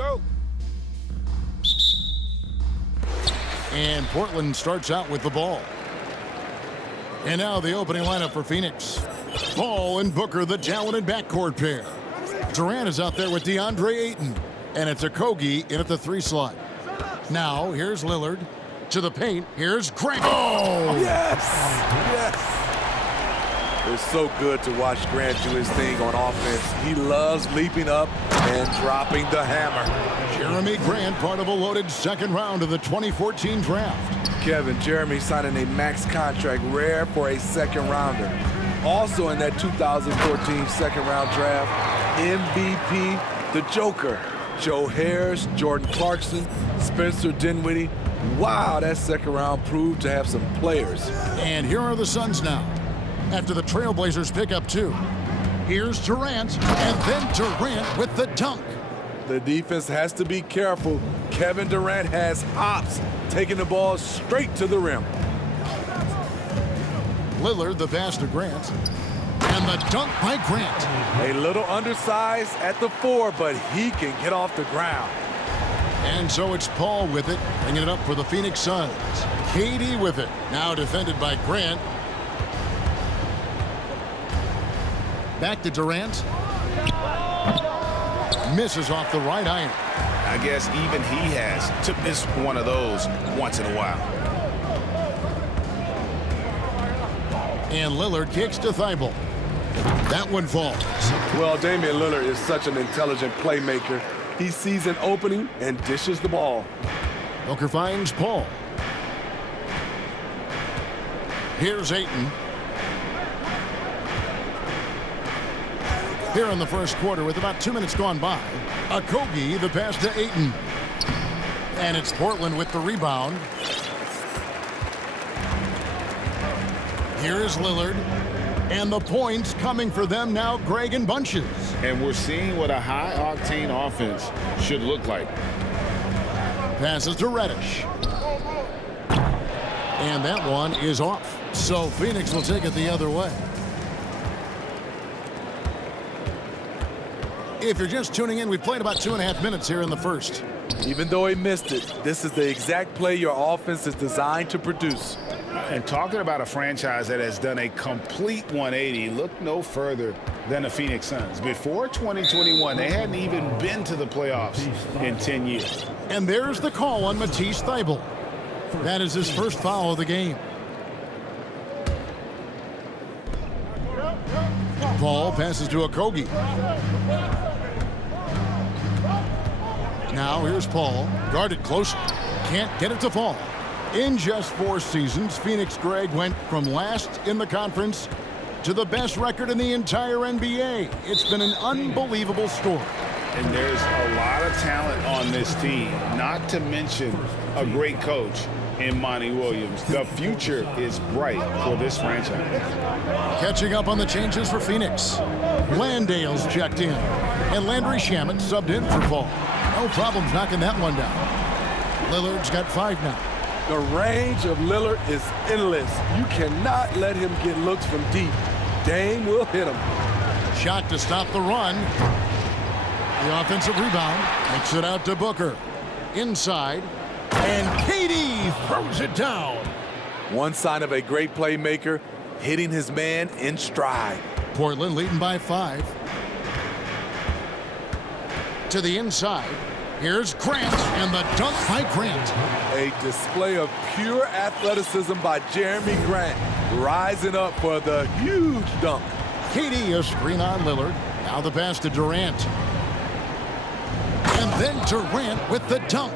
go. And Portland starts out with the ball. And now the opening lineup for Phoenix. Ball and Booker, the talented backcourt pair. Durant is out there with DeAndre Ayton. And it's Okogie in at the 3 slot. Now, here's Lillard. To the paint, here's Grant. Oh! Yes! Yes! It's so good to watch Grant do his thing on offense. He loves leaping up and dropping the hammer. Jeremy Grant, part of a loaded second round of the 2014 draft. Kevin, Jeremy signing a max contract, rare for a second rounder. Also in that 2014 second round draft, MVP, the Joker. Joe Harris, Jordan Clarkson, Spencer Dinwiddie. Wow, that second round proved to have some players. And here are the Suns now, after the Trailblazers pick up 2. Here's Durant, and then Durant with the dunk. The defense has to be careful. Kevin Durant has hops, taking the ball straight to the rim. Lillard, the pass to Grant. And the dunk by Grant. A little undersized at the 4, but he can get off the ground. And so it's Paul with it, bringing it up for the Phoenix Suns. KD with it, now defended by Grant. Back to Durant. Misses off the right iron. I guess even he has to miss one of those once in a while. And Lillard kicks to Thibault. That one falls. Well, Damian Lillard is such an intelligent playmaker. He sees an opening and dishes the ball. Booker finds Paul. Here's Ayton. Here in the first quarter with about 2 minutes gone by. Okogie, the pass to Ayton. And it's Portland with the rebound. Here's Lillard. And the points coming for them now, Greg, in bunches. And we're seeing what a high-octane offense should look like. Passes to Reddish. And that one is off. So Phoenix will take it the other way. If you're just tuning in, we've played about 2.5 minutes here in the first. Even though he missed it, this is the exact play your offense is designed to produce. And talking about a franchise that has done a complete 180, look no further than the Phoenix Suns. Before 2021, they hadn't even been to the playoffs in 10 years. And there's the call on Matisse Thybulle. That is his first foul of the game. Paul passes to Okogie. Now here's Paul, guarded closely. Can't get it to fall. In just 4 seasons, Phoenix, Greg, went from last in the conference to the best record in the entire NBA. It's been an unbelievable story. And there's a lot of talent on this team, not to mention a great coach in Monty Williams. The future is bright for this franchise. Catching up on the changes for Phoenix. Landale's checked in. And Landry Shamet subbed in for Paul. No problems knocking that one down. Lillard's got 5 now. The range of Lillard is endless. You cannot let him get looks from deep. Dame will hit him. Shot to stop the run. The offensive rebound makes it out to Booker. Inside. And KD throws it down. One sign of a great playmaker, hitting his man in stride. Portland leading by 5. To the inside. Here's Grant, and the dunk by Grant. A display of pure athleticism by Jeremy Grant, rising up for the huge dunk. KD a screen on Lillard. Now the pass to Durant. And then Durant with the dunk.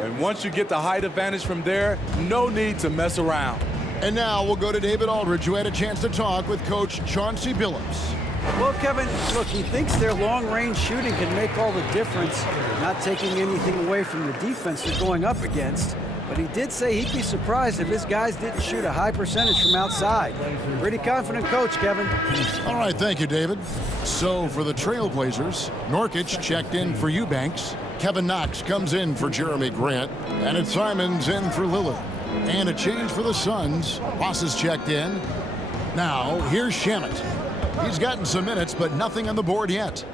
And once you get the height advantage from there, no need to mess around. And now we'll go to David Aldridge, who had a chance to talk with Coach Chauncey Billups. Well, Kevin, look, he thinks their long-range shooting can make all the difference, not taking anything away from the defense they're going up against. But he did say he'd be surprised if his guys didn't shoot a high percentage from outside. Pretty confident coach, Kevin. All right, thank you, David. So for the Trailblazers, Nurkic checked in for Eubanks. Kevin Knox comes in for Jeremy Grant. And it's Simons in for Lillard. And a change for the Suns. Ross is checked in. Now, here's Shamet. He's gotten some minutes, but nothing on the board yet.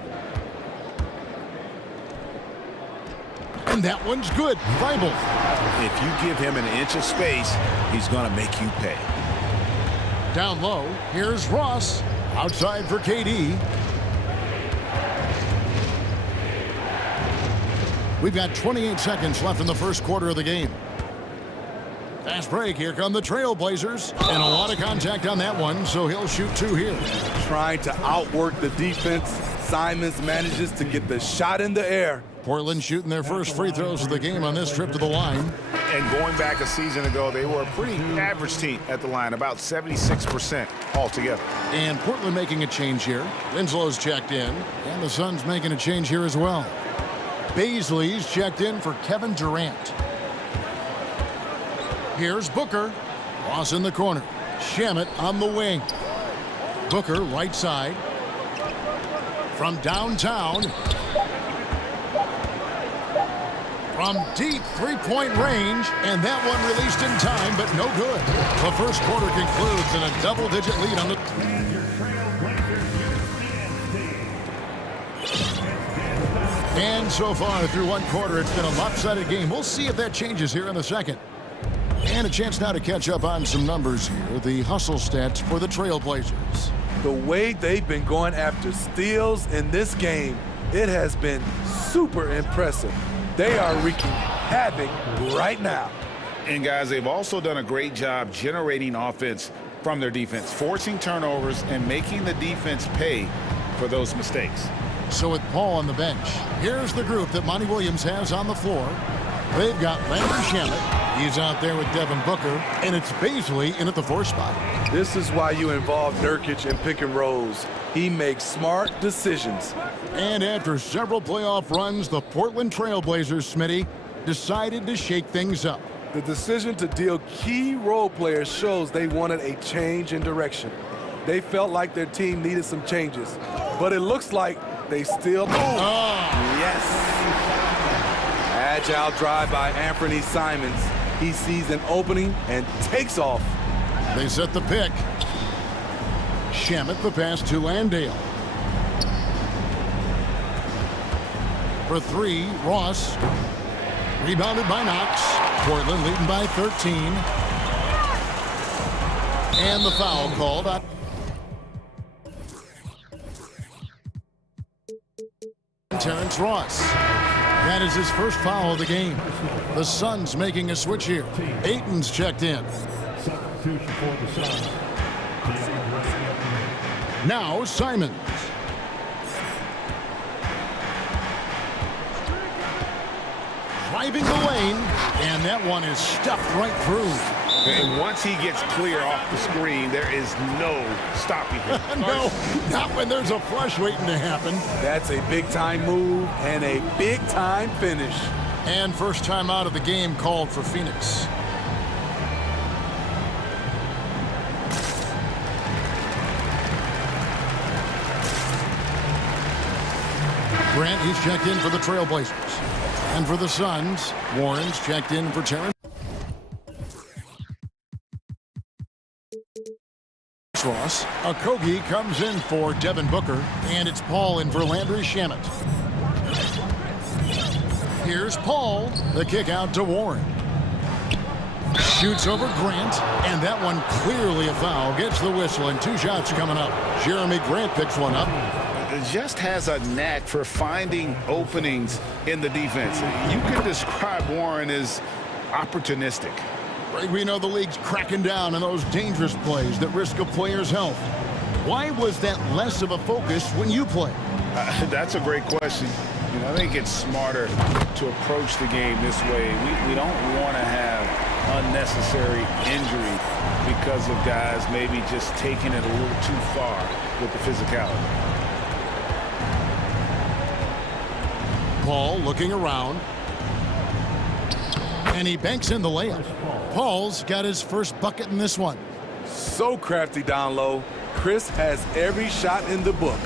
And that one's good. Bible. If you give him an inch of space, he's going to make you pay. Down low, here's Ross. Outside for KD. We've got 28 seconds left in the first quarter of the game. Fast break. Here come the Trailblazers. And a lot of contact on that one, so he'll shoot 2 here. Trying to outwork the defense, Simons manages to get the shot in the air. Portland shooting their first free throws of the game on this trip to the line. And going back a season ago, they were a pretty average team at the line, about 76% altogether. And Portland making a change here. Winslow's checked in, and the Suns making a change here as well. Baisley's checked in for Kevin Durant. Here's Booker. Ross in the corner. Shamet on the wing. Booker right side. From downtown. From deep three-point range, and that one released in time, but no good. The first quarter concludes in a double-digit lead on the... And so far through one quarter, it's been a lopsided game. We'll see if that changes here in the second. And a chance now to catch up on some numbers here. The hustle stats for the Trailblazers. The way they've been going after steals in this game, it has been super impressive. They are wreaking havoc right now. And guys, they've also done a great job generating offense from their defense, forcing turnovers and making the defense pay for those mistakes. So with Paul on the bench, here's the group that Monty Williams has on the floor. They've got Landry Shamet. He's out there with Devin Booker, and it's Baisley in at the 4 spot. This is why you involve Nurkic in pick and rolls. He makes smart decisions. And after several playoff runs, the Portland Trailblazers, Smitty, decided to shake things up. The decision to deal key role players shows they wanted a change in direction. They felt like their team needed some changes, but it looks like they still... Yes! Agile drive by Anthony Simons. He sees an opening and takes off. They set the pick. Shamet the pass to Landale. For 3, Ross. Rebounded by Knox. Portland leading by 13. And the foul called on Terrence Ross. That is his first foul of the game. The Suns making a switch here. Ayton's checked in. Substitution for the Suns. Now Simons. Driving the lane, and that one is stuffed right through. And once he gets clear off the screen, there is no stopping him. No, not when there's a flush waiting to happen. That's a big-time move and a big-time finish. And first time out of the game called for Phoenix. Grant, he's checked in for the Trailblazers. And for the Suns, Warren's checked in for Terrence Ross. Okogie comes in for Devin Booker, and it's Paul in for Landry Shamet. Here's Paul, the kick out to Warren. Shoots over Grant, and that one clearly a foul. Gets the whistle, and 2 shots coming up. Jeremy Grant picks one up. Just has a knack for finding openings in the defense. You can describe Warren as opportunistic. We know the league's cracking down on those dangerous plays that risk a player's health. Why was that less of a focus when you play? That's a great question. You know, I think it's smarter to approach the game this way. We don't want to have unnecessary injury because of guys maybe just taking it a little too far with the physicality. Paul looking around. And he banks in the layup. Paul's got his first bucket in this one. So crafty down low. Chris has every shot in the book.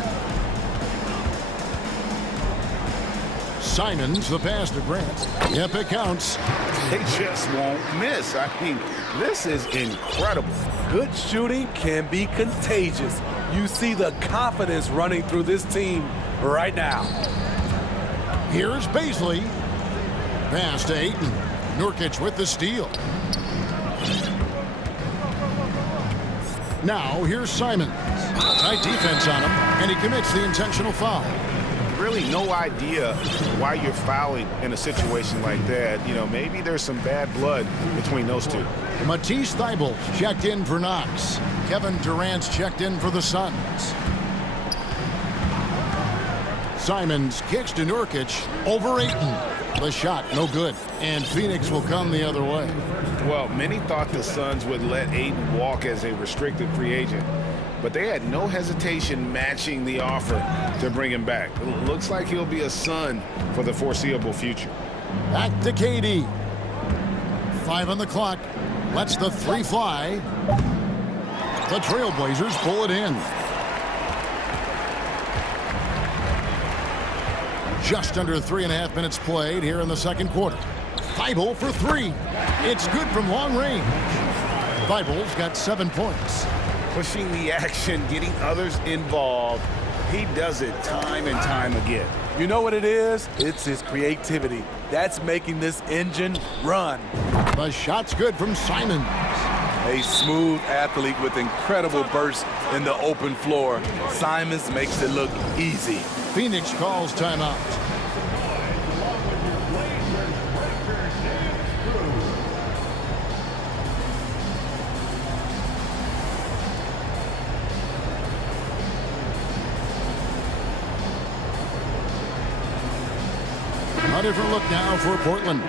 Simons, the pass to Grant. Yep, it counts. They just won't miss. I mean, this is incredible. Good shooting can be contagious. You see the confidence running through this team right now. Here's Baisley. pass to Ayton. Nurkic with the steal. Now here's Simons. Tight defense on him, and he commits the intentional foul. Really no idea why you're fouling in a situation like that. You know, maybe there's some bad blood between those two. Matisse Thybulle checked in for Knox. Kevin Durant's checked in for the Suns. Simons kicks to Nurkic over Ayton. The shot, no good. And Phoenix will come the other way. Well, many thought the Suns would let Ayton walk as a restricted free agent, but they had no hesitation matching the offer to bring him back. It looks like he'll be a Sun for the foreseeable future. Back to KD. 5 on the clock. Lets the three fly. The Trailblazers pull it in. Just under 3.5 minutes played here in the second quarter. Thybulle for three. It's good from long range. Thybulle's got 7 points. Pushing the action, getting others involved. He does it time and time again. You know what it is? It's his creativity. That's making this engine run. The shot's good from Simons. A smooth athlete with incredible burst in the open floor. Simons makes it look easy. Phoenix calls timeout. A different look now for Portland.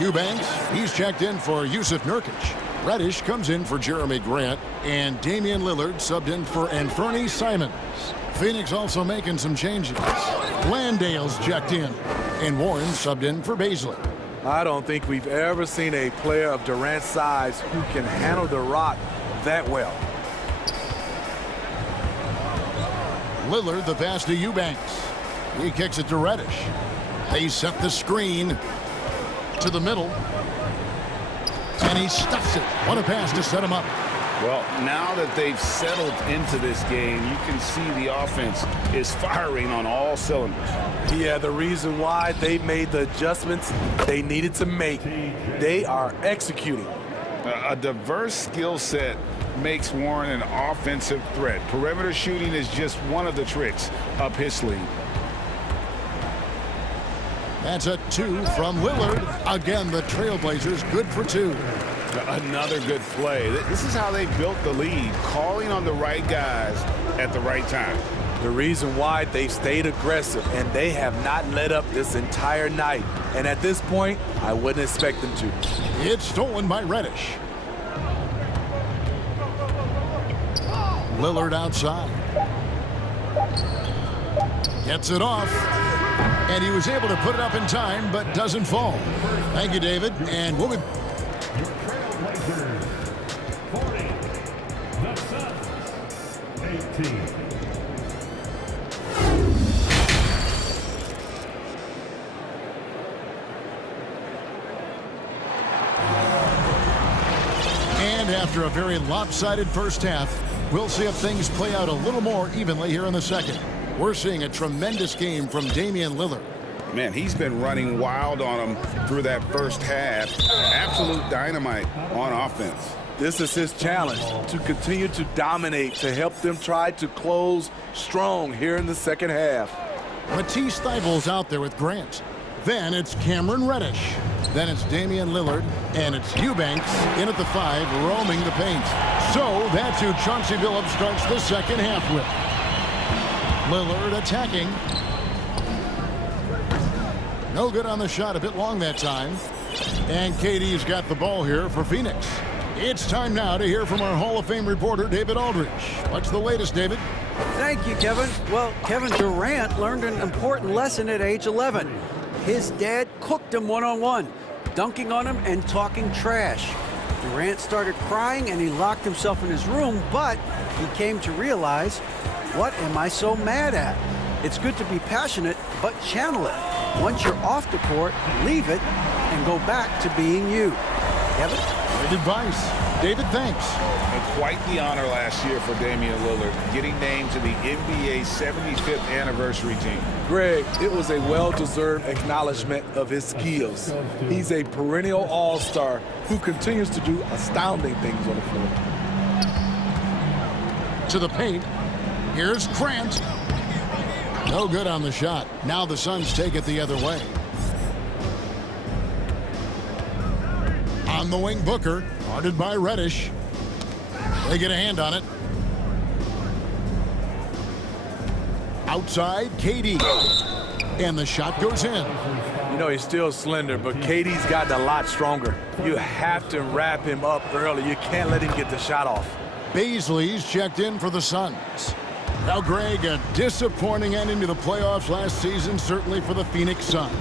Eubanks, he's checked in for Yusuf Nurkic. Reddish comes in for Jeremy Grant, and Damian Lillard subbed in for Anthony Simons. Phoenix also making some changes. Landale's checked in, and Warren subbed in for Baisley. I don't think we've ever seen a player of Durant's size who can handle the rock that well. Lillard the pass to Eubanks. He kicks it to Reddish. They set the screen to the middle. And he stuffs it. What a pass to set him up. Well, now that they've settled into this game, you can see the offense is firing on all cylinders. Yeah, the reason why they made the adjustments they needed to make. They are executing. A diverse skill set makes Warren an offensive threat. Perimeter shooting is just one of the tricks up his sleeve. That's a 2 from Lillard. Again, the Trailblazers good for 2. Another good play. This is how they built the lead, calling on the right guys at the right time. The reason why they stayed aggressive, and they have not let up this entire night. And at this point, I wouldn't expect them to. It's stolen by Reddish. Lillard outside. Gets it off. And he was able to put it up in time, but doesn't fall. Thank you, David. And we'll be... Your Trailblazers, 40. The Suns, 18. And after a very lopsided first half, we'll see if things play out a little more evenly here in the second. We're seeing a tremendous game from Damian Lillard. Man, he's been running wild on them through that first half. Absolute dynamite on offense. This is his challenge, to continue to dominate, to help them try to close strong here in the second half. Matisse Thybulle's out there with Grant. Then it's Cameron Reddish. Then it's Damian Lillard. And it's Eubanks in at the 5, roaming the paint. So that's who Chauncey Billups starts the second half with. Lillard attacking. No good on the shot, a bit long that time. And KD's got the ball here for Phoenix. It's time now to hear from our Hall of Fame reporter, David Aldridge. What's the latest, David? Thank you, Kevin. Well, Kevin Durant learned an important lesson at age 11. His dad cooked him one-on-one, dunking on him and talking trash. Durant started crying and he locked himself in his room, but he came to realize, what am I so mad at? It's good to be passionate, but channel it. Once you're off the court, leave it and go back to being you. Kevin? Good advice. David, thanks. And quite the honor last year for Damian Lillard, getting named to the NBA 75th anniversary team. Greg, it was a well-deserved acknowledgement of his skills. He's a perennial all-star who continues to do astounding things on the floor. To the paint. Here's Grant. No good on the shot. Now the Suns take it the other way. On the wing, Booker, guarded by Reddish. They get a hand on it. Outside, KD. And the shot goes in. You know, he's still slender, but KD's gotten a lot stronger. You have to wrap him up early. You can't let him get the shot off. Baisley's checked in for the Suns. Now, Greg, a disappointing ending to the playoffs last season, certainly for the Phoenix Suns.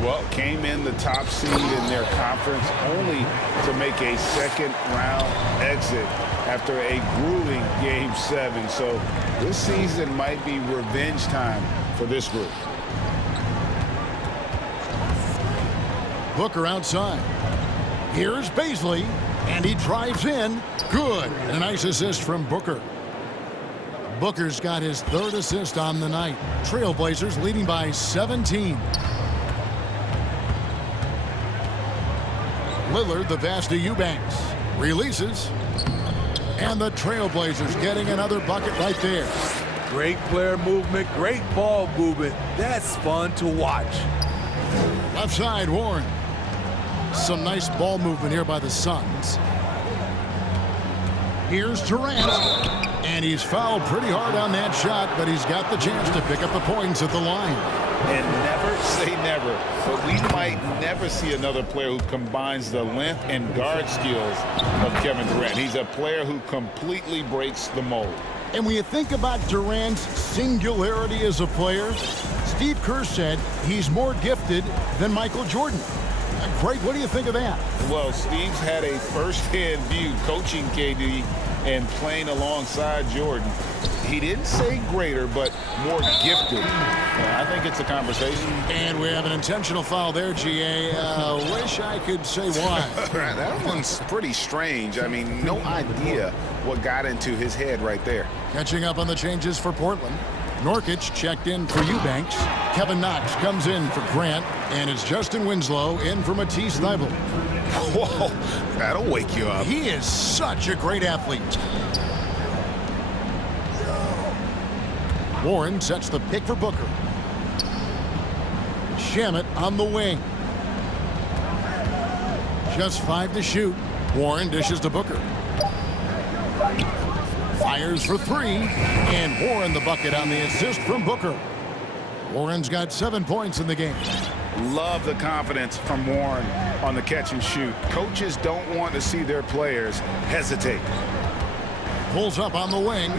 Well, came in the top seed in their conference only to make a second-round exit after a grueling Game 7. So this season might be revenge time for this group. Booker outside. Here's Baisley, and he drives in. Good. A nice assist from Booker. Booker's got his third assist on the night. Trailblazers leading by 17. Lillard, the pass to Eubanks. Releases. And the Trailblazers getting another bucket right there. Great player movement, great ball movement. That's fun to watch. Left side, Warren. Some nice ball movement here by the Suns. Here's Durant. And he's fouled pretty hard on that shot, but he's got the chance to pick up the points at the line. And never say never, but we might never see another player who combines the length and guard skills of Kevin Durant. He's a player who completely breaks the mold. And when you think about Durant's singularity as a player, Steve Kerr said he's more gifted than Michael Jordan. Greg, what do you think of that? Well, Steve's had a first-hand view coaching KD and playing alongside Jordan. He didn't say greater, but more gifted. I think it's a conversation. And we have an intentional foul there, GA. Wish I could say why. That one's pretty strange. I mean, no idea what got into his head right there. Catching up on the changes for Portland. Nurkic checked in for Eubanks. Kevin Knox comes in for Grant. And it's Justin Winslow in for Matisse Thybulle. Whoa, that'll wake you up. He is such a great athlete. Warren sets the pick for Booker. Shamet on the wing. Just 5 to shoot. Warren dishes to Booker. Fires for 3. And Warren the bucket on the assist from Booker. Warren's got 7 points in the game. Love the confidence from Warren on the catch and shoot. Coaches don't want to see their players hesitate. Pulls up on the wing.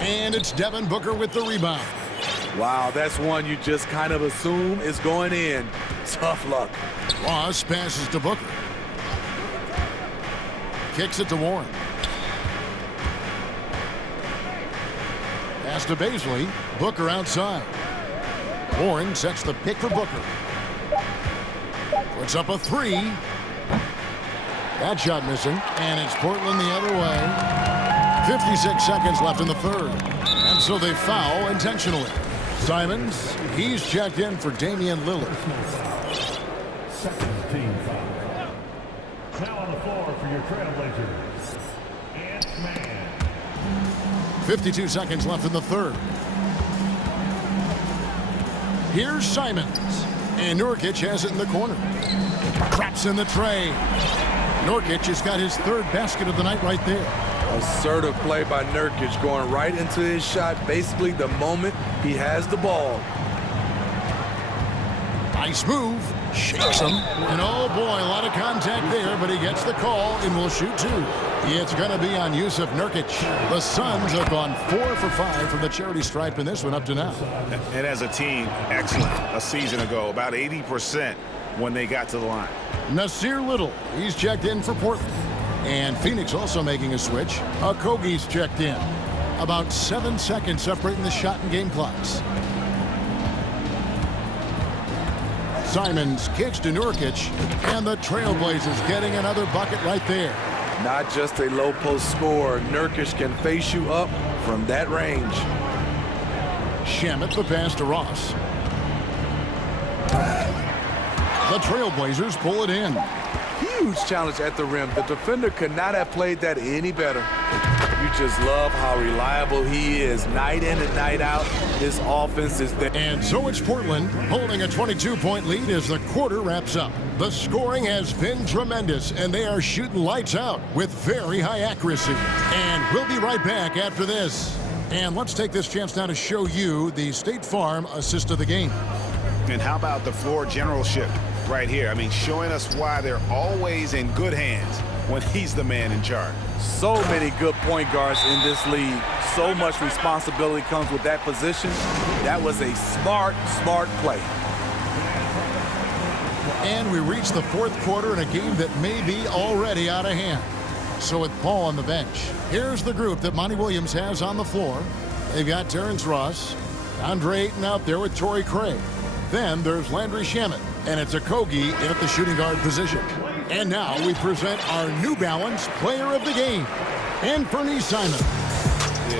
And it's Devin Booker with the rebound. Wow, that's one you just kind of assume is going in. Tough luck. Ross passes to Booker. Kicks it to Warren. Pass to Baisley. Booker outside. Warren sets the pick for Booker. Puts up a 3. That shot missing. And it's Portland the other way. 56 seconds left in the third. And so they foul intentionally. Simons, he's checked in for Damian Lillard. Second team foul. Now on the floor for your Trailblazers. Ant-Man. 52 seconds left in the third. Here's Simons. And Nurkic has it in the corner. Traps in the tray. Nurkic has got his third basket of the night right there. Assertive play by Nurkic, going right into his shot basically the moment he has the ball. Nice move. Shakes him. And oh boy, a lot of contact there, but he gets the call and will shoot 2. It's going to be on Yusuf Nurkic. The Suns have gone 4 for 5 from the charity stripe in this one up to now. And as a team, excellent. A season ago, about 80% when they got to the line. Nasir Little, he's checked in for Portland. And Phoenix also making a switch. Okogie's checked in. About 7 seconds separating the shot and game clocks. Simons kicks to Nurkic, and the Trailblazers getting another bucket right there. Not just a low post scorer, Nurkic can face you up from that range. Shamet the pass to Ross. The Trailblazers pull it in. Huge challenge at the rim. The defender could not have played that any better. You just love how reliable he is night in and night out. His offense is there. And so it's Portland holding a 22-point lead as the quarter wraps up. The scoring has been tremendous, and they are shooting lights out with very high accuracy. And we'll be right back after this. And let's take this chance now to show you the State Farm assist of the game. And how about the floor generalship right here? I mean, showing us why they're always in good hands when he's the man in charge. So many good point guards in this league. So much responsibility comes with that position. That was a smart play. And we reach the fourth quarter in a game that may be already out of hand. So with Paul on the bench, here's the group that Monty Williams has on the floor. They've got Terrence Ross, Andre Ayton out there with Torrey Craig. Then there's Landry Shamet, and it's Okogie in at the shooting guard position. And now we present our New Balance Player of the Game, Anthony Simon.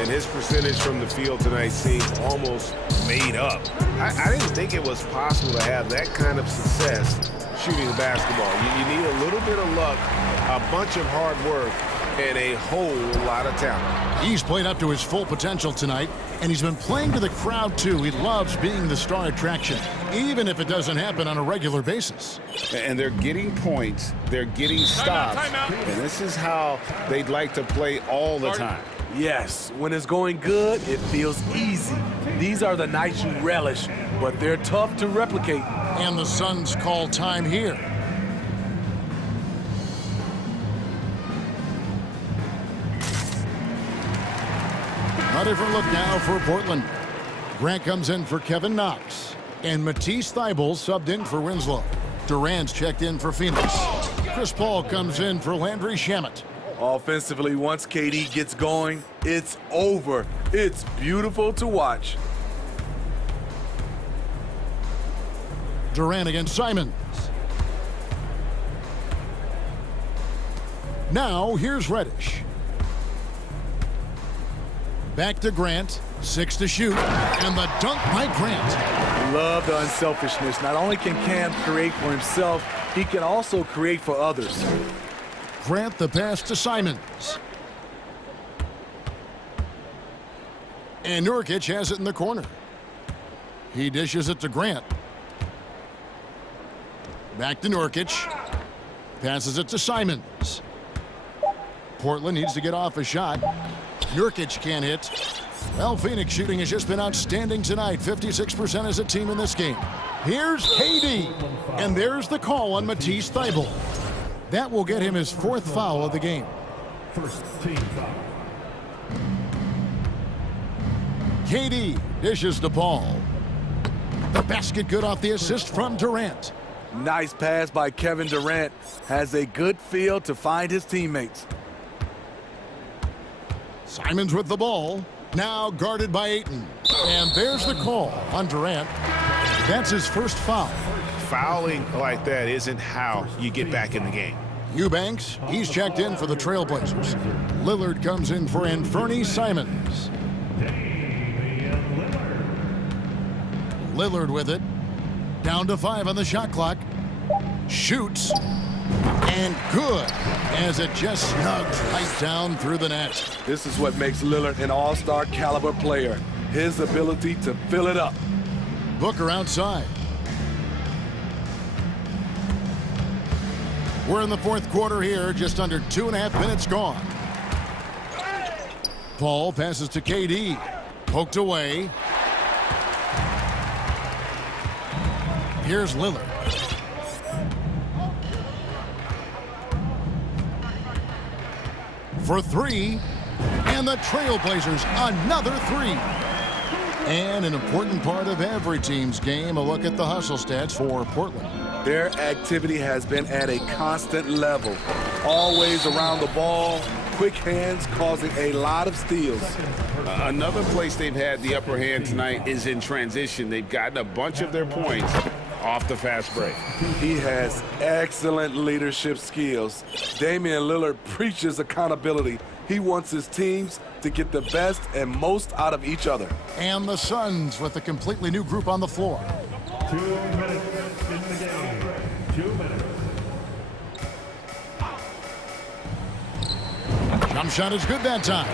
And his percentage from the field tonight seemed almost made up. I didn't think it was possible to have that kind of success shooting the basketball. You need a little bit of luck, a bunch of hard work, and a whole lot of talent. He's played up to his full potential tonight, and he's been playing to the crowd too. He loves being the star attraction, even if it doesn't happen on a regular basis. And they're getting points, they're getting stops, and this is how they'd like to play all the time. Yes, when it's going good, it feels easy. These are the nights you relish, but they're tough to replicate. And the Suns call time here. A different look now for Portland. Grant comes in for Kevin Knox. And Matisse Thybulle subbed in for Winslow. Durant's checked in for Phoenix. Chris Paul comes in for Landry Shamet. Offensively, once KD gets going, it's over. It's beautiful to watch. Durant against Simons. Now here's Reddish. Back to Grant, 6 to shoot, and the dunk by Grant. Love the unselfishness. Not only can Cam create for himself, he can also create for others. Grant the pass to Simons. And Nurkic has it in the corner. He dishes it to Grant. Back to Nurkic. Passes it to Simons. Portland needs to get off a shot. Nurkic can't hit. Well, Phoenix shooting has just been outstanding tonight. 56% as a team in this game. Here's KD. And there's the call on Matisse Thybulle. That will get him his 4th foul of the game. First team foul. KD dishes to Paul. The basket good off the assist from Durant. Nice pass by Kevin Durant. Has a good feel to find his teammates. Simons with the ball. Now guarded by Ayton. And there's the call on Durant. That's his 1st foul. Fouling like that isn't how you get back in the game. Eubanks, he's checked in for the Trailblazers. Lillard comes in for Anthony Simons. Lillard with it. Down to 5 on the shot clock. Shoots. And good, as it just snugs right down through the net. This is what makes Lillard an all-star caliber player. His ability to fill it up. Booker outside. We're in the 4th quarter here, just under 2.5 minutes gone. Paul passes to KD. Poked away. Here's Lillard. For 3. And the Trailblazers, another 3. And an important part of every team's game, a look at the hustle stats for Portland. Their activity has been at a constant level. Always around the ball, quick hands causing a lot of steals. Another place they've had the upper hand tonight is in transition. They've gotten a bunch of their points off the fast break. He has excellent leadership skills. Damian Lillard preaches accountability. He wants his teams to get the best and most out of each other. And the Suns with a completely new group on the floor. 2 minutes in the game. 2 minutes. Jump shot is good that time.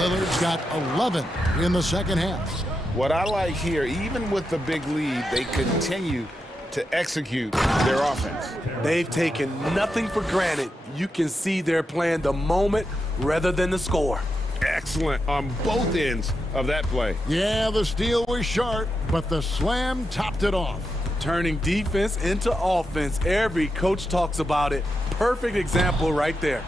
Lillard's got 11 in the second half. What I like here, even with the big lead, they continue to execute their offense. They've taken nothing for granted. You can see they're playing the moment rather than the score. Excellent on both ends of that play. Yeah, the steal was sharp, but the slam topped it off. Turning defense into offense. Every coach talks about it. Perfect example right there.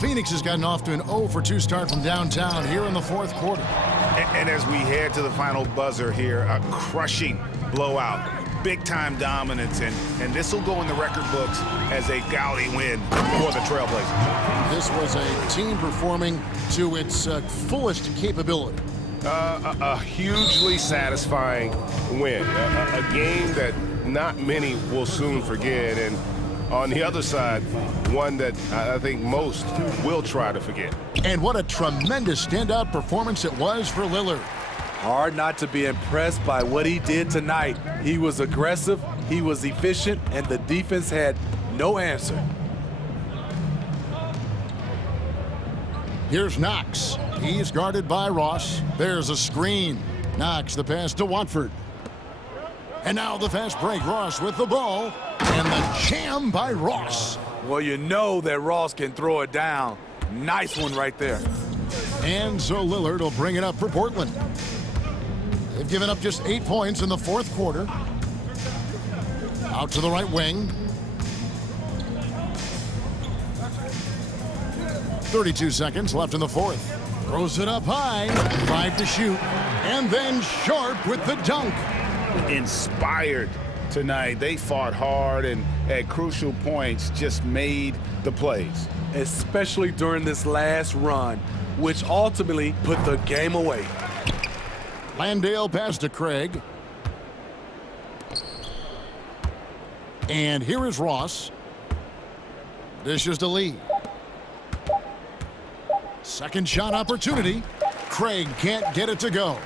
Phoenix has gotten off to an 0-for-2 start from downtown here in the fourth quarter. And as we head to the final buzzer here, a crushing blowout, big-time dominance, and this will go in the record books as a gaudy win for the Trailblazers. This was a team performing to its fullest capability. A hugely satisfying win, a game that not many will soon forget, and on the other side, one that I think most will try to forget. And what a tremendous standout performance it was for Lillard. Hard not to be impressed by what he did tonight. He was aggressive, he was efficient, and the defense had no answer. Here's Knox. He's guarded by Ross. There's a screen. Knox, the pass to Watford. And now the fast break. Ross with the ball. And the jam by Ross. Well, you know that Ross can throw it down. Nice one right there. And so Lillard will bring it up for Portland. They've given up just 8 points in the fourth quarter. Out to the right wing. 32 seconds left in the fourth. Throws it up high. 5 to shoot. And then Sharp with the dunk. Inspired tonight. They fought hard and at crucial points just made the plays. Especially during this last run, which ultimately put the game away. Landale pass to Craig. And here is Ross. Dishes to Lee. Second shot opportunity. Craig can't get it to go.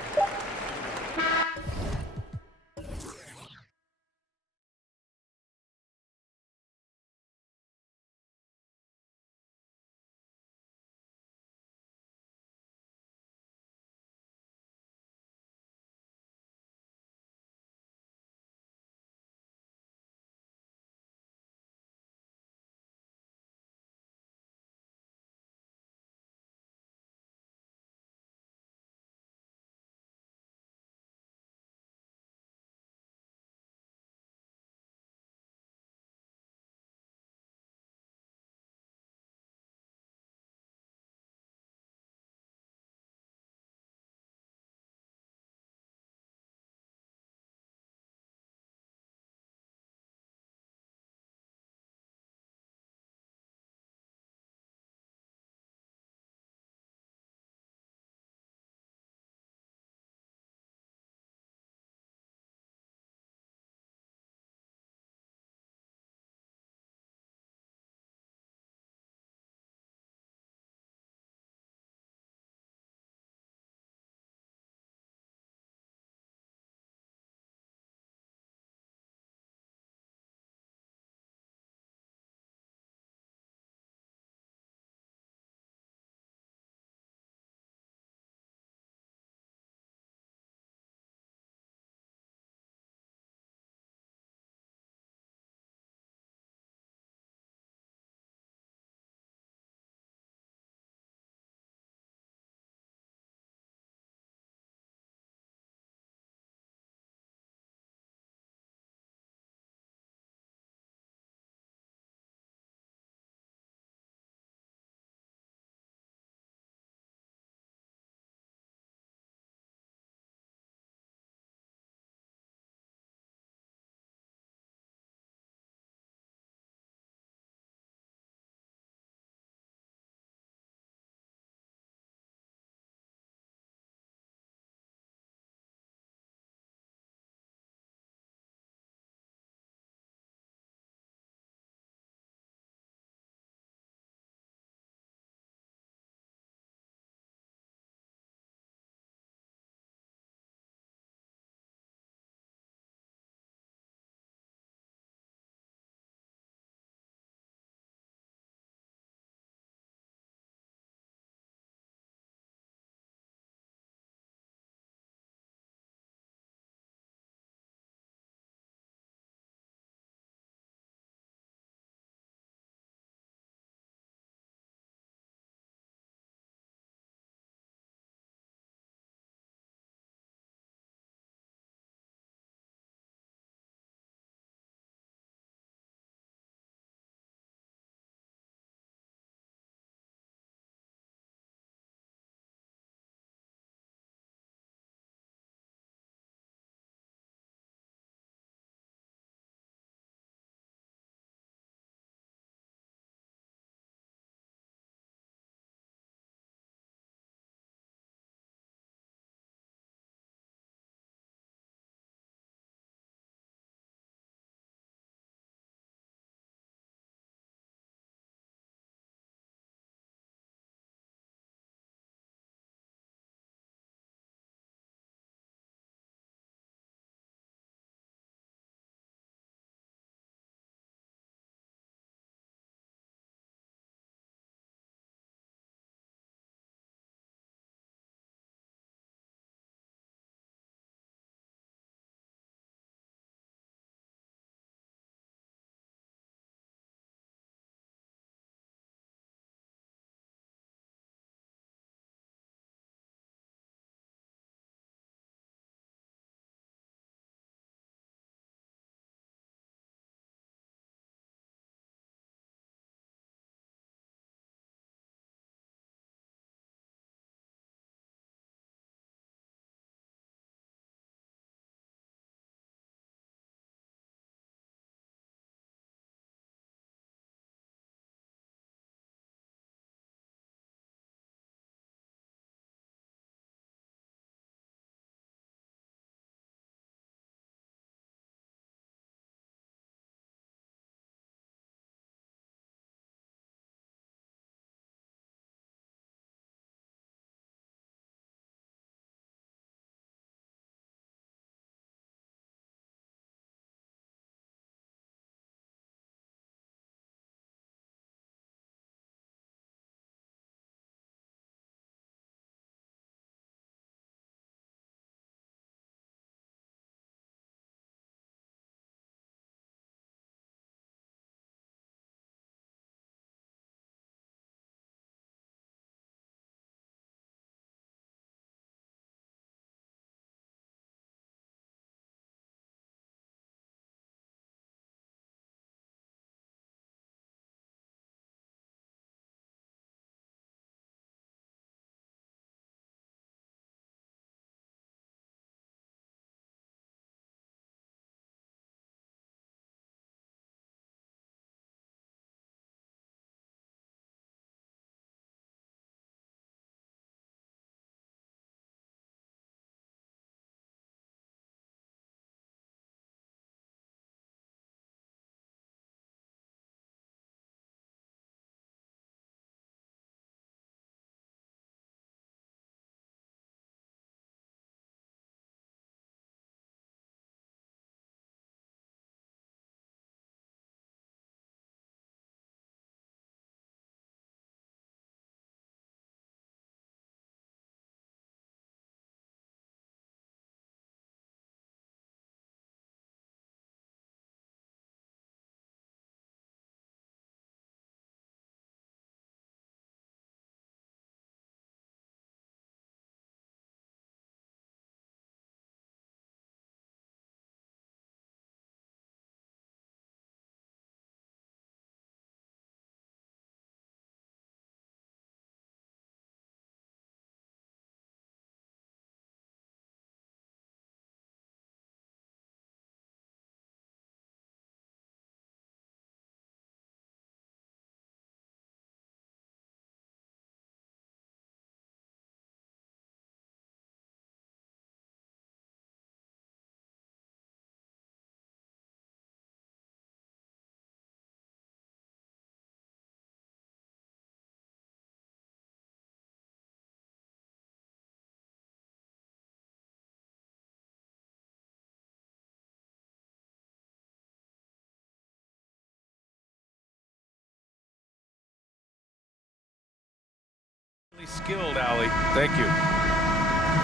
Skilled, Allie. Thank you.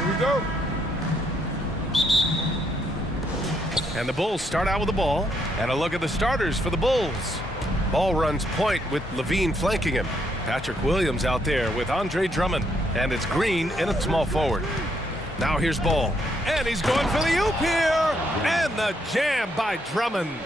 Here we go. And the Bulls start out with the ball. And a look at the starters for the Bulls. Ball runs point with Levine flanking him. Patrick Williams out there with Andre Drummond. And it's Green in at small forward. Now here's Ball. And he's going for the oop here. And the jam by Drummond.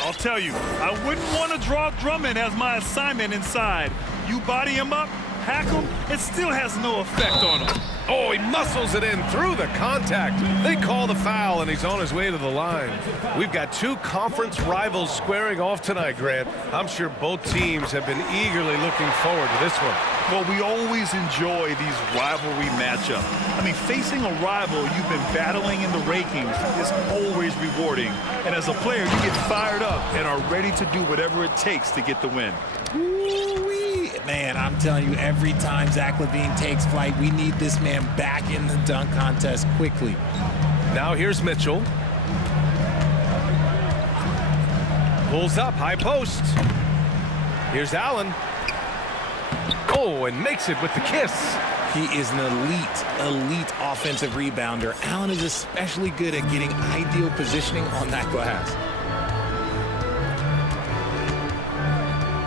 I'll tell you, I wouldn't want to draw Drummond as my assignment inside. You body him up, hack him, it still has no effect on him. Oh, he muscles it in through the contact. They call the foul, and he's on his way to the line. We've got two conference rivals squaring off tonight, Grant. I'm sure both teams have been eagerly looking forward to this one. Well, we always enjoy these rivalry matchups. I mean, facing a rival you've been battling in the rankings is always rewarding. And as a player, you get fired up and are ready to do whatever it takes to get the win. Man, I'm telling you, every time Zach LaVine takes flight, we need this man back in the dunk contest quickly. Now here's Mitchell. Pulls up, high post. Here's Allen. Oh, and makes it with the kiss. He is an elite offensive rebounder. Allen is especially good at getting ideal positioning on that glass.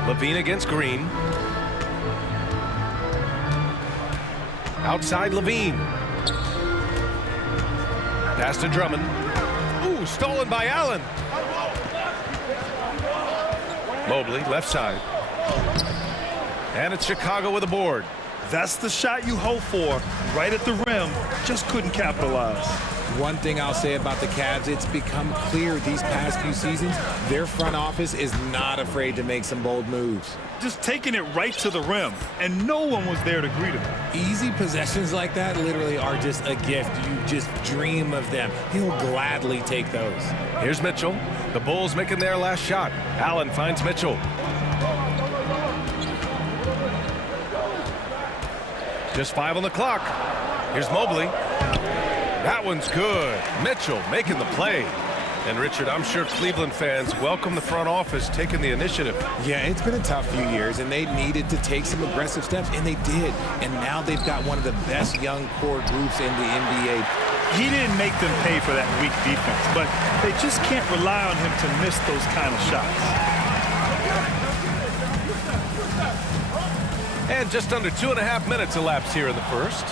Levine against Green. Outside Levine. Pass to Drummond. Ooh, stolen by Allen. Mobley, left side. And it's Chicago with a board. That's the shot you hope for, right at the rim. Just couldn't capitalize. One thing I'll say about the Cavs, it's become clear these past few seasons, their front office is not afraid to make some bold moves. Just taking it right to the rim, and no one was there to greet him. Easy possessions like that literally are just a gift. You just dream of them. He'll gladly take those. Here's Mitchell. The Bulls making their last shot. Allen finds Mitchell. Just 5 on the clock. Here's Mobley. That one's good. Mitchell making the play. And Richard, I'm sure Cleveland fans welcome the front office taking the initiative. Yeah, it's been a tough few years, and they needed to take some aggressive steps, and they did. And now they've got one of the best young core groups in the NBA. He didn't make them pay for that weak defense, but they just can't rely on him to miss those kind of shots. And just under 2.5 minutes elapsed here in the first.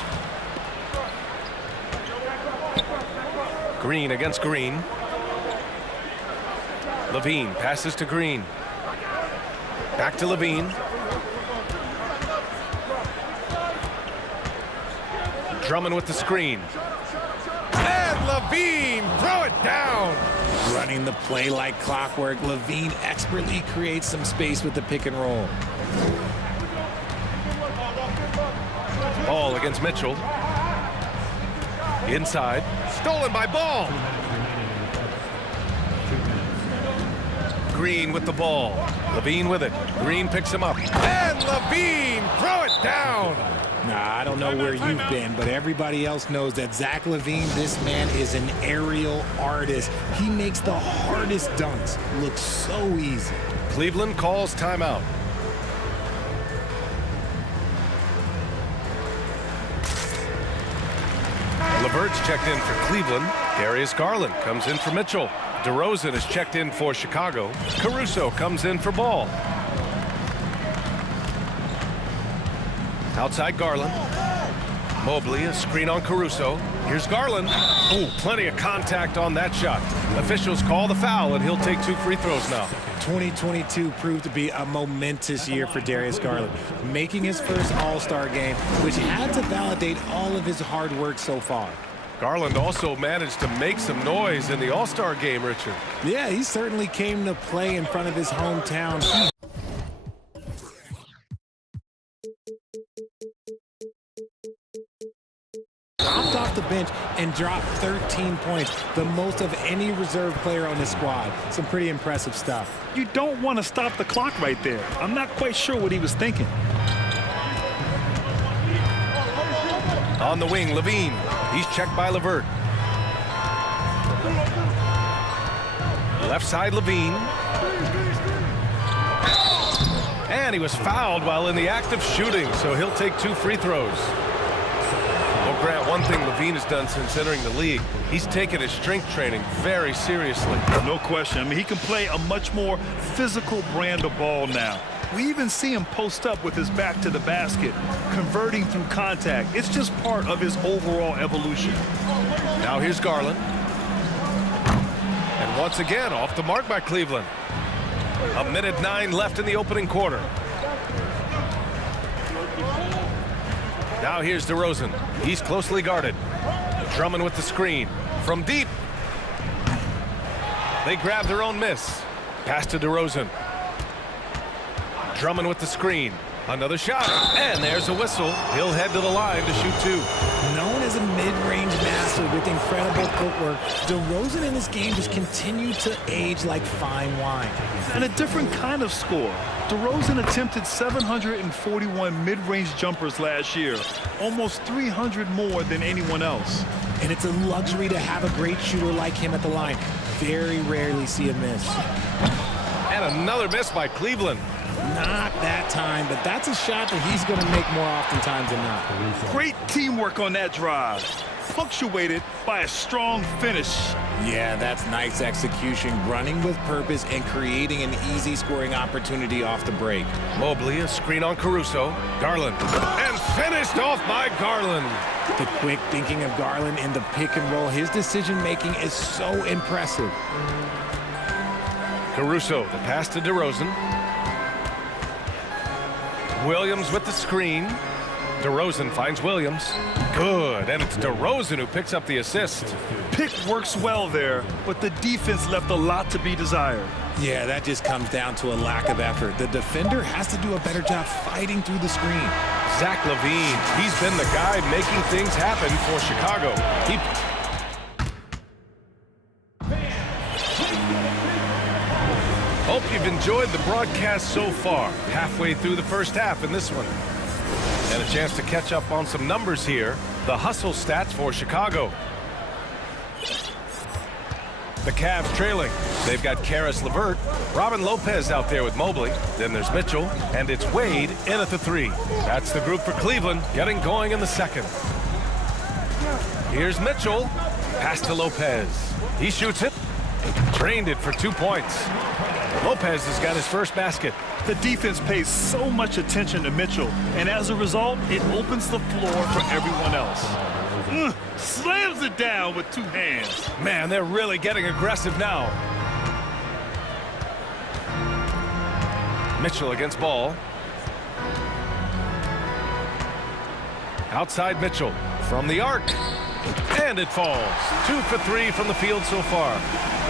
Green against Green. Levine passes to Green. Back to Levine. Drummond with the screen. And Levine throw it down. Running the play like clockwork, Levine expertly creates some space with the pick and roll. Ball against Mitchell. Inside. Stolen by Ball. Green with the ball. Levine with it. Green picks him up. And Levine throw it down. Nah, I don't know where you've been, but everybody else knows that Zach LaVine, this man is an aerial artist. He makes the hardest dunks look so easy. Cleveland calls timeout. LeVert's checked in for Cleveland. Darius Garland comes in for Mitchell. DeRozan is checked in for Chicago. Caruso comes in for Ball. Outside Garland. Mobley, a screen on Caruso. Here's Garland. Oh, plenty of contact on that shot. Officials call the foul, and he'll take 2 free throws now. 2022 proved to be a momentous year for Darius Garland, making his first All-Star game, which had to validate all of his hard work so far. Garland also managed to make some noise in the All-Star game, Richard. Yeah, he certainly came to play in front of his hometown. Hopped off the bench and dropped 13 points, the most of any reserve player on the squad. Some pretty impressive stuff. You don't want to stop the clock right there. I'm not quite sure what he was thinking. On the wing, Levine. He's checked by LeVert. Left side, Levine. And And he was fouled while in the act of shooting, so he'll take 2 free throws. Well, Grant, one thing Levine has done since entering the league, he's taken his strength training very seriously. No question. I mean, he can play a much more physical brand of ball now. We even see him post up with his back to the basket, converting through contact. It's just part of his overall evolution. Now here's Garland. And once again, off the mark by Cleveland. 1:09 left in the opening quarter. Now here's DeRozan. He's closely guarded. Drummond with the screen. From deep. They grab their own miss. Pass to DeRozan. Drummond with the screen. Another shot. And there's a whistle. He'll head to the line to shoot 2. Known as a mid-range master with incredible footwork, DeRozan in this game just continued to age like fine wine. And a different kind of score. DeRozan attempted 741 mid-range jumpers last year, almost 300 more than anyone else. And it's a luxury to have a great shooter like him at the line. Very rarely see a miss. And another miss by Cleveland. Not that time, but that's a shot that he's going to make more oftentimes than not. Great teamwork on that drive, punctuated by a strong finish. Yeah, that's nice execution, running with purpose and creating an easy scoring opportunity off the break. Mobley, a screen on Caruso. Garland. And finished off by Garland. The quick thinking of Garland in the pick and roll, his decision-making is so impressive. Caruso, the pass to DeRozan. Williams with the screen. DeRozan finds Williams. Good, and it's DeRozan who picks up the assist. Pick works well there, but the defense left a lot to be desired. Yeah, that just comes down to a lack of effort. The defender has to do a better job fighting through the screen. Zach LaVine, he's been the guy making things happen for Chicago. Hope you've enjoyed the broadcast so far. Halfway through the first half in this one. And a chance to catch up on some numbers here. The hustle stats for Chicago. The Cavs trailing. They've got Karis LeVert, Robin Lopez out there with Mobley. Then there's Mitchell, and it's Wade in at the 3. That's the group for Cleveland, getting going in the second. Here's Mitchell. Pass to Lopez. He shoots it. Drained it for 2 points. Lopez has got his first basket. The defense pays so much attention to Mitchell, and as a result, it opens the floor for everyone else. Slams it down with 2 hands. Man, they're really getting aggressive now. Mitchell against Ball. Outside Mitchell from the arc. And it falls. 2 for 3 from the field so far.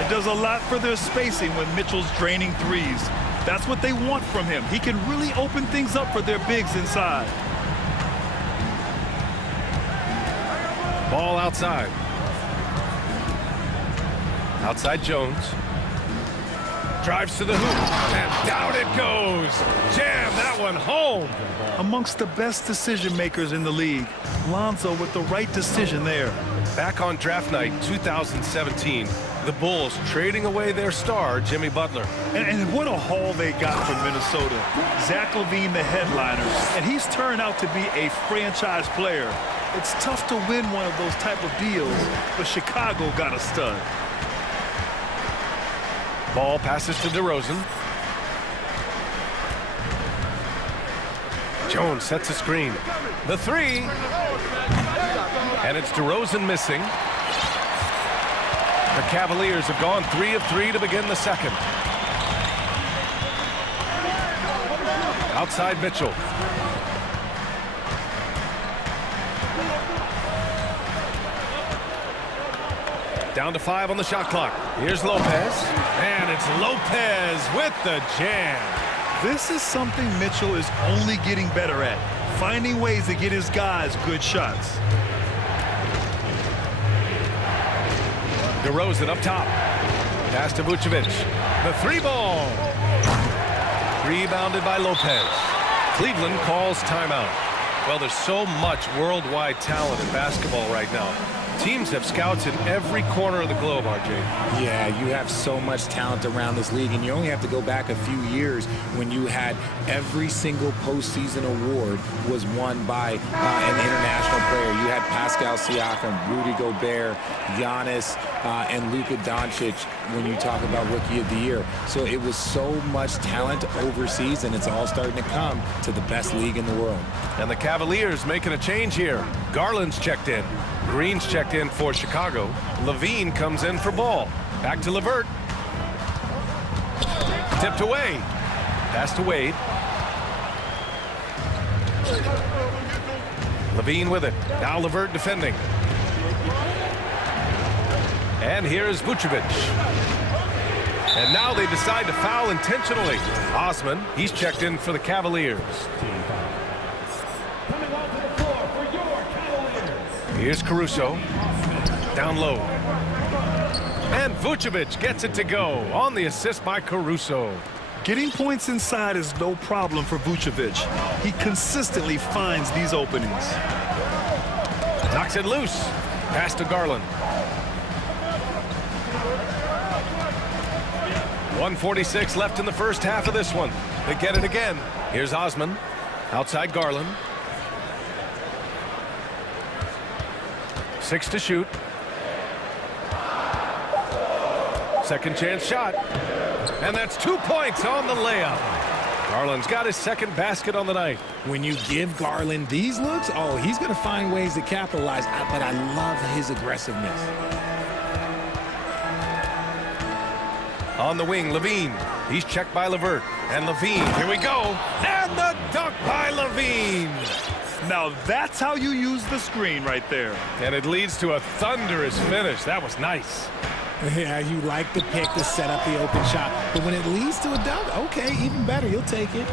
It does a lot for their spacing when Mitchell's draining threes. That's what they want from him. He can really open things up for their bigs inside. Ball outside. Outside Jones. Drives to the hoop. And down it goes. Jam that one home. Amongst the best decision makers in the league, Lonzo with the right decision there. Back on draft night 2017, the Bulls trading away their star, Jimmy Butler. And what a haul they got from Minnesota. Zach LaVine, the headliner, and he's turned out to be a franchise player. It's tough to win one of those type of deals, but Chicago got a stud. Ball passes to DeRozan. Jones sets a screen. The 3. And it's DeRozan missing. The Cavaliers have gone 3 of 3 to begin the second. Outside Mitchell. Down to 5 on the shot clock. Here's Lopez. And it's Lopez with the jam. This is something Mitchell is only getting better at, finding ways to get his guys good shots. DeRozan up top. Pass to Vucevic. The 3 ball. Rebounded by Lopez. Cleveland calls timeout. Well, there's so much worldwide talent in basketball right now. Teams have scouts in every corner of the globe, RJ. Yeah, you have so much talent around this league, and you only have to go back a few years when you had every single postseason award was won by an international player. You had Pascal Siakam, Rudy Gobert, Giannis, and Luka Doncic when you talk about Rookie of the Year. So it was so much talent overseas, and it's all starting to come to the best league in the world. And the Cavaliers making a change here. Garland's checked in. Green's checked in for Chicago. Levine comes in for Ball. Back to LeVert. Tipped away. Pass to Wade. Levine with it. Now LeVert defending. And here's Vucevic. And now they decide to foul intentionally. Osman, he's checked in for the Cavaliers. Here's Caruso. Down low. And Vucevic gets it to go on the assist by Caruso. Getting points inside is no problem for Vucevic. He consistently finds these openings. Knocks it loose. Pass to Garland. 1:46 left in the first half of this one. They get it again. Here's Osman. Outside Garland. 6 to shoot. Second chance shot. And that's 2 points on the layup. Garland's got his second basket on the night. When you give Garland these looks, oh, he's going to find ways to capitalize, but I love his aggressiveness. On the wing, Levine. He's checked by LeVert. And Levine, here we go. And the dunk by Levine. Now that's how you use the screen right there. And it leads to a thunderous finish. That was nice. Yeah, you like the pick to set up the open shot. But when it leads to a dunk, okay, even better. You'll take it.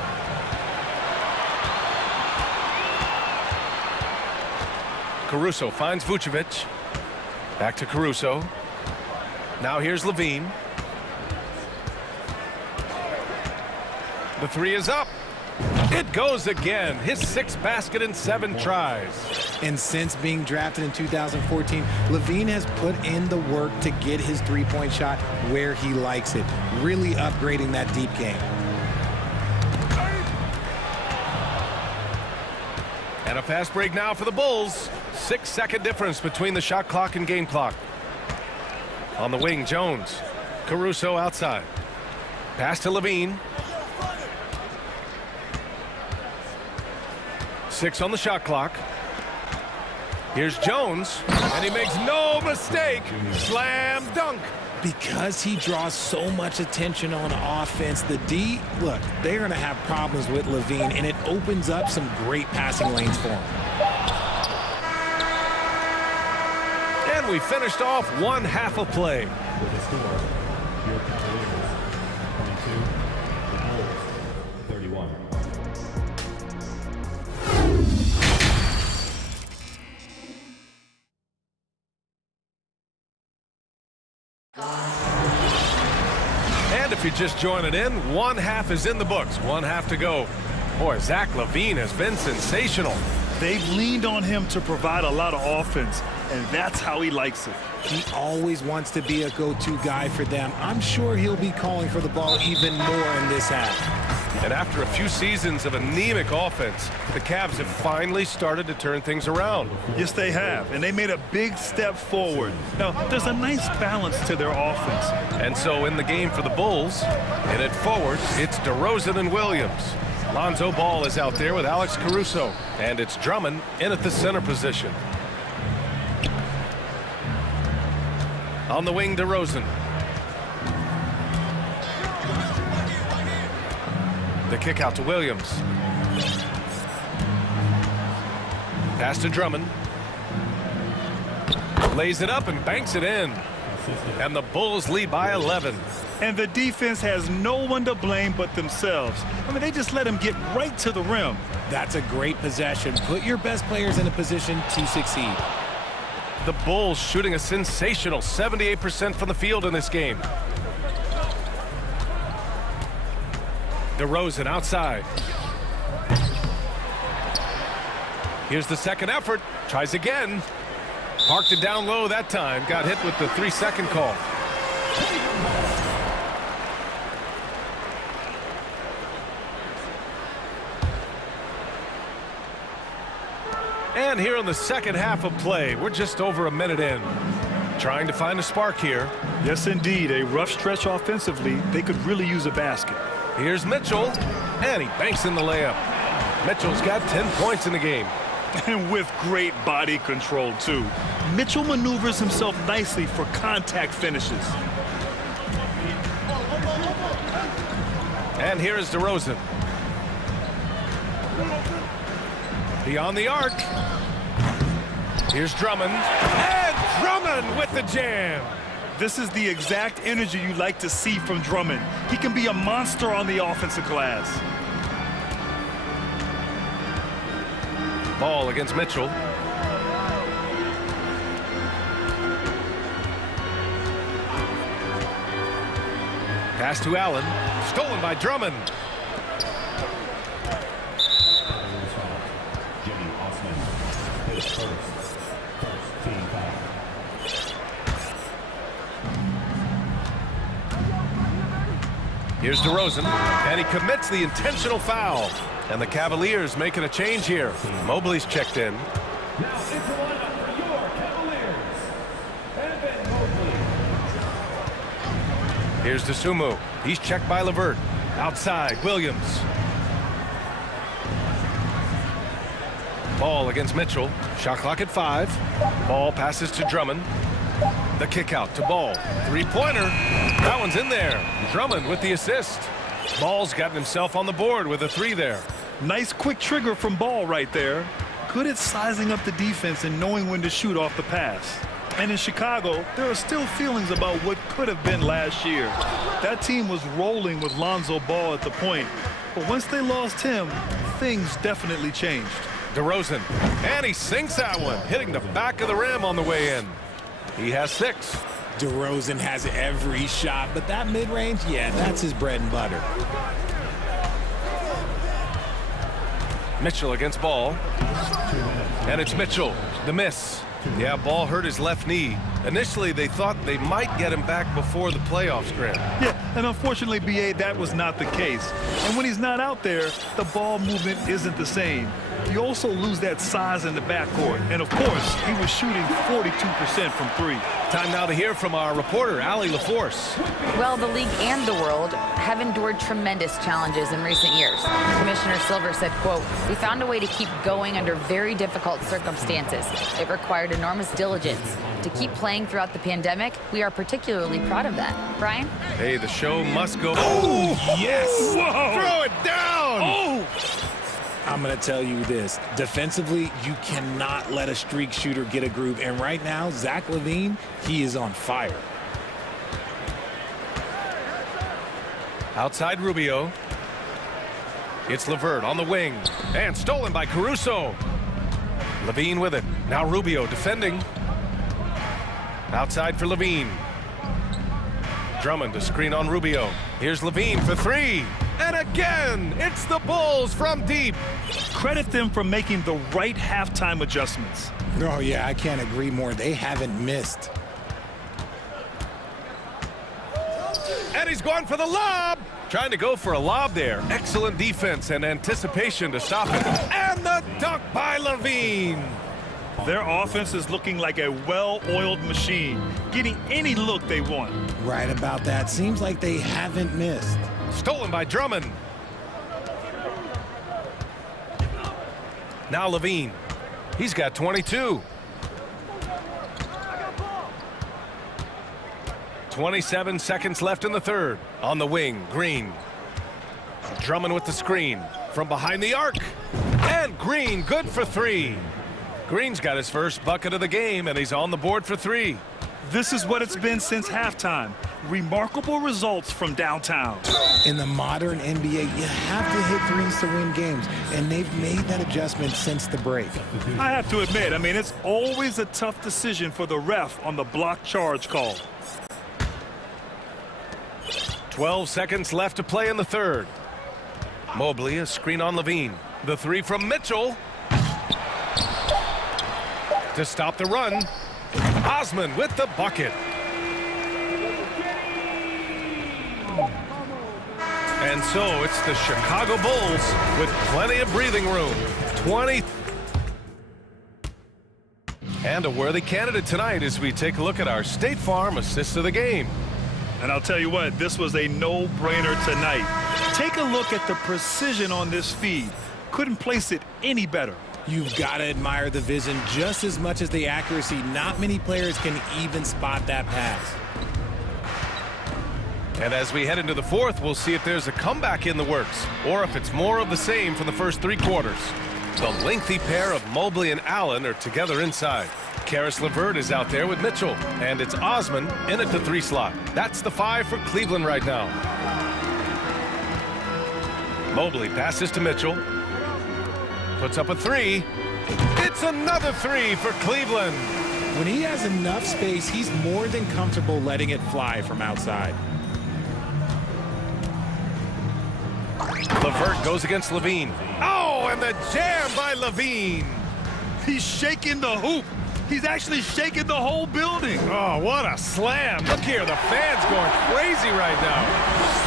Caruso finds Vucevic. Back to Caruso. Now here's Levine. The three is up. It goes again. His 6th basket in 7 tries. And since being drafted in 2014, Levine has put in the work to get his three-point shot where he likes it, really upgrading that deep game. And a fast break now for the Bulls. 6-second difference between the shot clock and game clock. On the wing, Jones. Caruso outside. Pass to Levine. 6 on the shot clock. Here's Jones, and he makes no mistake. Slam dunk. Because he draws so much attention on offense, the D, look, they're going to have problems with Levine, and it opens up some great passing lanes for him. And we finished off one half of play. With the score, your Cavaliers 22, the Bulls 31. And if you're just joining in, one half is in the books. One half to go. Boy, Zach LaVine has been sensational. They've leaned on him to provide a lot of offense, and that's how he likes it. He always wants to be a go-to guy for them. I'm sure he'll be calling for the ball even more in this half. And after a few seasons of anemic offense, the Cavs have finally started to turn things around. Yes, they have, and they made a big step forward. Now, there's a nice balance to their offense. And so in the game for the Bulls, in it forward, it's DeRozan and Williams. Lonzo Ball is out there with Alex Caruso, and it's Drummond in at the center position. On the wing, DeRozan. The kick out to Williams. Pass to Drummond. Lays it up and banks it in. And the Bulls lead by 11. And the defense has no one to blame but themselves. I mean, they just let him get right to the rim. That's a great possession. Put your best players in a position to succeed. The Bulls shooting a sensational 78% from the field in this game. DeRozan outside. Here's the second effort. Tries again. Parked it down low that time. Got hit with the 3-second call. And here in the second half of play, we're just over a minute in. Trying to find a spark here. Yes, indeed. A rough stretch offensively. They could really use a basket. Here's Mitchell, and he banks in the layup. Mitchell's got 10 points in the game. And with great body control, too. Mitchell maneuvers himself nicely for contact finishes. And here is DeRozan. Beyond the arc. Here's Drummond. And Drummond with the jam. This is the exact energy you like to see from Drummond. He can be a monster on the offensive glass. Ball against Mitchell. Pass to Allen. Stolen by Drummond. Here's DeRozan, and he commits the intentional foul. And the Cavaliers making a change here. Mobley's checked in. Now into the lineup for your Cavaliers, Evan Mobley. Here's DeSumo. He's checked by LeVert. Outside, Williams. Ball against Mitchell. Shot clock at 5. Ball passes to Drummond. The kick out to Ball. Three-pointer. That one's in there. Drummond with the assist. Ball's gotten himself on the board with a 3 there. Nice quick trigger from Ball right there. Good at sizing up the defense and knowing when to shoot off the pass. And in Chicago, there are still feelings about what could have been last year. That team was rolling with Lonzo Ball at the point. But once they lost him, things definitely changed. DeRozan. And he sinks that one, hitting the back of the rim on the way in. He has 6. DeRozan has every shot, but that mid-range, yeah, that's his bread and butter. Mitchell against Ball. And it's Mitchell. The miss. Yeah, Ball hurt his left knee. Initially, they thought they might get him back before the playoffs, Grant. Yeah, and unfortunately, BA, that was not the case. And when he's not out there, the ball movement isn't the same. You also lose that size in the backcourt. And, of course, he was shooting 42% from 3. Time now to hear from our reporter, Allie LaForce. Well, the league and the world have endured tremendous challenges in recent years. Commissioner Silver said, quote, "We found a way to keep going under very difficult circumstances. It required enormous diligence. To keep playing throughout the pandemic, we are particularly proud of that." Brian? Hey, the show must go. Oh, yes! Whoa! Throw it down! Oh! I'm going to tell you this. Defensively, you cannot let a streak shooter get a groove. And right now, Zach LaVine, he is on fire. Outside Rubio. It's LeVert on the wing. And stolen by Caruso. LaVine with it. Now Rubio defending. Outside for LaVine. Drummond to screen on Rubio. Here's LaVine for 3. And again, it's the Bulls from deep. Credit them for making the right halftime adjustments. Oh, yeah, I can't agree more. They haven't missed. And he's going for the lob. Trying to go for a lob there. Excellent defense and anticipation to stop it. And the dunk by LaVine. Their offense is looking like a well-oiled machine, getting any look they want. Right about that. Seems like they haven't missed. Stolen by Drummond. Now LaVine. He's got 22. 27 seconds left in the third. On the wing, Green. Drummond with the screen. From behind the arc. And Green good for 3. Green's got his first bucket of the game, and he's on the board for 3. This is what it's been since halftime. Remarkable results from downtown. In the modern NBA, you have to hit threes to win games, and they've made that adjustment since the break. I have to admit, it's always a tough decision for the ref on the block charge call. 12 seconds left to play in the third. Mobley, a screen on LaVine. The 3 from Mitchell. To stop the run. Osman with the bucket. And so it's the Chicago Bulls with plenty of breathing room. 20. And a worthy candidate tonight as we take a look at our State Farm assist of the game. And I'll tell you what, this was a no-brainer tonight. Take a look at the precision on this feed. Couldn't place it any better. You've got to admire the vision just as much as the accuracy. Not many players can even spot that pass. And as we head into the fourth, we'll see if there's a comeback in the works or if it's more of the same from the first three quarters. The lengthy pair of Mobley and Allen are together inside. Karis LeVert is out there with Mitchell, and it's Osman in at the 3 slot. That's the 5 for Cleveland right now. Mobley passes to Mitchell. Puts up a 3. It's another 3 for Cleveland. When he has enough space, he's more than comfortable letting it fly from outside. LeVert goes against Levine. Oh, and the jam by Levine. He's shaking the hoop. He's actually shaking the whole building. Oh, what a slam. Look here, the fans going crazy right now.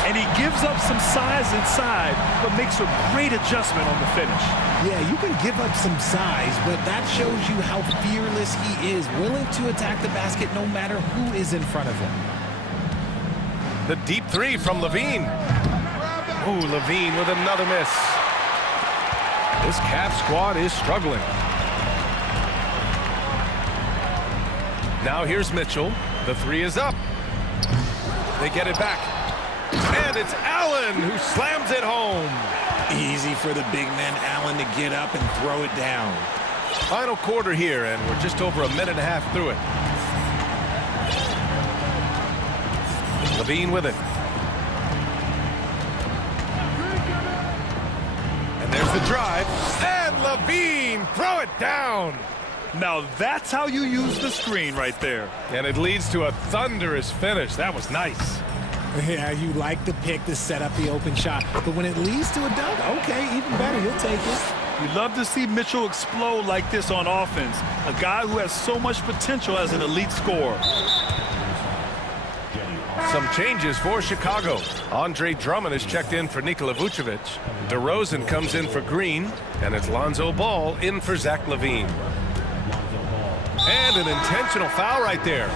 And he gives up some size inside, but makes a great adjustment on the finish. Yeah, you can give up some size, but that shows you how fearless he is, willing to attack the basket no matter who is in front of him. The deep 3 from Levine. Ooh, Levine with another miss. This Cavs squad is struggling. Now here's Mitchell. The 3 is up. They get it back. And it's Allen who slams it home. Easy for the big man Allen to get up and throw it down. Final quarter here, and we're just over a minute and a half through it. Levine with it. And there's the drive. And Levine, throw it down. Now that's how you use the screen right there. And it leads to a thunderous finish. That was nice. Yeah, you like the pick to set up the open shot, but when it leads to a dunk, okay, even better, you'll take it. You love to see Mitchell explode like this on offense. A guy who has so much potential as an elite scorer. Some changes for Chicago. Andre Drummond is checked in for Nikola Vucevic. DeRozan comes in for Green, and it's Lonzo Ball in for Zach LaVine. And an intentional foul right there.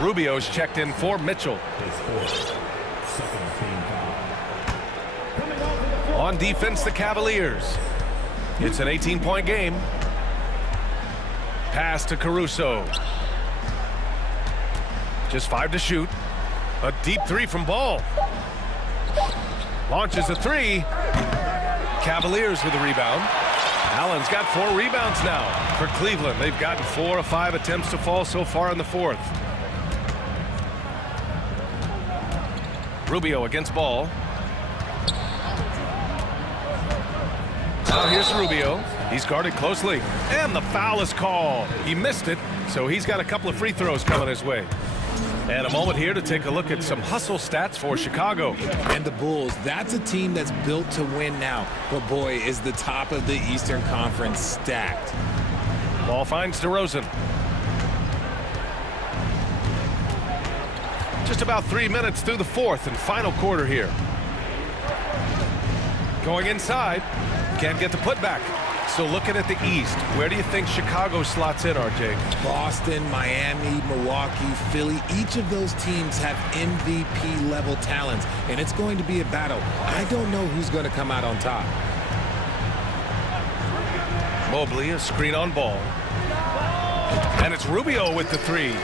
Rubio's checked in for Mitchell. On defense, the Cavaliers. It's an 18-point game. Pass to Caruso. Just 5 to shoot. A deep 3 from Ball. Launches a 3. Cavaliers with the rebound. Allen's got 4 rebounds now for Cleveland. They've gotten 4 of 5 attempts to fall so far in the fourth. Rubio against Ball. Now here's Rubio. He's guarded closely. And the foul is called. He missed it, so he's got a couple of free throws coming his way. And a moment here to take a look at some hustle stats for Chicago. And the Bulls, that's a team that's built to win now. But boy, is the top of the Eastern Conference stacked. Ball finds DeRozan. Just about 3 minutes through the fourth and final quarter here. Going inside. Can't get the putback. So looking at the East, where do you think Chicago slots in, RJ? Boston, Miami, Milwaukee, Philly, each of those teams have MVP-level talents, and it's going to be a battle. I don't know who's going to come out on top. Mobley, a screen on Ball. And it's Rubio with the 3.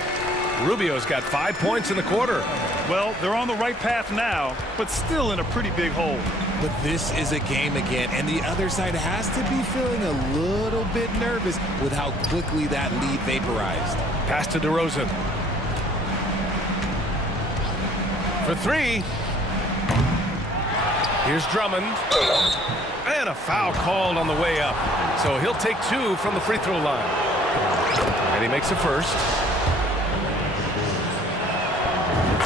Rubio's got 5 points in the quarter. Well, they're on the right path now, but still in a pretty big hole. But this is a game again, and the other side has to be feeling a little bit nervous with how quickly that lead vaporized. Pass to DeRozan. For 3. Here's Drummond. And a foul called on the way up. So he'll take 2 from the free throw line. And he makes a first.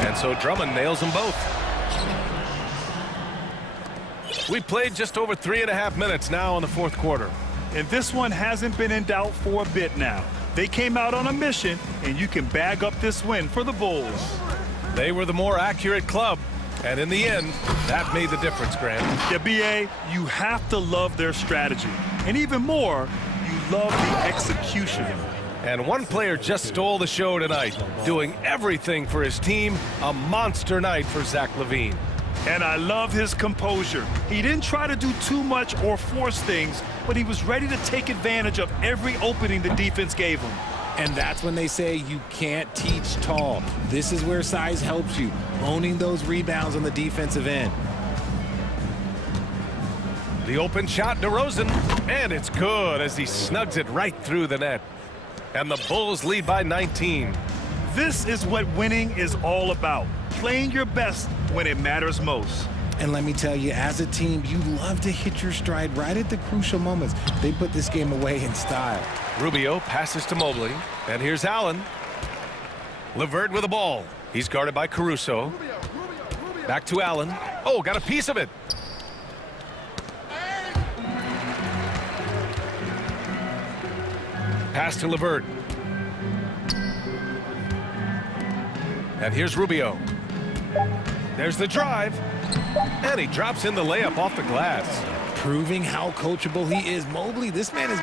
And so Drummond nails them both. We played just over 3.5 minutes now in the fourth quarter. And this one hasn't been in doubt for a bit now. They came out on a mission, and you can bag up this win for the Bulls. They were the more accurate club, and in the end, that made the difference, Grant. Yeah, B.A., you have to love their strategy. And even more, you love the execution. And one player just stole the show tonight, doing everything for his team. A monster night for Zach LaVine. And I love his composure. He didn't try to do too much or force things, but he was ready to take advantage of every opening the defense gave him. And that's when they say you can't teach tall. This is where size helps you, owning those rebounds on the defensive end. The open shot, DeRozan, and it's good as he snugs it right through the net. And the Bulls lead by 19. This is what winning is all about, playing your best when it matters most. And let me tell you, as a team, you love to hit your stride right at the crucial moments. They put this game away in style. Rubio passes to Mobley, and here's Allen. LeVert with the ball. He's guarded by Caruso. Back to Allen. Oh, got a piece of it. Pass to LeVert. And here's Rubio. There's the drive. And he drops in the layup off the glass. Proving how coachable he is. Mobley, this man is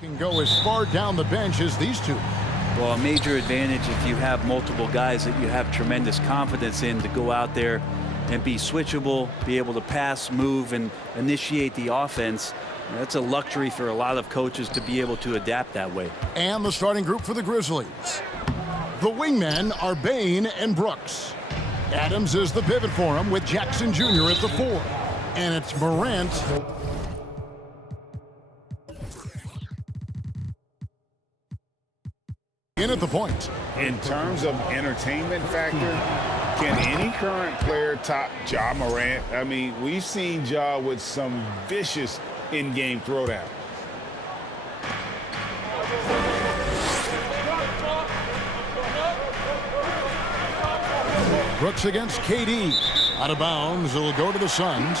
Can go as far down the bench as these two. Well, a major advantage if you have multiple guys that you have tremendous confidence in to go out there and be switchable, be able to pass, move, and initiate the offense. That's a luxury for a lot of coaches to be able to adapt that way. And the starting group for the Grizzlies. The wingmen are Bain and Brooks. Adams is the pivot for him with Jackson Jr. at the 4. And it's Morant. In at the point. In terms of entertainment factor, can any current player top Ja Morant? I mean, we've seen Ja with some vicious in-game throwdown. Brooks against KD. Out of bounds, it'll go to the Suns.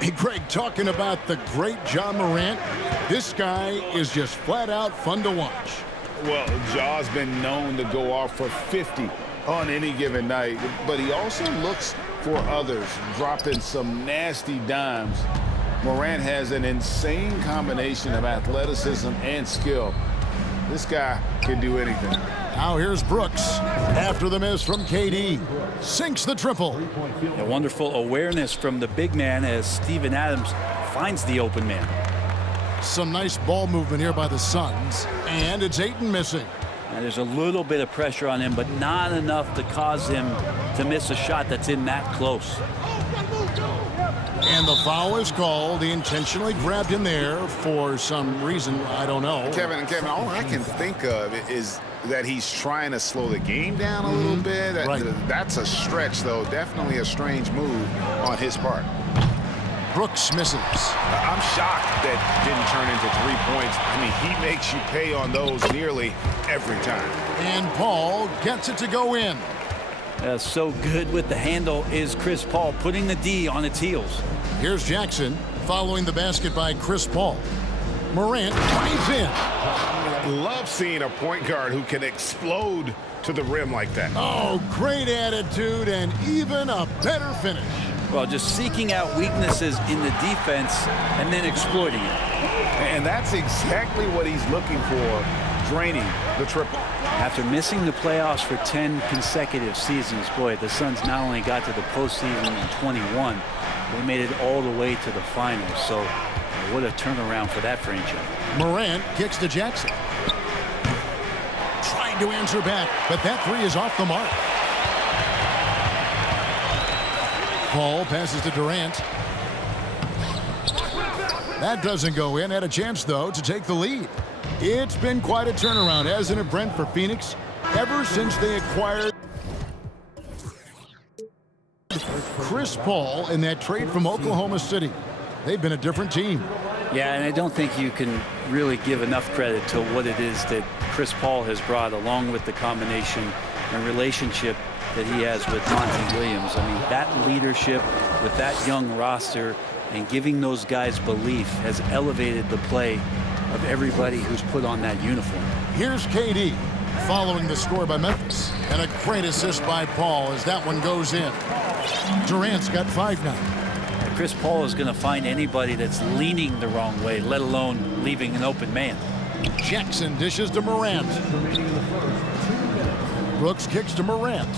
Hey, Greg, talking about the great Ja Morant, this guy is just flat out fun to watch. Well, Ja's been known to go off for 50 on any given night, but he also looks for others, dropping some nasty dimes. Morant has an insane combination of athleticism and skill. This guy can do anything. Now here's Brooks after the miss from KD. Sinks the triple. A wonderful awareness from the big man as Steven Adams finds the open man. Some nice ball movement here by the Suns. And it's Ayton missing. Now, there's a little bit of pressure on him, but not enough to cause him to miss a shot that's in that close. And the foul is called. He intentionally grabbed him there for some reason. I don't know. Kevin, all I can think of is that he's trying to slow the game down a little bit. Right. That's a stretch, though. Definitely a strange move on his part. Brooks misses. I'm shocked that didn't turn into 3 points. I mean, he makes you pay on those nearly every time. And Paul gets it to go in. So good with the handle is Chris Paul, putting the D on its heels. Here's Jackson following the basket by Chris Paul. Morant drives in. Love seeing a point guard who can explode to the rim like that. Oh, great attitude and even a better finish. Well, just seeking out weaknesses in the defense and then exploiting it. And that's exactly what he's looking for, draining the triple. After missing the playoffs for 10 consecutive seasons, boy, the Suns not only got to the postseason in 21, they made it all the way to the finals. So what a turnaround for that franchise. Morant kicks to Jackson. Trying to answer back, but that three is off the mark. Paul passes to Durant. That doesn't go in. Had a chance, though, to take the lead. It's been quite a turnaround, hasn't it, Brent, for Phoenix? Ever since they acquired Chris Paul in that trade from Oklahoma City, they've been a different team. Yeah, and I don't think you can really give enough credit to what it is that Chris Paul has brought, along with the combination and relationship that he has with Monty Williams. I mean, that leadership with that young roster and giving those guys belief has elevated the play of everybody who's put on that uniform. Here's KD following the score by Memphis. And a great assist by Paul as that one goes in. Durant's got 5 now. Chris Paul is going to find anybody that's leaning the wrong way, let alone leaving an open man. Jackson dishes to Morant. Brooks kicks to Morant.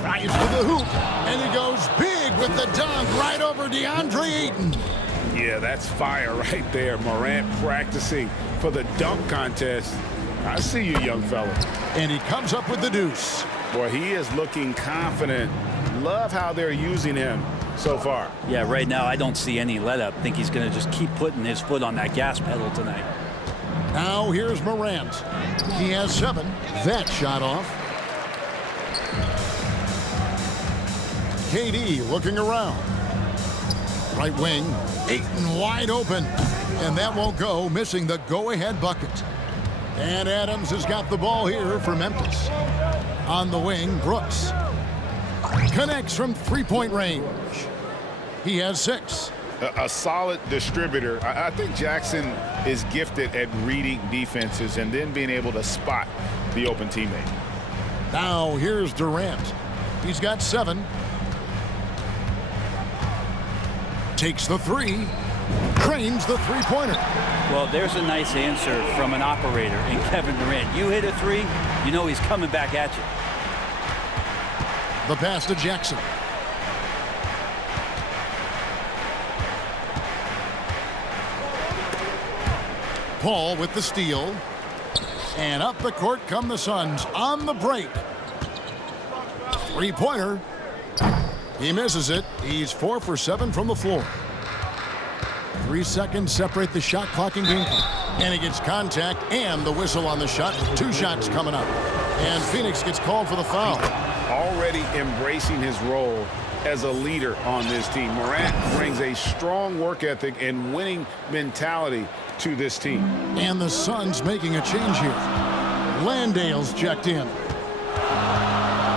Tries to the hoop, and he goes big with the dunk right over DeAndre Ayton. Yeah, that's fire right there. Morant practicing for the dunk contest. I see you, young fella. And he comes up with the deuce. Boy, he is looking confident. Love how they're using him so far. Yeah, right now I don't see any let up. I think he's going to just keep putting his foot on that gas pedal tonight. Now here's Morant. He has 7. That shot off. KD looking around. Right wing, Ayton wide open. And that won't go, missing the go-ahead bucket. And Adams has got the ball here for Memphis. On the wing, Brooks. Connects from three-point range. He has 6. A solid distributor. I think Jackson is gifted at reading defenses and then being able to spot the open teammate. Now here's Durant. He's got 7. Takes the 3. Trains the three-pointer. Well, there's a nice answer from an operator in Kevin Durant. You hit a 3, you know he's coming back at you. The pass to Jackson. Paul with the steal. And up the court come the Suns on the break. Three-pointer. He misses it. He's 4 for 7 from the floor. 3 seconds separate the shot clock and game clock. And he gets contact and the whistle on the shot. 2 shots coming up. And Phoenix gets called for the foul. Already embracing his role as a leader on this team. Morant brings a strong work ethic and winning mentality to this team. And the Suns making a change here. Landale's checked in.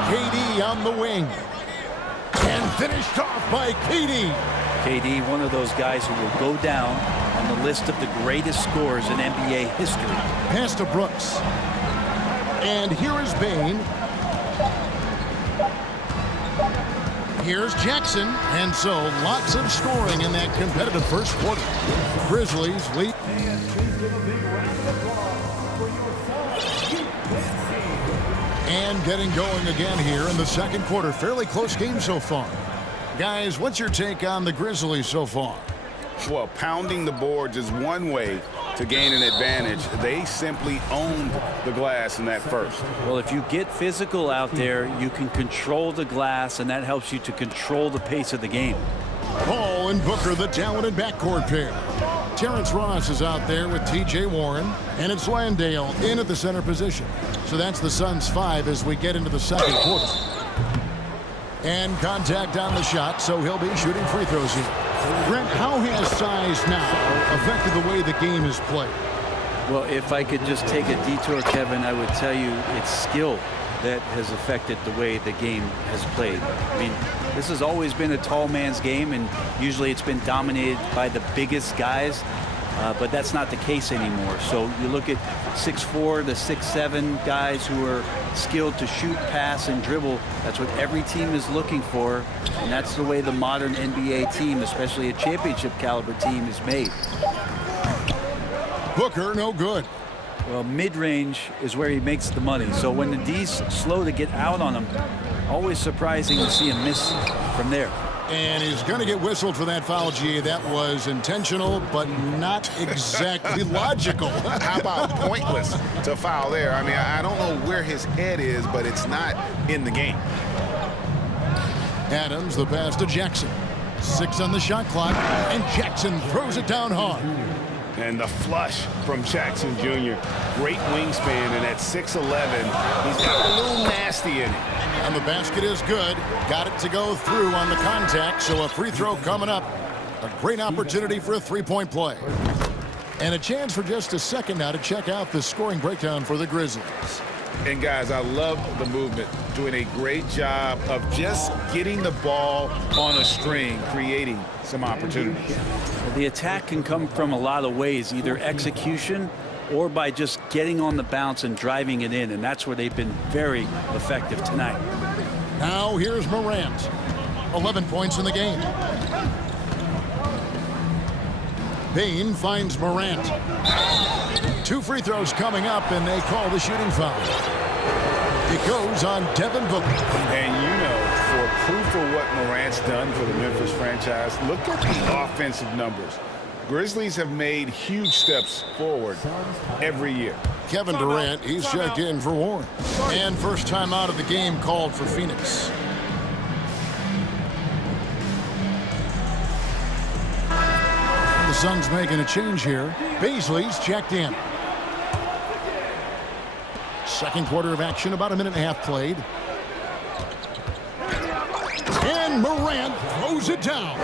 KD on the wing. And finished off by KD. KD, one of those guys who will go down on the list of the greatest scorers in NBA history. Pass to Brooks. And here is Bane. Here's Jackson. And so lots of scoring in that competitive first quarter. Grizzlies lead. And getting going again here in the second quarter. Fairly close game so far. Guys, what's your take on the Grizzlies so far? Well, pounding the boards is one way to gain an advantage. They simply owned the glass in that first. Well, if you get physical out there, you can control the glass, and that helps you to control the pace of the game. Paul and Booker, the talented backcourt pair. Terrence Ross is out there with T.J. Warren, and it's Landale in at the center position. So that's the Suns' 5 as we get into the second quarter. And contact on the shot, so he'll be shooting free throws here. Brent, how has size now affected the way the game is played? Well, if I could just take a detour, Kevin, I would tell you it's skill that has affected the way the game has played. I mean, this has always been a tall man's game, and usually it's been dominated by the biggest guys, but that's not the case anymore. So you look at 6'4", the 6'7" guys who are skilled to shoot, pass, and dribble. That's what every team is looking for, and that's the way the modern NBA team, especially a championship caliber team, is made. Booker, no good. Well, mid-range is where he makes the money. So when the D's slow to get out on him, always surprising to see him miss from there. And he's going to get whistled for that foul, G. That was intentional, but not exactly logical. How about pointless to foul there? I mean, I don't know where his head is, but it's not in the game. Adams, the pass to Jackson. 6 on the shot clock, and Jackson throws it down hard. And the flush from Jackson Jr. Great wingspan, and at 6'11", he's got a little nasty in it. And the basket is good. Got it to go through on the contact, so a free throw coming up. A great opportunity for a three-point play. And a chance for just a second now to check out the scoring breakdown for the Grizzlies. And guys, I love the movement, doing a great job of just getting the ball on a string, creating some opportunities. The attack can come from a lot of ways, either execution or by just getting on the bounce and driving it in, and that's where they've been very effective tonight. Now here's Morant. 11 points in the game. Payne finds Morant. 2 free throws coming up, and they call the shooting foul. It goes on Devin Booker. And you know, for proof of what Morant's done for the Memphis franchise, look at the offensive numbers. Grizzlies have made huge steps forward every year. Kevin Durant, he's checked in for Warren. And first time out of the game called for Phoenix. The Suns making a change here. Baisley's checked in. Second quarter of action, about a minute and a half played. And Morant throws it down.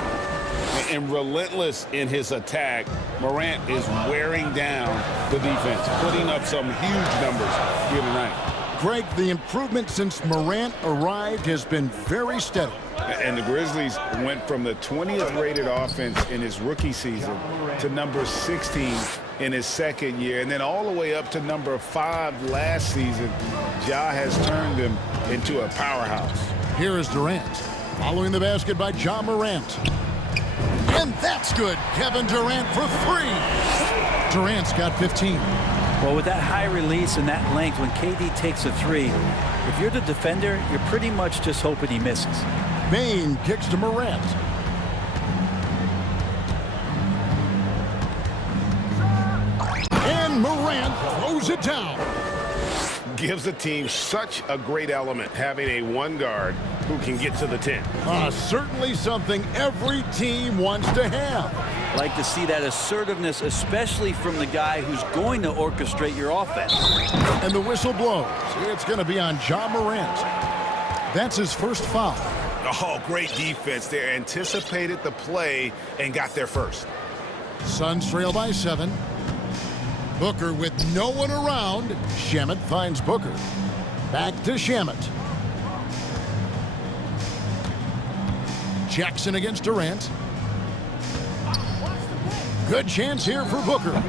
And relentless in his attack, Morant is wearing down the defense, putting up some huge numbers here tonight. Greg, the improvement since Morant arrived has been very steady. And the Grizzlies went from the 20th rated offense in his rookie season to number 16 in his second year, and then all the way up to number 5 last season. Ja has turned him into a powerhouse. Here is Durant, following the basket by Ja Morant. And that's good. Kevin Durant for 3. Durant's got 15. Well, with that high release and that length, when KD takes a 3, if you're the defender, you're pretty much just hoping he misses. Bain kicks to Morant. And Morant throws it down. Gives the team such a great element, having a one guard who can get to the 10. Certainly something every team wants to have. Like to see that assertiveness, especially from the guy who's going to orchestrate your offense. And the whistle blows. It's going to be on Ja Morant. That's his first foul. Oh, great defense there. Anticipated the play and got there first. Suns trail by 7. Booker with no one around. Shamet finds Booker. Back to Shamet. Jackson against Durant. Good chance here for Booker.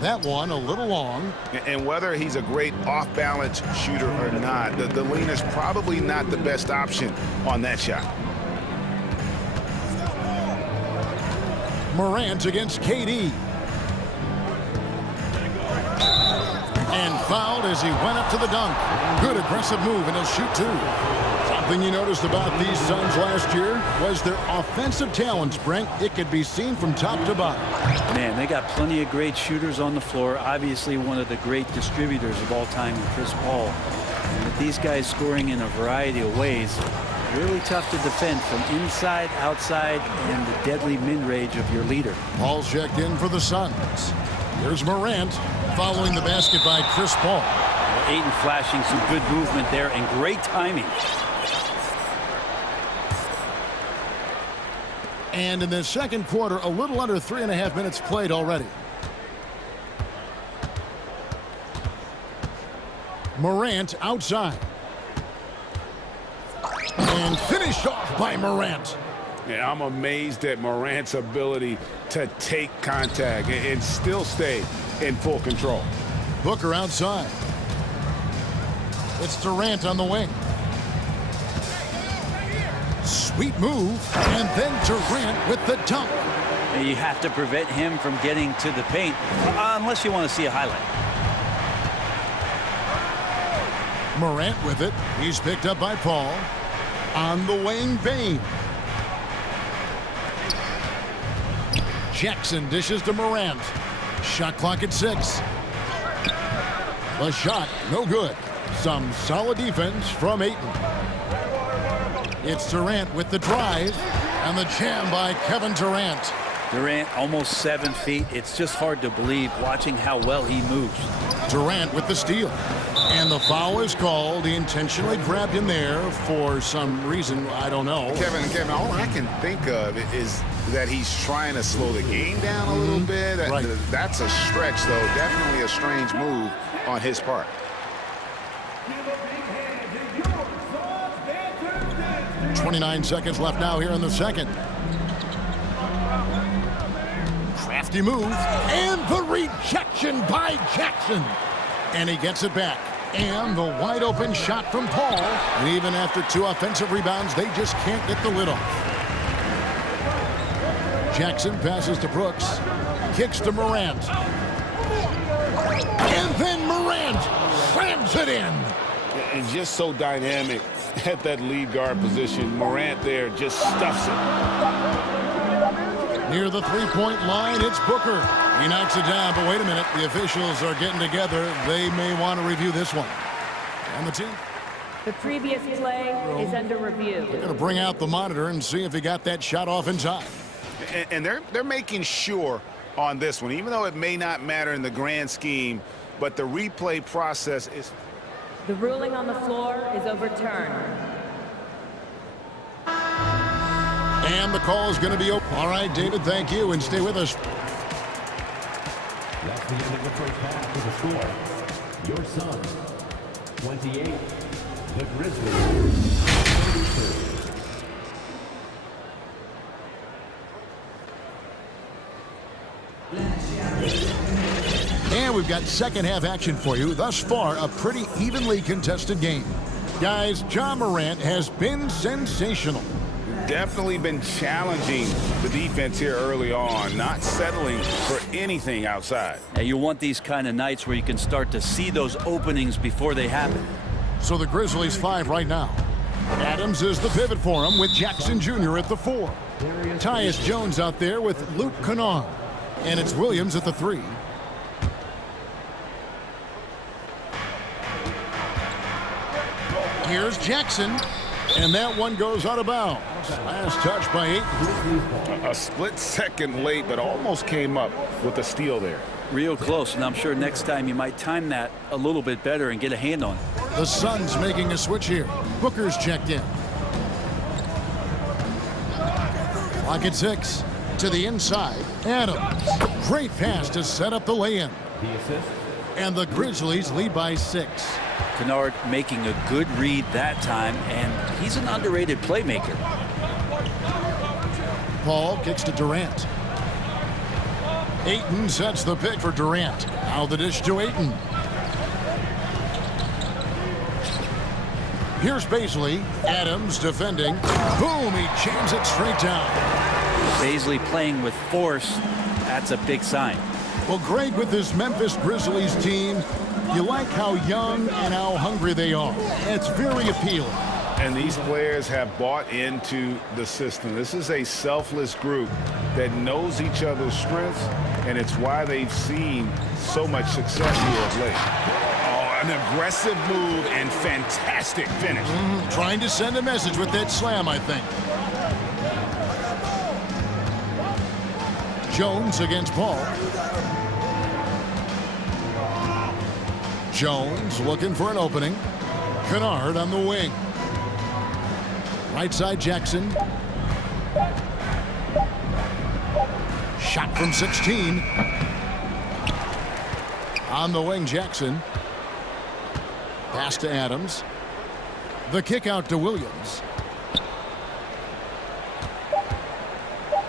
That one a little long. And whether he's a great off-balance shooter or not, the lean is probably not the best option on that shot. Morant against KD. And fouled as he went up to the dunk. Good aggressive move, and he'll shoot 2. Something you noticed about these Suns last year was their offensive talents, Brent. It could be seen from top to bottom. Man, they got plenty of great shooters on the floor. Obviously, one of the great distributors of all time in Chris Paul. And with these guys scoring in a variety of ways, really tough to defend from inside, outside, and the deadly mid-range of your leader. Paul's checked in for the Suns. Here's Morant following the basket by Chris Paul. Ayton flashing some good movement there and great timing. And in the second quarter, a little under 3.5 minutes played already. Morant outside. And finished off by Morant. Yeah, I'm amazed at Morant's ability to take contact and still stay in full control. Booker outside. It's Durant on the wing. Sweet move, and then Durant with the dunk. You have to prevent him from getting to the paint, unless you want to see a highlight. Morant with it. He's picked up by Paul. On the wing, Bain. Jackson dishes to Morant. Shot clock at 6. The shot, no good. Some solid defense from Ayton. It's Durant with the drive, and the jam by Kevin Durant. Durant almost 7 feet. It's just hard to believe watching how well he moves. Durant with the steal. And the foul is called. He intentionally grabbed him there for some reason, I don't know. Kevin, all I can think of is that he's trying to slow the game down a little bit. Right. That's a stretch, though. Definitely a strange move on his part. 29 seconds left now here in the second. Crafty move, and the rejection by Jackson. And he gets it back. And the wide open shot from Paul. And even after 2 offensive rebounds, they just can't get the lid off. Jackson passes to Brooks. Kicks to Morant. And then Morant slams it in. And just so dynamic at that lead guard position. Morant there just stuffs it. Near the three-point line, it's Booker. He knocks it down, but wait a minute. The officials are getting together. They may want to review this one. And the team. The previous play is under review. They're going to bring out the monitor and see if he got that shot off in time. And they're making sure on this one, even though it may not matter in the grand scheme, but the replay process is... The ruling on the floor is overturned. And the call is going to be open. All right, David, thank you, and stay with us. That's the end of the first half of the score. Your Suns 28, the Grizzlies. 32. And we've got second half action for you. Thus far, a pretty evenly contested game. Guys, Ja Morant has been sensational. Definitely been challenging the defense here early on, not settling for anything outside. Now, you want these kind of nights where you can start to see those openings before they happen. So the Grizzlies 5 right now. Adams is the pivot for him with Jackson Jr. at the 4. Tyus Jones out there with Luke Kennard. And it's Williams at the 3. Here's Jackson, and that one goes out of bounds. Last touch by Ayton. A split second late, but almost came up with a steal there. Real close, and I'm sure next time you might time that a little bit better and get a hand on it. The Suns making a switch here. Booker's checked in. Clock at 6. To the inside. Adams. Great pass to set up the lay-in. The assist. And the Grizzlies lead by 6. Kennard making a good read that time, and he's an underrated playmaker. Paul kicks to Durant. Ayton sets the pick for Durant. Now the dish to Ayton. Here's Baisley. Adams defending. Boom, he jams it straight down. Baisley playing with force. That's a big sign. Well, Greg, with this Memphis Grizzlies team, you like how young and how hungry they are. It's very appealing. And these players have bought into the system. This is a selfless group that knows each other's strengths, and it's why they've seen so much success here of late. Oh, an aggressive move and fantastic finish. Trying to send a message with that slam, I think. Jones against Paul. Jones looking for an opening. Kennard on the wing. Right side Jackson. Shot from 16. On the wing Jackson. Pass to Adams. The kick out to Williams.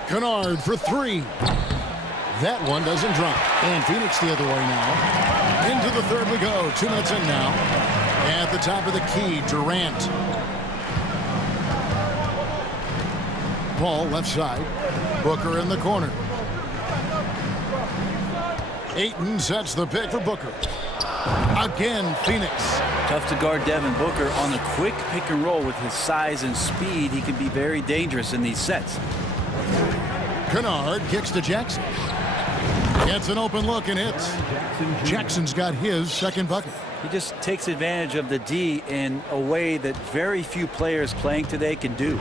Kennard for 3. That one doesn't drop. And Phoenix the other way now. Into the third we go. 2 minutes in now. At the top of the key, Durant. Paul left side. Booker in the corner. Ayton sets the pick for Booker. Again, Phoenix. Tough to guard Devin Booker on the quick pick and roll with his size and speed. He can be very dangerous in these sets. Kennard kicks to Jackson. Gets an open look and hits. Jackson's got his second bucket. He just takes advantage of the D in a way that very few players playing today can do.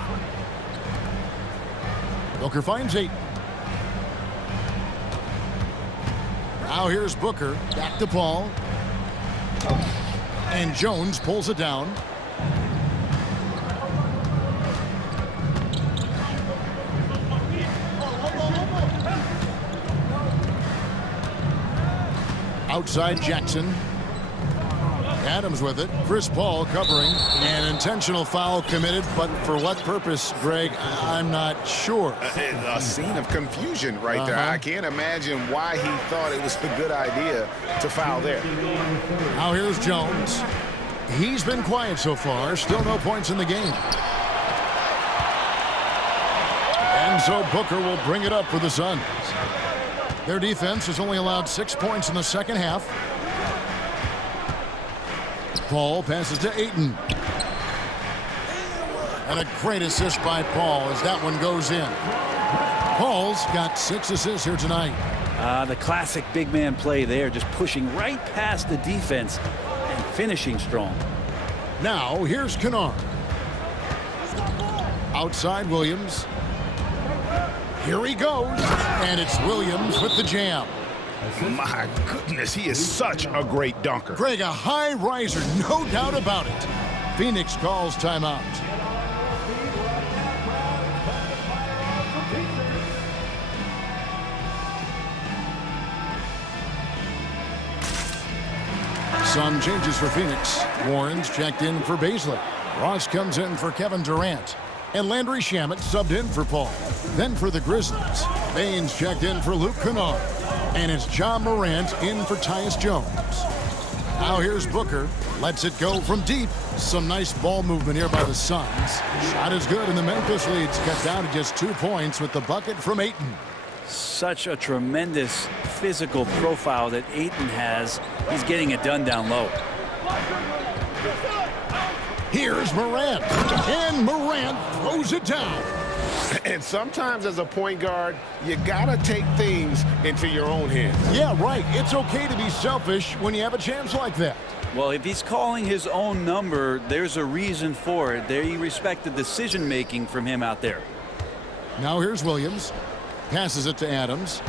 Booker finds 8. Now here's Booker. Back to Paul. And Jones pulls it down. Outside Jackson. Adams with it. Chris Paul covering. An intentional foul committed, but for what purpose, Greg, I'm not sure. A scene of confusion right there. I can't imagine why he thought it was a good idea to foul there. Now here's Jones. He's been quiet so far. Still no points in the game. And so Booker will bring it up for the Suns. Their defense has only allowed 6 points in the second half. Paul passes to Ayton. And a great assist by Paul as that one goes in. Paul's got 6 assists here tonight. The classic big man play there, just pushing right past the defense and finishing strong. Now here's Kennard. Outside Williams. Here he goes, and it's Williams with the jam. My goodness, he is such a great dunker. Greg, a high riser, no doubt about it. Phoenix calls timeout. Some changes for Phoenix. Warren's checked in for Baisley. Ross comes in for Kevin Durant. And Landry Shamet subbed in for Paul. Then for the Grizzlies, Baines checked in for Luke Kennard. And it's John Morant in for Tyus Jones. Now here's Booker. Lets it go from deep. Some nice ball movement here by the Suns. Shot is good, and the Memphis lead's cut down to just 2 points with the bucket from Ayton. Such a tremendous physical profile that Ayton has. He's getting it done down low. Here's Morant, and Morant throws it down. And sometimes as a point guard, you gotta take things into your own hands. Yeah, right. It's okay to be selfish when you have a chance like that. Well, if he's calling his own number, there's a reason for it. They respect the decision-making from him out there. Now here's Williams. Passes it to Adams.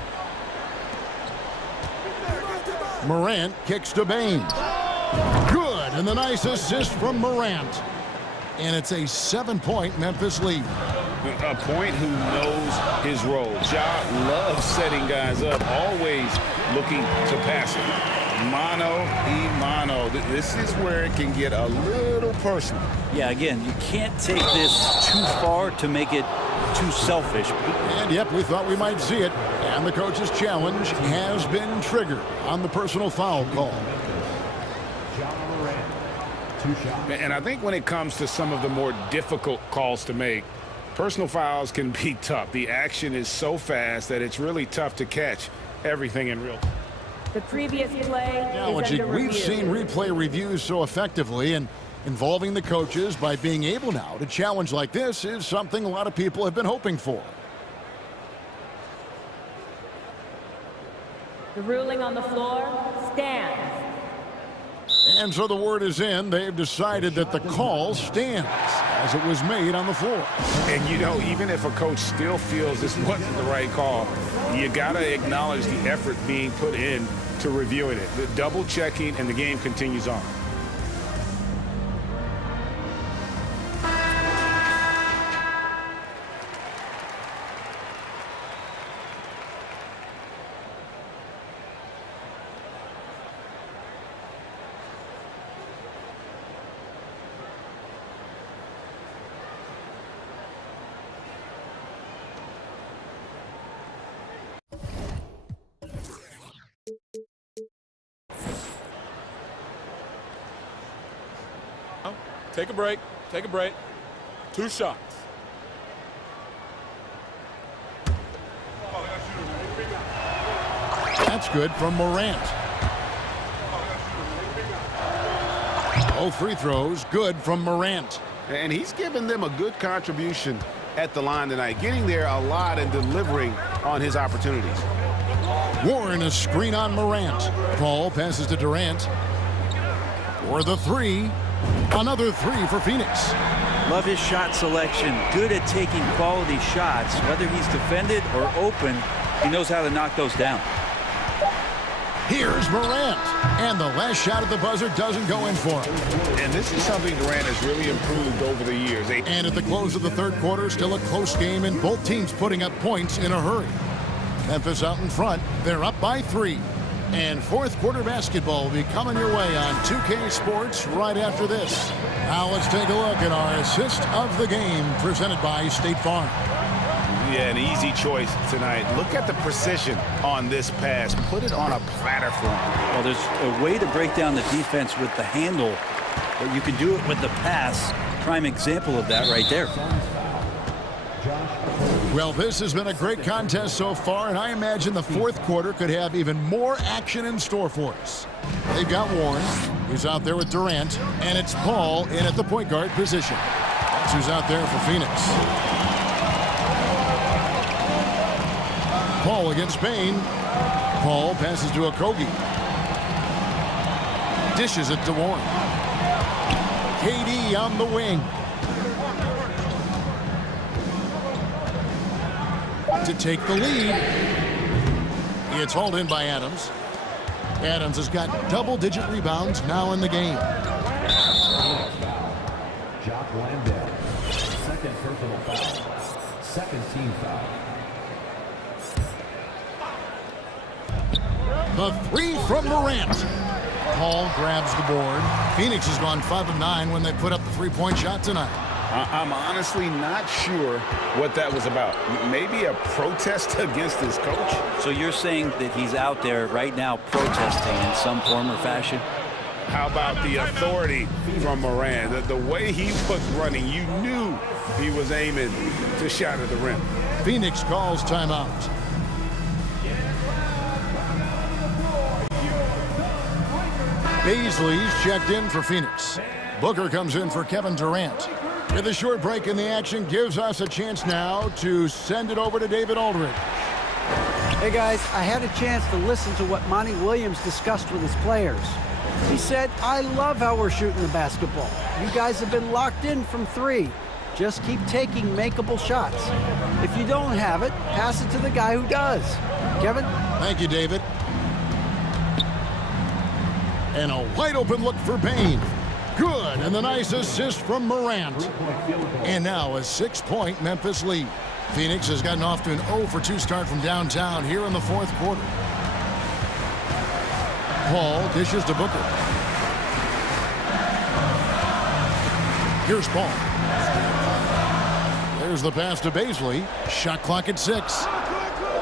Morant kicks to Baines. Good, and the nice assist from Morant. And it's a 7-point Memphis lead. A point who knows his role. Ja loves setting guys up, always looking to pass it. Mano y mano. This is where it can get a little personal. Yeah, again, you can't take this too far to make it too selfish. And yep, we thought we might see it. And the coach's challenge has been triggered on the personal foul call. And I think when it comes to some of the more difficult calls to make, personal fouls can be tough. The action is so fast that it's really tough to catch everything in real time. The previous play is under We've review. seen replay reviews so effectively, and involving the coaches by being able now to challenge like this is something a lot of people have been hoping for. The ruling on the floor stands. And so the word is in. They've decided that the call stands as it was made on the floor. And, you know, even if a coach still feels this wasn't the right call, you got to acknowledge the effort being put in to reviewing it. The double checking, and the game continues on. Take a break. Take a break. 2 shots. That's good from Morant. Both free throws good from Morant. And he's given them a good contribution at the line tonight, getting there a lot and delivering on his opportunities. Warren a screen on Morant. Paul passes to Durant. For the 3. Another 3 for Phoenix. Love his shot selection. Good at taking quality shots. Whether he's defended or open, he knows how to knock those down. Here's Morant. And the last shot at the buzzer doesn't go in for him. And this is something Durant has really improved over the years. And at the close of the third quarter, still a close game, and both teams putting up points in a hurry. Memphis out in front. They're up by 3. And fourth quarter basketball will be coming your way on 2K Sports right after this. Now let's take a look at our assist of the game presented by State Farm. Yeah, an easy choice tonight. Look at the precision on this pass. Put it on a platter for him. Well, there's a way to break down the defense with the handle, but you can do it with the pass. Prime example of that right there. Well, this has been a great contest so far, and I imagine the fourth quarter could have even more action in store for us. They've got Warren. He's out there with Durant, and it's Paul in at the point guard position. That's who's out there for Phoenix. Paul against Bain. Paul passes to Okogie. Dishes it to Warren. KD on the wing. To take the lead. It's hauled in by Adams. Adams has got double-digit rebounds now in the game. Jock Landale, second personal foul, second team foul. The 3 from Morant. Paul grabs the board. Phoenix has gone 5 of 9 when they put up the three-point shot tonight. I'm honestly not sure what that was about. Maybe a protest against his coach? So you're saying that he's out there right now protesting in some form or fashion? How about the authority from Morant? The way he was running, you knew he was aiming to shatter the rim. Phoenix calls timeout. Baisley's checked in for Phoenix. Booker comes in for Kevin Durant. With a short break in the action, gives us a chance now to send it over to David Aldridge. Hey guys, I had a chance to listen to what Monty Williams discussed with his players. He said, I love how we're shooting the basketball. You guys have been locked in from 3. Just keep taking makeable shots. If you don't have it, pass it to the guy who does. Kevin? Thank you, David. And a wide open look for Bane. Good, and the nice assist from Morant. And now a 6-point Memphis lead. Phoenix has gotten off to an 0-for-2 start from downtown here in the fourth quarter. Paul dishes to Booker. Here's Paul. There's the pass to Baisley. Shot clock at 6.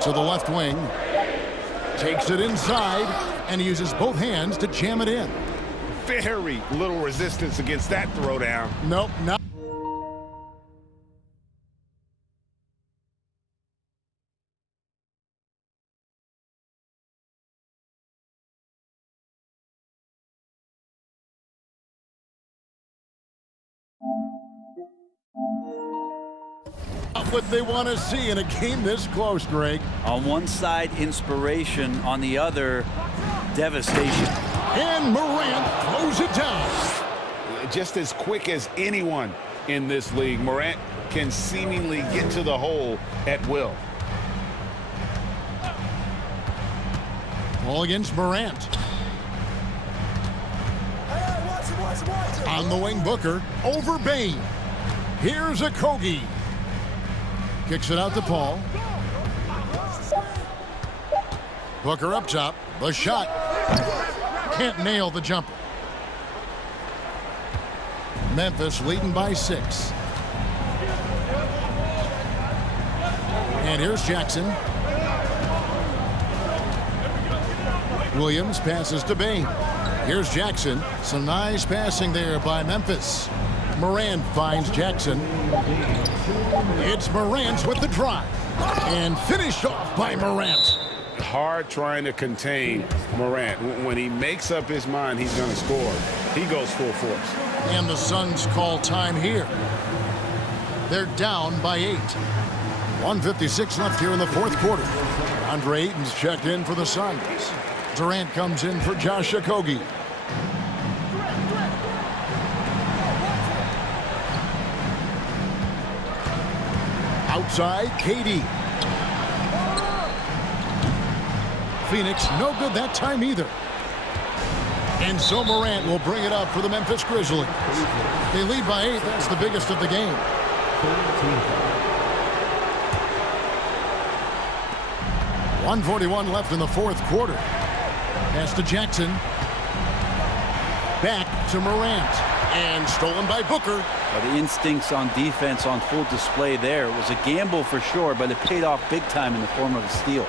To the left wing. Takes it inside, and he uses both hands to jam it in. Very little resistance against that throwdown. Nope, not. What they want to see in a game this close, Greg. On one side, inspiration. On the other, devastation. And Morant throws it down. Just as quick as anyone in this league, Morant can seemingly get to the hole at will. Ball against Morant. On the wing, Booker. Over Bane. Here's a Kogi. Kicks it out to Paul. Booker up top. The shot. Can't nail the jumper. Memphis leading by 6. And here's Jackson. Williams passes to Bane. Here's Jackson. Some nice passing there by Memphis. Morant finds Jackson. It's Morant with the drive. And finished off by Morant. Hard trying to contain Morant. When he makes up his mind he's going to score, he goes full force. And the Suns call time here. They're down by 8. 1:56 left here in the fourth quarter. Andre Ayton's checked in for the Suns. Durant comes in for Josh Okogie. Outside, KD. Phoenix, no good that time either. And so Morant will bring it up for the Memphis Grizzlies. They lead by 8. That's the biggest of the game. 1:41 left in the fourth quarter. Pass to Jackson. Back to Morant. And stolen by Booker. Well, the instincts on defense on full display there. It was a gamble for sure, but it paid off big time in the form of a steal.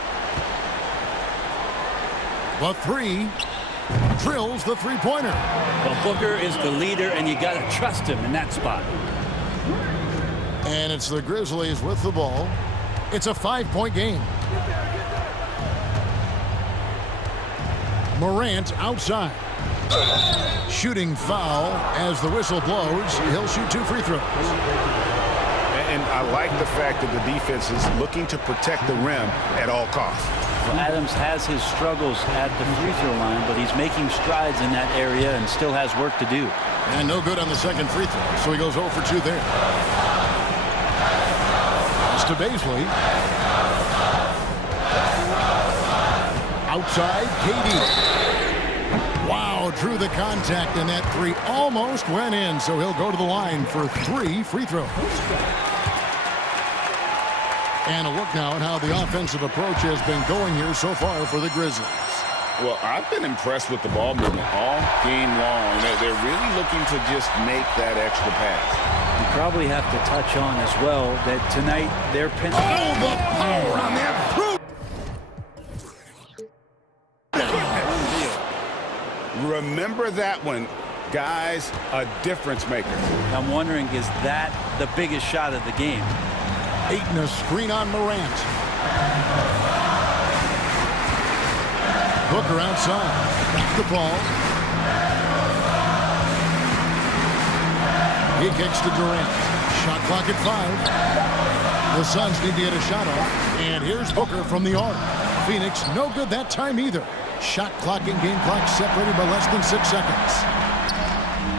The 3 drills the three-pointer. Well, Booker is the leader, and you got to trust him in that spot. And it's the Grizzlies with the ball. It's a 5-point game. Morant outside. Shooting foul as the whistle blows. He'll shoot 2 free throws. And I like the fact that the defense is looking to protect the rim at all costs. Well, Adams has his struggles at the free throw line, but he's making strides in that area and still has work to do. And no good on the second free throw, so he goes 0 for 2 there. It's to Baisley. Outside, KD. Wow, drew the contact, and that 3 almost went in, so he'll go to the line for 3 free throws. And a look now at how the offensive approach has been going here so far for the Grizzlies. Well, I've been impressed with the ball movement all game long. They're really looking to just make that extra pass. You probably have to touch on as well that tonight they're Oh, the power on that fruit! Remember that one. Guys, a difference maker. I'm wondering, is that the biggest shot of the game? Aiton, a screen on Morant. Booker outside. Back the ball. He kicks to Durant. Shot clock at 5. The Suns need to get a shot off. And here's Booker from the arc. Phoenix, no good that time either. Shot clock and game clock separated by less than 6 seconds.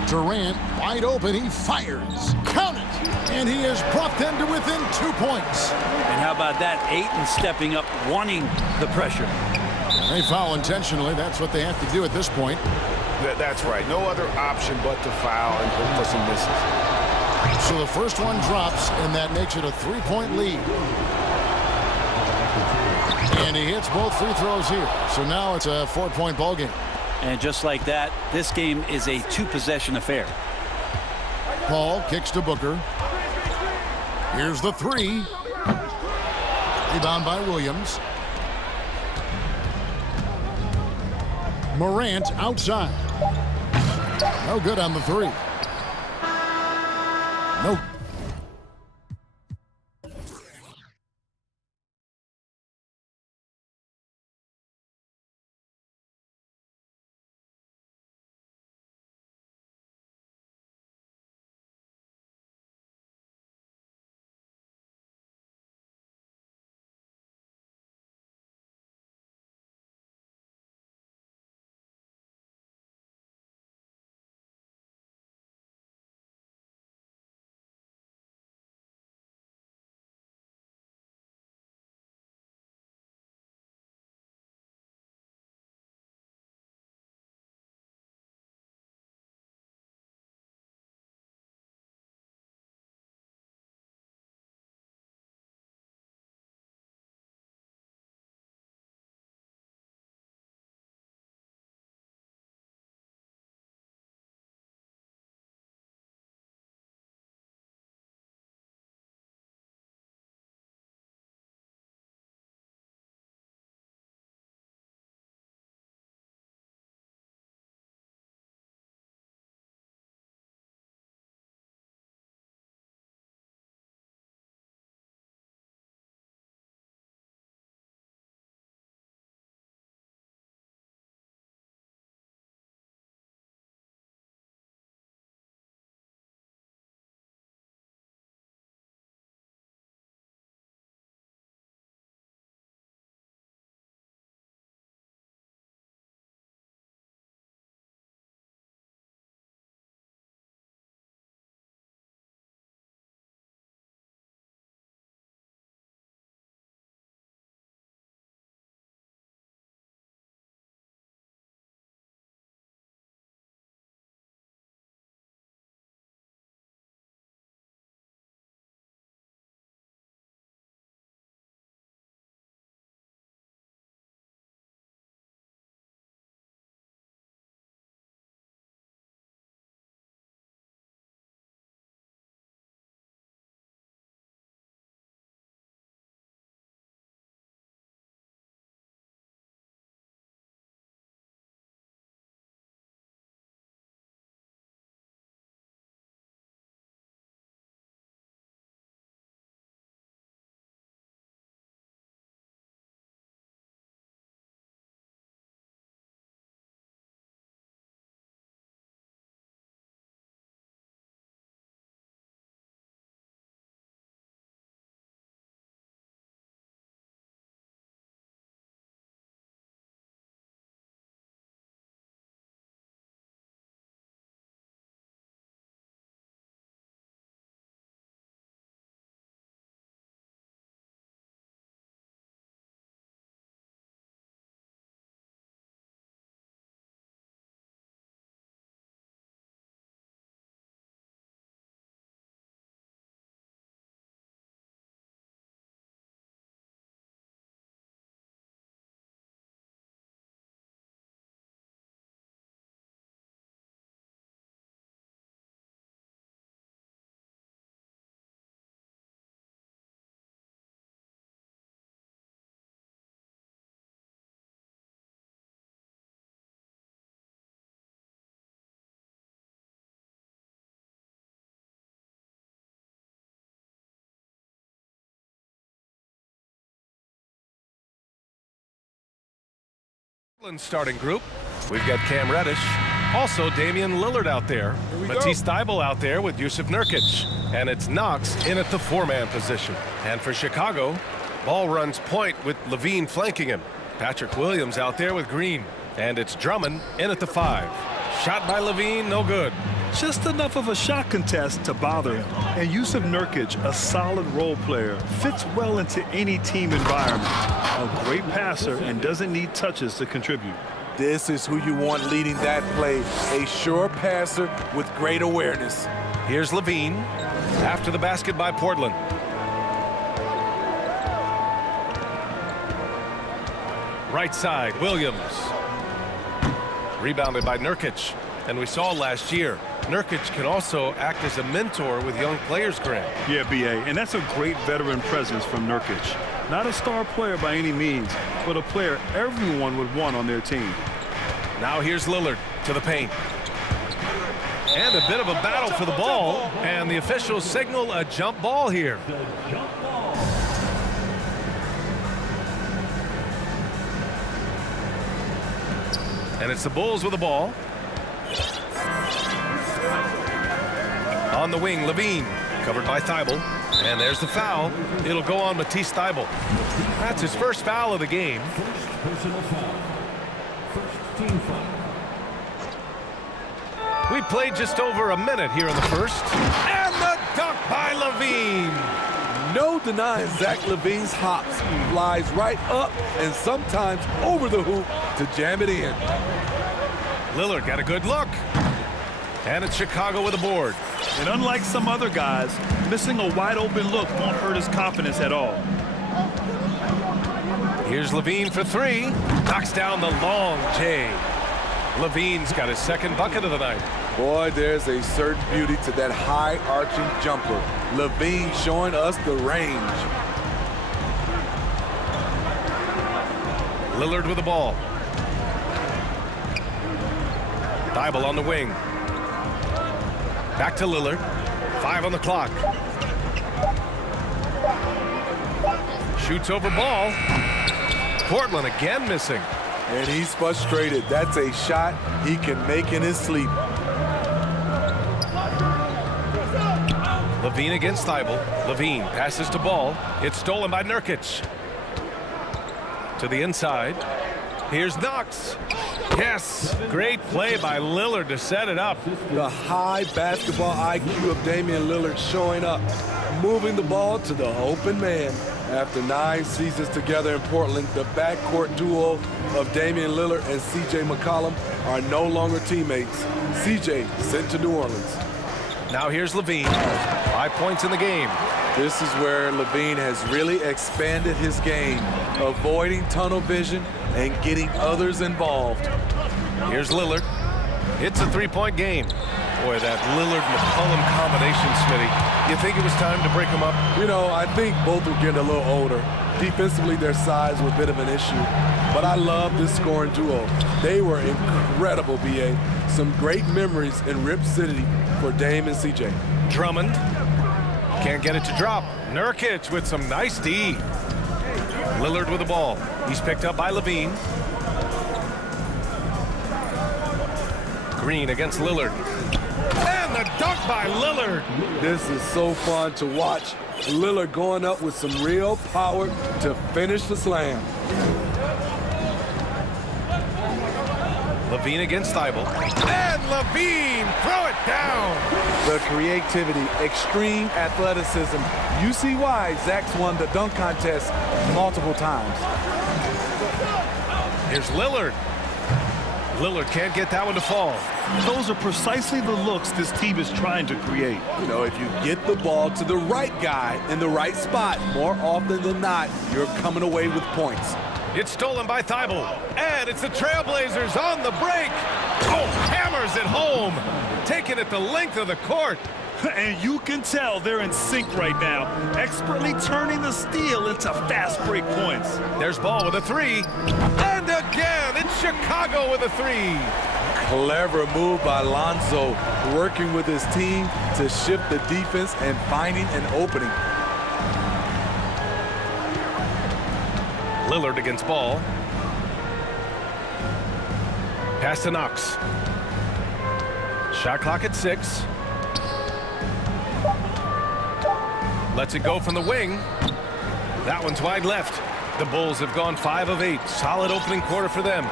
Durant, wide open, he fires. Count it! And he has brought them to within 2 points. And how about that? Aiton stepping up, wanting the pressure. They foul intentionally. That's what they have to do at this point. That's right. No other option but to foul and hope for some misses. So the first one drops, and that makes it a 3-point lead. And he hits both free throws here. So now it's a 4-point ball game. And just like that, this game is a 2-possession affair. Paul kicks to Booker. Here's the 3. Rebound by Williams. Morant outside. No good on the 3. No Portland's starting group. We've got Cam Reddish, also Damian Lillard out there, Matisse Thybulle out there with Yusuf Nurkic, and it's Knox in at the four-man position. And for Chicago, ball runs point with Levine flanking him. Patrick Williams out there with Green, and it's Drummond in at the 5. Shot by Levine, no good. Just enough of a shot contest to bother him. And Yusuf Nurkic, a solid role player, fits well into any team environment. A great passer and doesn't need touches to contribute. This is who you want leading that play. A sure passer with great awareness. Here's Levine after the basket by Portland. Right side, Williams. Rebounded by Nurkic. And we saw last year, Nurkic can also act as a mentor with young players, Grant. Yeah, B.A., and that's a great veteran presence from Nurkic. Not a star player by any means, but a player everyone would want on their team. Now here's Lillard to the paint. And a bit of a battle for the ball, and the officials signal a jump ball here. And it's the Bulls with the ball. On the wing, Levine, covered by Thybulle. And there's the foul. It'll go on Matisse Thybulle. That's his first foul of the game. Personal foul. First team foul. We played just over a minute here in the first. And the dunk by Levine. No denying Zach Levine's hops. Flies right up and sometimes over the hoop to jam it in. Lillard got a good look. And it's Chicago with a board. And unlike some other guys, missing a wide open look won't hurt his confidence at all. Here's Levine for 3. Knocks down the long J. Levine's got his second bucket of the night. Boy, there's a certain beauty to that high arching jumper. Levine showing us the range. Lillard with the ball. Thybulle on the wing. Back to Lillard. 5 on the clock. Shoots over ball. Portland again missing. And he's frustrated. That's a shot he can make in his sleep. Levine against Thybulle. Levine passes to ball. It's stolen by Nurkic. To the inside. Here's Knox. Yes, great play by Lillard to set it up. The high basketball IQ of Damian Lillard showing up, moving the ball to the open man. After 9 seasons together in Portland, the backcourt duo of Damian Lillard and C.J. McCollum are no longer teammates. C.J. sent to New Orleans. Now here's Levine. 5 points in the game. This is where Levine has really expanded his game, avoiding tunnel vision and getting others involved. Here's Lillard. It's a 3-point game. Boy, that Lillard-McCollum combination, Smitty. You think it was time to break them up? You know, I think both were getting a little older. Defensively, their size was a bit of an issue. But I love this scoring duo. They were incredible, B.A. Some great memories in Rip City for Dame and C.J. Drummond. Can't get it to drop. Nurkic with some nice D. Lillard with the ball. He's picked up by Levine. Green against Lillard. And the dunk by Lillard. This is so fun to watch. Lillard going up with some real power to finish the slam. Levine against Thybulle. And Levine, throw it down. The creativity, extreme athleticism. You see why Zach's won the dunk contest multiple times. Here's Lillard. Lillard can't get that one to fall. Those are precisely the looks this team is trying to create. You know, if you get the ball to the right guy in the right spot, more often than not, you're coming away with points. It's stolen by Thybulle. And it's the Trailblazers on the break. Oh, hammers it home. Taking it the length of the court. And you can tell they're in sync right now, expertly turning the steal into fast break points. There's Ball with a 3. And again, it's Chicago with a 3. Clever move by Lonzo, working with his team to shift the defense and finding an opening. Lillard against Ball. Pass to Knox. Shot clock at 6. Lets it go from the wing. That one's wide left. The Bulls have gone 5 of 8. Solid opening quarter for them.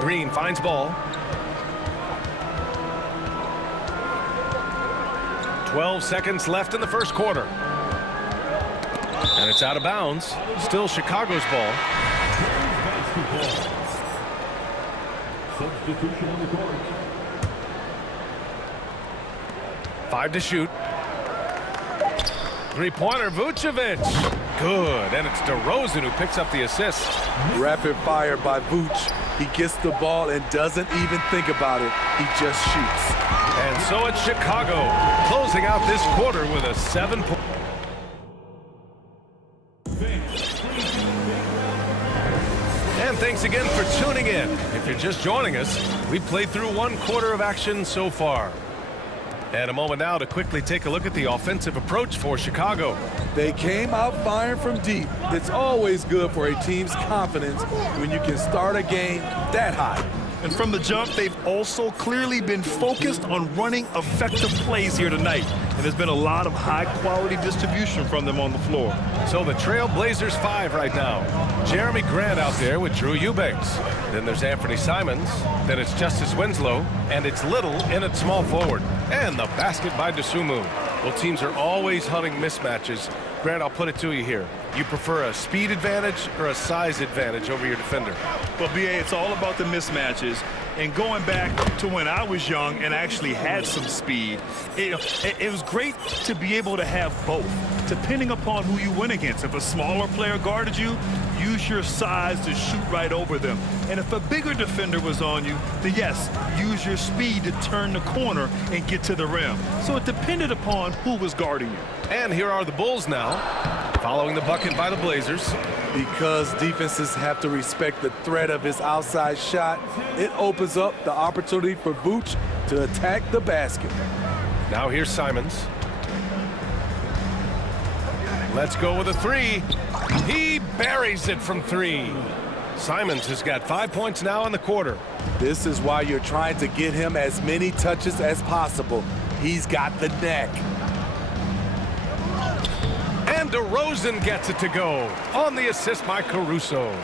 Green finds ball. 12 seconds left in the first quarter. And it's out of bounds. Still Chicago's ball. Substitution on the court. 5 to shoot. Three-pointer, Vucevic. Good, and it's DeRozan who picks up the assist. Rapid fire by Vooch. He gets the ball and doesn't even think about it. He just shoots. And so it's Chicago closing out this quarter with a 7-point. And thanks again for tuning in. If you're just joining us, we've played through 1 quarter of action so far. And a moment now to quickly take a look at the offensive approach for Chicago. They came out firing from deep. It's always good for a team's confidence when you can start a game that high. And from the jump, they've also clearly been focused on running effective plays here tonight. And there's been a lot of high-quality distribution from them on the floor. So the Trail Blazers 5 right now. Jeremy Grant out there with Drew Eubanks. Then there's Anthony Simons. Then it's Justice Winslow. And it's Little in at small forward. And the basket by Dosunmu. Well, teams are always hunting mismatches. Grant, I'll put it to you here. You prefer a speed advantage or a size advantage over your defender? Well, BA, it's all about the mismatches. And going back to when I was young and actually had some speed, it was great to be able to have both, depending upon who you went against. If a smaller player guarded you, use your size to shoot right over them. And if a bigger defender was on you, then yes, use your speed to turn the corner and get to the rim. So it depended upon who was guarding you. And here are the Bulls now, following the bucket by the Blazers. Because defenses have to respect the threat of his outside shot, it opens up the opportunity for Vooch to attack the basket. Now here's Simons. Let's go with a 3. He buries it from 3. Simons has got 5 points now in the quarter. This is why you're trying to get him as many touches as possible. He's got the neck. And DeRozan gets it to go on the assist by Caruso.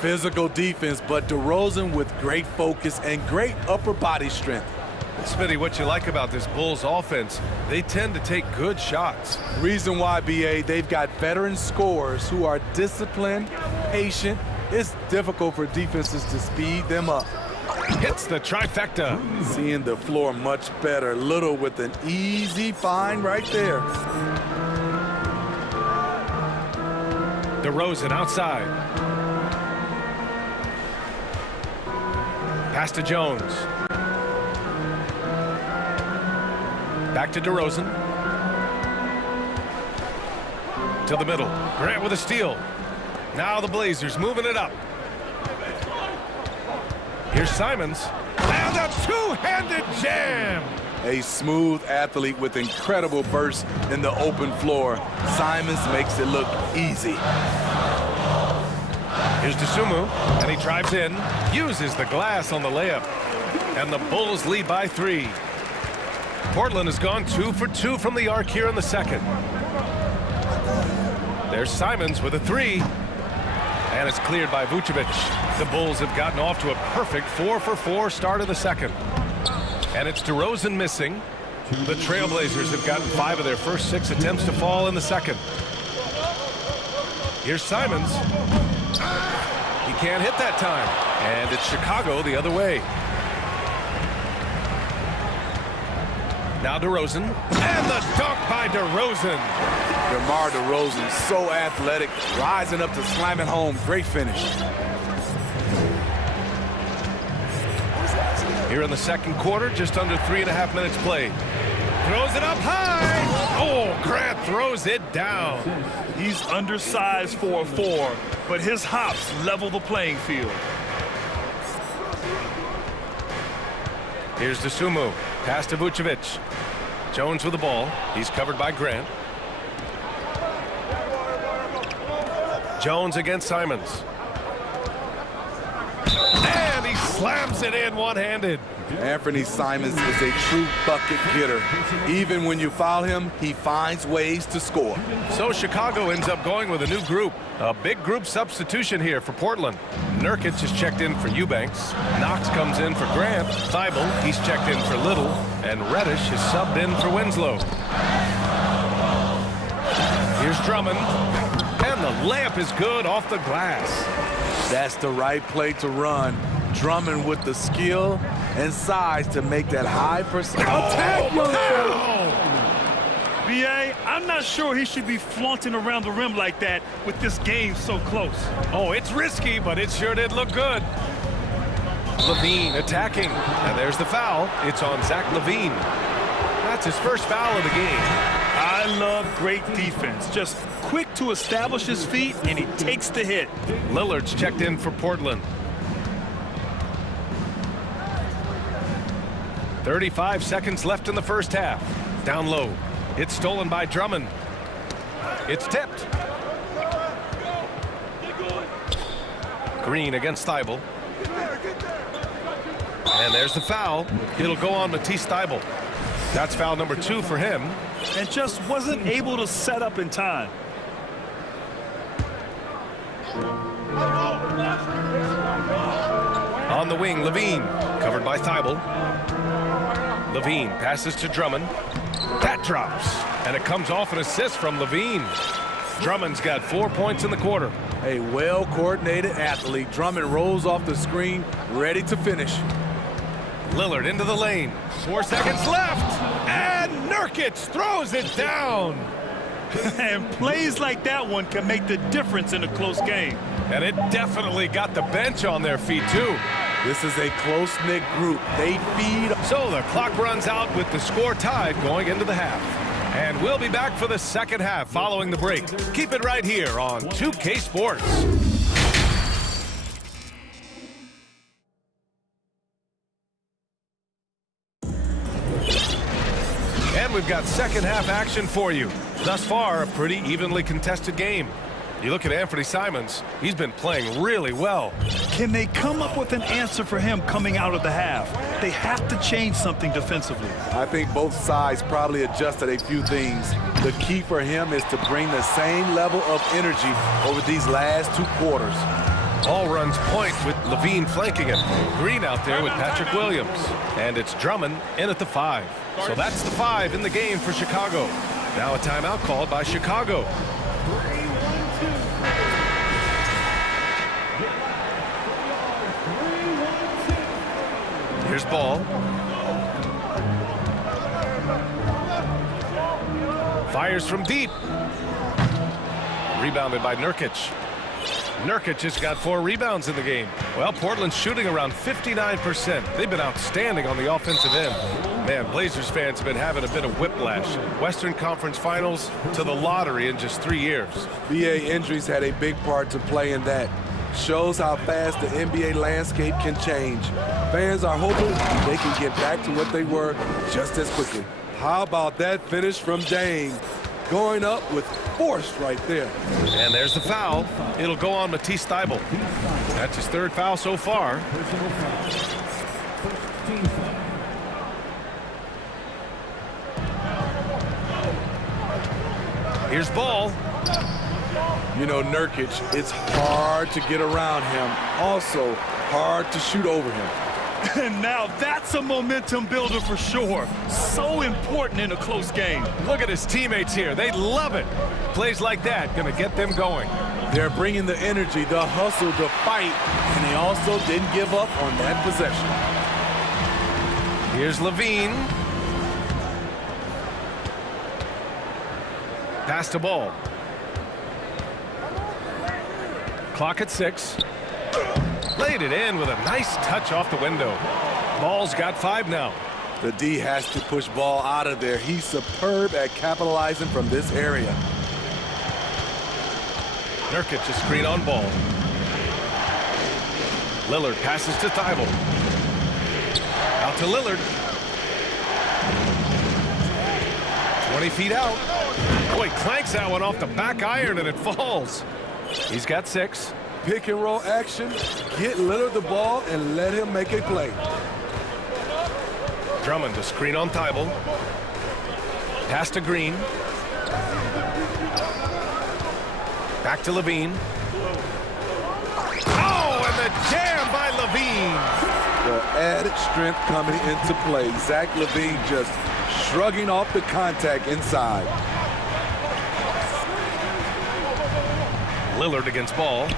Physical defense, but DeRozan with great focus and great upper body strength. Smitty, what you like about this Bulls offense, they tend to take good shots. Reason why, BA, they've got veteran scorers who are disciplined, patient. It's difficult for defenses to speed them up. Hits the trifecta. Seeing the floor much better. Little with an easy find right there. DeRozan outside. Pass to Jones. Back to DeRozan. To the middle. Grant with a steal. Now the Blazers moving it up. Here's Simons. And a two-handed jam. A smooth athlete with incredible burst in the open floor. Simons makes it look easy. Here's Dosunmu, and he drives in, uses the glass on the layup. And the Bulls lead by 3. Portland has gone 2 for 2 from the arc here in the second. There's Simons with a 3. And it's cleared by Vucevic. The Bulls have gotten off to a perfect 4 for 4 start of the second. And it's DeRozan missing. The Trailblazers have gotten 5 of their first 6 attempts to fall in the second. Here's Simons. He can't hit that time. And it's Chicago the other way. Now DeRozan. And the dunk by DeRozan. DeMar DeRozan, so athletic, rising up to slam it home. Great finish. Here in the second quarter, just under 3.5 minutes played. Throws it up high. Oh, Grant throws it down. He's undersized for a 4, but his hops level the playing field. Here's Dosunmu. Pass to Vucevic. Jones with the ball. He's covered by Grant. Jones against Simons. slams it in one-handed. Anthony Simons is a true bucket getter. Even when you foul him, he finds ways to score. So Chicago ends up going with a new group. A big group substitution here for Portland. Nurkic is checked in for Eubanks. Knox comes in for Grant. Thibault, he's checked in for Little. And Reddish is subbed in for Winslow. Here's Drummond. And the layup is good off the glass. That's the right play to run. Drummond with the skill and size to make that high percent. Attack, B.A., I'm not sure he should be flaunting around the rim like that with this game so close. Oh, it's risky, but it sure did look good. Levine attacking. And there's the foul. It's on Zach Levine. That's his first foul of the game. I love great defense. Just quick to establish his feet, and he takes the hit. Lillard's checked in for Portland. 35 seconds left in the first half. Down low. It's stolen by Drummond. It's tipped. Green against Thibault. And there's the foul. It'll go on Matisse Thibault. That's foul number 2 for him. And just wasn't able to set up in time. On the wing, Levine, covered by Thibault. Levine passes to Drummond. That drops, and it comes off an assist from Levine. Drummond's got 4 points in the quarter. A well-coordinated athlete. Drummond rolls off the screen, ready to finish. Lillard into the lane. 4 seconds left, and Nurkic throws it down. And plays like that one can make the difference in a close game. And it definitely got the bench on their feet, too. This is a close-knit group. They feed. So the clock runs out with the score tied going into the half. And we'll be back for the second half following the break. Keep it right here on 2K Sports. And we've got second half action for you. Thus far, a pretty evenly contested game. You look at Anthony Simons, he's been playing really well. Can they come up with an answer for him coming out of the half? They have to change something defensively. I think both sides probably adjusted a few things. The key for him is to bring the same level of energy over these last 2 quarters. Ball runs point with Levine flanking him. Green out there with Patrick Williams. And it's Drummond in at the 5. So that's the 5 in the game for Chicago. Now a timeout called by Chicago. Here's Ball. Fires from deep. Rebounded by Nurkic. Nurkic has got 4 rebounds in the game. Well, Portland's shooting around 59%. They've been outstanding on the offensive end. Man, Blazers fans have been having a bit of whiplash. Western Conference Finals to the lottery in just 3 years. BA injuries had a big part to play in that. Shows how fast the NBA landscape can change. Fans are hoping they can get back to what they were just as quickly. How about that finish from Dame? Going up with force right there. And there's the foul. It'll go on Matisse Thibault. That's his 3rd foul so far. Here's Ball. You know, Nurkic, it's hard to get around him. Also, hard to shoot over him. And now that's a momentum builder for sure. So important in a close game. Look at his teammates here. They love it. Plays like that going to get them going. They're bringing the energy, the hustle, the fight, and they also didn't give up on that possession. Here's Levine. Pass to Ball. Clock at 6. Laid it in with a nice touch off the window. Ball's got 5 now. The D has to push Ball out of there. He's superb at capitalizing from this area. Nurkic is screen on Ball. Lillard passes to Thibault. Out to Lillard. 20 feet out. Boy, clanks that one off the back iron and it falls. He's got 6. pick and roll action, get Lillard the ball, and let him make a play. Drummond to screen on Thibault. Pass to Green. Back to Levine. Oh, and the jam by Levine. The added strength coming into play. Zach Levine just shrugging off the contact inside. Lillard against Ball.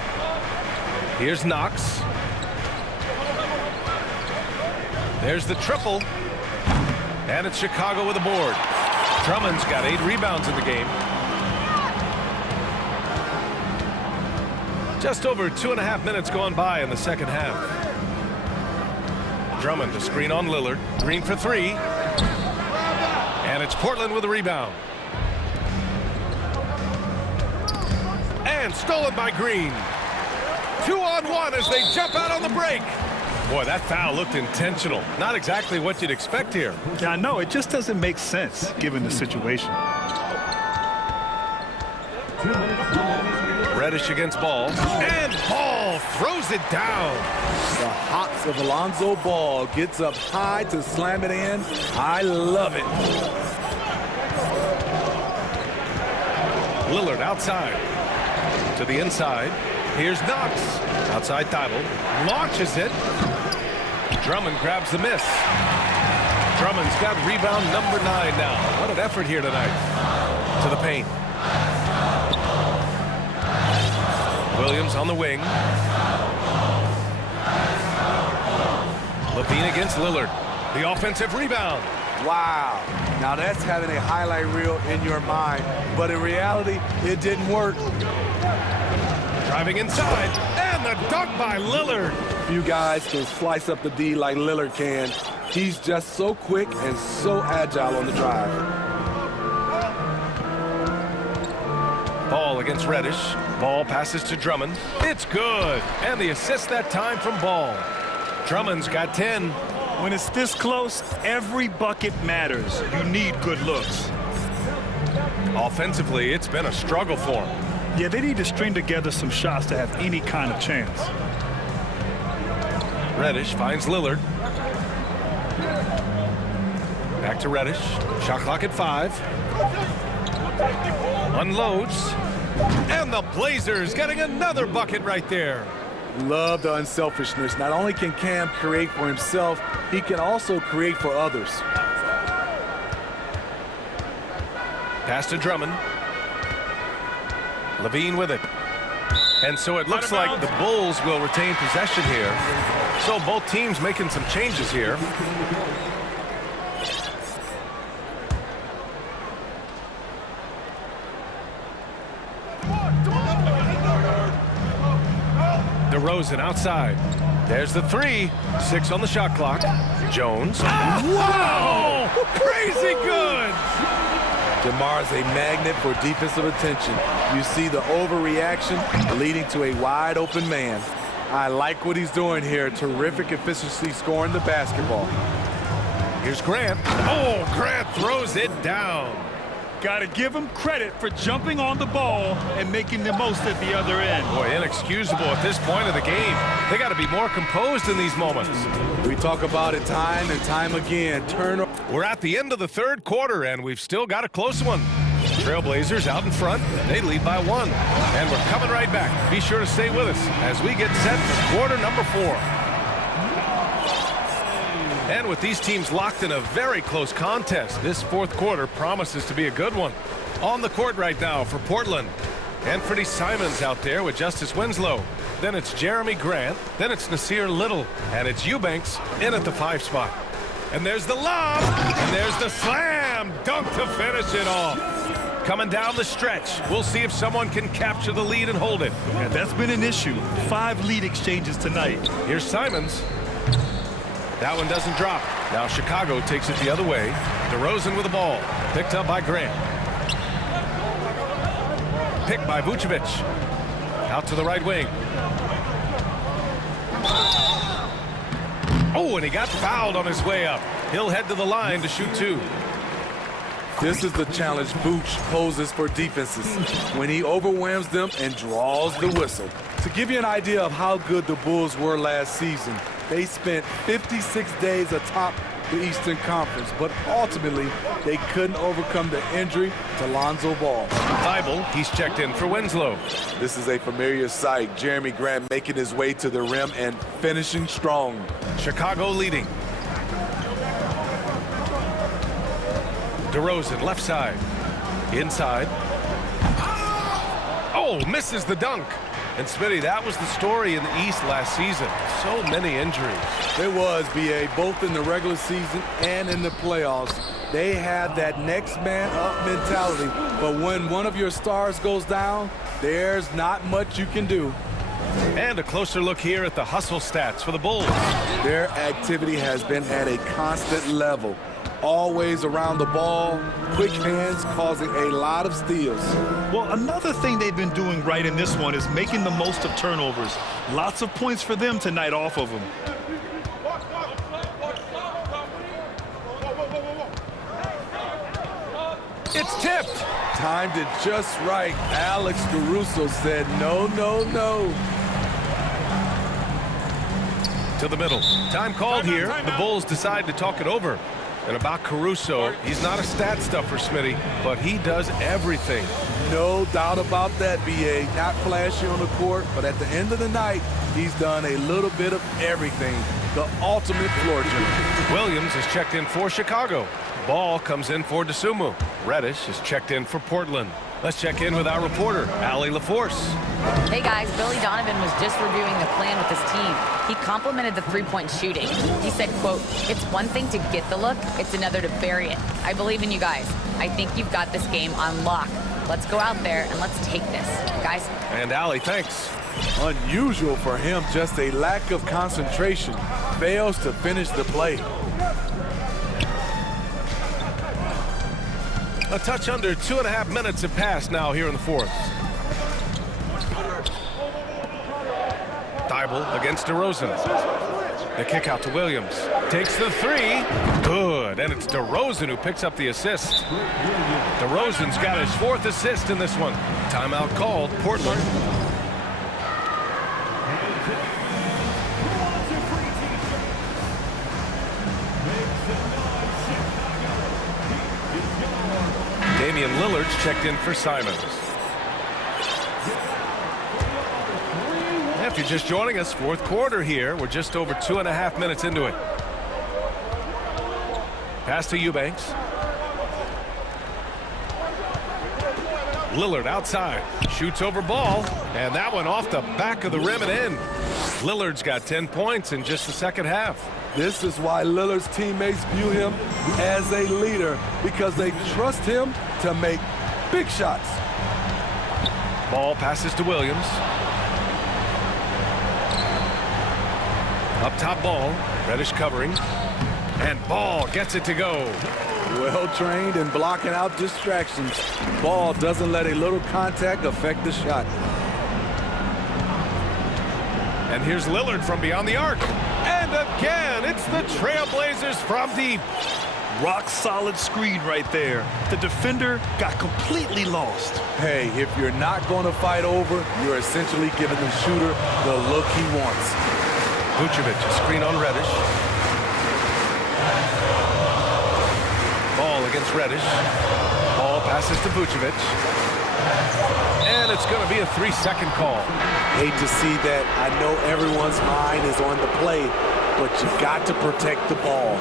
Here's Knox. There's the triple. And it's Chicago with a board. Drummond's got 8 rebounds in the game. Just over 2.5 minutes gone by in the second half. Drummond to screen on Lillard. Green for 3. And it's Portland with a rebound. And stolen by Green. 2-on-1 as they jump out on the break. Boy, that foul looked intentional. Not exactly what you'd expect here. Yeah, I know. It just doesn't make sense given the situation. Reddish against Ball. And Ball throws it down. The hops of Alonzo Ball gets up high to slam it in. I love it. Lillard outside. To the inside. Here's Knox. Outside Thibault. Launches it. Drummond grabs the miss. Drummond's got rebound number 9 now. What an effort here tonight. To the paint. Williams on the wing. Levine against Lillard. The offensive rebound. Wow. Now that's having a highlight reel in your mind. But in reality, it didn't work. Driving inside. And the dunk by Lillard. Few guys can slice up the D like Lillard can. He's just so quick and so agile on the drive. Ball against Reddish. Ball passes to Drummond. It's good. And the assist that time from Ball. Drummond's got 10. When it's this close, every bucket matters. You need good looks. Offensively, it's been a struggle for him. Yeah, they need to string together some shots to have any kind of chance. Reddish finds Lillard. Back to Reddish. Shot clock at 5. Unloads. And the Blazers getting another bucket right there. Love the unselfishness. Not only can Cam create for himself, he can also create for others. Pass to Drummond. Levine with it. And so it looks like the Bulls will retain possession here. So both teams making some changes here. DeRozan outside. There's the 3. 6 on the shot clock. Jones. Wow! Crazy good! DeMar's a magnet for defensive attention. You see the overreaction leading to a wide open man. I like what he's doing here. Terrific efficiency scoring the basketball. Here's Grant. Oh, Grant throws it down. Got to give him credit for jumping on the ball and making the most at the other end. Boy, inexcusable at this point of the game. They got to be more composed in these moments. We talk about it time and time again. Turnover. We're at the end of the third quarter, and we've still got a close one. Trailblazers out in front. They lead by 1. And we're coming right back. Be sure to stay with us as we get set for quarter number 4. And with these teams locked in a very close contest, this fourth quarter promises to be a good one. On the court right now for Portland, Anthony Simons out there with Justice Winslow. Then it's Jeremy Grant. Then it's Nasir Little. And it's Eubanks in at the 5 spot. And there's the lob. And there's the slam dunk to finish it off. Coming down the stretch, we'll see if someone can capture the lead and hold it. Yeah, that's been an issue. 5 lead exchanges tonight. Here's Simons. That one doesn't drop. Now Chicago takes it the other way. DeRozan with the ball. Picked up by Grant. Picked by Vucevic. Out to the right wing. Oh, and he got fouled on his way up. He'll head to the line to shoot 2. This is the challenge Vooch poses for defenses when he overwhelms them and draws the whistle. To give you an idea of how good the Bulls were last season, they spent 56 days atop the Eastern Conference, but ultimately they couldn't overcome the injury to Lonzo Ball. Thibault, he's checked in for Winslow. This is a familiar sight. Jeremy Grant making his way to the rim and finishing strong. Chicago leading. DeRozan, left side. Inside. Oh, misses the dunk. And Smitty, that was the story in the East last season. So many injuries. It was, B.A., both in the regular season and in the playoffs. They have that next man up mentality. But when one of your stars goes down, there's not much you can do. And a closer look here at the hustle stats for the Bulls. Their activity has been at a constant level. Always around the ball, quick hands causing a lot of steals. Well, another thing they've been doing right in this one is making the most of turnovers. Lots of points for them tonight off of them. It's tipped. Timed it just right. Alex Caruso said no, no, no. To the middle. Time called here. The Bulls decide to talk it over. And about Caruso, he's not a stat stuffer, Smitty, but he does everything. No doubt about that, B.A. Not flashy on the court, but at the end of the night, he's done a little bit of everything. The ultimate floor general. Williams is checked in for Chicago. Ball comes in for DeSumo. Reddish is checked in for Portland. Let's check in with our reporter, Allie LaForce. Hey guys, Billy Donovan was just reviewing the plan with his team. He complimented the three-point shooting. He said, quote, "It's one thing to get the look, it's another to bury it. I believe in you guys. I think you've got this game on lock. Let's go out there and let's take this, guys." And Allie, thanks. Unusual for him, just a lack of concentration. Fails to finish the play. A touch under 2.5 minutes have passed now here in the fourth. Thibault against DeRozan. The kick out to Williams. Takes the three. Good. And it's DeRozan who picks up the assist. DeRozan's got his 4th assist in this one. Timeout called. Portland. Damian Lillard's checked in for Simons. If you're just joining us, fourth quarter here. We're just over 2.5 minutes into it. Pass to Eubanks. Lillard outside. Shoots over ball. And that one off the back of the rim and in. Lillard's got 10 points in just the second half. This is why Lillard's teammates view him as a leader, because they trust him to make big shots. Ball passes to Williams. Up top Ball. Reddish covering. And Ball gets it to go. Well trained in blocking out distractions. Ball doesn't let a little contact affect the shot. And here's Lillard from beyond the arc. And again, it's the Trailblazers from deep. Rock solid screen right there. The defender got completely lost. Hey, if you're not going to fight over, you're essentially giving the shooter the look he wants. Vucevic, a screen on Reddish. Ball against Reddish. Ball passes to Vucevic. And it's going to be a 3-second call. Hate to see that. I know everyone's mind is on the play, but you got to protect the ball.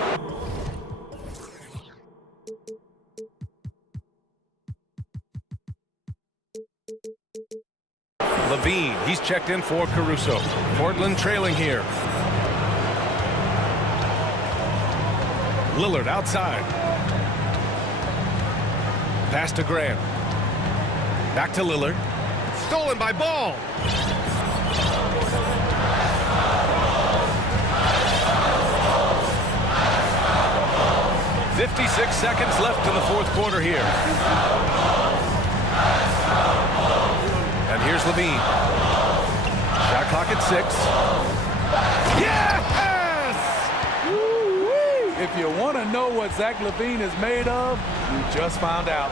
Levine, he's checked in for Caruso. Portland trailing here. Lillard outside. Pass to Grant. Back to Lillard. Stolen by Ball. "56 seconds left in the fourth quarter here. And here's Levine. Shot clock at 6. Yes! Woo-wee! If you want to know what Zach LaVine is made of, you just found out.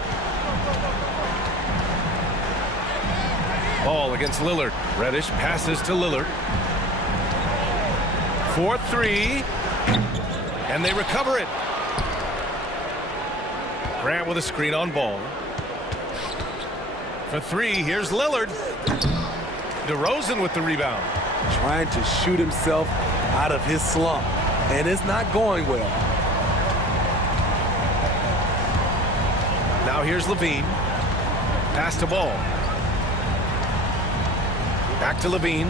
Ball against Lillard. Reddish passes to Lillard. 4-3. And they recover it. Grant with a screen on Ball. For three, here's Lillard. DeRozan with the rebound. Trying to shoot himself out of his slump. And it's not going well. Now here's Levine. Pass to Ball. Back to Levine.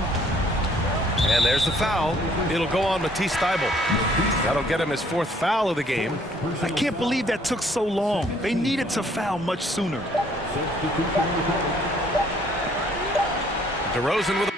And there's the foul. It'll go on Matisse Thybulle. That'll get him his fourth foul of the game. I can't believe that took so long. They needed to foul much sooner. DeRozan with a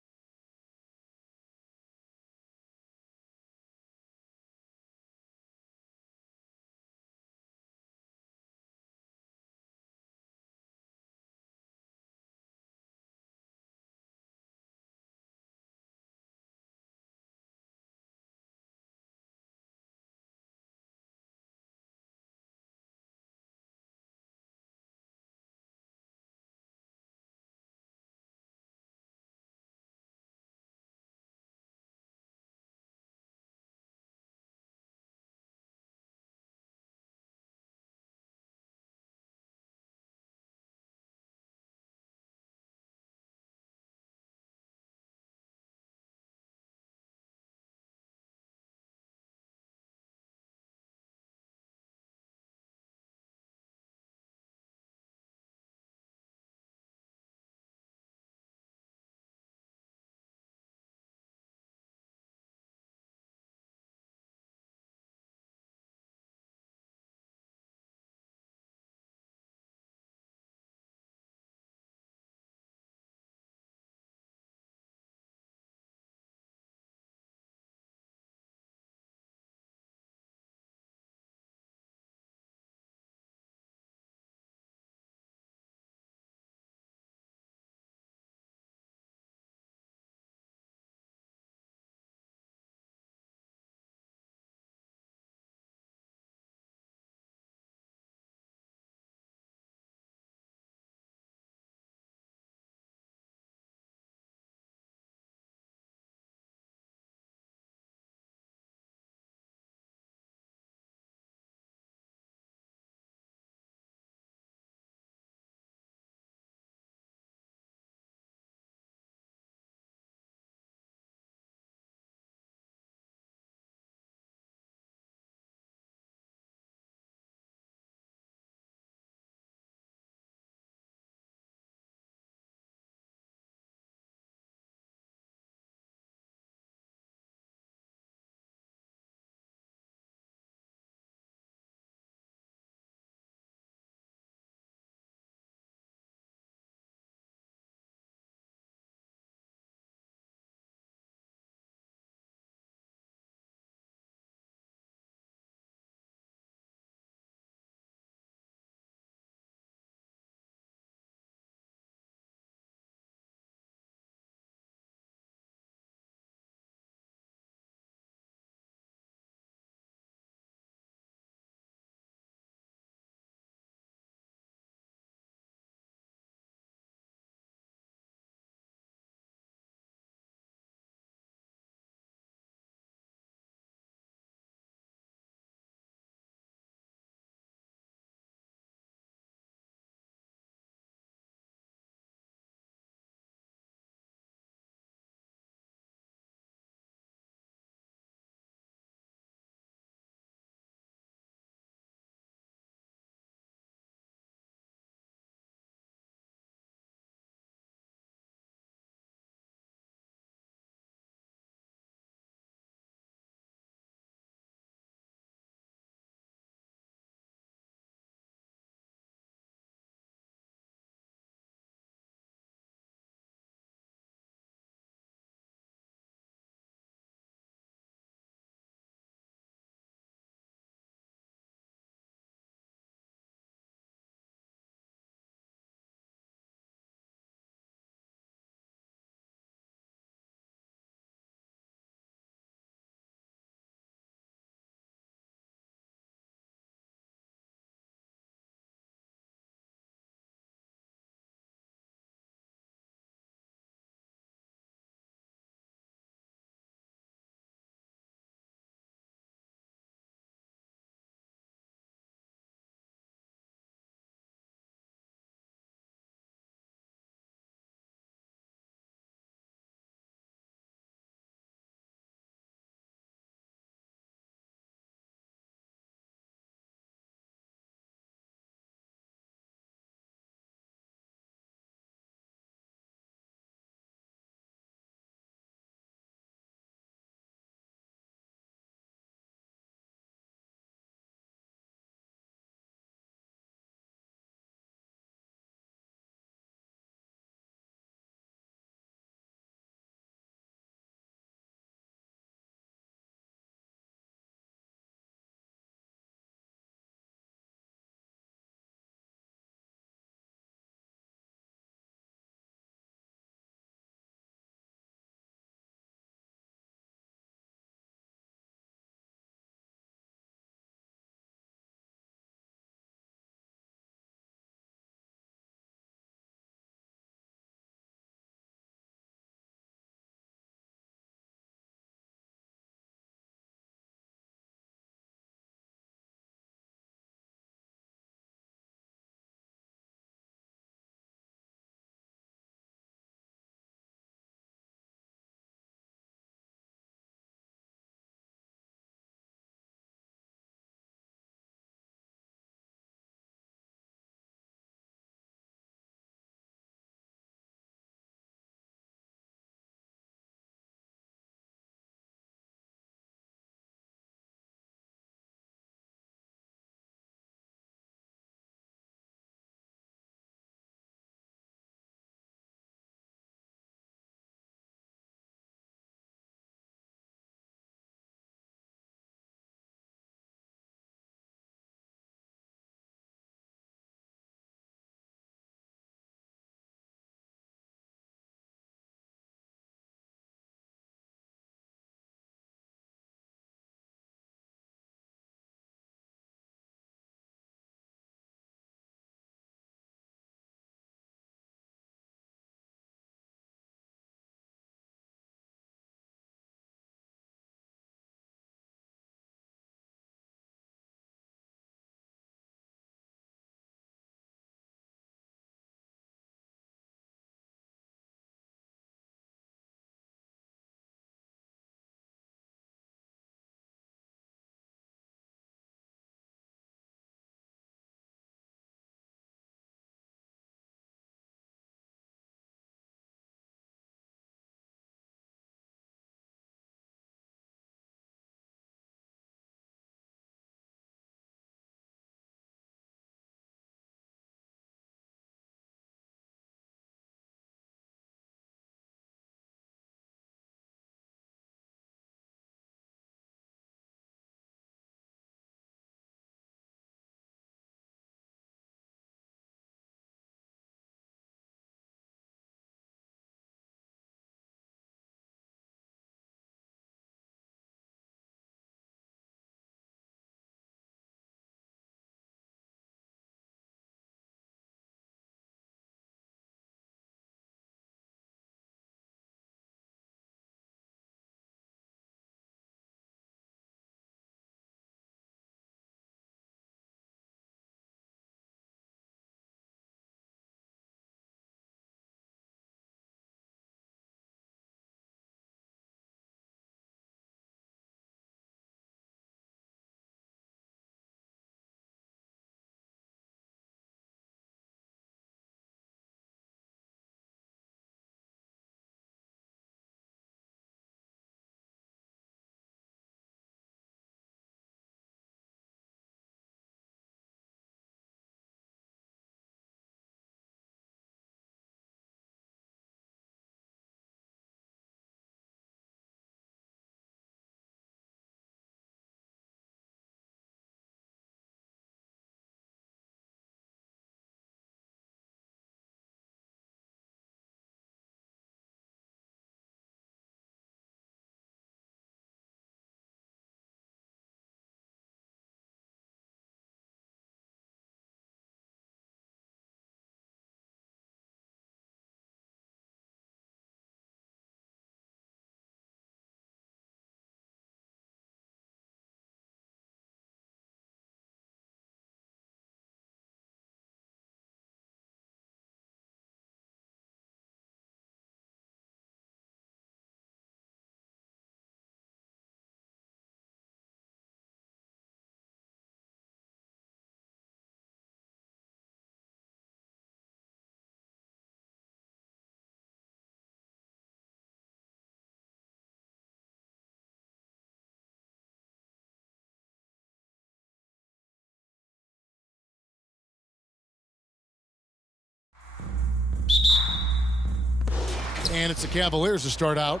And it's the Cavaliers to start out.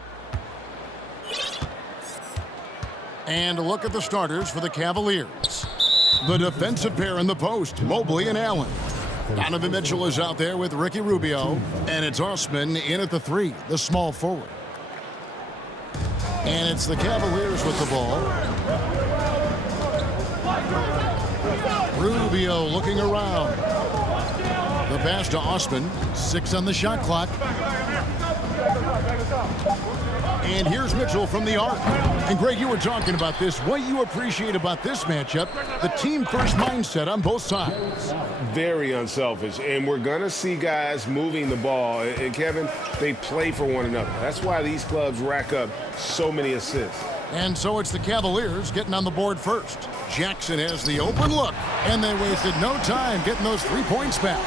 And a look at the starters for the Cavaliers. The defensive pair in the post, Mobley and Allen. Donovan Mitchell is out there with Ricky Rubio. And it's Osman in at the 3, the small forward. And it's the Cavaliers with the ball. Rubio looking around. The pass to Osman. 6 on the shot clock. And here's Mitchell from the arc. And Greg, you were talking about this. What you appreciate about this matchup, the team-first mindset on both sides. Very unselfish. And we're going to see guys moving the ball. And Kevin, they play for one another. That's why these clubs rack up so many assists. And so it's the Cavaliers getting on the board first. Jackson has the open look. And they wasted no time getting those 3 points back.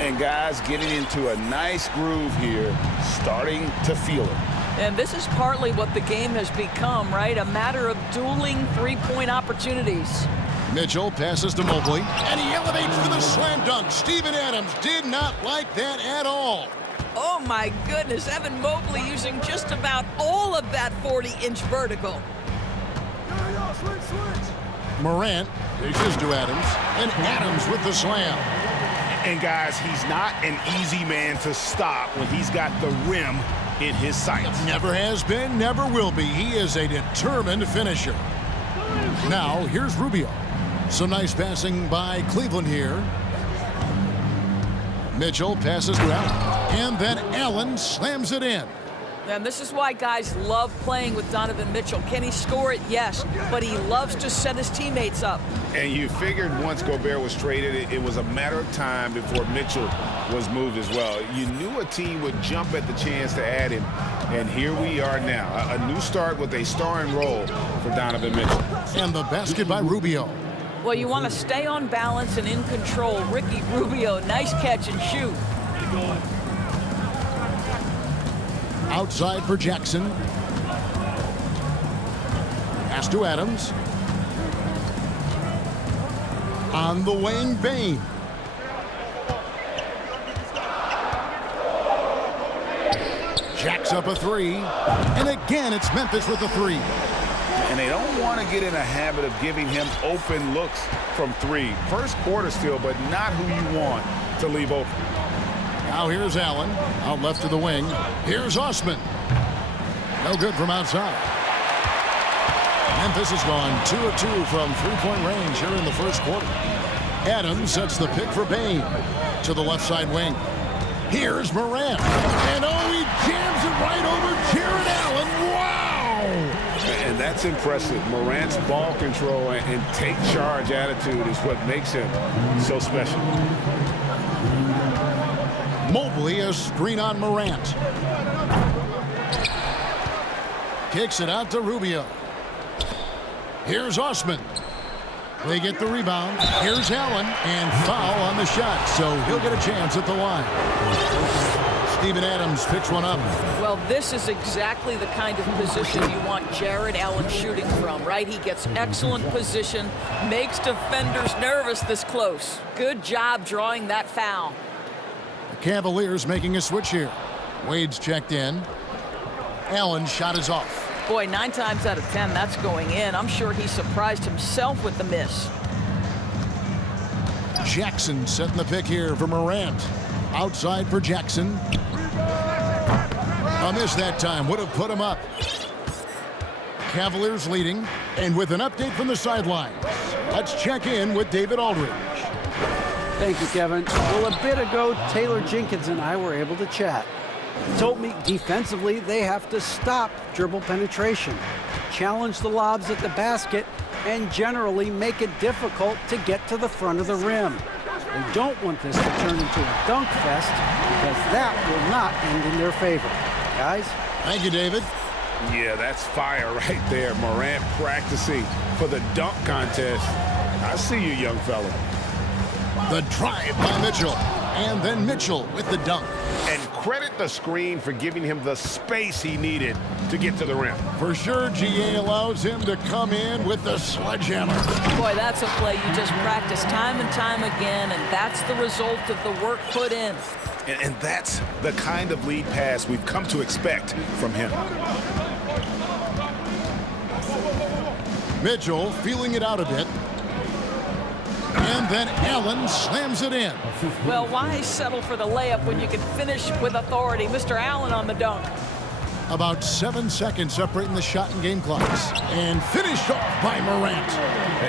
And guys getting into a nice groove here, starting to feel it. And this is partly what the game has become, right? A matter of dueling three-point opportunities. Mitchell passes to Mobley, and he elevates for the slam dunk. Steven Adams did not like that at all. Oh, my goodness. Evan Mobley using just about all of that 40-inch vertical. Morant dishes to Adams, and Adams with the slam. And guys, he's not an easy man to stop when he's got the rim in his sights. Never has been, never will be. He is a determined finisher. Now, here's Rubio. Some nice passing by Cleveland here. Mitchell passes to Allen, and then Allen slams it in. And this is why guys love playing with Donovan Mitchell. Can he score it? Yes, but he loves to set his teammates up. And you figured once Gobert was traded, it was a matter of time before Mitchell was moved as well. You knew a team would jump at the chance to add him, and here we are now. A new start with a starring role for Donovan Mitchell. And the basket by Rubio. Well, you want to stay on balance and in control. Ricky Rubio, nice catch and shoot. Outside for Jackson. Pass to Adams. On the wing, Bain. Jacks up a 3. And again, it's Memphis with the 3. And they don't want to get in a habit of giving him open looks from 3. First quarter still, but not who you want to leave open. Now here's Allen, out left to the wing. Here's Osman. No good from outside. Memphis has gone 2 of 2 from three-point range here in the first quarter. Adams sets the pick for Bain to the left side wing. Here's Morant. And oh, he jams it right over Jared Allen. Wow! And that's impressive. Morant's ball control and take charge attitude is what makes him so special. Mobley, a screen on Morant. Kicks it out to Rubio. Here's Osman. They get the rebound. Here's Allen, and foul on the shot, so he'll get a chance at the line. Steven Adams picks one up. Well, this is exactly the kind of position you want Jared Allen shooting from, right? He gets excellent position, makes defenders nervous this close. Good job drawing that foul. The Cavaliers making a switch here. Wade's checked in. Allen's shot is off. Boy, 9 times out of 10, that's going in. I'm sure he surprised himself with the miss. Jackson setting the pick here for Morant. Outside for Jackson. A miss that time would have put him up. Cavaliers leading, and with an update from the sidelines, let's check in with David Aldridge. Thank you, Kevin. Well, a bit ago, Taylor Jenkins and I were able to chat. He told me defensively they have to stop dribble penetration, challenge the lobs at the basket, and generally make it difficult to get to the front of the rim. They don't want this to turn into a dunk fest because that will not end in their favor. Guys? Thank you, David. Yeah, that's fire right there. Morant practicing for the dunk contest. I see you, young fella. The drive by Mitchell. And then Mitchell with the dunk. And credit the screen for giving him the space he needed to get to the rim. For sure, GA allows him to come in with the sledgehammer. Boy, that's a play you just practice time and time again, and that's the result of the work put in. And that's the kind of lead pass we've come to expect from him. Mitchell feeling it out a bit. And then Allen slams it in. Well, why settle for the layup when you can finish with authority? Mr. Allen on the dunk. About 7 seconds separating the shot and game clocks. And finished off by Morant.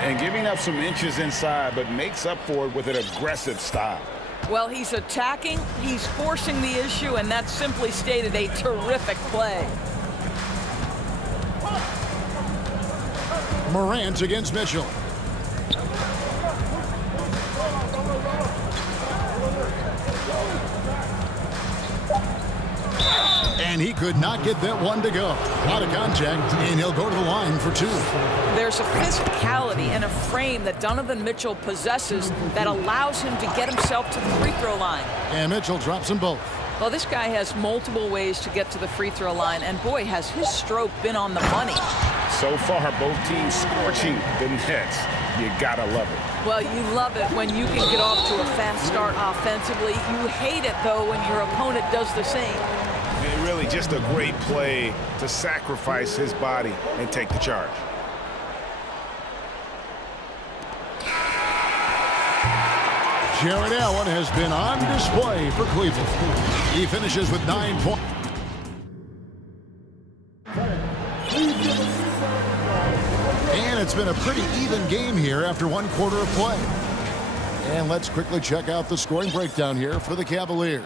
And giving up some inches inside, but makes up for it with an aggressive style. Well, he's attacking, he's forcing the issue, and that's simply stated a terrific play. Morant against Mitchell. And he could not get that one to go. Out of contact, and he'll go to the line for 2. There's a physicality and a frame that Donovan Mitchell possesses that allows him to get himself to the free throw line. And Mitchell drops them both. Well, this guy has multiple ways to get to the free throw line, and boy, has his stroke been on the money. So far, both teams scorching the nets. You gotta love it. Well, you love it when you can get off to a fast start offensively. You hate it, though, when your opponent does the same. And really just a great play to sacrifice his body and take the charge. Jared Allen has been on display for Cleveland. He finishes with 9 points. And it's been a pretty even game here after 1 quarter of play. And let's quickly check out the scoring breakdown here for the Cavaliers.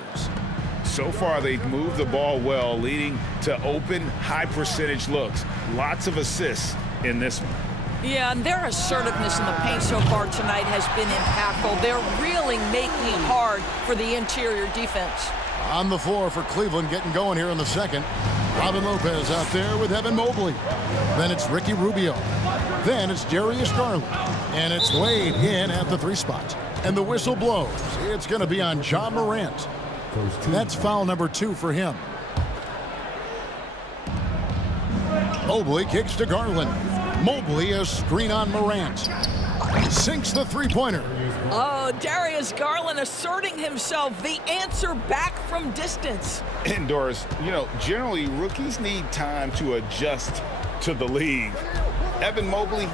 So far, they've moved the ball well, leading to open, high-percentage looks. Lots of assists in this one. Yeah, and their assertiveness in the paint so far tonight has been impactful. They're really making it hard for the interior defense. On the floor for Cleveland, getting going here in the second. Robin Lopez out there with Evan Mobley. Then it's Ricky Rubio. Then it's Darius Garland. And it's Wade in at the 3 spot. And the whistle blows. It's going to be on John Morant. That's foul number 2 for him. Mobley kicks to Garland. Mobley a screen on Morant. Sinks the 3-pointer. Oh, Darius Garland asserting himself, the answer back from distance. And Doris, you know, generally rookies need time to adjust to the league. Evan Mobley,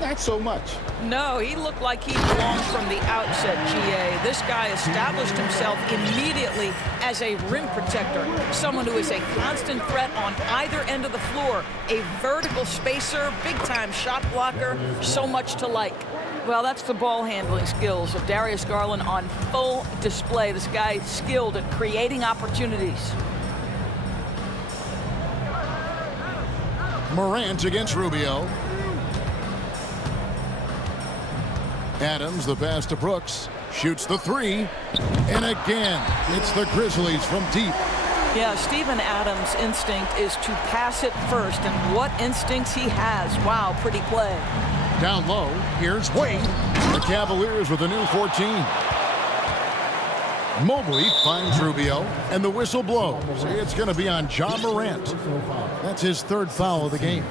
not so much. No, he looked like he belonged from the outset, GA. This guy established himself immediately as a rim protector, someone who is a constant threat on either end of the floor, a vertical spacer, big-time shot blocker, so much to like. Well, that's the ball handling skills of Darius Garland on full display. This guy is skilled at creating opportunities. Morant against Rubio. Adams, the pass to Brooks, shoots the 3, and again, it's the Grizzlies from deep. Yeah, Steven Adams' instinct is to pass it first, and what instincts he has. Wow, pretty play. Down low, here's Wade. The Cavaliers with a new 14. Mobley finds Rubio, and the whistle blows. It's going to be on John Morant. That's his 3rd foul of the game.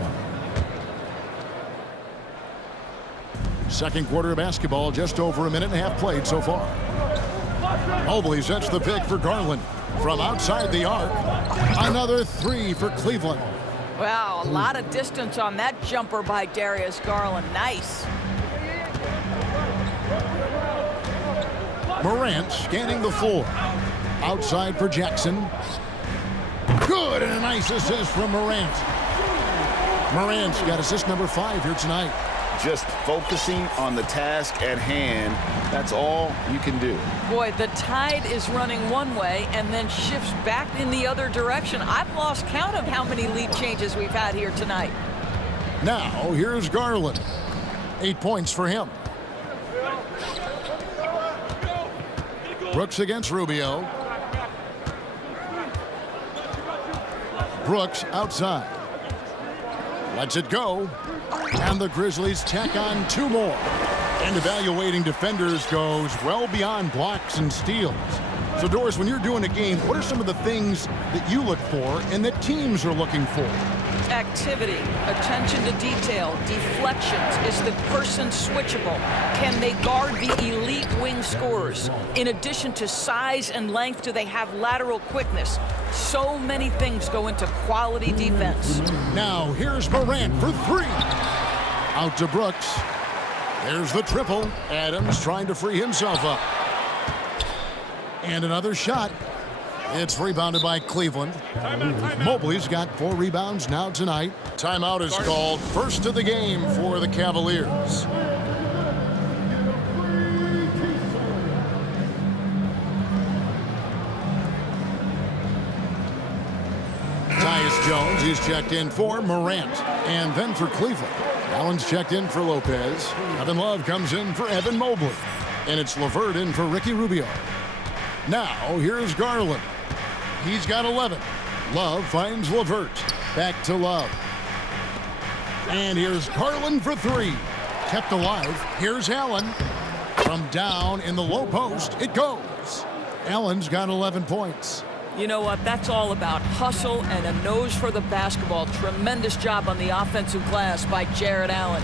Second quarter of basketball, just over 1.5 minutes played so far. Mobley sets the pick for Garland. From outside the arc, another 3 for Cleveland. Wow, a lot of distance on that jumper by Darius Garland. Nice. Morant scanning the floor. Outside for Jackson. Good, and a nice assist from Morant. Morant's got assist number 5 here tonight. Just focusing on the task at hand, that's all you can do. Boy, the tide is running one way and then shifts back in the other direction. I've lost count of how many lead changes we've had here tonight. Now, here's Garland. 8 points for him. Brooks against Rubio. Brooks outside. Lets it go. And the Grizzlies tack on 2 more. And evaluating defenders goes well beyond blocks and steals. So, Doris, when you're doing a game, what are some of the things that you look for and that teams are looking for? activity, attention to detail, deflections. Is the person switchable? Can they guard the elite wing scorers? In addition to size and length, do they have lateral quickness? So many things go into quality defense. Now here's Morant for three. Out to Brooks. There's the triple. Adams trying to free himself up. And another shot. It's rebounded by Cleveland. Mobley's got 4 rebounds now tonight. Timeout is called. First of the game for the Cavaliers. Tyus Jones, he's checked in for Morant. And then for Cleveland, Allen's checked in for Lopez. Kevin Love comes in for Evan Mobley. And it's LeVert in for Ricky Rubio. Now, here's Garland. He's got 11. Love finds LeVert. Back to Love. And here's Garland for 3. Kept alive. Here's Allen. From down in the low post, it goes. Allen's got 11 points. You know what? That's all about hustle and a nose for the basketball. Tremendous job on the offensive glass by Jared Allen.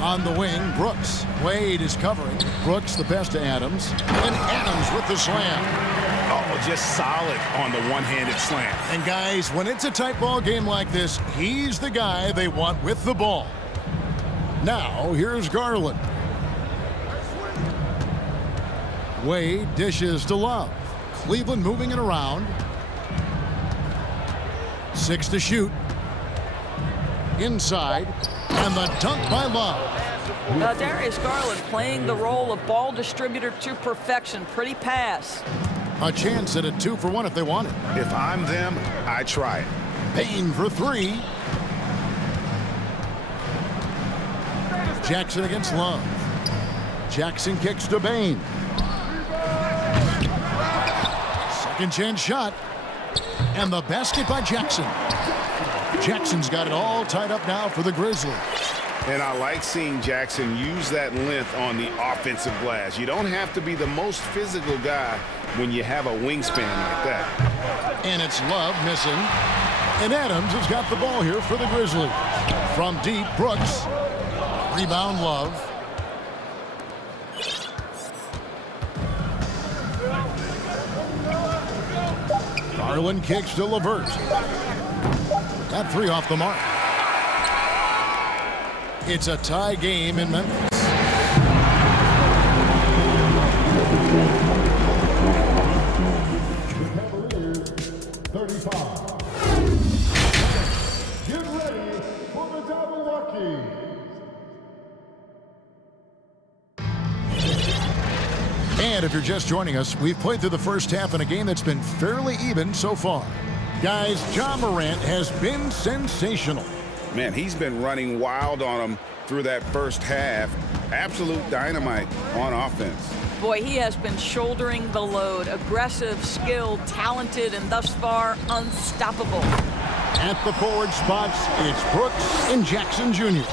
On the wing, Brooks. Wade is covering. Brooks the pass to Adams. And Adams with the slam. Oh, just solid on the one-handed slam. And guys, when it's a tight ball game like this, he's the guy they want with the ball. Now, here's Garland. Wade dishes to Love. Cleveland moving it around. 6 to shoot. Inside. And the dunk by Love. Darius Garland playing the role of ball distributor to perfection. Pretty pass. A chance at a 2-for-1 if they want it. If I'm them, I try it. Payne for 3. Jackson against Love. Jackson kicks to Bain. Second chance shot. And the basket by Jackson. Jackson's got it all tied up now for the Grizzlies. And I like seeing Jackson use that length on the offensive glass. You don't have to be the most physical guy when you have a wingspan like that. And it's Love missing. And Adams has got the ball here for the Grizzlies. From deep, Brooks. Rebound, Love. Garland kicks to LeVert. That 3 off the mark. It's a tie game in Memphis. Cavaliers, 35. Get ready for the double lucky. And if you're just joining us, we've played through the first half in a game that's been fairly even so far. Guys, Ja Morant has been sensational. Man, he's been running wild on him through that first half. Absolute dynamite on offense. Boy, he has been shouldering the load. Aggressive, skilled, talented, and thus far, unstoppable. At the forward spots, it's Brooks and Jackson Jr.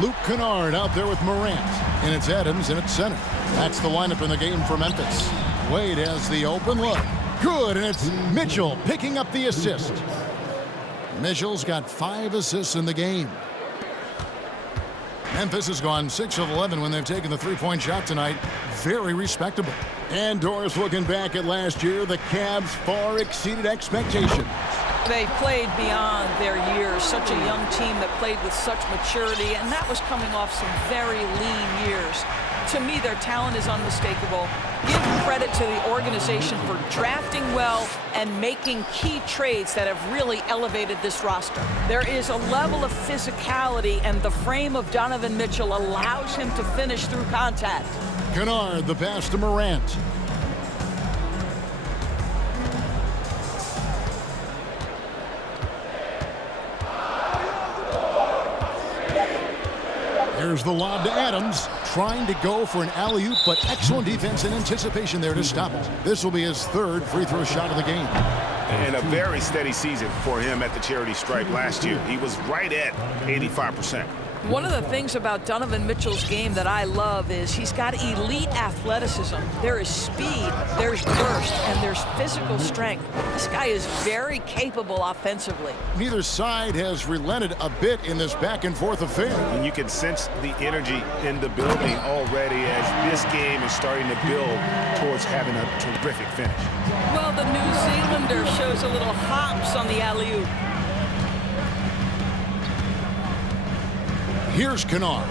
Luke Kennard out there with Morant. And it's Adams and it's center. That's the lineup in the game for Memphis. Wade has the open look. Good, and it's Mitchell picking up the assist. Mitchell's got 5 assists in the game. Memphis has gone 6 of 11 when they've taken the three-point shot tonight. Very respectable. And Doris looking back at last year, the Cavs far exceeded expectations. They played beyond their years. Such a young team that played with such maturity, and that was coming off some very lean years. To me, their talent is unmistakable. Give credit to the organization for drafting well and making key trades that have really elevated this roster. There is a level of physicality, and the frame of Donovan Mitchell allows him to finish through contact. Kennard, the pass to Morant. There's the lob to Adams, trying to go for an alley-oop, but excellent defense and anticipation there to stop it. This will be his 3rd free throw shot of the game. And a very steady season for him at the charity stripe last year. He was right at 85%. One of the things about Donovan Mitchell's game that I love is he's got elite athleticism. There is speed, there's burst, and there's physical strength. This guy is very capable offensively. Neither side has relented a bit in this back-and-forth affair. And you can sense the energy in the building already as this game is starting to build towards having a terrific finish. Well, the New Zealander shows a little hops on the alley-oop. Here's Kennard.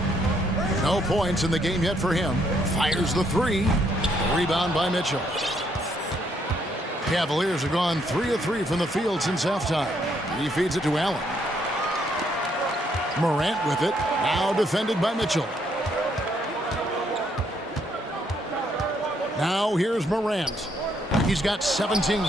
No points in the game yet for him. Fires the three. Rebound by Mitchell. Cavaliers have gone 3 of 3 from the field since halftime. He feeds it to Allen. Morant with it. Now defended by Mitchell. Now here's Morant. He's got 17.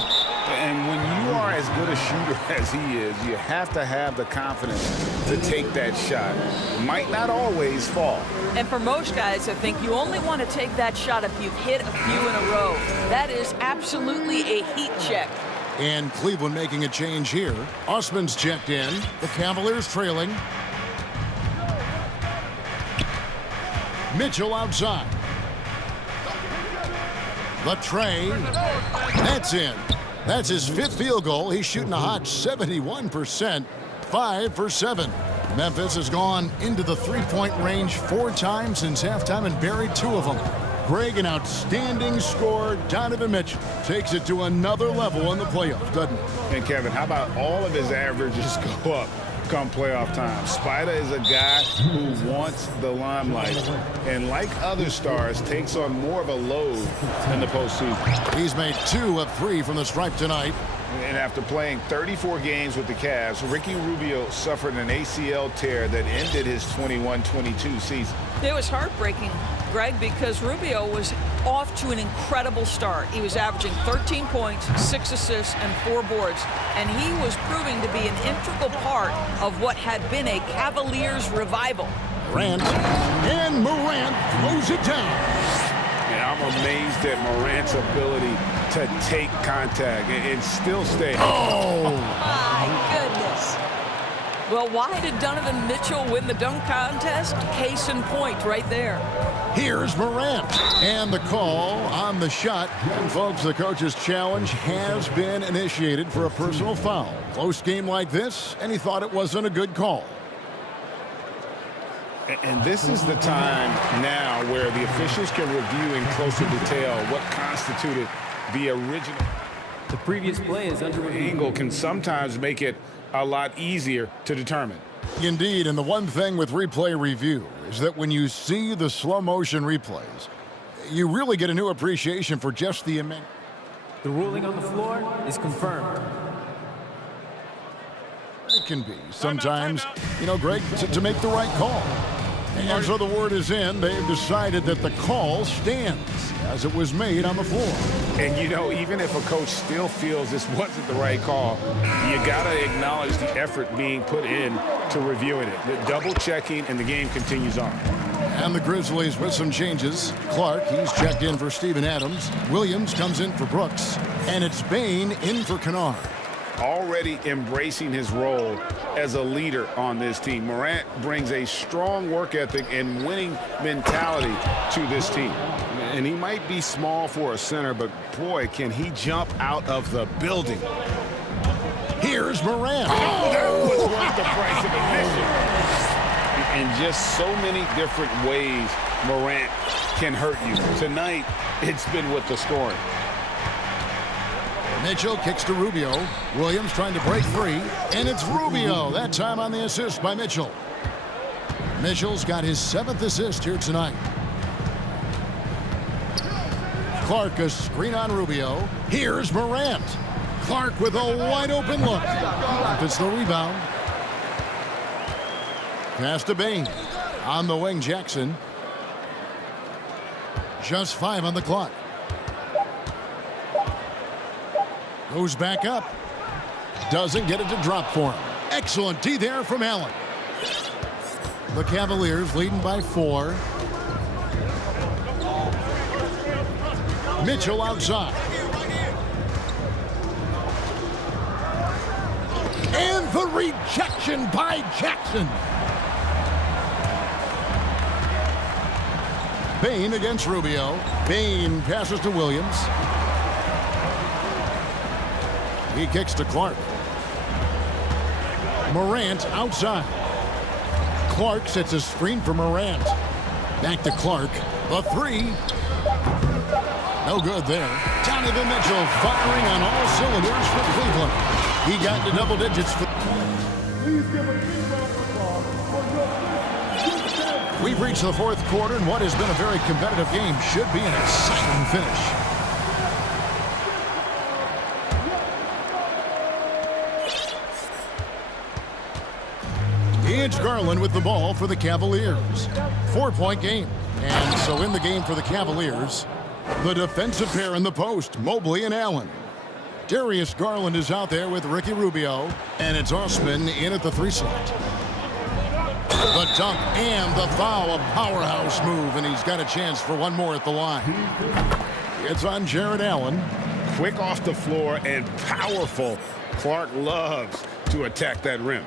And when you are as good a shooter as he is, you have to have the confidence to take that shot. It might not always fall. And for most guys, I think you only want to take that shot if you've hit a few in a row. That is absolutely a heat check. And Cleveland making a change here. Osman's checked in. The Cavaliers trailing. Mitchell outside. The tray. That's in. That's his 5th field goal. He's shooting a hot 71%, 5 for 7. Memphis has gone into the three-point range 4 times since halftime and buried 2 of them. Greg, an outstanding scorer. Donovan Mitchell takes it to another level in the playoffs, doesn't he? And Kevin, how about all of his averages go up come playoff time? Spider is a guy who wants the limelight, and like other stars, takes on more of a load in the postseason. He's made 2 of 3 from the stripe tonight. And after playing 34 games with the Cavs, Ricky Rubio suffered an ACL tear that ended his 21-22 season. It was heartbreaking, Greg, because Rubio was off to an incredible start. He was averaging 13 points, 6 assists, and 4 boards. And he was proving to be an integral part of what had been a Cavaliers revival. Morant, and Morant throws it down. And I'm amazed at Morant's ability to take contact and still stay. Oh! My goodness. Well, why did Donovan Mitchell win the dunk contest? Case in point right there. Here's Morant. And the call on the shot. And folks, the coach's challenge has been initiated for a personal foul. Close game like this, and he thought it wasn't a good call. And this is the time now where the officials can review in closer detail what constituted the original. The previous play is under review. Angle can sometimes make it a lot easier to determine. Indeed, and the one thing with replay review is that when you see the slow motion replays, you really get a new appreciation for just the immense. The ruling on the floor is confirmed. It can be sometimes, you know, Greg, to make the right call. And so the word is in. They've decided that the call stands as it was made on the floor. And, you know, even if a coach still feels this wasn't the right call, you got to acknowledge the effort being put in to reviewing it. The double checking, and the game continues on. And the Grizzlies with some changes. Clark, he's checked in for Steven Adams. Williams comes in for Brooks. And it's Bain in for Kennard. Already embracing his role as a leader on this team. Morant brings a strong work ethic and winning mentality to this team. And he might be small for a center, but boy, can he jump out of the building. Here's Morant. Oh, that was worth the price of admission. And just so many different ways Morant can hurt you. Tonight, it's been with the scoring. Mitchell kicks to Rubio. Williams trying to break free. And it's Rubio. That time on the assist by Mitchell. Mitchell's got his 7th assist here tonight. Clark, a screen on Rubio. Here's Morant. Clark with a wide open look. It's the rebound. Pass to Bain. On the wing, Jackson. Just 5 on the clock. Goes back up. Doesn't get it to drop for him. Excellent D there from Allen. The Cavaliers leading by 4. Mitchell outside. And the rejection by Jackson. Bain against Rubio. Bain passes to Williams. He kicks to Clark. Morant outside. Clark sets a screen for Morant. Back to Clark. The three. No good there. Donovan Mitchell firing on all cylinders for Cleveland. He got to double digits. We've reached the fourth quarter, and what has been a very competitive game should be an exciting finish. It's Garland with the ball for the Cavaliers. 4-point game. And so in the game for the Cavaliers, the defensive pair in the post, Mobley and Allen. Darius Garland is out there with Ricky Rubio, and it's Osman in at the 3 slot. The dunk and the foul, a powerhouse move, and he's got a chance for one more at the line. It's on Jared Allen. Quick off the floor and powerful. Clark loves to attack that rim.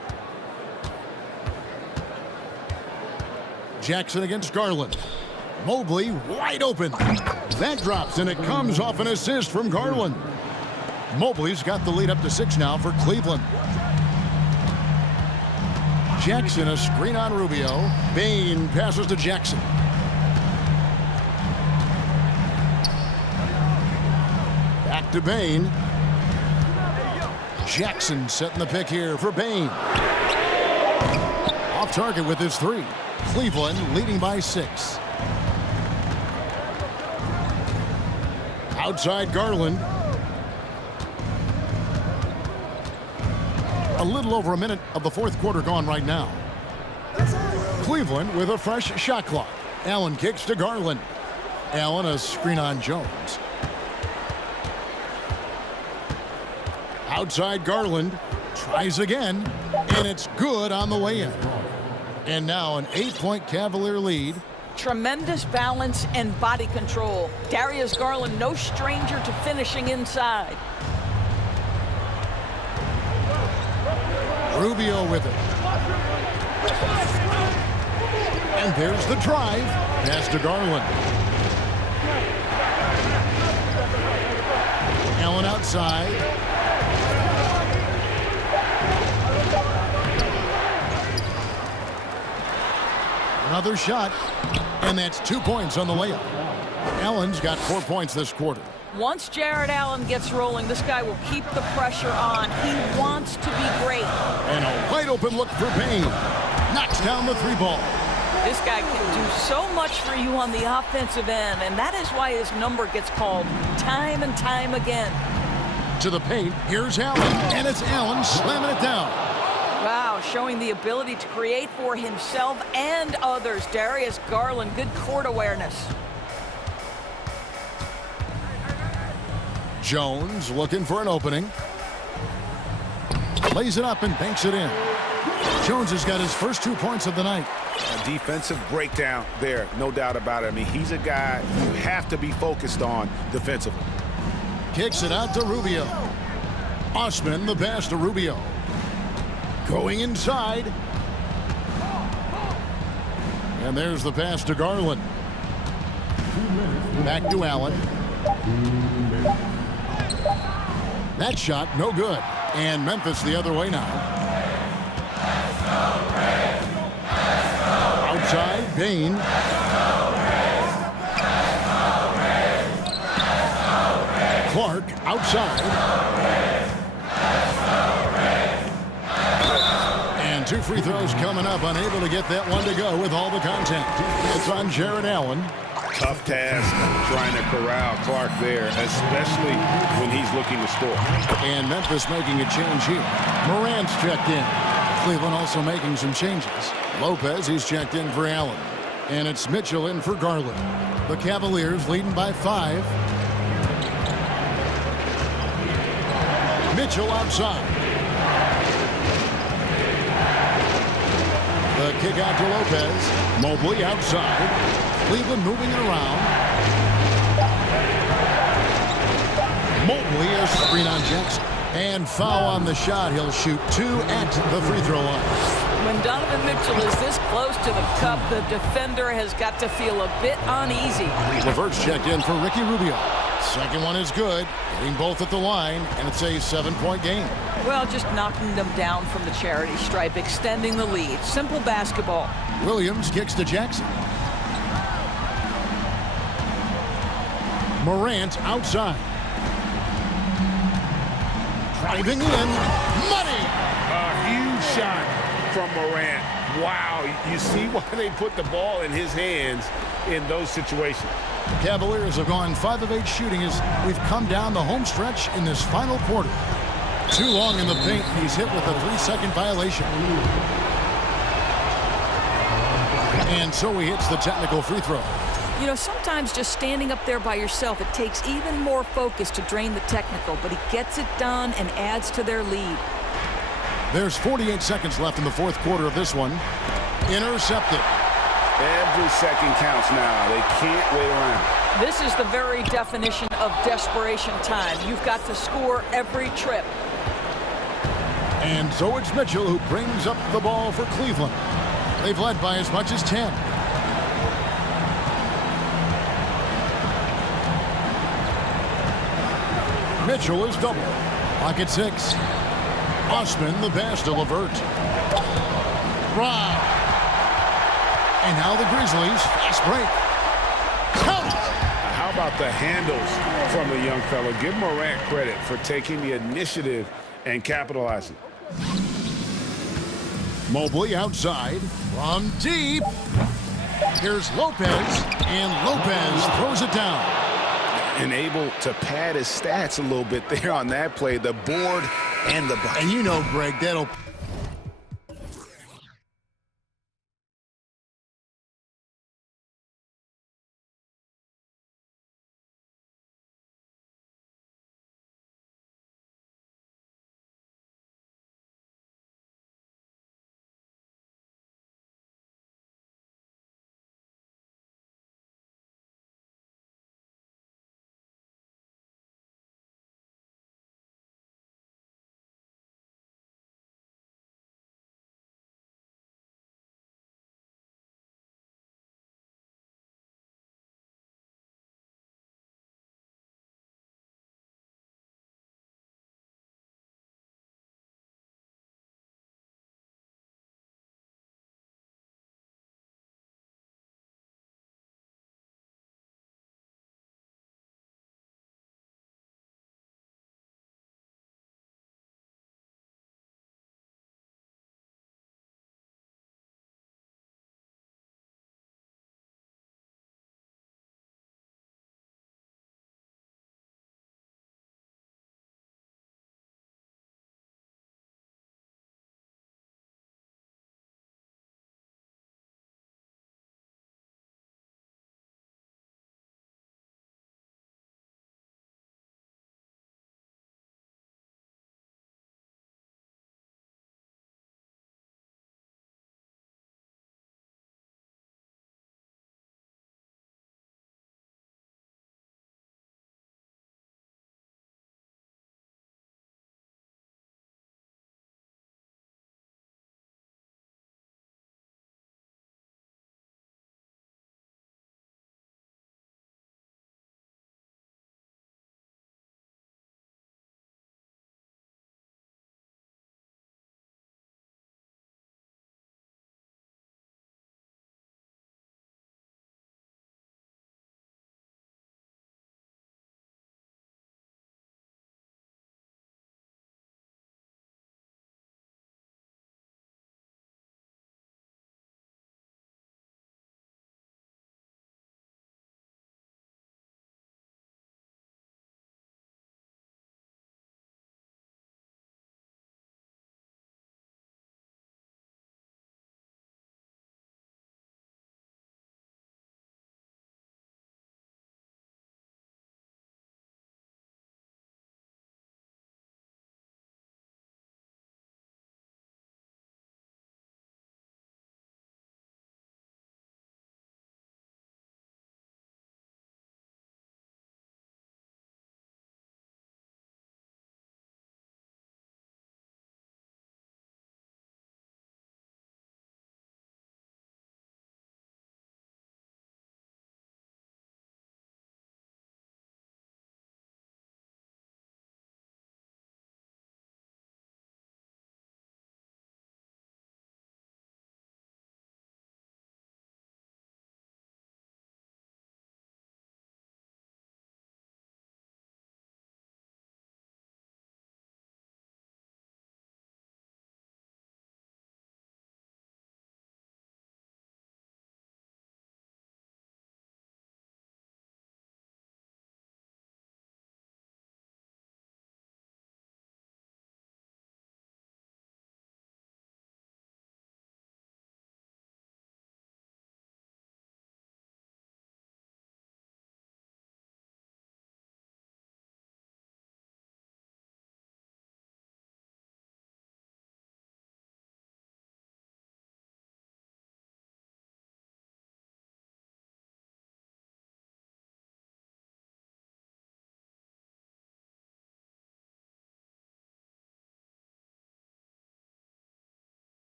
Jackson against Garland. Mobley wide open. That drops, and it comes off an assist from Garland. Mobley's got the lead up to 6 now for Cleveland. Jackson, a screen on Rubio. Bain passes to Jackson. Back to Bain. Jackson setting the pick here for Bain. Off target with his 3. Cleveland leading by 6. Outside Garland. A little over a minute of the fourth quarter gone right now. Cleveland with a fresh shot clock. Allen kicks to Garland. Allen, a screen on Jones. Outside Garland. Tries again. And it's good on the layup. And now an 8-point Cavalier lead. Tremendous balance and body control. Darius Garland, no stranger to finishing inside. Rubio with it. And there's the drive. Pass to Garland. Allen outside. Another shot. And that's 2 points on the layup. Allen's got 4 points this quarter. Once Jared Allen gets rolling, this guy will keep the pressure on. He wants to be great. And a wide open look for Bain. Knocks down the 3 ball. This guy can do so much for you on the offensive end, and that is why his number gets called time and time again. To the paint, here's Allen, and it's Allen slamming it down. Wow, showing the ability to create for himself and others. Darius Garland, good court awareness. Jones looking for an opening. Lays it up and banks it in. Jones has got his first 2 points of the night. A defensive breakdown there, no doubt about it. I mean, he's a guy you have to be focused on defensively. Kicks it out to Rubio. Osman, the pass to Rubio. Going inside. And there's the pass to Garland. Back to Allen. That shot, no good. And Memphis the other way now. Outside, Bain. Clark outside. And 2 free throws coming up, unable to get that one to go with all the contact. It's on Jared Allen. Tough task trying to corral Clark there, especially when he's looking to score. And Memphis making a change here. Morant's checked in. Cleveland also making some changes. Lopez, he's checked in for Allen. And it's Mitchell in for Garland. The Cavaliers leading by 5. Mitchell outside. The kick out to Lopez. Mobley outside. Cleveland moving it around. Mobley, a screen on Jackson. And foul on the shot. He'll shoot 2 at the free throw line. When Donovan Mitchell is this close to the cup, the defender has got to feel a bit uneasy. LeVert's checked in for Ricky Rubio. Second one is good. Getting both at the line, and it's a 7-point game. Well, just knocking them down from the charity stripe, extending the lead. Simple basketball. Williams kicks to Jackson. Morant outside. Driving in. Money! A huge shot from Morant. Wow, you see why they put the ball in his hands in those situations. The Cavaliers have gone 5 of 8 shooting as we've come down the home stretch in this final quarter. Too long in the paint. He's hit with a 3-second violation. And so he hits the technical free throw. You know, sometimes just standing up there by yourself, it takes even more focus to drain the technical, but he gets it done and adds to their lead. There's 48 seconds left in the fourth quarter of this one. Intercepted. Every second counts now. They can't wait around. This is the very definition of desperation time. You've got to score every trip. And so it's Mitchell who brings up the ball for Cleveland. They've led by as much as 10. Mitchell is double. Clock at 6. Osman the pass to LeVert. Wow. And now the Grizzlies fast break. Count it. How about the handles from the young fellow? Give Morant credit for taking the initiative and capitalizing. Mobley outside from deep. Here's Lopez, and Lopez throws it down. And able to pad his stats a little bit there on that play, the board and the bucket. And you know, Greg, that'll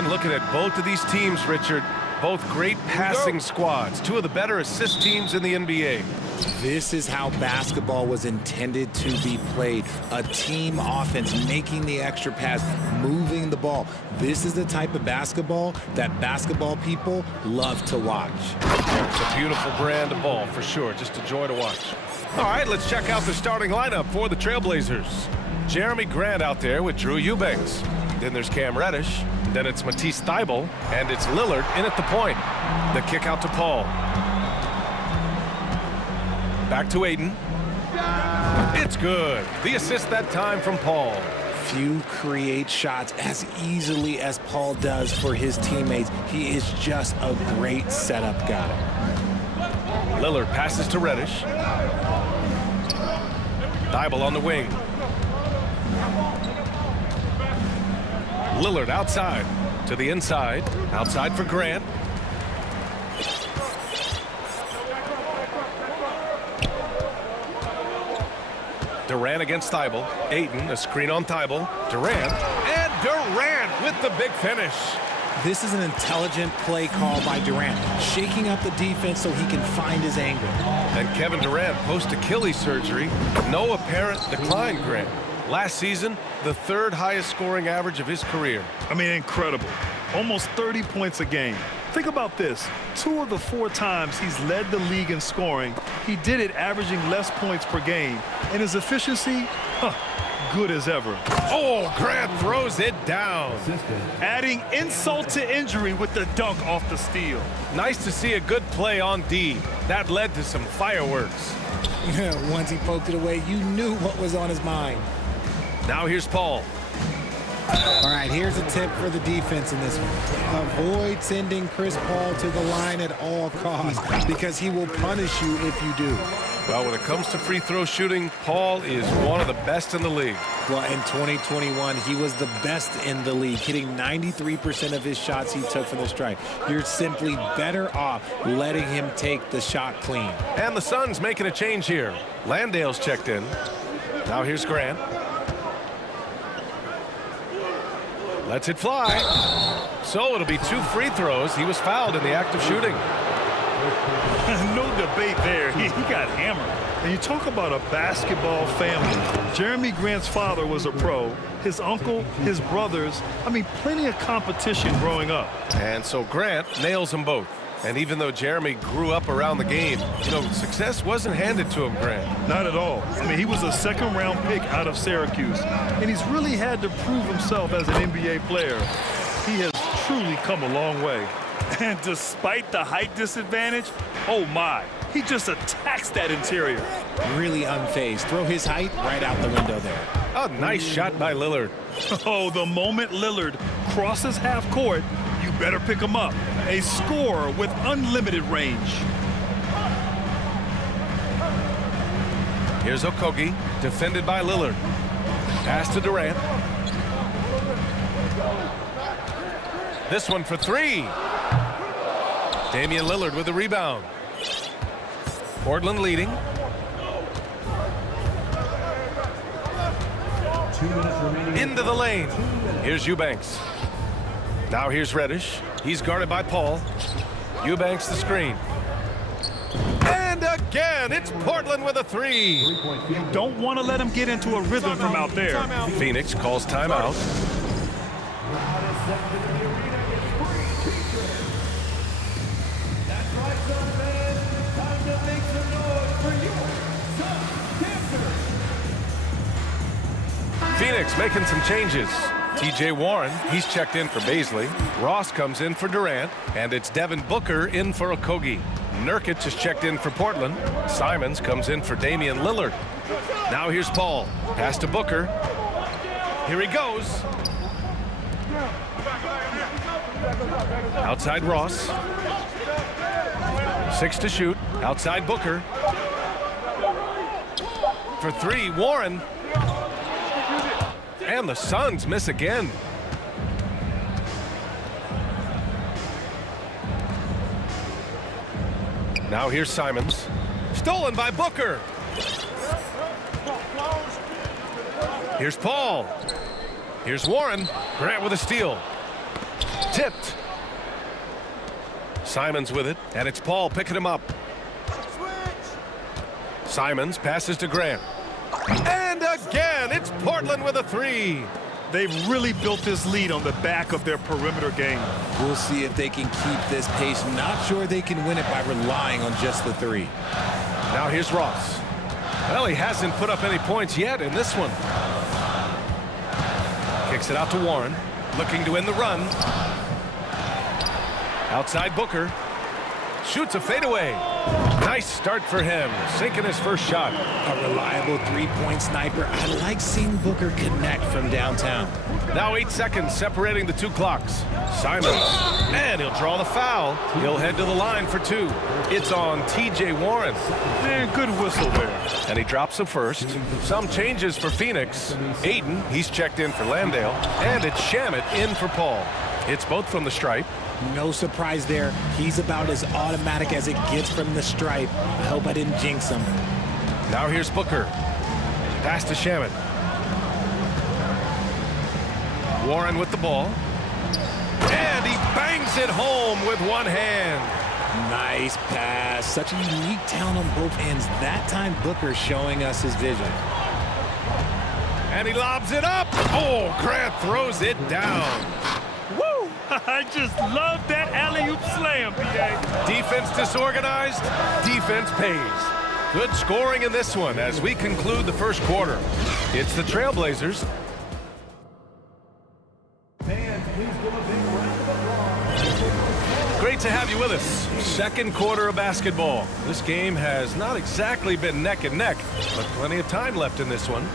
And looking at both of these teams, Richard, both great passing squads, two of the better assist teams in the NBA. This is how basketball was intended to be played. A team offense, making the extra pass, moving the ball. This is the type of basketball that basketball people love to watch. It's a beautiful brand of ball, for sure. Just a joy to watch. All right, let's check out the starting lineup for the Trailblazers. Jeremy Grant out there with Drew Eubanks. Then there's Cam Reddish. Then it's Matisse Thybulle. And it's Lillard in at the point. The kick out to Paul. Back to Ayton. It's good. The assist that time from Paul. Few create shots as easily as Paul does for his teammates. He is just a great setup guy. Lillard passes to Reddish. Thybulle on the wing. Lillard outside to the inside. Outside for Grant. Durant against Thybulle. Ayton, a screen on Thybulle. Durant, and Durant with the big finish. This is an intelligent play call by Durant, shaking up the defense so he can find his angle. And Kevin Durant, post-Achilles surgery, no apparent decline, Grant. Last season, the third highest scoring average of his career. I mean, incredible. Almost 30 points a game. Think about this. 2 of the 4 times he's led the league in scoring, he did it averaging less points per game. And his efficiency, good as ever. Oh, Grant throws it down. Adding insult to injury with the dunk off the steal. Nice to see a good play on D. That led to some fireworks. Once he poked it away, you knew what was on his mind. Now here's Paul. All right, here's a tip for the defense in this one. Avoid sending Chris Paul to the line at all costs because he will punish you if you do. Well, when it comes to free throw shooting, Paul is one of the best in the league. Well, in 2021, he was the best in the league, hitting 93% of his shots he took from the stripe. You're simply better off letting him take the shot clean. And the Suns making a change here. Landale's checked in. Now here's Grant. Lets it fly. So it'll be 2 free throws. He was fouled in the act of shooting. No debate there. He got hammered. And you talk about a basketball family. Jeremy Grant's father was a pro. His uncle, his brothers. I mean, plenty of competition growing up. And so Grant nails them both. And even though Jeremy grew up around the game, you know, success wasn't handed to him, Grant. Not at all. I mean, he was a second-round pick out of Syracuse. And he's really had to prove himself as an NBA player. He has truly come a long way. And despite the height disadvantage, oh my, he just attacks that interior. Really unfazed. Throw his height right out the window there. A nice shot by Lillard. Oh, the moment Lillard crosses half court, you better pick him up. A scorer with unlimited range. Here's Okogie, defended by Lillard. Pass to Durant. This one for 3. Damian Lillard with the rebound. Portland leading. Into the lane. Here's Eubanks. Now here's Reddish. He's guarded by Paul. Eubanks the screen. And again, it's Portland with a 3. You don't want to let him get into a rhythm from out there. Phoenix calls timeout. Phoenix making some changes. TJ Warren, he's checked in for Baisley. Ross comes in for Durant, and it's Devin Booker in for Okogie. Nurkic is checked in for Portland. Simons comes in for Damian Lillard. Now here's Paul. Pass to Booker. Here he goes. Outside Ross. 6 to shoot. Outside Booker. For 3, Warren. And the Suns miss again. Now here's Simons. Stolen by Booker. Here's Paul. Here's Warren. Grant with a steal. tipped. Simons with it, and it's Paul picking him up. Simons passes to Grant. And again, it's Portland with a three. They've really built this lead on the back of their perimeter game. We'll see if they can keep this pace. Not sure they can win it by relying on just the three. Now here's Ross. Well, he hasn't put up any points yet in this one. Kicks it out to Warren, looking to win the run. Outside Booker. Shoots a fadeaway. Nice start for him, sinking his first shot. A reliable three-point sniper. I like seeing Booker connect from downtown. Now 8 seconds separating the two clocks. Simons, and he'll draw the foul. He'll head to the line for two. It's on T.J. Warren. Man, good whistle there. And he drops the first. Some changes for Phoenix. Aiden, he's checked in for Landale. And it's Shamet in for Paul. It's both from the stripe. No surprise there. He's about as automatic as it gets from the stripe. I hope I didn't jinx him. Now here's Booker. Pass to Shamet. Warren with the ball. And he bangs it home with one hand. Nice pass. Such a unique talent on both ends. That time Booker showing us his vision. And he lobs it up. Oh, Grant throws it down. Woo! I just love that alley-oop slam, B.A. Defense disorganized, defense pays. Good scoring in this one as we conclude the first quarter. It's the Trailblazers. Great to have you with us. Second quarter of basketball. This game has not exactly been neck and neck, but plenty of time left in this one.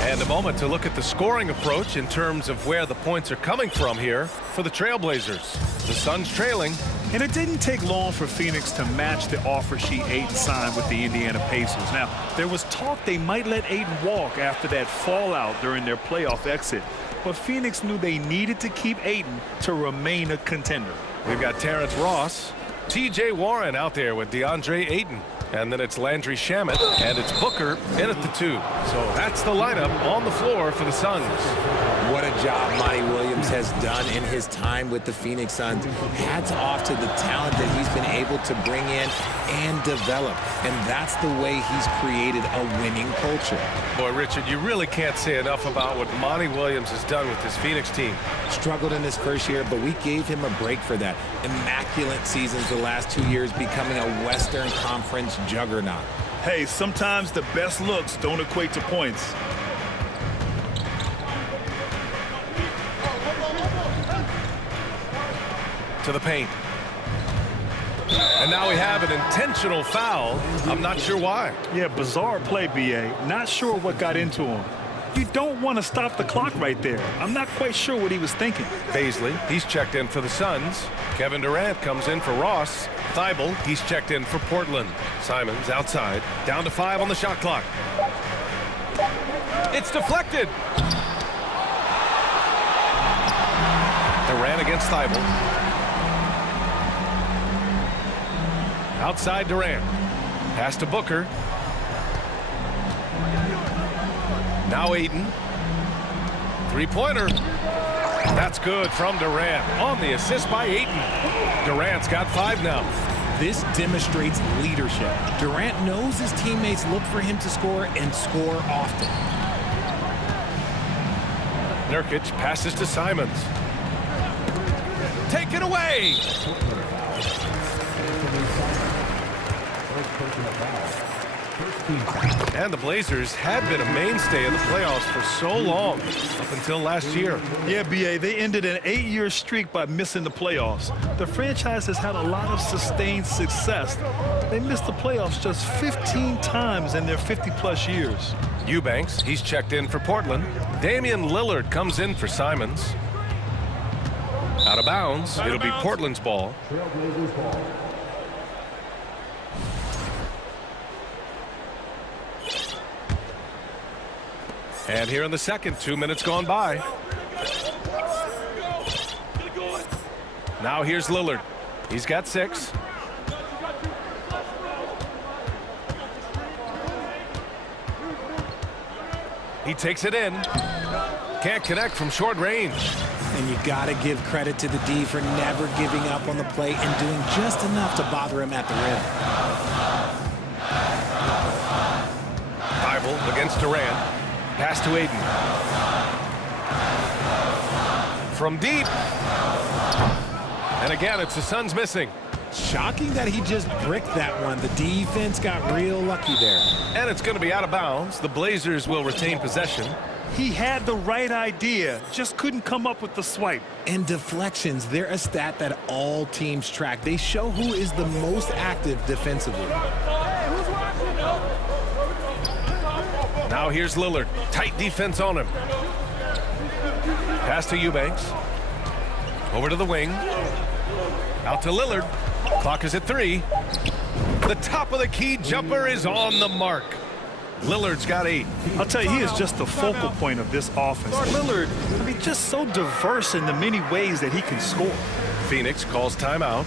And a moment to look at the scoring approach in terms of where the points are coming from here for the Trailblazers. The Suns trailing. And it didn't take long for Phoenix to match the offer sheet Aiden signed with the Indiana Pacers. Now, there was talk they might let Aiden walk after that fallout during their playoff exit. But Phoenix knew they needed to keep Aiden to remain a contender. We've got Terrence Ross, T.J. Warren out there with DeAndre Ayton. And then it's Landry Shamet, and it's Booker in at the two. So that's the lineup on the floor for the Suns. What a job Monty Williams has done in his time with the Phoenix Suns. Hats off to the talent that he's been able to bring in and develop. And that's the way he's created a winning culture. Boy, Richard, you really can't say enough about what Monty Williams has done with this Phoenix team. Struggled in his first year, but we gave him a break for that. Immaculate seasons the last 2 years, becoming a Western Conference juggernaut. Hey, sometimes the best looks don't equate to points. To the paint. And now we have an intentional foul. I'm not sure why. Yeah, bizarre play, B.A. Not sure what got into him. You don't want to stop the clock right there. I'm not quite sure what he was thinking. Baisley, he's checked in for the Suns. Kevin Durant comes in for Ross. Thibault, he's checked in for Portland. Simons outside, down to 5 on the shot clock. It's deflected. Durant against Thibault. Outside Durant. Pass to Booker. Now Aiden. Three-pointer. That's good from Durant on the assist by Aiden. Durant's got 5 now. This demonstrates leadership. Durant knows his teammates look for him to score and score often. Nurkic passes to Simons. Take it away. And the Blazers had been a mainstay in the playoffs for so long, up until last year. Yeah, B.A., they ended an 8-year streak by missing the playoffs. The franchise has had a lot of sustained success. They missed the playoffs just 15 times in their 50-plus years. Eubanks, he's checked in for Portland. Damian Lillard comes in for Simons. Out of bounds, it'll be Portland's ball. And here in the second, 2 minutes gone by. Now here's Lillard. He's got 6. He takes it in. Can't connect from short range. And you got to give credit to the D for never giving up on the play and doing just enough to bother him at the rim. Bible against Durant. Pass to Aiden. From deep. And again, it's the Suns missing. Shocking that he just bricked that one. The defense got real lucky there. And it's going to be out of bounds. The Blazers will retain possession. He had the right idea, just couldn't come up with the swipe. And deflections, they're a stat that all teams track. They show who is the most active defensively. Now here's Lillard. Tight defense on him. Pass to Eubanks. Over to the wing. Out to Lillard. Clock is at 3. The top of the key jumper is on the mark. Lillard's got 8. I'll tell you, he is just the focal point of this offense. Lillard, I mean, just so diverse in the many ways that he can score. Phoenix calls timeout.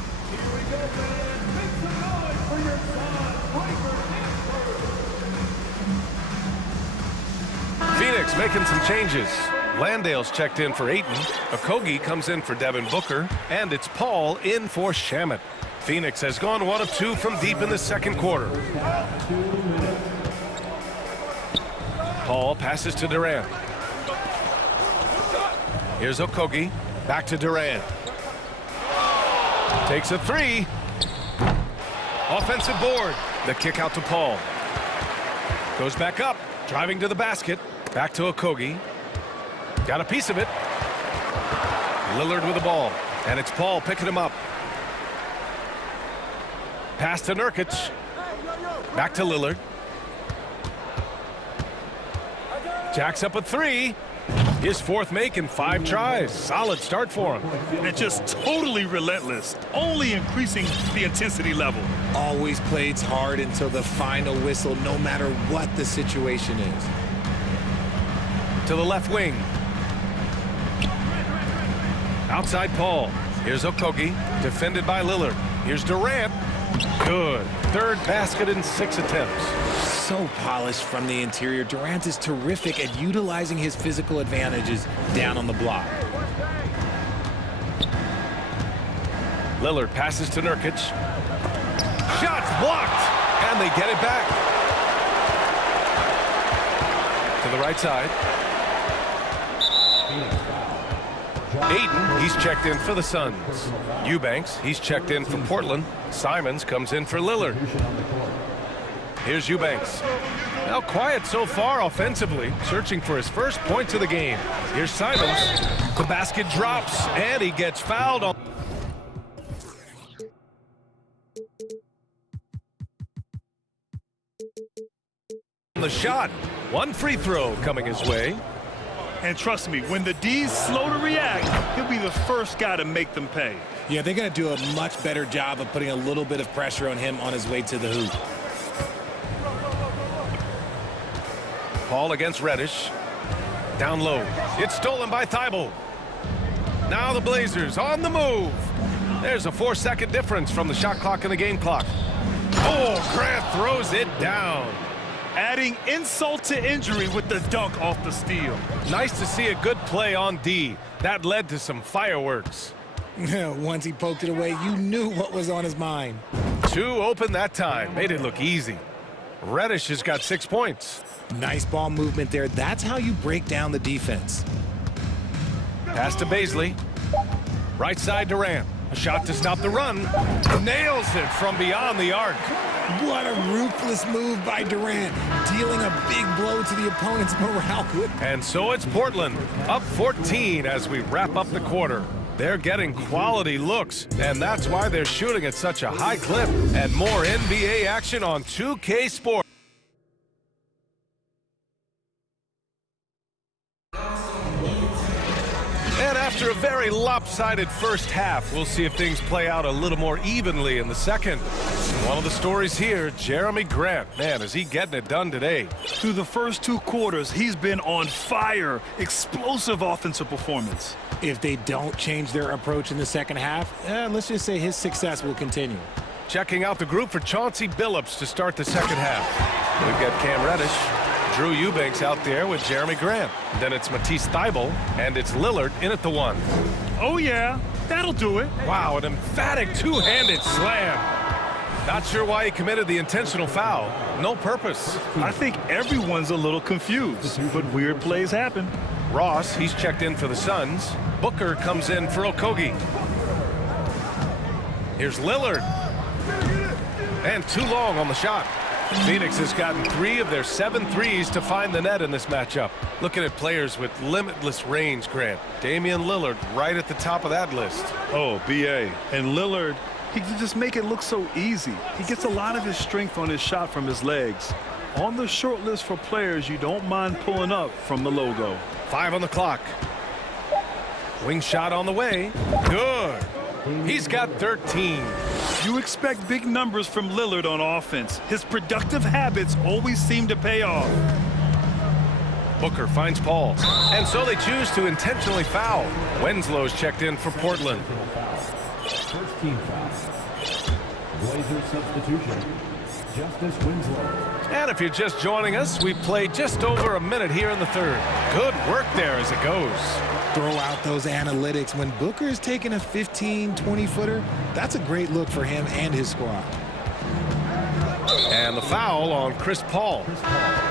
Phoenix making some changes. Landale's checked in for Ayton. Okogie comes in for Devin Booker. And it's Paul in for Shamet. Phoenix has gone 1 of 2 from deep in the second quarter. Paul passes to Durant. Here's Okogie. Back to Durant. Takes a 3. Offensive board. The kick out to Paul. Goes back up. Driving to the basket. Back to Okogie. Got a piece of it. Lillard with the ball. And it's Paul picking him up. Pass to Nurkic. Back to Lillard. Jacks up a 3. His 4th make in 5 tries. Solid start for him. And just totally relentless. Only increasing the intensity level. Always plays hard until the final whistle, no matter what the situation is. To the left wing. Outside Paul. Here's Okogie. Defended by Lillard. Here's Durant. Good. 3rd basket in 6 attempts. So polished from the interior. Durant is terrific at utilizing his physical advantages down on the block. Lillard passes to Nurkic. Shots blocked. And they get it back. To the right side. Ayton, he's checked in for the Suns. Eubanks, he's checked in for Portland. Simons comes in for Lillard. Here's Eubanks. Now quiet so far offensively, searching for his first points of the game. Here's Simons. The basket drops, and he gets fouled on the shot. 1 free throw coming his way. And trust me, when the D's slow to react, he'll be the first guy to make them pay. Yeah, they're going to do a much better job of putting a little bit of pressure on him on his way to the hoop. Paul against Reddish. Down low. It's stolen by Thibault. Now the Blazers on the move. There's a 4-second difference from the shot clock and the game clock. Oh, Grant throws it down. Adding insult to injury with the dunk off the steal. Nice to see a good play on D. That led to some fireworks. Once he poked it away, you knew what was on his mind. 2 open that time. Made it look easy. Reddish has got 6 points. Nice ball movement there. That's how you break down the defense. Pass to Baisley. Right side Durant. A shot to stop the run. Nails it from beyond the arc. What a ruthless move by Durant, dealing a big blow to the opponent's morale. And so it's Portland, up 14 as we wrap up the quarter. They're getting quality looks, and that's why they're shooting at such a high clip. And more NBA action on 2K Sports. And after a very lopsided first half, we'll see if things play out a little more evenly in the second. One of the stories here, Jeremy Grant. Man, is he getting it done today. Through the first 2 quarters, he's been on fire. Explosive offensive performance. If they don't change their approach in the second half, let's just say his success will continue. Checking out the group for Chauncey Billups to start the second half. We've got Cam Reddish. Drew Eubanks out there with Jeremy Grant. Then it's Matisse Thybulle, and it's Lillard in at the one. Oh, yeah, that'll do it. Wow, an emphatic two-handed slam. Not sure why he committed the intentional foul. No purpose. I think everyone's a little confused, but weird plays happen. Ross, he's checked in for the Suns. Booker comes in for Okogie. Here's Lillard. And too long on the shot. Phoenix has gotten 3 of their 7 threes to find the net in this matchup. Looking at players with limitless range, Grant. Damian Lillard right at the top of that list. Oh, B.A. And Lillard, he can just make it look so easy. He gets a lot of his strength on his shot from his legs. On the short list for players you don't mind pulling up from the logo. 5 on the clock. Wing shot on the way. Good. He's got 13. You expect big numbers from Lillard on offense. His productive habits always seem to pay off. Booker finds Paul. And so they choose to intentionally foul. Winslow's checked in for Portland. First team foul. Blazers substitution. Justice Winslow. And if you're just joining us, we played just over a minute here in the third. Good work there as it goes. Throw out those analytics. When Booker is taking a 15, 20-footer, that's a great look for him and his squad. And the foul on Chris Paul.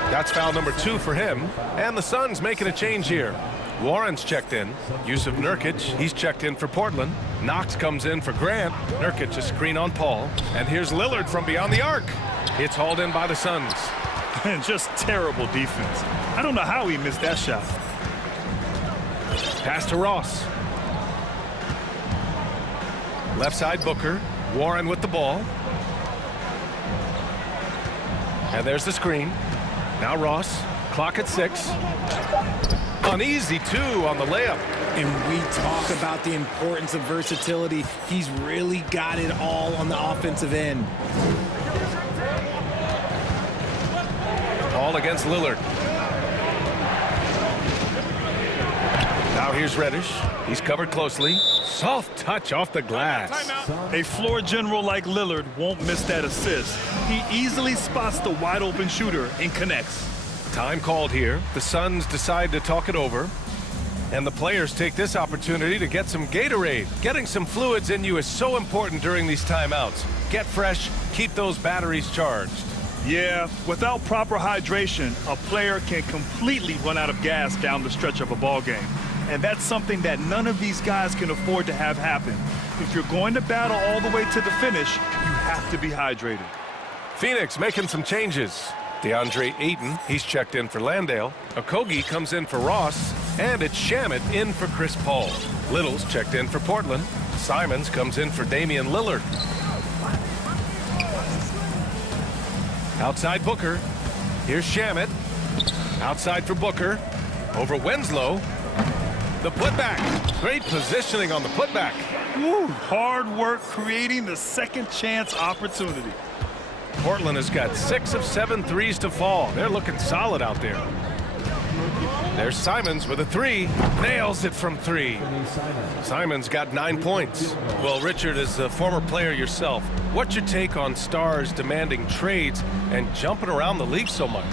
That's foul number 2 for him. And the Suns making a change here. Warren's checked in. Yusuf Nurkic, he's checked in for Portland. Knox comes in for Grant. Nurkic a screen on Paul. And here's Lillard from beyond the arc. It's hauled in by the Suns. And just terrible defense. I don't know how he missed that shot. Pass to Ross. Left side Booker. Warren with the ball. And there's the screen. Now Ross. Clock at 6. An easy 2 on the layup. And we talk about the importance of versatility. He's really got it all on the offensive end. Paul against Lillard. Now here's Reddish. He's covered closely. Soft touch off the glass. A floor general like Lillard won't miss that assist. He easily spots the wide open shooter and connects. Time called here. The Suns decide to talk it over. And the players take this opportunity to get some Gatorade. Getting some fluids in you is so important during these timeouts. Get fresh, keep those batteries charged. Yeah, without proper hydration, a player can completely run out of gas down the stretch of a ball game. And that's something that none of these guys can afford to have happen. If you're going to battle all the way to the finish, you have to be hydrated. Phoenix making some changes. DeAndre Ayton, he's checked in for Landale. Okogie comes in for Ross. And it's Shamet in for Chris Paul. Little's checked in for Portland. Simons comes in for Damian Lillard. Outside Booker. Here's Shamet. Outside for Booker. Over Winslow. The putback. Great positioning on the putback. Woo, hard work creating the second chance opportunity. Portland has got 6 of 7 threes to fall. They're looking solid out there. There's Simons with a 3. Nails it from 3. Simons got 9 points. Well, Richard, as a former player yourself, what's your take on stars demanding trades and jumping around the league so much?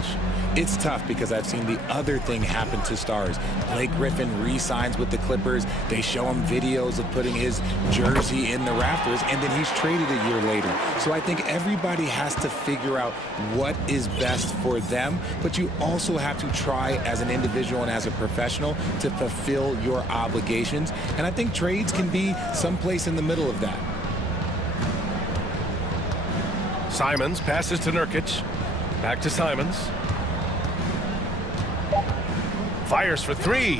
It's tough because I've seen the other thing happen to stars. Blake Griffin re-signs with the Clippers. They show him videos of putting his jersey in the rafters, and then he's traded a year later. So I think everybody has to figure out what is best for them, but you also have to try as an individual and as a professional to fulfill your obligations. And I think trades can be someplace in the middle of that. Simons passes to Nurkic. Back to Simons. Fires for 3.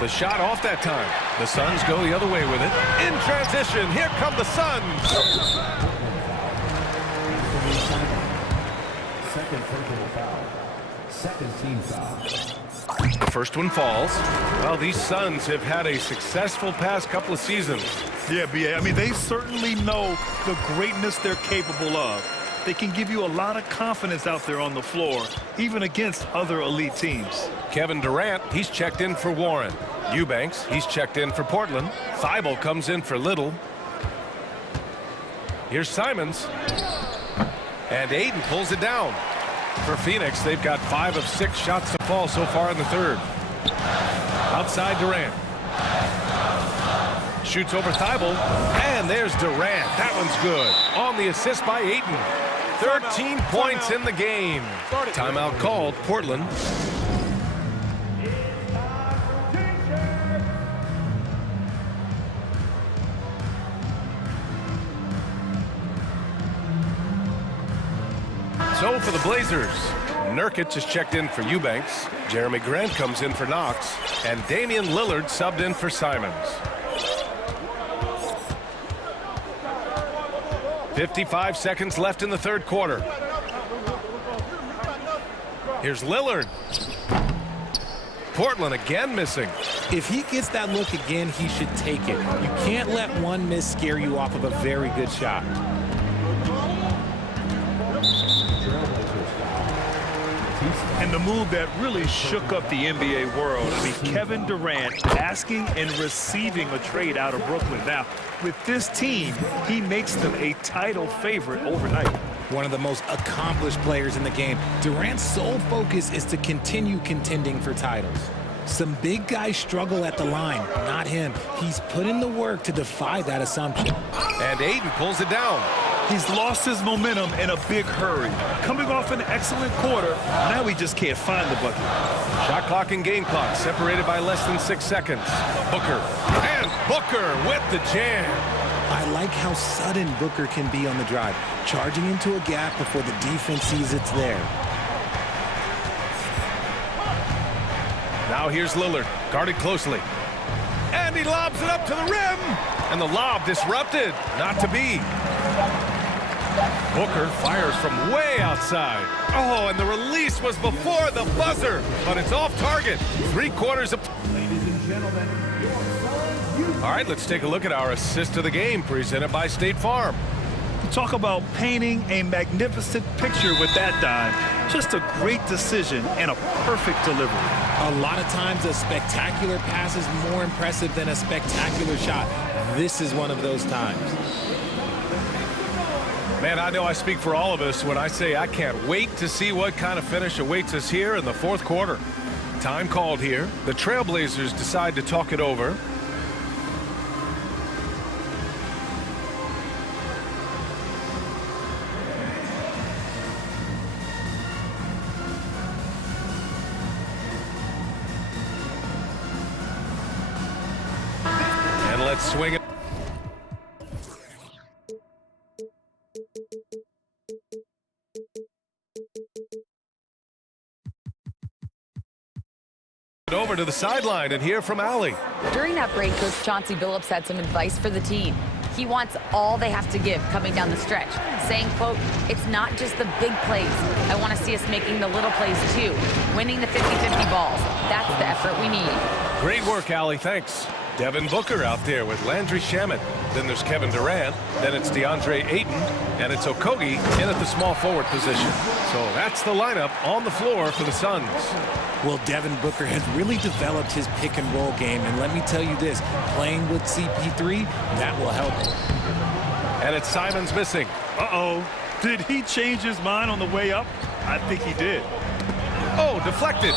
The shot off that time. The Suns go the other way with it. In transition, here come the Suns. Second personal foul. Second team foul. The first one falls. Well, these Suns have had a successful past couple of seasons. Yeah, B.A. I mean, they certainly know the greatness they're capable of. They can give you a lot of confidence out there on the floor, even against other elite teams. Kevin Durant, he's checked in for Warren. Eubanks, he's checked in for Portland. Thybulle comes in for Little. Here's Simons. And Ayton pulls it down. For Phoenix, they've got 5 of 6 shots to fall so far in the third. Outside Durant. Shoots over Thibault, and there's Durant. That one's good. On the assist by Ayton. 13 points in the game. Timeout called, Portland. So for the Blazers, Nurkic is checked in for Eubanks. Jeremy Grant comes in for Knox, and Damian Lillard subbed in for Simons. 55 seconds left in the third quarter. Here's Lillard. Portland again missing. If he gets that look again, he should take it. You can't let one miss scare you off of a very good shot. And the move that really shook up the NBA world. I mean, Kevin Durant asking and receiving a trade out of Brooklyn. Now, with this team, he makes them a title favorite overnight. One of the most accomplished players in the game. Durant's sole focus is to continue contending for titles. Some big guys struggle at the line, not him. He's put in the work to defy that assumption. And Ayton pulls it down. He's lost his momentum in a big hurry. Coming off an excellent quarter, now he just can't find the bucket. Shot clock and game clock separated by less than 6 seconds. Booker. And Booker with the jam. I like how sudden Booker can be on the drive, charging into a gap before the defense sees it's there. Now here's Lillard, guarded closely. And he lobs it up to the rim. And the lob disrupted. Not to be. Booker fires from way outside. Oh, and the release was before the buzzer, but it's off target. 3/4 of... All right, let's take a look at our assist of the game presented by State Farm. Talk about painting a magnificent picture with that dime. Just a great decision and a perfect delivery. A lot of times a spectacular pass is more impressive than a spectacular shot. This is one of those times. Man, I know I speak for all of us when I say I can't wait to see what kind of finish awaits us here in the fourth quarter. Time called here. The Trailblazers decide to talk it over. And let's swing it. Over to the sideline and hear from Allie. During that break, Coach Chauncey Billups had some advice for the team. He wants all they have to give coming down the stretch, saying, quote, it's not just the big plays. I want to see us making the little plays too, winning the 50-50 balls. That's the effort we need. Great work, Allie. Thanks. Devin Booker out there with Landry Shamet. Then there's Kevin Durant. Then it's DeAndre Ayton. And it's Okogie in at the small forward position. So that's the lineup on the floor for the Suns. Well, Devin Booker has really developed his pick and roll game. And let me tell you this, playing with CP3, that will help him. And it's Simons missing. Uh-oh. Did he change his mind on the way up? I think he did. Oh, deflected.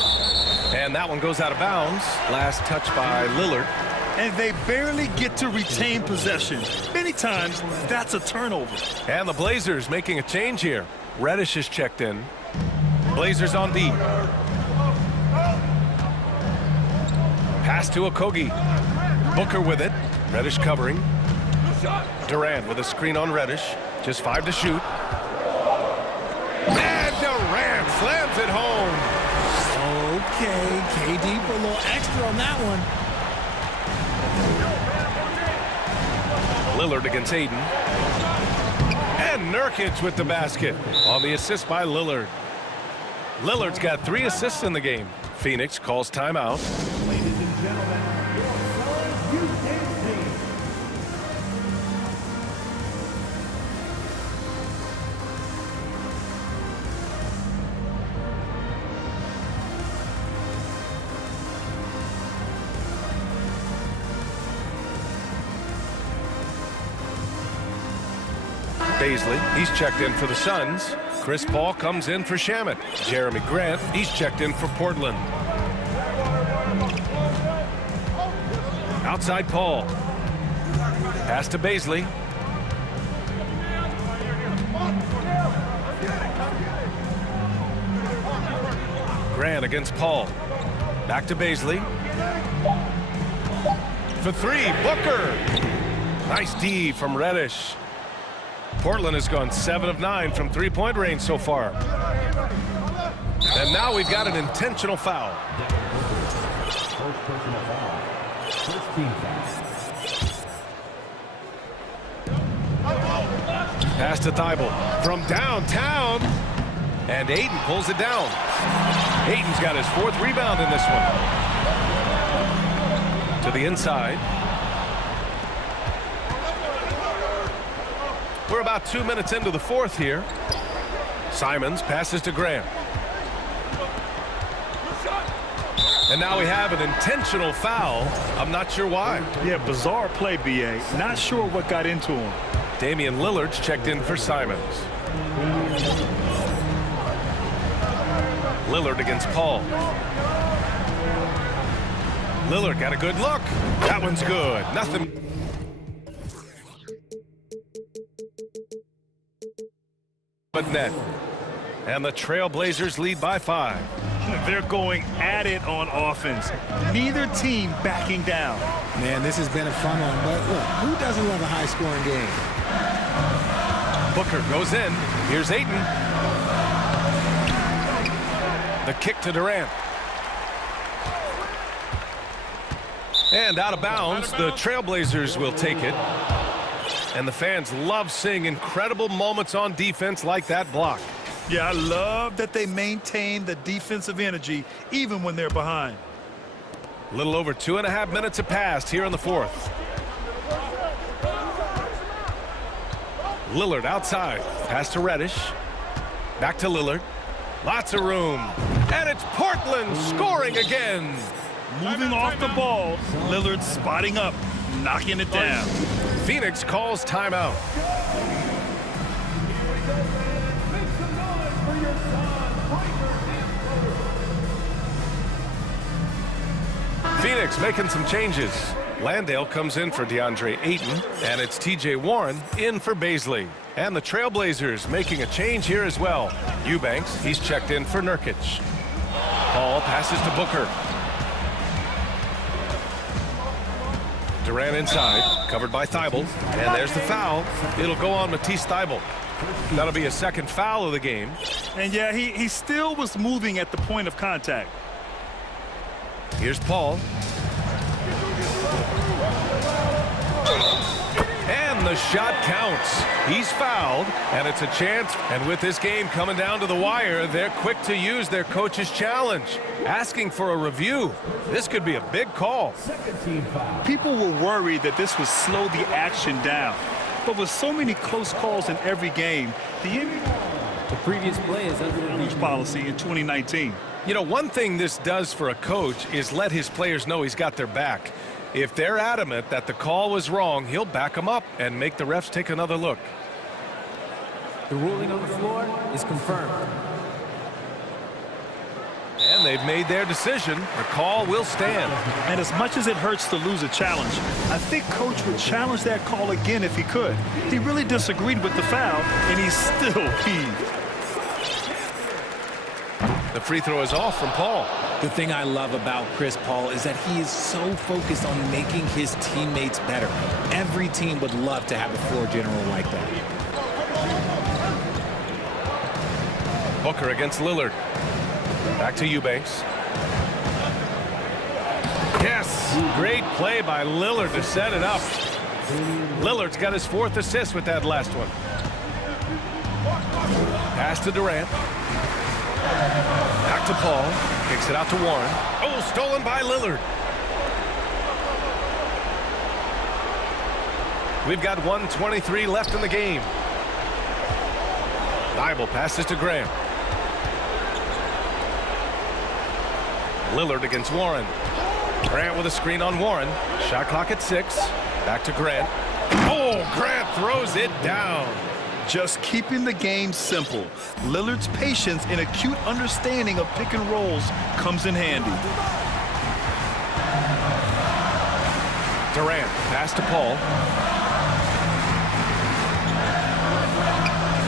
And that one goes out of bounds. Last touch by Lillard. And they barely get to retain possession. Many times, that's a turnover. And the Blazers making a change here. Reddish is checked in. Blazers on D. Pass to Okogie. Booker with it. Reddish covering. Durant with a screen on Reddish. Just 5 to shoot. And Durant slams it home. Okay, KD put a little extra on that one. Lillard against Ayton. And Nurkic with the basket on the assist by Lillard. Lillard's got 3 assists in the game. Phoenix calls timeout. Ladies and gentlemen, your Suns UK team. Baisley, he's checked in for the Suns. Chris Paul comes in for Shamet. Jeremy Grant, he's checked in for Portland. Outside Paul. Pass to Baisley. Grant against Paul. Back to Baisley. For three, Booker. Nice D from Reddish. Portland has gone 7 of 9 from three-point range so far. And now we've got an intentional foul. First personal foul. First team foul. Pass to Thibault from downtown. And Ayton pulls it down. Ayton's got his 4th rebound in this one. To the inside. We're about 2 minutes into the 4th here. Simons passes to Graham. And now we have an intentional foul. I'm not sure why. Yeah, bizarre play, B.A. Not sure what got into him. Damian Lillard's checked in for Simons. Lillard against Paul. Lillard got a good look. That one's good. Nothing. But net. And the Trailblazers lead by 5. They're going at it on offense. Neither team backing down. Man, this has been a fun one. But look, who doesn't love a high-scoring game? Booker goes in. Here's Ayton. The kick to Durant. And out of bounds, the Trailblazers will take it. And the fans love seeing incredible moments on defense like that block. Yeah, I love that they maintain the defensive energy even when they're behind. A little over 2.5 minutes have passed here in the 4th. Lillard outside. Pass to Reddish. Back to Lillard. Lots of room. And it's Portland scoring again. Moving off the ball. Lillard spotting up, knocking it down. Phoenix calls timeout. Phoenix making some changes. Landale comes in for DeAndre Ayton, and it's TJ Warren in for Baisley. And the Trailblazers making a change here as well. Eubanks, he's checked in for Nurkic. Paul passes to Booker. Durant inside, covered by Thibault, and there's the foul. It'll go on Matisse Thibault. That'll be a 2nd foul of the game. And yeah, he still was moving at the point of contact. Here's Paul. And the shot counts. He's fouled, and it's a chance. And with this game coming down to the wire, they're quick to use their coach's challenge, asking for a review. This could be a big call. People were worried that this would slow the action down. But with so many close calls in every game, the previous play is under the review policy in 2019. You know, one thing this does for a coach is let his players know he's got their back. If they're adamant that the call was wrong, he'll back them up and make the refs take another look. The ruling on the floor is confirmed. And they've made their decision. The call will stand. And as much as it hurts to lose a challenge, I think Coach would challenge that call again if he could. He really disagreed with the foul, and he's still heaved. The free throw is off from Paul. The thing I love about Chris Paul is that he is so focused on making his teammates better. Every team would love to have a floor general like that. Booker against Lillard. Back to Eubanks. Yes, great play by Lillard to set it up. Lillard's got his 4th assist with that last one. Pass to Durant. Back to Paul. Kicks it out to Warren. Oh, stolen by Lillard. We've got 1:23 left in the game. Thibault passes to Graham. Lillard against Warren. Grant with a screen on Warren. Shot clock at 6. Back to Grant. Oh, Grant throws it down. just keeping the game simple. Lillard's patience and acute understanding of pick and rolls comes in handy. Durant, pass to Paul.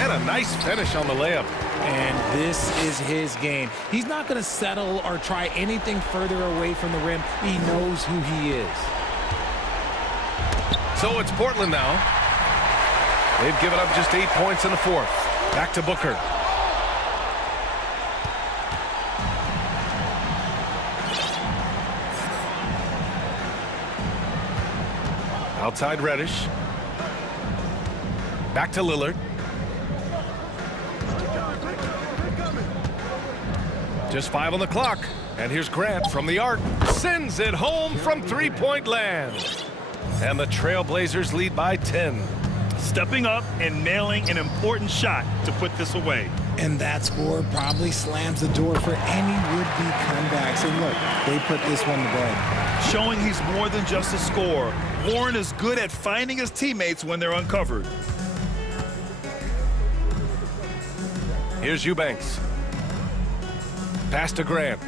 And a nice finish on the layup. And this is his game. He's not going to settle or try anything further away from the rim. He knows who he is. So it's Portland now. They've given up just 8 points in the fourth. Back to Booker. Outside Reddish. Back to Lillard. Just 5 on the clock. And here's Grant from the arc. Sends it home from three-point land. And the Trailblazers lead by 10. Stepping up and nailing an important shot to put this away. And that score probably slams the door for any would-be comebacks. And look, they put this one to bed. Showing he's more than just a scorer. Warren is good at finding his teammates when they're uncovered. Here's Eubanks. Pass to Grant.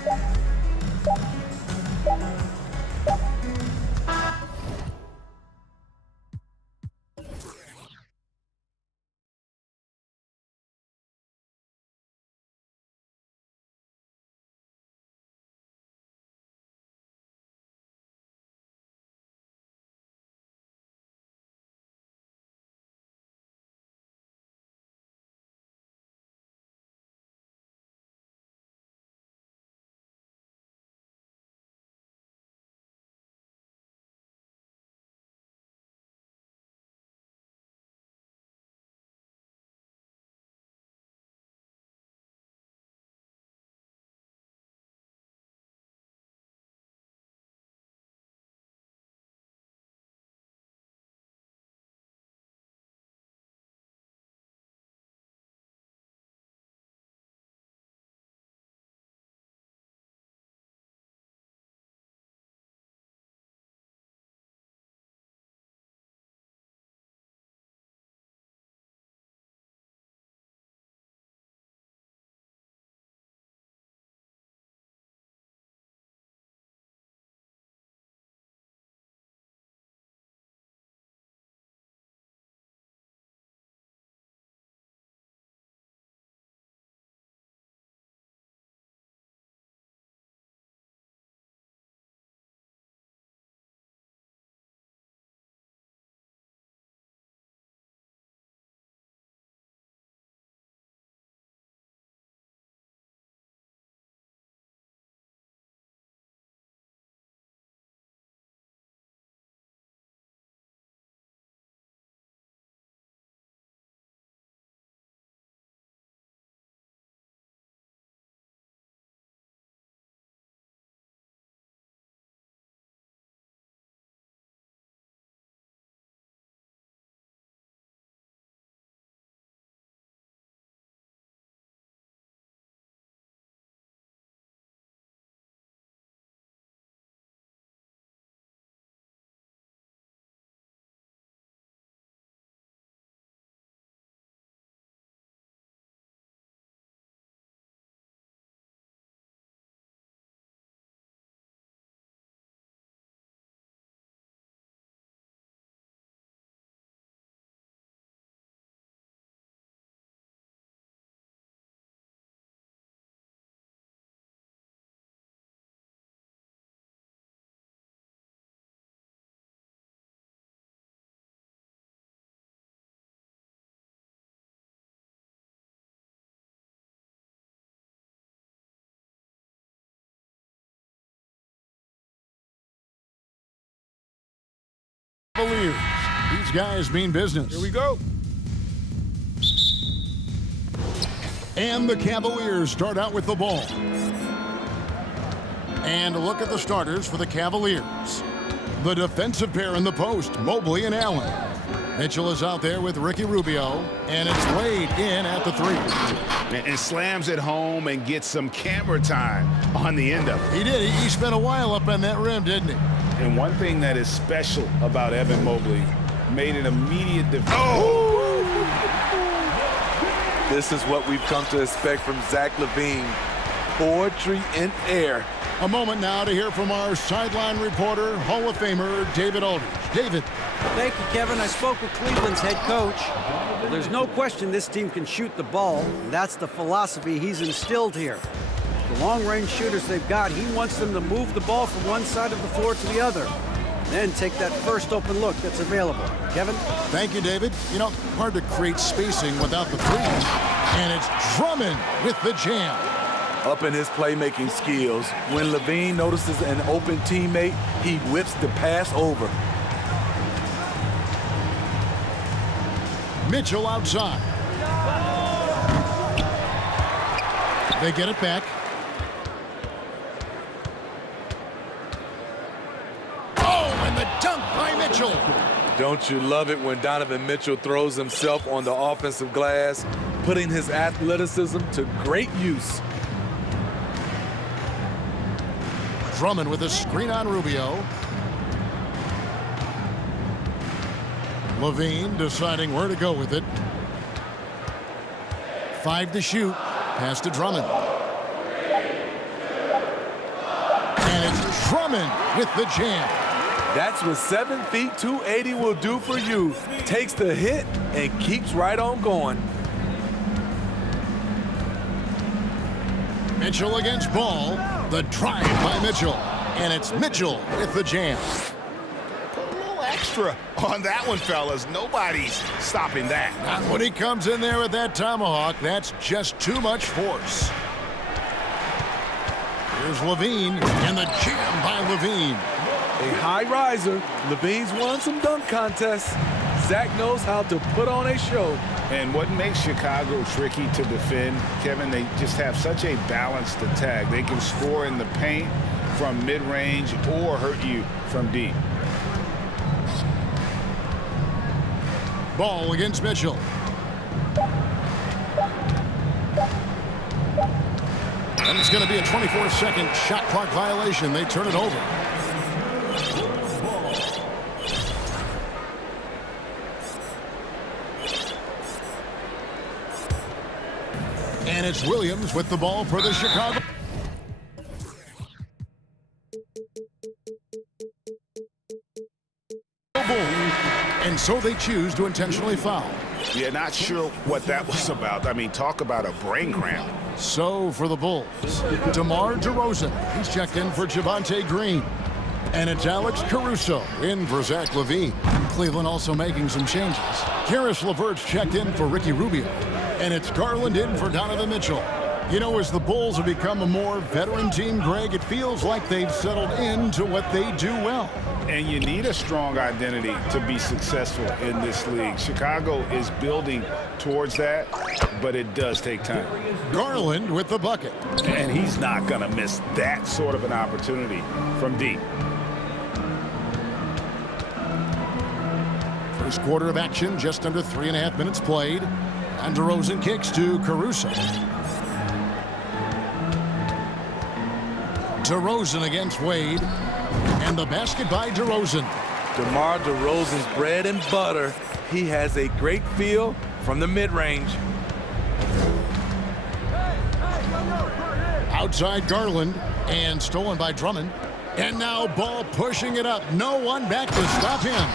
Cavaliers. These guys mean business. Here we go. And the Cavaliers start out with the ball. And look at the starters for the Cavaliers. The defensive pair in the post, Mobley and Allen. Mitchell is out there with Ricky Rubio, and it's laid in at the three. And slams it home and gets some camera time on the end of it. He did. He spent a while up on that rim, didn't he? And one thing that is special about Evan Mobley, made an immediate defense. Oh! This is what we've come to expect from Zach LaVine. Poetry in air. A moment now to hear from our sideline reporter, Hall of Famer David Aldridge. David. Thank you, Kevin. I spoke with Cleveland's head coach. Well, there's no question this team can shoot the ball, and that's the philosophy he's instilled here. The long-range shooters they've got, he wants them to move the ball from one side of the floor to the other, then take that first open look that's available. Kevin? Thank you, David. You know, hard to create spacing without the three. And it's Drummond with the jam. Up in his playmaking skills, when LaVine notices an open teammate, he whips the pass over. Mitchell outside. They get it back. Oh, and the dunk by Mitchell. Don't you love it when Donovan Mitchell throws himself on the offensive glass, putting his athleticism to great use? Drummond with a screen on Rubio. LaVine deciding where to go with it. 5 to shoot. Pass to Drummond. And it's Drummond with the jam. That's what 7 feet 280 will do for you. Takes the hit and keeps right on going. Mitchell against Ball. The drive by Mitchell. And it's Mitchell with the jam. Extra on that one, fellas. Nobody's stopping that. Not when he comes in there with that tomahawk. That's just too much force. Here's LaVine, and the jam by LaVine. A high riser. LaVine's won some dunk contests. Zach knows how to put on a show. And what makes Chicago tricky to defend, Kevin, they just have such a balanced attack. They can score in the paint from mid-range or hurt you from deep. Ball against Mitchell. And it's going to be a 24-second shot clock violation. They turn it over. And it's Williams with the ball for the Chicago. And so they choose to intentionally foul. Yeah, not sure what that was about. I mean, talk about a brain cramp. So for the Bulls, DeMar DeRozan. He's checked in for Javonte Green. And it's Alex Caruso in for Zach LaVine. Cleveland also making some changes. Karis LeVert's checked in for Ricky Rubio. And it's Garland in for Donovan Mitchell. You know, as the Bulls have become a more veteran team, Greg, it feels like they've settled into what they do well. And you need a strong identity to be successful in this league. Chicago is building towards that, but it does take time. Garland with the bucket. And he's not going to miss that sort of an opportunity from deep. First quarter of action, just under 3.5 minutes played. And DeRozan kicks to Caruso. DeRozan against Wade. And the basket by DeRozan. DeMar DeRozan's bread and butter. He has a great feel from the mid-range. Outside Garland. And stolen by Drummond. And now Ball pushing it up. No one back to stop him.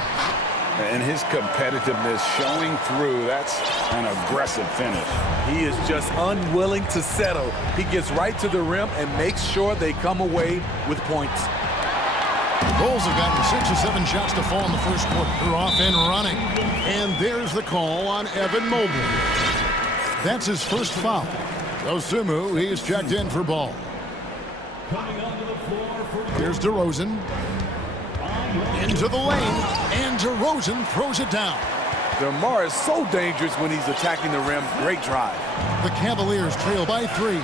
And his competitiveness showing through. That's an aggressive finish. He is just unwilling to settle. He gets right to the rim and makes sure they come away with points. The Bulls have gotten 6 or 7 shots to fall in the first quarter. They're off and running. And there's the call on Evan Mobley. That's his first foul. Osumu, he's checked in for Ball. Here's DeRozan. Into the lane, and DeRozan throws it down. DeMar is so dangerous when he's attacking the rim. Great drive. The Cavaliers trail by 3.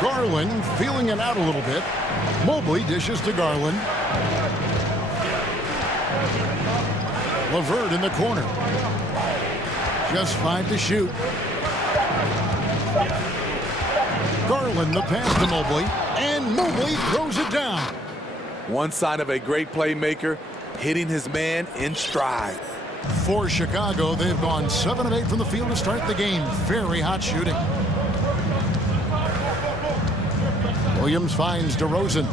Garland feeling it out a little bit. Mobley dishes to Garland. LeVert in the corner. Just 5 to shoot. Garland the pass to Mobley. And Mobley throws it down. One sign of a great playmaker, hitting his man in stride. For Chicago, they've gone 7 of 8 from the field to start the game. Very hot shooting. Williams finds DeRozan.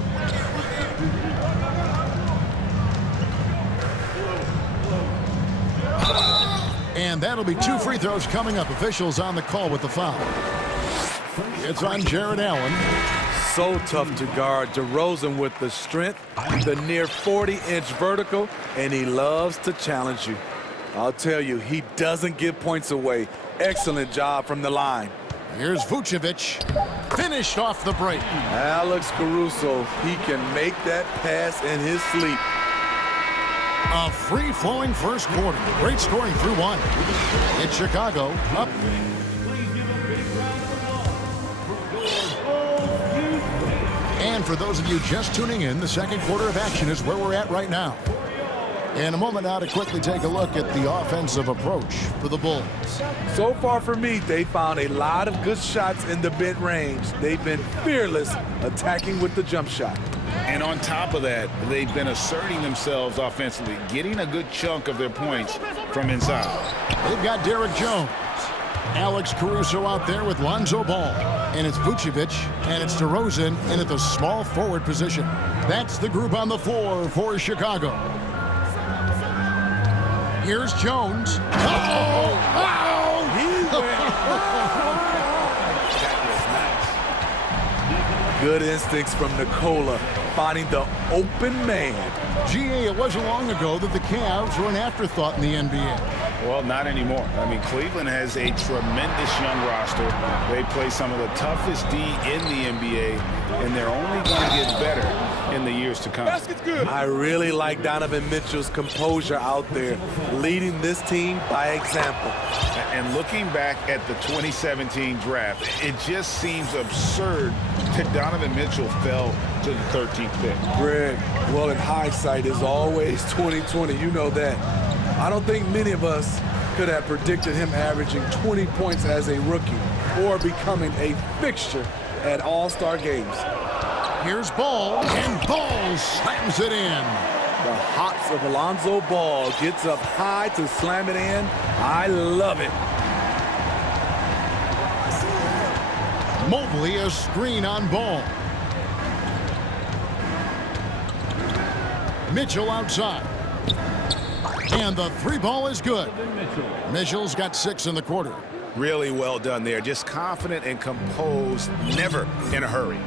And that'll be 2 free throws coming up. Officials on the call with the foul. It's on Jared Allen. So tough to guard. DeRozan with the strength, the near 40-inch vertical, and he loves to challenge you. I'll tell you, he doesn't give points away. Excellent job from the line. Here's Vucevic. Finished off the break. Alex Caruso, he can make that pass in his sleep. A free-flowing first quarter. Great scoring through 1. It's Chicago up. And for those of you just tuning in, the second quarter of action is where we're at right now. In a moment now to quickly take a look at the offensive approach for the Bulls. So far for me, they found a lot of good shots in the mid-range. They've been fearless attacking with the jump shot. And on top of that, they've been asserting themselves offensively, getting a good chunk of their points from inside. They've got Derek Jones, Alex Caruso out there with Lonzo Ball. And it's Vucevic, and it's DeRozan in at the small forward position. That's the group on the floor for Chicago. Here's Jones. Good instincts from Nikola, finding the open man. GA, it wasn't long ago that the Cavs were an afterthought in the NBA. Well, not anymore. I mean, Cleveland has a tremendous young roster. They play some of the toughest D in the NBA, and they're only going to get better in the years to come. Basket's good. I really like Donovan Mitchell's composure out there, leading this team by example. And looking back at the 2017 draft, it just seems absurd that Donovan Mitchell fell to the 13th pick. Greg, well, in hindsight is always 20/20. You know that. I don't think many of us could have predicted him averaging 20 points as a rookie or becoming a fixture at All-Star games. Here's Ball, and Ball slams it in. The hops of Alonzo Ball gets up high to slam it in. I love it. Mobley, a screen on Ball. Mitchell outside. And the 3-ball is good. Mitchell's got 6 in the quarter. Really well done there. Just confident and composed, never in a hurry.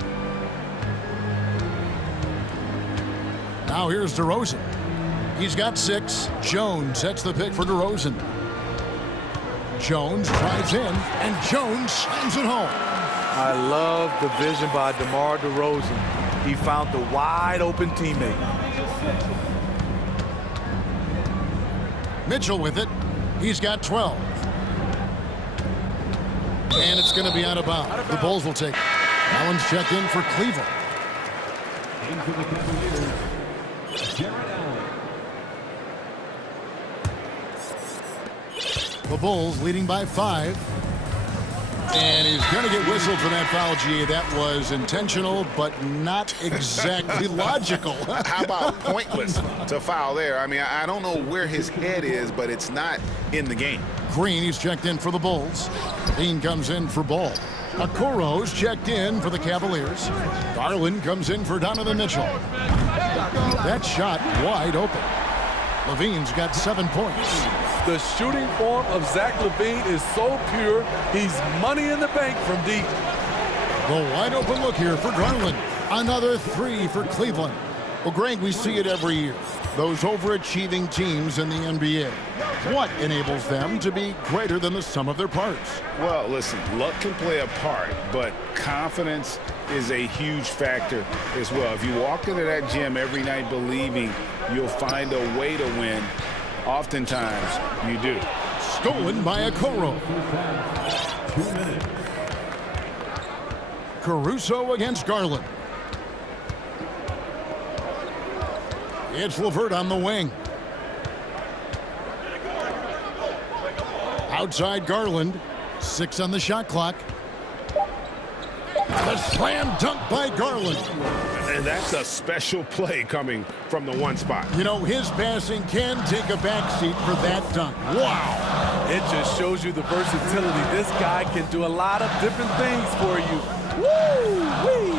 Now here's DeRozan. He's got 6. Jones sets the pick for DeRozan. Jones drives in, and Jones slams it home. I love the vision by DeMar DeRozan. He found the wide-open teammate. Mitchell with it. He's got 12. And it's going to be out of bounds. The Bulls will take it. Allen's checked in for Cleveland. In for the Cavaliers, Jared Allen. The Bulls leading by 5. And he's going to get whistled for that foul, G. That was intentional, but not exactly logical. How about pointless to foul there? I mean, I don't know where his head is, but it's not in the game. Green, he's checked in for the Bulls. Dean comes in for Ball. Okoro's checked in for the Cavaliers. Garland comes in for Donovan Mitchell. That shot wide open. Levine's got 7 points. The shooting form of Zach LaVine is so pure, he's money in the bank from deep. The wide open look here for Garland. Another 3 for Cleveland. Well, Greg, we see it every year. Those overachieving teams in the NBA. What enables them to be greater than the sum of their parts? Well, listen, luck can play a part, but confidence is a huge factor as well. If you walk into that gym every night believing you'll find a way to win, oftentimes you do. Stolen by Okoro. 2 minutes. Caruso against Garland. It's LeVert on the wing. Outside Garland. 6 on the shot clock. The slam dunk by Garland. And that's a special play coming from the one spot. You know, his passing can take a backseat for that dunk. Wow. It just shows you the versatility. This guy can do a lot of different things for you. Woo-wee!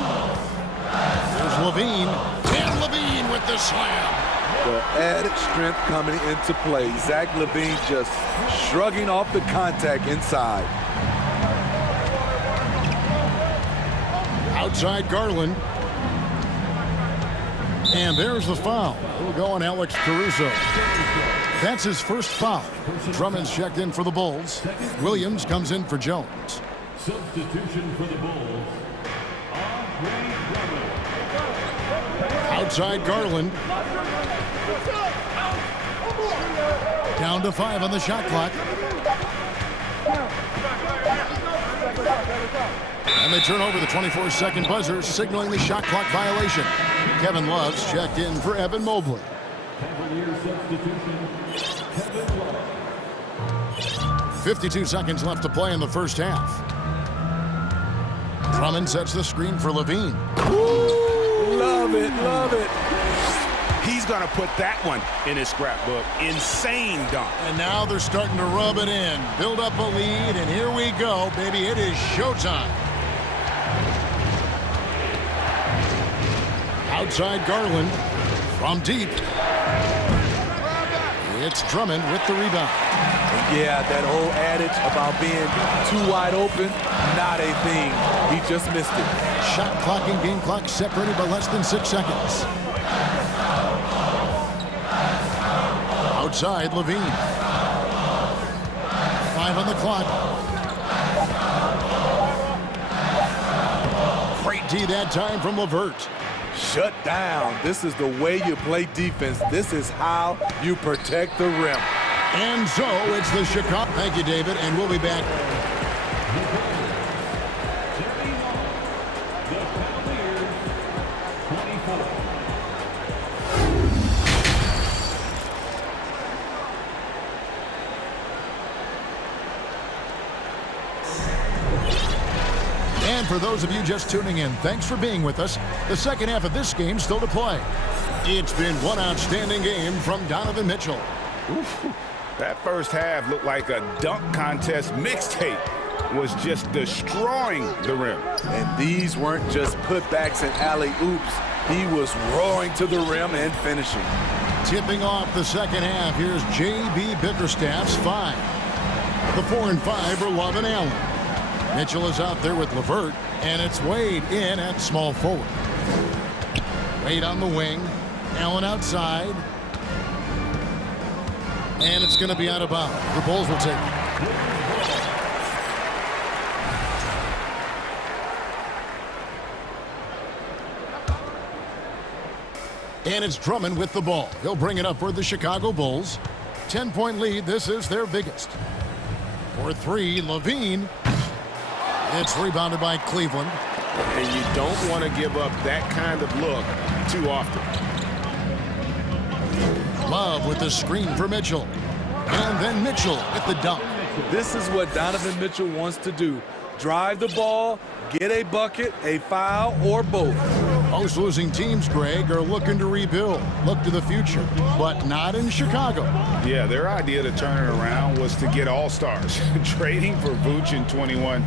There's Levine. And Levine with the slam. The added strength coming into play. Zach LaVine just shrugging off the contact inside. Outside Garland. And there's the foul. We'll go on Alex Caruso. That's his first foul. Drummond's checked in for the Bulls. Williams comes in for Jones. Substitution for the Bulls. Outside Garland. Down to 5 on the shot clock. And they turn over the 24-second buzzer, signaling the shot clock violation. Kevin Love's checked in for Evan Mobley. 52 seconds left to play in the first half. Drummond sets the screen for Levine. Ooh, love it, love it. He's going to put that one in his scrapbook. Insane dunk. And now they're starting to rub it in. Build up a lead, and here we go, baby. It is showtime. Outside Garland from deep. It's Drummond with the rebound. Yeah, that old adage about being too wide open, not a thing. He just missed it. Shot clock and game clock separated by less than 6 seconds. Outside Levine. 5 on the clock. Great D that time from LeVert. Shut down. This is the way you play defense. This is how you protect the rim. And so it's the Chicago. Thank you, David, and we'll be back. And for those of you just tuning in, thanks for being with us. The second half of this game still to play. It's been one outstanding game from Donovan Mitchell. Oof. That first half looked like a dunk contest mixtape. Was just destroying the rim. And these weren't just putbacks and alley-oops. He was roaring to the rim and finishing. Tipping off the second half, here's J.B. Bickerstaff's 5. The 4 and 5 are Love and Allen. Mitchell is out there with LeVert, and it's Wade in at small forward. Wade on the wing. Allen outside. And it's going to be out of bounds. The Bulls will take it. And it's Drummond with the ball. He'll bring it up for the Chicago Bulls. 10-point lead. This is their biggest. For 3, Levine. It's rebounded by Cleveland. And you don't want to give up that kind of look too often. Love with the screen for Mitchell. And then Mitchell with the dunk. This is what Donovan Mitchell wants to do. Drive the ball, get a bucket, a foul, or both. Most losing teams, Greg, are looking to rebuild, look to the future, but not in Chicago. Yeah, their idea to turn it around was to get all-stars. Trading for Vooch in 21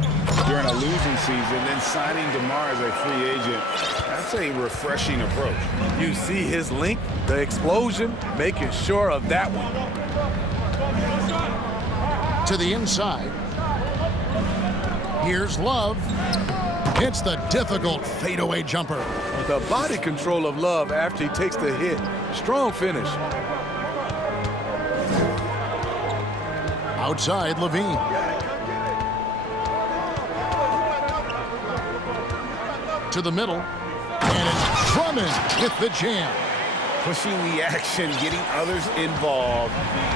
during a losing season, then signing DeMar as a free agent. That's a refreshing approach. You see his length, the explosion, making sure of that one. To the inside. Here's Love. It's the difficult fadeaway jumper. The body control of Love after he takes the hit. Strong finish. Outside Levine. To the middle. And it's Drummond with the jam. Pushing the action, getting others involved.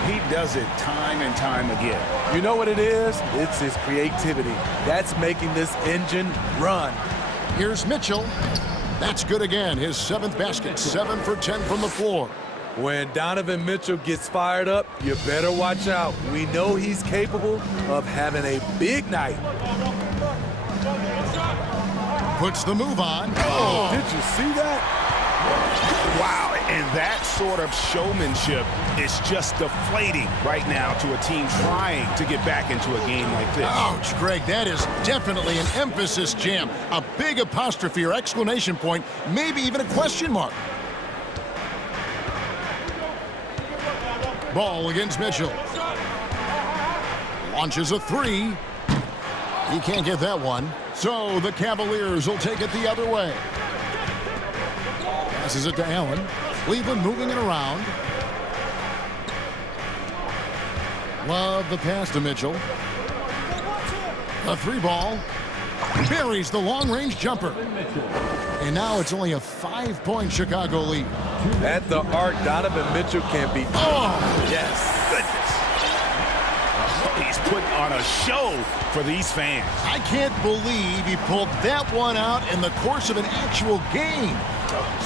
He does it time and time again. You know what it is? It's his creativity. That's making this engine run. Here's Mitchell. That's good again. His 7th basket. 7 for 10 from the floor. When Donovan Mitchell gets fired up, you better watch out. We know he's capable of having a big night. puts the move on. Oh, did you see that? Wow, and that sort of showmanship is just deflating right now to a team trying to get back into a game like this. Ouch, Greg, that is definitely an emphasis jam. A big apostrophe or exclamation point, maybe even a question mark. Ball against Mitchell. Launches a three. He can't get that one. So the Cavaliers will take it the other way. Passes it to Allen. Cleveland moving it around. Love the pass to Mitchell. A three ball. Buries the long-range jumper. And now it's only a 5-point Chicago lead. At the arc, Donovan Mitchell can be... Oh, yes. He's putting on a show for these fans. I can't believe he pulled that one out in the course of an actual game.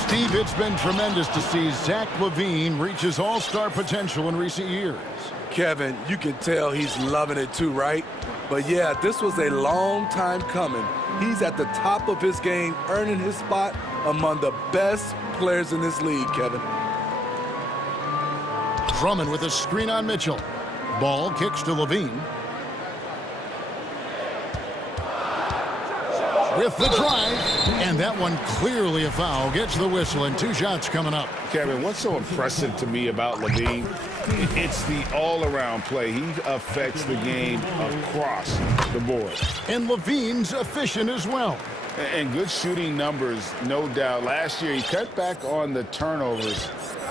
Steve, it's been tremendous to see Zach LaVine reach his all-star potential in recent years. Kevin, you can tell he's loving it too, right? But yeah, this was a long time coming. He's at the top of his game, earning his spot among the best players in this league, Kevin. Drummond with a screen on Mitchell. Ball kicks to LaVine. With the drive, and that one clearly a foul. Gets the whistle, and 2 shots coming up. Kevin, what's so impressive to me about LaVine, it's the all-around play. He affects the game across the board. And LaVine's efficient as well. And good shooting numbers, no doubt. Last year, he cut back on the turnovers.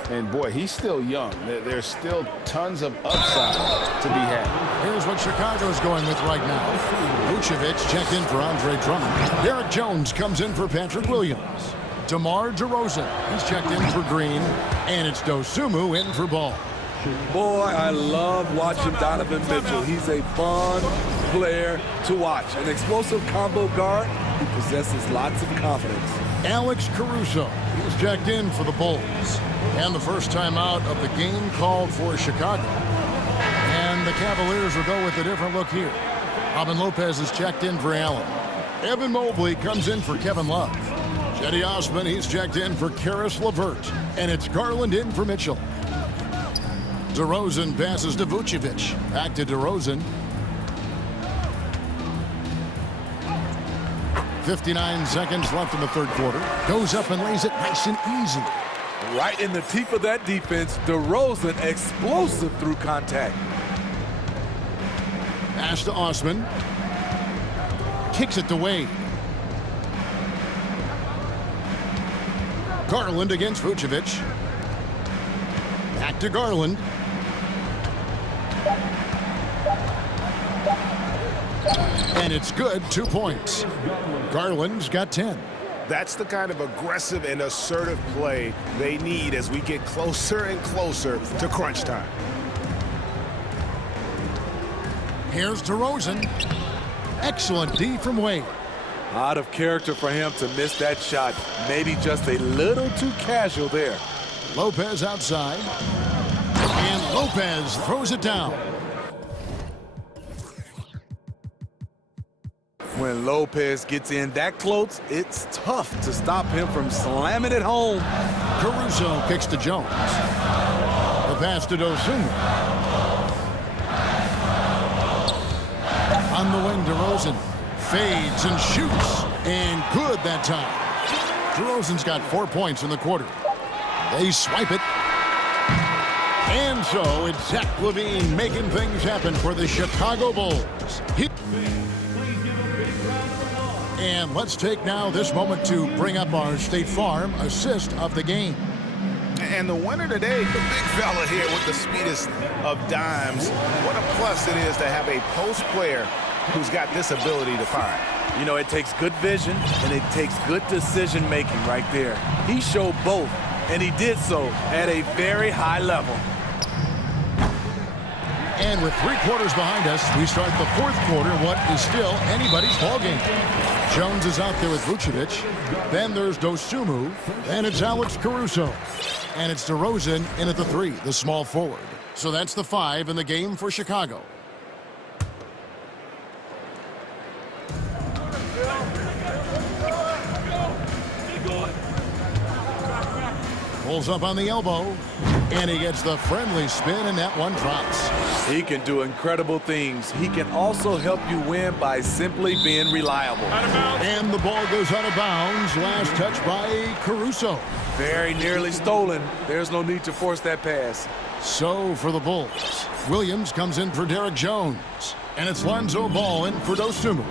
And, boy, he's still young. There's still tons of upside to be had. Here's what Chicago's going with right now. Vucevic checked in for Andre Drummond. Derek Jones comes in for Patrick Williams. DeMar DeRozan, he's checked in for Green. And it's Dosunmu in for Ball. Boy, I love watching Donovan Mitchell. He's a fun player to watch. An explosive combo guard who possesses lots of confidence. Alex Caruso, he's checked in for the Bulls. And the first time out of the game called for Chicago. And the Cavaliers will go with a different look here. Robin Lopez is checked in for Allen. Evan Mobley comes in for Kevin Love. Cedi Osman, he's checked in for Karis LeVert. And it's Garland in for Mitchell. DeRozan passes to Vucevic. Back to DeRozan. 59 seconds left in the third quarter. Goes up and lays it nice and easy. Right in the teeth of that defense, DeRozan explosive through contact. Pass to Osman. Kicks it to Wade. Garland against Vucevic. Back to Garland. And it's good, 2 points. Garland's got 10. That's the kind of aggressive and assertive play they need as we get closer and closer to crunch time. Here's DeRozan. Excellent D from Wade. Out of character for him to miss that shot. Maybe just a little too casual there. Lopez outside. And Lopez throws it down. When Lopez gets in that close, it's tough to stop him from slamming it home. Caruso kicks to Jones. The pass to Dosunmu. On the wing, DeRozan fades and shoots. And good that time. DeRozan's got 4 points in the quarter. They swipe it. And so it's Zach LaVine making things happen for the Chicago Bulls. And let's take now this moment to bring up our State Farm assist of the game. And the winner today, the big fella here with the sweetest of dimes. What a plus it is to have a post player who's got this ability to find. You know, it takes good vision and it takes good decision making right there. He showed both, and he did so at a very high level. And with 3 quarters behind us, we start the fourth quarter, what is still anybody's ball game. Jones is out there with Vucevic. Then there's Dosunmu. And it's Alex Caruso. And it's DeRozan in at the 3, the small forward. So that's the 5 in the game for Chicago. Pulls up on the elbow, and he gets the friendly spin, and that one drops. He can do incredible things. He can also help you win by simply being reliable. And the ball goes out of bounds. Last touch by Caruso. Very nearly stolen. There's no need to force that pass. So for the Bulls, Williams comes in for Derek Jones. And it's Lonzo Ball in for Dosunmu.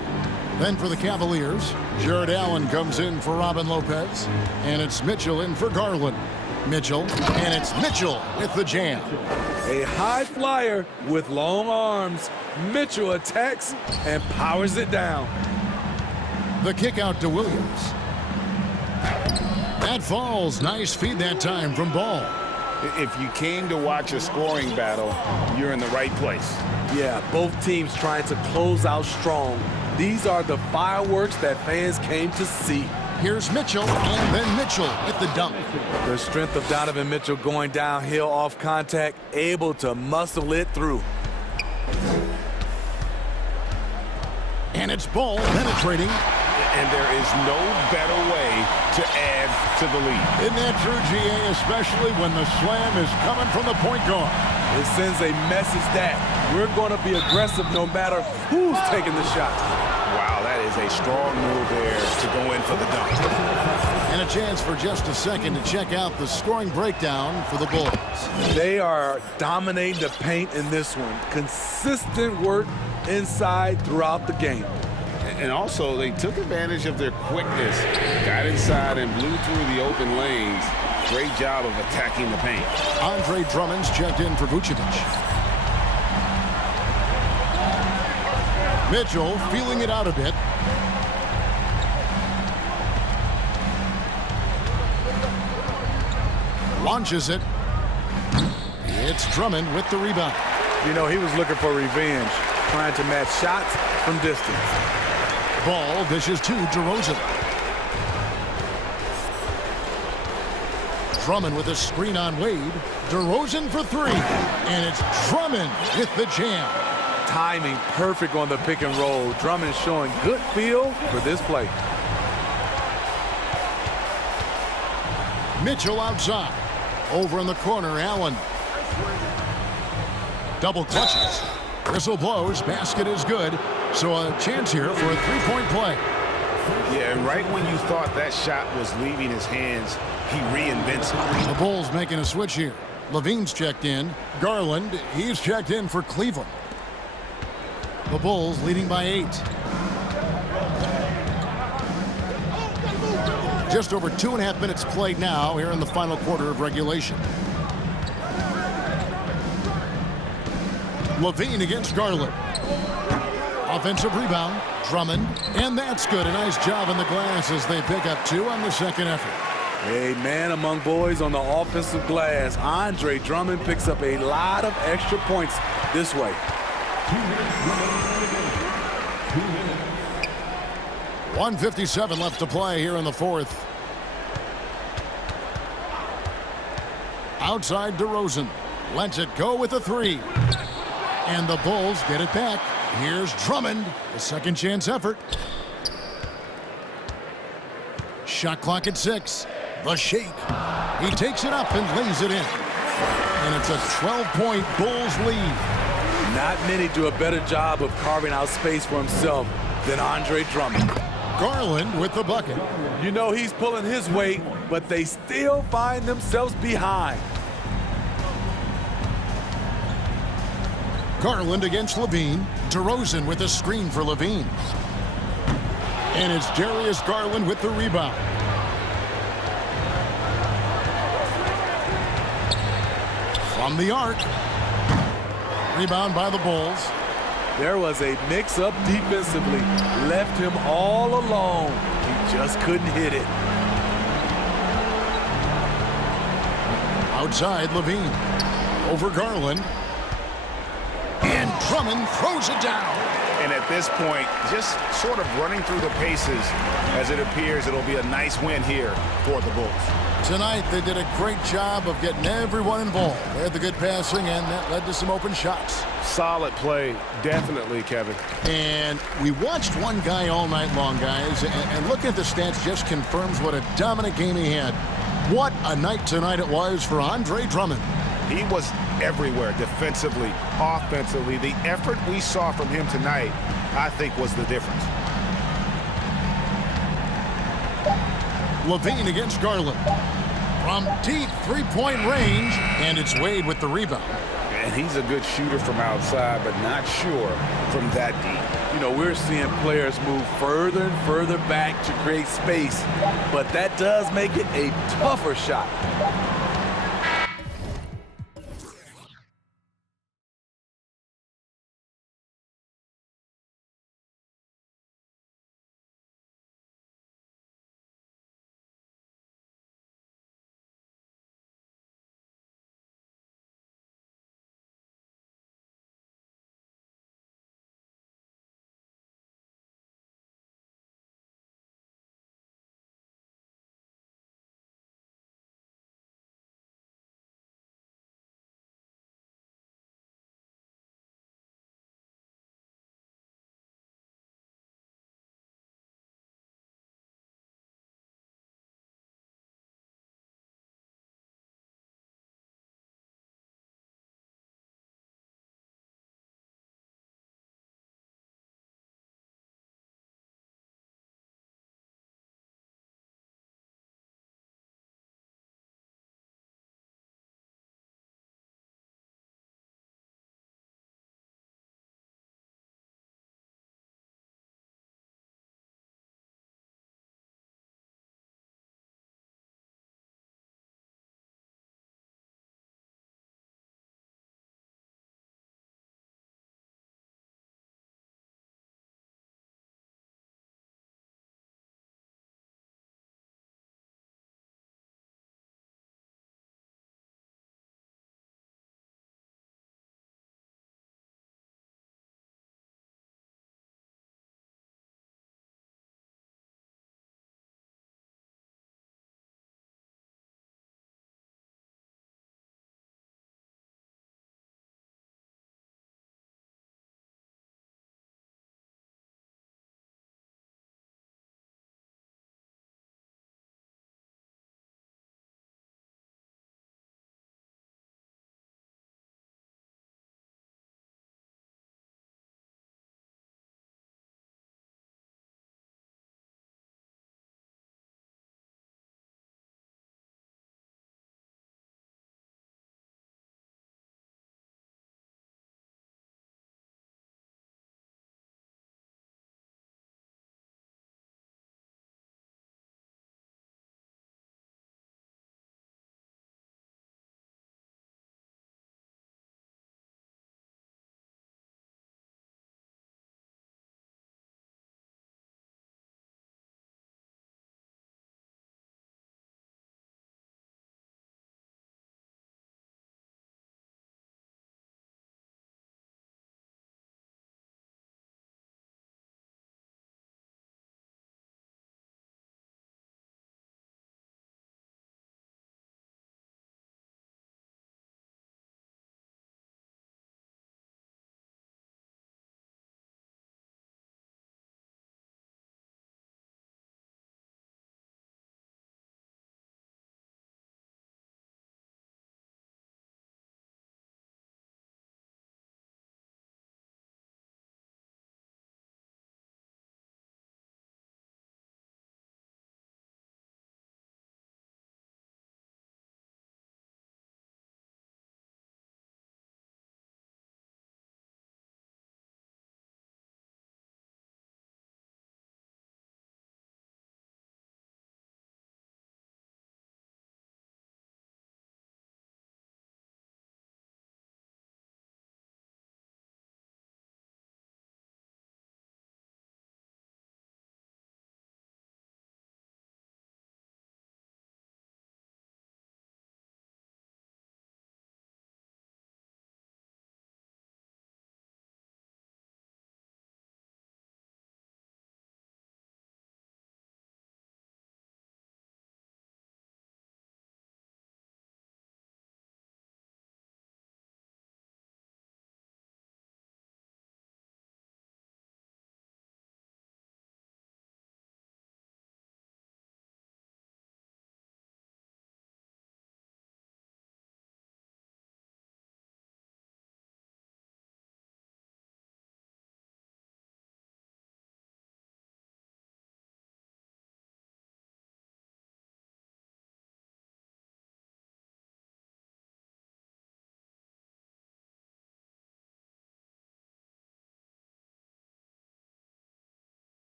Then for the Cavaliers, Jared Allen comes in for Robin Lopez. And it's Mitchell in for Garland. Mitchell, and it's Mitchell with the jam. A high flyer with long arms. Mitchell attacks and powers it down. The kick out to Williams. That falls. Nice feed that time from Ball. If you came to watch a scoring battle, you're in the right place. Yeah, both teams trying to close out strong. These are the fireworks that fans came to see. Here's Mitchell, and then Mitchell with the dunk. The strength of Donovan Mitchell going downhill off contact, able to muscle it through. And it's Ball penetrating. And there is no better way to add to the lead. Isn't that true, GA, especially when the slam is coming from the point guard? It sends a message that we're going to be aggressive no matter who's taking the shot. Wow, that is a strong move there to go in for the dunk. And a chance for just a second to check out the scoring breakdown for the Bulls. They are dominating the paint in this one. Consistent work inside throughout the game. And also, they took advantage of their quickness, got inside and blew through the open lanes. Great job of attacking the paint. Andre Drummond's checked in for Vucevic. Mitchell feeling it out a bit. Launches it. It's Drummond with the rebound. You know, he was looking for revenge, trying to match shots from distance. Ball dishes to DeRozan. Drummond with a screen on Wade. DeRozan for three. And it's Drummond with the jam. Timing perfect on the pick and roll. Drummond showing good feel for this play. Mitchell outside. Over in the corner, Allen. Double clutches. Whistle blows. Basket is good. So a chance here for a three-point play. Yeah, and right when you thought that shot was leaving his hands, he reinvents it. The Bulls making a switch here. Levine's checked in. Garland, he's checked in for Cleveland. The Bulls leading by 8. Just over 2.5 minutes played now here in the final quarter of regulation. Levine against Garland. Offensive rebound, Drummond, and that's good. A nice job in the glass as they pick up 2 on the second effort. A man among boys on the offensive glass. Andre Drummond picks up a lot of extra points this way. 1:57 left to play here in the fourth. Outside DeRozan. Lets it go with a three. And the Bulls get it back. Here's Drummond, a second chance effort. Shot clock at 6. The shake. He takes it up and lays it in. And it's a 12-point Bulls lead. Not many do a better job of carving out space for himself than Andre Drummond. Garland with the bucket. You know he's pulling his weight, but they still find themselves behind. Garland against Levine. DeRozan with a screen for Levine. And it's Darius Garland with the rebound. From the arc. Rebound by the Bulls. There was a mix-up defensively. Left him all alone. He just couldn't hit it. Outside Levine. Over Garland. And Drummond throws it down. And at this point, just sort of running through the paces as it appears it'll be a nice win here for the Bulls. Tonight, they did a great job of getting everyone involved. They had the good passing, and that led to some open shots. Solid play, definitely, Kevin. And we watched one guy all night long, guys, and looking at the stats just confirms what a dominant game he had. What a night tonight it was for Andre Drummond. He was everywhere defensively, offensively. The effort we saw from him tonight, I think, was the difference. Levine against Garland. From deep three-point range, and it's Wade with the rebound. And he's a good shooter from outside, but not sure from that deep. You know, we're seeing players move further and further back to create space, but that does make it a tougher shot.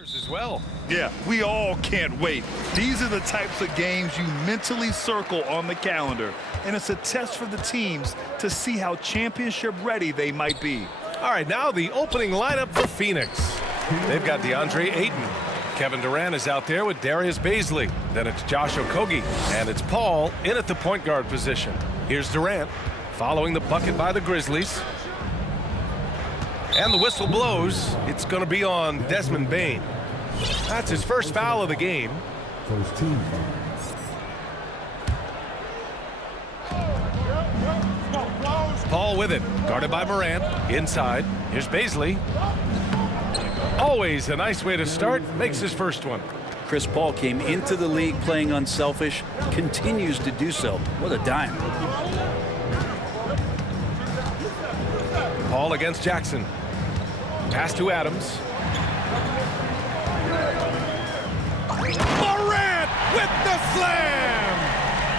As well. Yeah, we all can't wait. These are the types of games you mentally circle on the calendar, and it's a test for the teams to see how championship ready they might be. All right, now the opening lineup for Phoenix. They've got DeAndre Ayton. Kevin Durant is out there with Darius Bazley. Then it's Josh Okogie, and it's Paul in at the point guard position. Here's Durant following the bucket by the Grizzlies. And the whistle blows. It's going to be on Desmond Bane. That's his first foul of the game. First team foul. Paul with it, guarded by Morant. Inside, here's Bazley. Always a nice way to start, makes his first one. Chris Paul came into the league playing unselfish, continues to do so. What a dime. Paul against Jackson. Pass to Adams. Morant with the slam!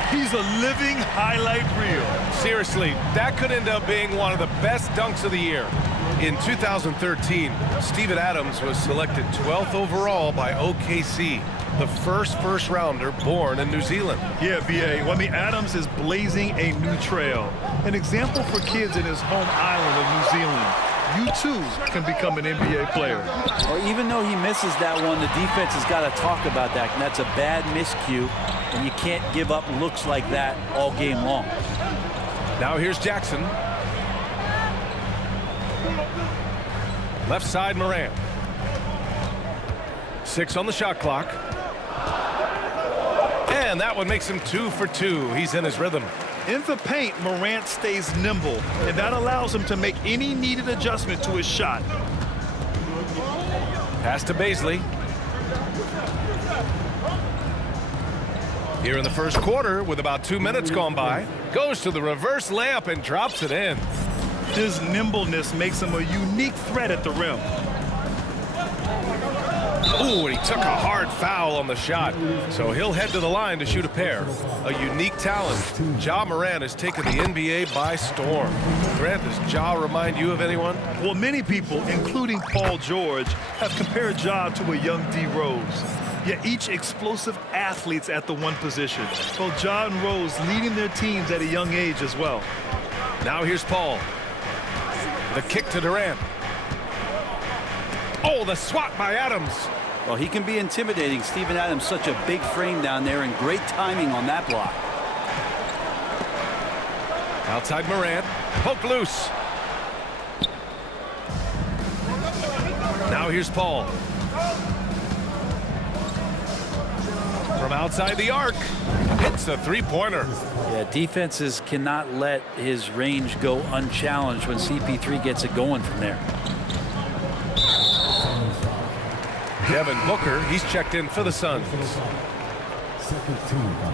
He's a living highlight reel. Seriously, that could end up being one of the best dunks of the year. In 2013, Steven Adams was selected 12th overall by OKC, the first rounder born in New Zealand. Yeah, B.A. Well, I mean, Adams is blazing a new trail. An example for kids in his home island of New Zealand. You too can become an NBA player. Or even though he misses that one, the defense has got to talk about that. And that's a bad miscue, and you can't give up looks like that all game long. Now here's Jackson. Left side, Morant. 6 on the shot clock. And that one makes him 2 for 2. He's in his rhythm. In the paint, Morant stays nimble, and that allows him to make any needed adjustment to his shot. Pass to Bazley. Here in the first quarter, with about 2 minutes gone by, goes to the reverse layup and drops it in. His nimbleness makes him a unique threat at the rim. Ooh, and he took a hard foul on the shot. So he'll head to the line to shoot a pair. A unique talent. Ja Morant has taken the NBA by storm. Grant, does Ja remind you of anyone? Well, many people, including Paul George, have compared Ja to a young D. Rose. Yet each explosive athletes at the one position. Both Ja and Rose leading their teams at a young age as well. Now here's Paul. The kick to Durant. Oh, the swat by Adams. Well, he can be intimidating. Steven Adams, such a big frame down there, and great timing on that block. Outside Morant, poked loose. Now here's Paul. From outside the arc, hits a three-pointer. Yeah, defenses cannot let his range go unchallenged when CP3 gets it going from there. Devin Booker, he's checked in for the Suns. Second team foul.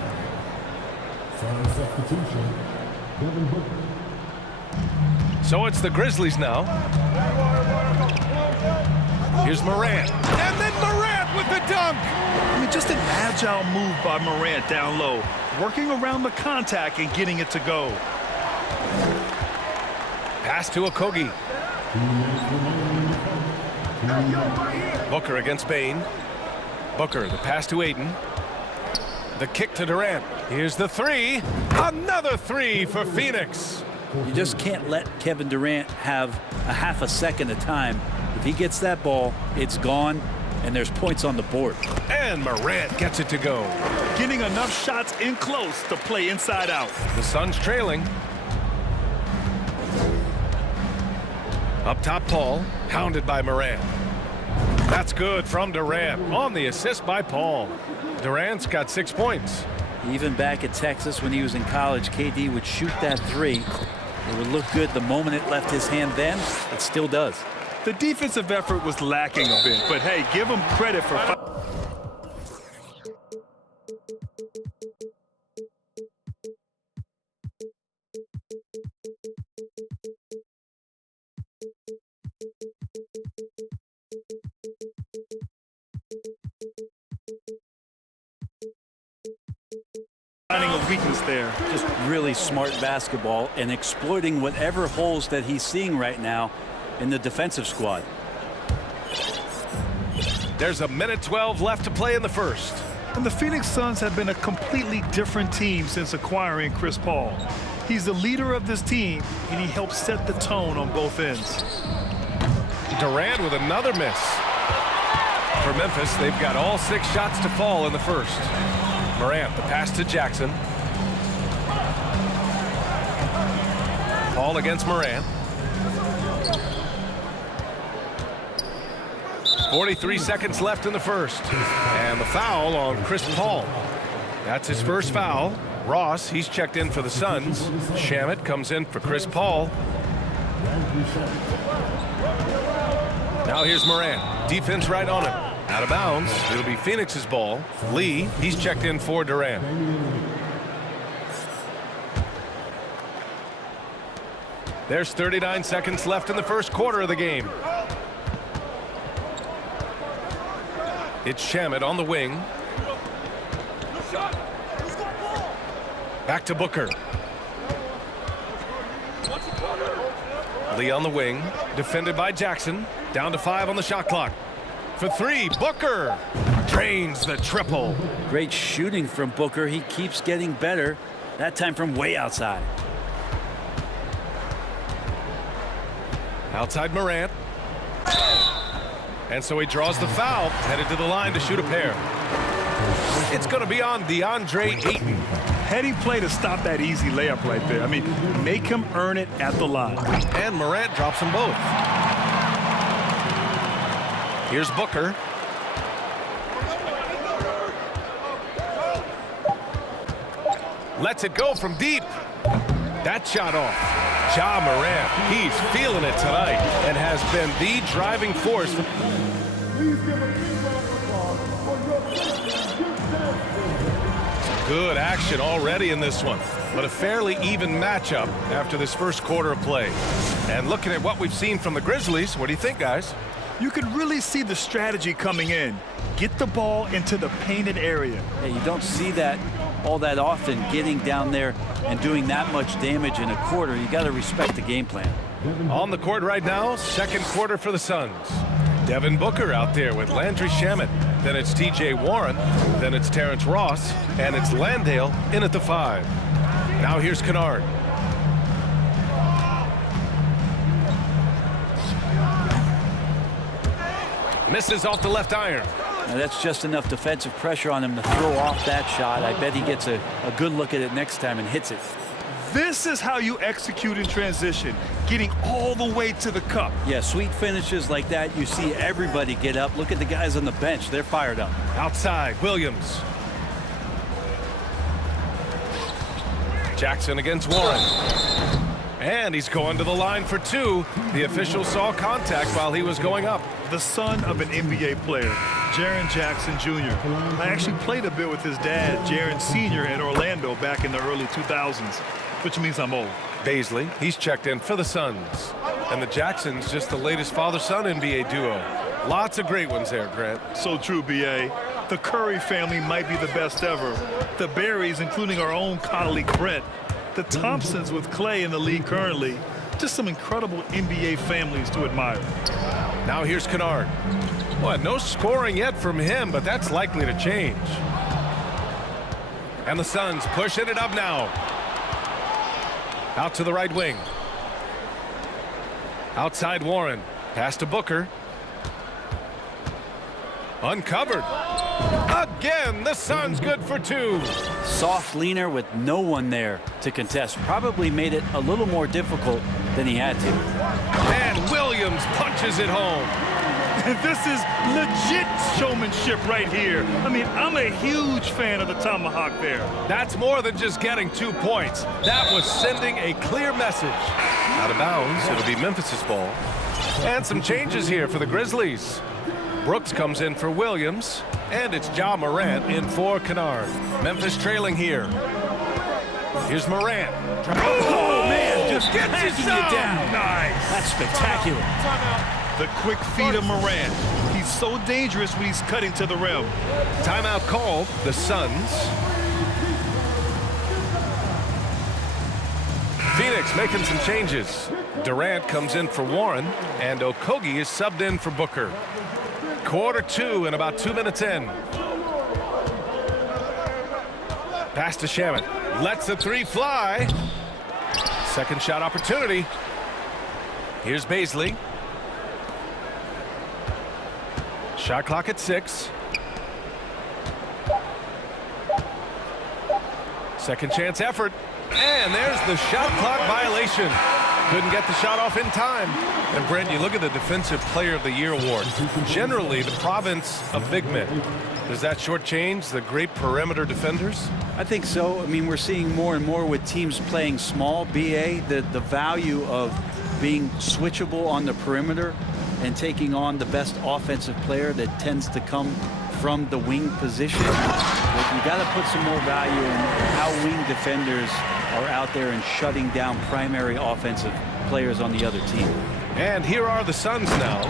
Foul substitution, Devin Booker. So it's the Grizzlies now. Here's Morant. And then Morant with the dunk. I mean, just an agile move by Morant down low, working around the contact and getting it to go. Pass to Okogie. Booker against Bane. Booker, the pass to Ayton. The kick to Durant. Here's the three. Another three for Phoenix. You just can't let Kevin Durant have a half a second of time. If he gets that ball, it's gone, and there's points on the board. And Morant gets it to go. Getting enough shots in close to play inside out. The Suns trailing. Up top, Paul, hounded by Morant. That's good from Durant on the assist by Paul. Durant's got 6 points. Even back at Texas when he was in college, KD would shoot that three. It would look good the moment it left his hand then. It still does. The defensive effort was lacking a bit, but hey, give him credit for finding a weakness there. Just really smart basketball and exploiting whatever holes that he's seeing right now in the defensive squad. There's 1:12 left to play in the first. And the Phoenix Suns have been a completely different team since acquiring Chris Paul. He's the leader of this team, and he helps set the tone on both ends. Durant with another miss. For Memphis, they've got all 6 shots to fall in the first. Morant, the pass to Jackson. Paul against Morant. 43 seconds left in the first. And the foul on Chris Paul. That's his first foul. Ross, he's checked in for the Suns. Shamet comes in for Chris Paul. Now here's Morant. Defense right on him. Out of bounds. It'll be Phoenix's ball. Lee, he's checked in for Durant. There's 39 seconds left in the first quarter of the game. It's Shamet on the wing. Back to Booker. Lee on the wing. Defended by Jackson. Down to 5 on the shot clock. For 3, Booker drains the triple. Great shooting from Booker. He keeps getting better, that time from way outside. Outside Morant. And so he draws the foul, headed to the line to shoot a pair. It's going to be on DeAndre Ayton. Heading play to stop that easy layup right there. I mean, make him earn it at the line. And Morant drops them both. Here's Booker. Lets it go from deep. That shot off. Ja Morant, he's feeling it tonight and has been the driving force. Good action already in this one, but a fairly even matchup after this first quarter of play. And looking at what we've seen from the Grizzlies, what do you think, guys? You can really see the strategy coming in. Get the ball into the painted area. Yeah, you don't see that all that often, getting down there and doing that much damage in a quarter. You got to respect the game plan. On the court right now, second quarter for the Suns. Devin Booker out there with Landry Shamet. Then it's TJ Warren. Then it's Terrence Ross. And it's Landale in at the 5. Now here's Kennard. Misses off the left iron. Now that's just enough defensive pressure on him to throw off that shot. I bet he gets a good look at it next time and hits it. This is how you execute in transition, getting all the way to the cup. Yeah, sweet finishes like that, you see everybody get up. Look at the guys on the bench. They're fired up. Outside, Williams. Jackson against Warren. And he's going to the line for 2. The official saw contact while he was going up. The son of an NBA player, Jaren Jackson Jr. I actually played a bit with his dad, Jaren Sr. in Orlando back in the early 2000s, which means I'm old. Baisley, he's checked in for the Suns. And the Jacksons, just the latest father-son NBA duo. Lots of great ones there, Grant. So true, B.A. The Curry family might be the best ever. The Berries, including our own colleague Brent. The Thompsons with Clay in the league currently. Just some incredible NBA families to admire. Now here's Kennard. Well, no scoring yet from him, but that's likely to change. And the Suns pushing it up now. Out to the right wing. Outside Warren. Pass to Booker. Uncovered. Again, the Suns good for 2. Soft leaner with no one there to contest. Probably made it a little more difficult than he had to. And Williams punches it home. This is legit showmanship right here. I mean, I'm a huge fan of the tomahawk there. That's more than just getting 2 points. That was sending a clear message. Out of bounds, it'll be Memphis's ball. And some changes here for the Grizzlies. Brooks comes in for Williams, and it's Ja Morant in for Kennard. Memphis trailing here. Here's Morant. Oh, man, just gets hacking it you down. Nice. That's spectacular. The quick feet of Morant. He's so dangerous when he's cutting to the rim. Timeout called. The Suns. Phoenix making some changes. Durant comes in for Warren, and Okogie is subbed in for Booker. Quarter 2 and about 2 minutes in. Pass to Shaman. Lets the three fly. Second shot opportunity. Here's Baisley. Shot clock at 6. Second chance effort. And there's the shot clock violation. Couldn't get the shot off in time. And Brent, you look at the Defensive Player of the Year award. Generally, the province of big men. Does that shortchange the great perimeter defenders? I think so. I mean, we're seeing more and more with teams playing small, BA, the value of being switchable on the perimeter and taking on the best offensive player that tends to come from the wing position. But you got to put some more value in how wing defenders are out there and shutting down primary offensive players on the other team. And here are the Suns now,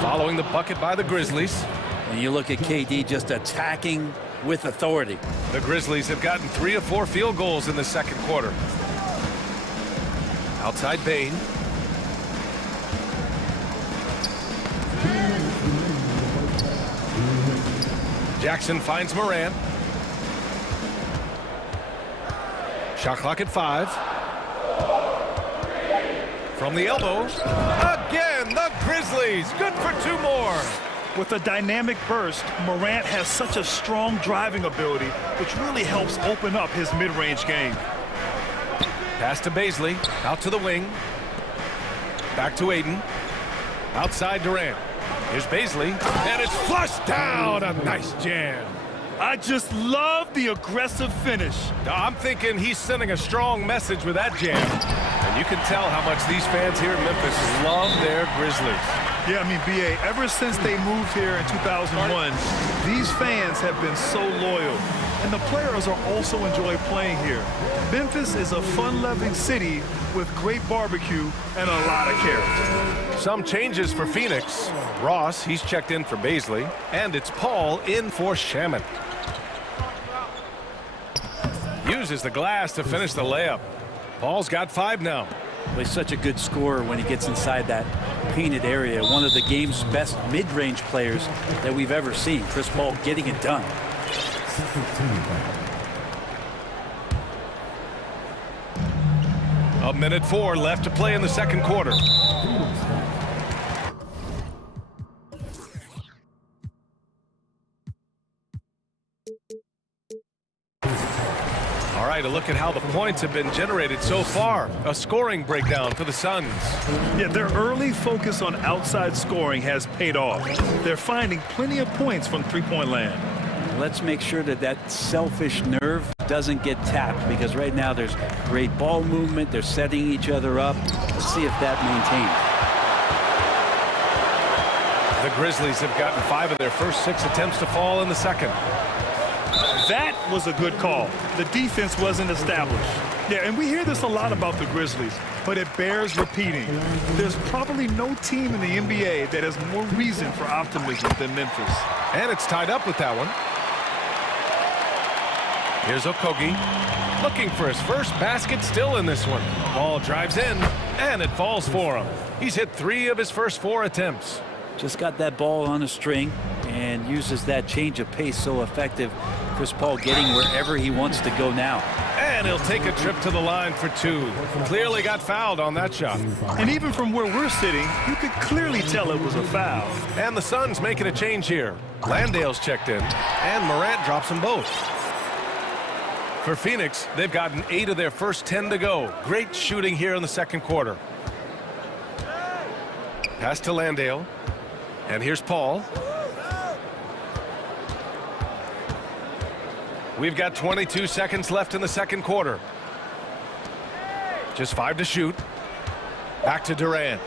following the bucket by the Grizzlies. And you look at KD just attacking with authority. The Grizzlies have gotten 3 of 4 field goals in the second quarter. Outside Bane. Jackson finds Morant. Shot clock at 5. From the elbow. Again, the Grizzlies. Good for 2 more. With a dynamic burst, Morant has such a strong driving ability, which really helps open up his mid-range game. Pass to Baisley. Out to the wing. Back to Aiden. Outside Durant. Here's Baisley. And it's flushed down. A nice jam. I just love the aggressive finish. I'm thinking he's sending a strong message with that jam. And you can tell how much these fans here in Memphis love their Grizzlies. Yeah, I mean, BA, ever since they moved here in 2001, these fans have been so loyal. And the players are also enjoy playing here. Memphis is a fun-loving city with great barbecue and a lot of character. Some changes for Phoenix. Ross, he's checked in for Baisley. And it's Paul in for Shaman. Uses the glass to finish the layup. Paul's got 5 now. Well, he's such a good scorer when he gets inside that painted area. One of the game's best mid-range players that we've ever seen. Chris Paul getting it done. A minute 4 left to play in the second quarter. All right, a look at how the points have been generated so far. A scoring breakdown for the Suns. Yeah, their early focus on outside scoring has paid off. They're finding plenty of points from three-point land. Let's make sure that that selfish nerve doesn't get tapped, because right now there's great ball movement. They're setting each other up. Let's see if that maintains. The Grizzlies have gotten 5 of their first 6 attempts to fall in the second. That was a good call. The defense wasn't established. Yeah, and we hear this a lot about the Grizzlies, but it bears repeating. There's probably no team in the NBA that has more reason for optimism than Memphis. And it's tied up with that one. Here's Okogie, looking for his first basket still in this one. Ball drives in, and it falls for him. He's hit 3 of his first 4 attempts. Just got that ball on a string and uses that change of pace so effective. Chris Paul getting wherever he wants to go now. And he'll take a trip to the line for 2. Clearly got fouled on that shot. And even from where we're sitting, you could clearly tell it was a foul. And the Suns making a change here. Landale's checked in, and Morant drops them both. For Phoenix, they've gotten 8 of their first 10 to go. Great shooting here in the second quarter. Pass to Landale. And here's Paul. We've got 22 seconds left in the second quarter. Just 5 to shoot. Back to Durant.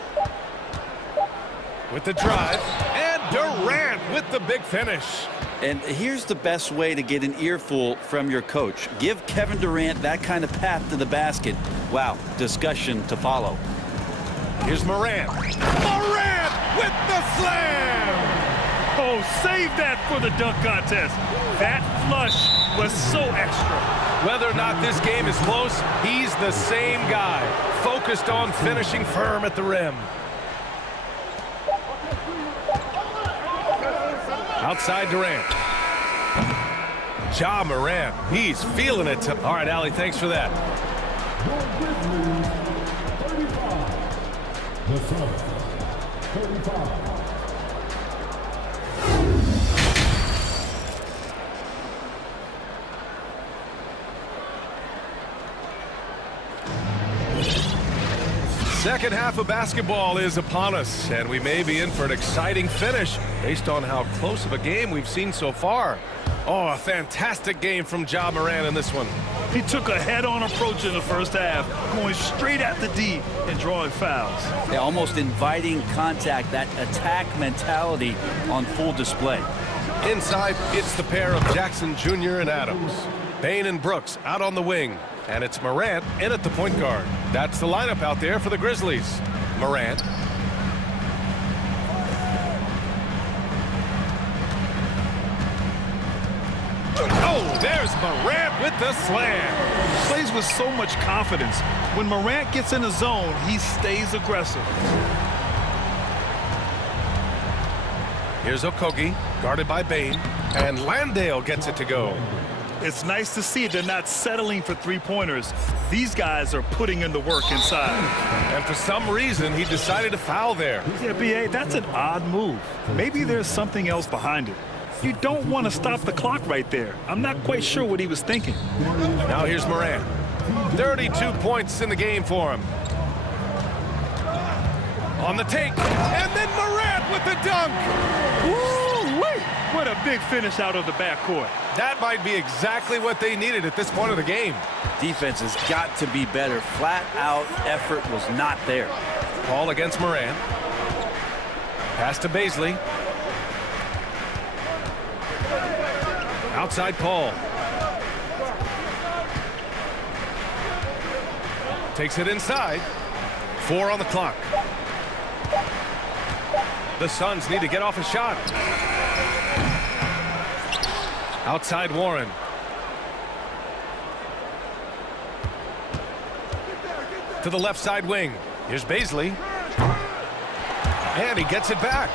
With the drive. And Durant with the big finish. And here's the best way to get an earful from your coach. Give Kevin Durant that kind of path to the basket. Wow, discussion to follow. Here's Morant. Morant with the slam! Oh, save that for the dunk contest. That flush was so extra. Whether or not this game is close, he's the same guy, focused on finishing firm at the rim. Outside Durant. Ja Morant, he's feeling it. All right, Allie, thanks for that. The Suns, 35. Second half of basketball is upon us, and we may be in for an exciting finish based on how close of a game we've seen so far. Oh, a fantastic game from Ja Morant in this one. He took a head-on approach in the first half, going straight at the D and drawing fouls. They're almost inviting contact, that attack mentality on full display. Inside, it's the pair of Jackson Jr. and Adams. Bane and Brooks out on the wing. And it's Morant in at the point guard. That's the lineup out there for the Grizzlies. Morant. Oh, there's Morant with the slam. Plays with so much confidence. When Morant gets in the zone, he stays aggressive. Here's Okogie, guarded by Bane. And Landale gets it to go. It's nice to see they're not settling for three-pointers. These guys are putting in the work inside. And for some reason, he decided to foul there. Yeah, B.A., that's an odd move. Maybe there's something else behind it. You don't want to stop the clock right there. I'm not quite sure what he was thinking. Now here's Morant. 32 points in the game for him. On the take, and then Morant with the dunk. Woo-wee! What a big finish out of the backcourt. That might be exactly what they needed at this point of the game. Defense has got to be better. Flat-out effort was not there. Ball against Morant. Pass to Baisley. Outside Paul. Takes it inside. 4 on the clock. The Suns need to get off a shot. Outside Warren. To the left side wing. Here's Baisley. And he gets it back.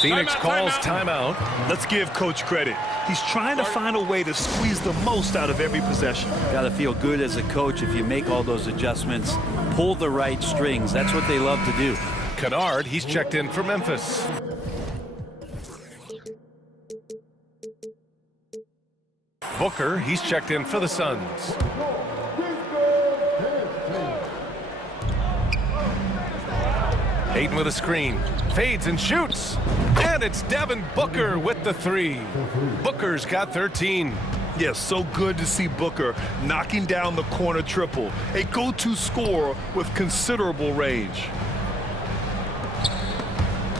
Phoenix calls timeout. Let's give Coach credit. He's trying to find a way to squeeze the most out of every possession. Got to feel good as a coach if you make all those adjustments, pull the right strings. That's what they love to do. Kennard, he's checked in for Memphis. Booker, he's checked in for the Suns. Ayton with a screen. Fades and shoots. And it's Devin Booker with the 3. Booker's got 13. Yes, so good to see Booker knocking down the corner triple. A go-to scorer with considerable range.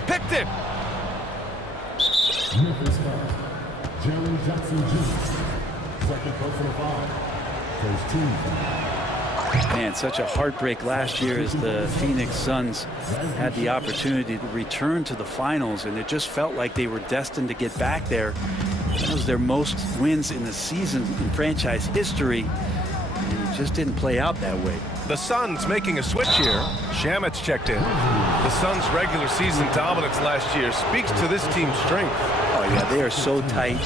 Picked it. Jerry Jackson Jr. Second personal foul. First team foul. Man, such a heartbreak last year as the Phoenix Suns had the opportunity to return to the finals, and it just felt like they were destined to get back there. That was their most wins in the season in franchise history, and it just didn't play out that way. The Suns making a switch here. Shamit's checked in. The Suns' regular season dominance last year speaks to this team's strength. Oh, yeah, they are so tight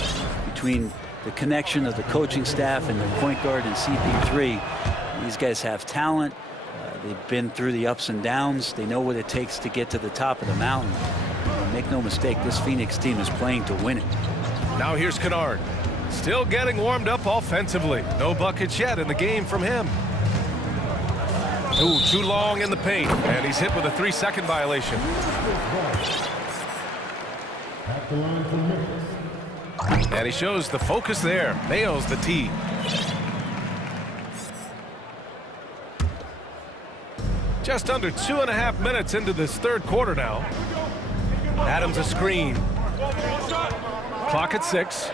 between the connection of the coaching staff and their point guard and CP3. These guys have talent. They've been through the ups and downs. They know what it takes to get to the top of the mountain. Make no mistake, this Phoenix team is playing to win it. Now here's Kennard. Still getting warmed up offensively. No buckets yet in the game from him. Ooh, too long in the paint. And he's hit with a 3-second violation. And he shows the focus there. Nails the tee. Just under 2.5 minutes into this third quarter now. Adams a screen. Clock at 6.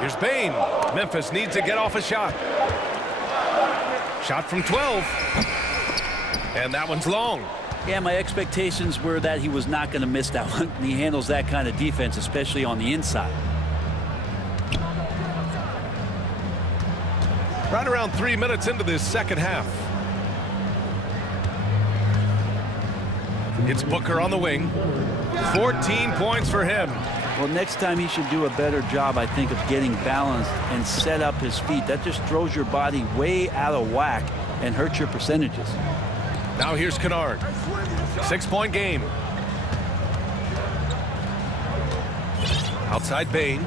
Here's Bane. Memphis needs to get off a shot. Shot from 12. And that one's long. Yeah, my expectations were that he was not going to miss that one. He handles that kind of defense, especially on the inside. Right around 3 minutes into this second half. It's Booker on the wing. 14 points for him. Well, next time he should do a better job, I think, of getting balanced and set up his feet. That just throws your body way out of whack and hurts your percentages. Now here's Kennard. 6-point game. Outside Bain.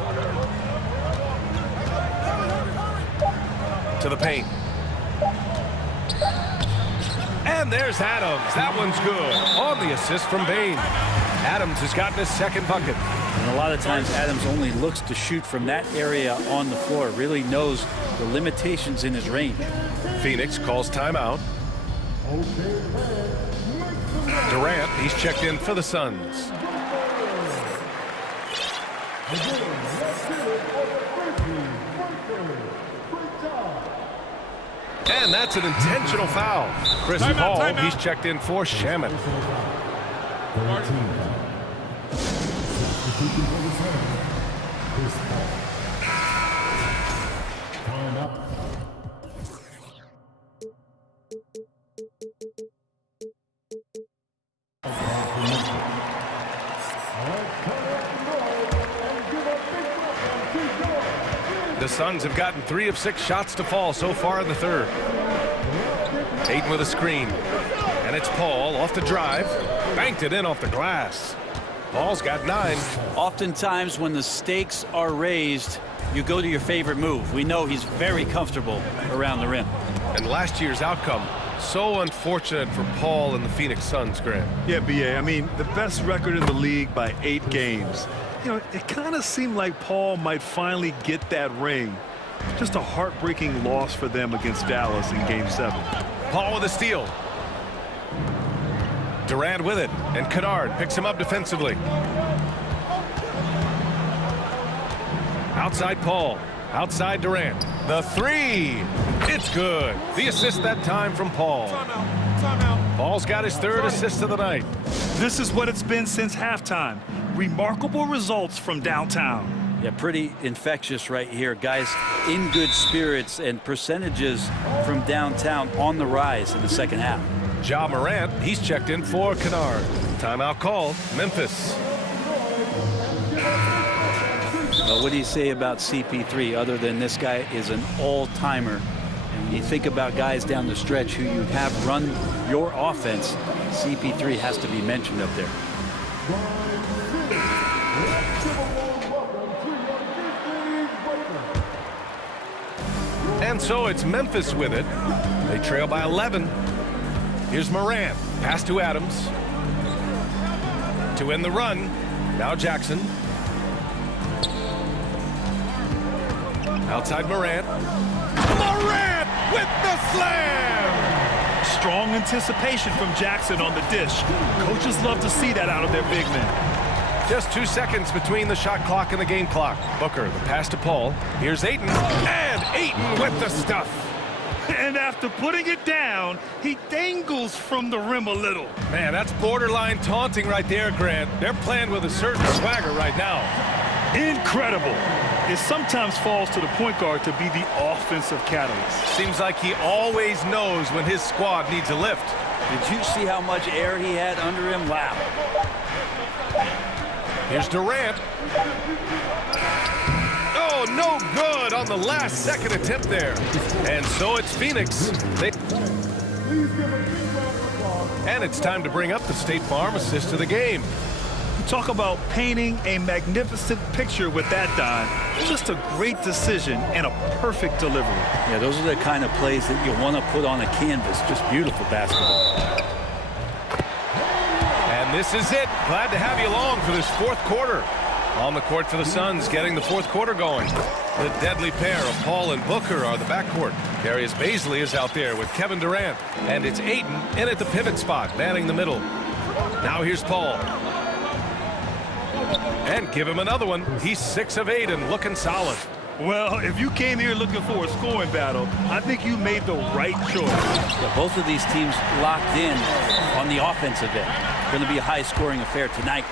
To the paint. And there's Adams. That one's good. On the assist from Bain. Adams has gotten his second bucket. And a lot of times Adams only looks to shoot from that area on the floor, really knows the limitations in his range. Phoenix calls timeout. Durant, he's checked in for the Suns. And that's an intentional foul. Chris Paul, he's checked in for Shaman. The Suns have gotten 3 of 6 shots to fall so far in the third. Ayton with a screen. And it's Paul off the drive. Banked it in off the glass. Paul's got 9. Oftentimes when the stakes are raised, you go to your favorite move. We know he's very comfortable around the rim. And last year's outcome, so unfortunate for Paul and the Phoenix Suns, Grant. Yeah, BA, I mean, the best record in the league by 8 games. You know, it kind of seemed like Paul might finally get that ring. Just a heartbreaking loss for them against Dallas in Game 7. Paul with a steal. Durant with it, and Kennard picks him up defensively. Outside Paul, outside Durant. The 3, it's good. The assist that time from Paul. Timeout. Paul's got his 3rd assist of the night. This is what it's been since halftime. Remarkable results from downtown. Yeah, pretty infectious right here. Guys in good spirits and percentages from downtown on the rise in the second half. Ja Morant, he's checked in for Kennard. Timeout called, Memphis. Well, what do you say about CP3 other than this guy is an all-timer? And when you think about guys down the stretch who you have run your offense, CP3 has to be mentioned up there. And so it's Memphis with it. They trail by 11. Here's Morant. Pass to Adams. To end the run. Now Jackson. Outside Morant. Morant with the slam! Strong anticipation from Jackson on the dish. Coaches love to see that out of their big men. Just 2 seconds between the shot clock and the game clock. Booker, the pass to Paul. Here's Ayton. And Ayton with the stuff. And after putting it down, he dangles from the rim a little. Man, that's borderline taunting right there, Grant. They're playing with a certain swagger right now. Incredible. It sometimes falls to the point guard to be the offensive catalyst. Seems like he always knows when his squad needs a lift. Did you see how much air he had under him? Wow. Here's Durant. Oh, no good on the last second attempt there. And so it's Phoenix. And it's time to bring up the State Farm assist of the game. Talk about painting a magnificent picture with that dime. Just a great decision and a perfect delivery. Yeah, those are the kind of plays that you want to put on a canvas. Just beautiful basketball. And this is it. Glad to have you along for this 4th quarter. On the court for the Suns, getting the 4th quarter going. The deadly pair of Paul and Booker are the backcourt. Darius Bazley is out there with Kevin Durant. And it's Ayton in at the pivot spot, manning the middle. Now here's Paul. And give him another one. He's 6 of 8 and looking solid. Well, if you came here looking for a scoring battle, I think you made the right choice. Yeah, both of these teams locked in on the offensive end. It's going to be a high-scoring affair tonight.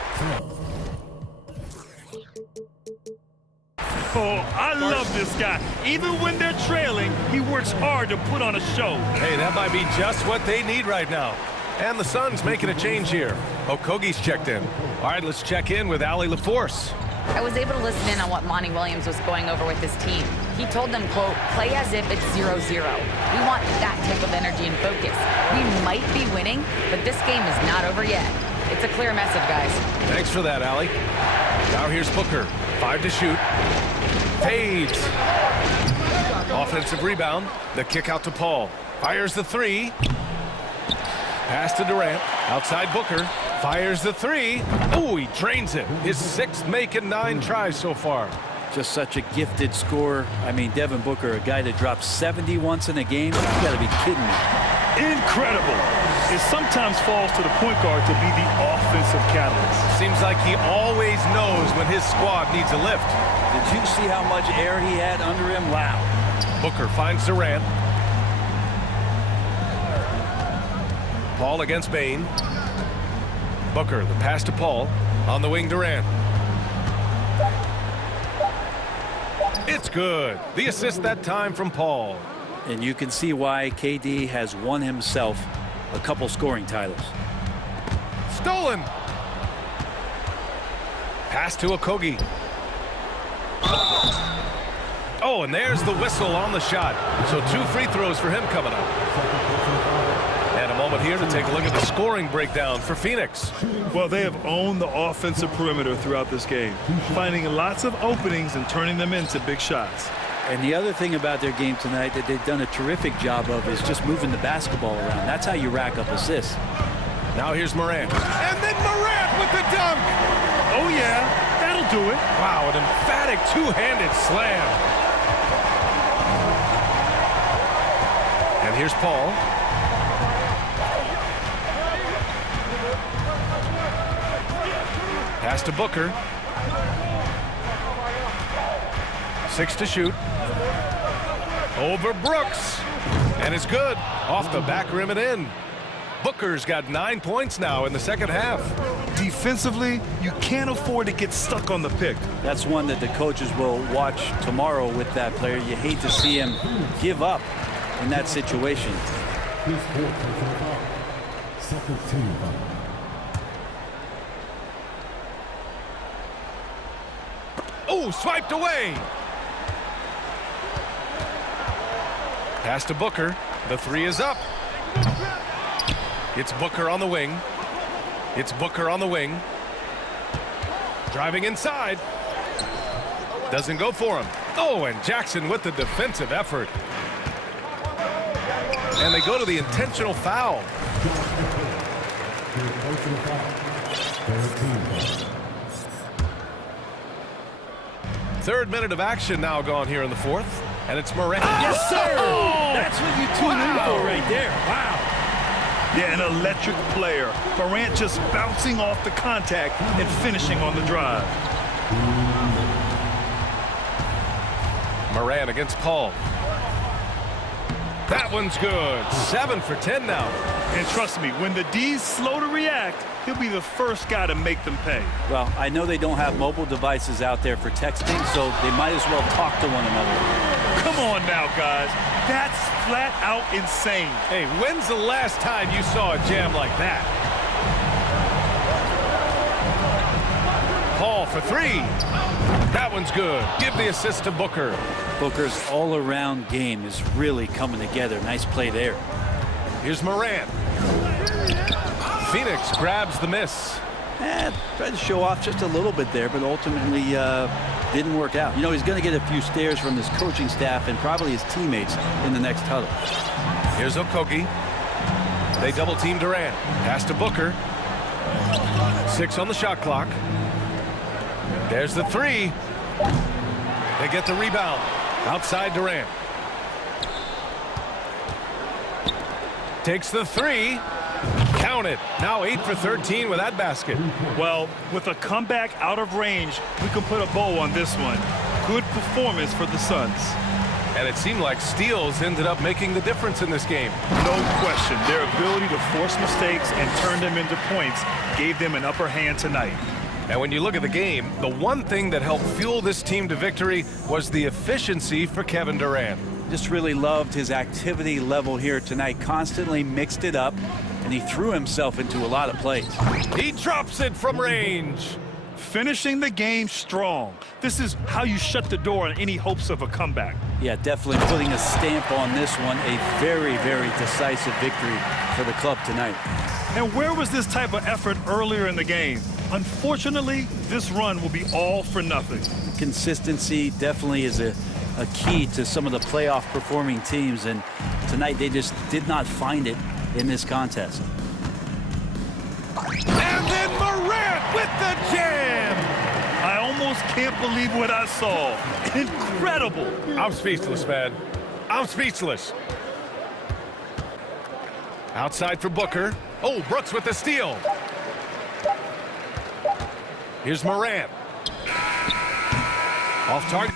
Oh, I love this guy. Even when they're trailing, he works hard to put on a show. Hey, that might be just what they need right now. And the Suns making a change here. Okogie's checked in. All right, let's check in with Allie LaForce. I was able to listen in on what Monty Williams was going over with his team. He told them, quote, play as if it's 0-0. We want that type of energy and focus. We might be winning, but this game is not over yet. It's a clear message, guys. Thanks for that, Allie. Now here's Booker. 5 to shoot. Fades. Offensive rebound. The kick out to Paul. Fires the 3. Pass to Durant. Outside Booker. Fires the 3. Oh, he drains it. His 6th make in 9 tries so far. Just such a gifted scorer. I mean, Devin Booker, a guy that drops 70 once in a game. You got to be kidding me. Incredible. It sometimes falls to the point guard to be the offensive catalyst. Seems like he always knows when his squad needs a lift. Did you see how much air he had under him? Wow. Booker finds Durant. Paul against Bain. Booker, the pass to Paul. On the wing, Durant. It's good. The assist that time from Paul. And you can see why KD has won himself a couple scoring titles. Stolen. Pass to Okogie. Oh, and there's the whistle on the shot. So 2 free throws for him coming up. And a moment here to take a look at the scoring breakdown for Phoenix. Well, they have owned the offensive perimeter throughout this game, finding lots of openings and turning them into big shots. And the other thing about their game tonight that they've done a terrific job of is just moving the basketball around. That's how you rack up assists. Now here's Morant. And then Morant with the dunk. Oh, yeah, that'll do it. Wow, an emphatic two-handed slam. And here's Paul. Pass to Booker. 6 to shoot. Over Brooks. And it's good. Off the back rim and in. Booker's got 9 points now in the second half. Defensively, you can't afford to get stuck on the pick. That's one that the coaches will watch tomorrow with that player. You hate to see him give up in that situation. Oh, swiped away. Pass to Booker. The 3 is up. It's Booker on the wing. It's Booker on the wing. Driving inside. Doesn't go for him. Oh, and Jackson with the defensive effort. And they go to the intentional foul. Third minute of action now gone here in the 4th. And it's Morant. Yes, sir! That's what you tune in for right there. Wow. Yeah, an electric player. Morant just bouncing off the contact and finishing on the drive. Morant against Paul. That one's good. 7 for 10 now. And trust me, when the D's slow to react, he'll be the first guy to make them pay. Well, I know they don't have mobile devices out there for texting, so they might as well talk to one another. Come on now, guys. That's flat out insane. Hey, when's the last time you saw a jam like that? Paul for 3. That one's good. Give the assist to Booker. Booker's all-around game is really coming together. Nice play there. Here's Morant. Phoenix grabs the miss. Tried to show off just a little bit there, but ultimately didn't work out. You know, he's going to get a few stares from his coaching staff and probably his teammates in the next huddle. Here's Okogie. They double-team Durant. Pass to Booker. 6 on the shot clock. There's the 3. They get the rebound. Outside Durant. Takes the 3. Count it. Now 8 for 13 with that basket. Well, with a comeback out of range, we can put a bow on this one. Good performance for the Suns. And it seemed like steals ended up making the difference in this game. No question. Their ability to force mistakes and turn them into points gave them an upper hand tonight. And when you look at the game, the one thing that helped fuel this team to victory was the efficiency for Kevin Durant. Just really loved his activity level here tonight. Constantly mixed it up, and he threw himself into a lot of plays. He drops it from range. finishing the game strong. This is how you shut the door on any hopes of a comeback. Yeah, definitely putting a stamp on this one. A very, very decisive victory for the club tonight. And where was this type of effort earlier in the game? Unfortunately, this run will be all for nothing. Consistency definitely is a key to some of the playoff performing teams, and tonight they just did not find it in this contest. And then Morant with the jam! I almost can't believe what I saw. Incredible! I'm speechless, man. I'm speechless. Outside for Booker. Oh, Brooks with the steal. Here's Morant. Off target.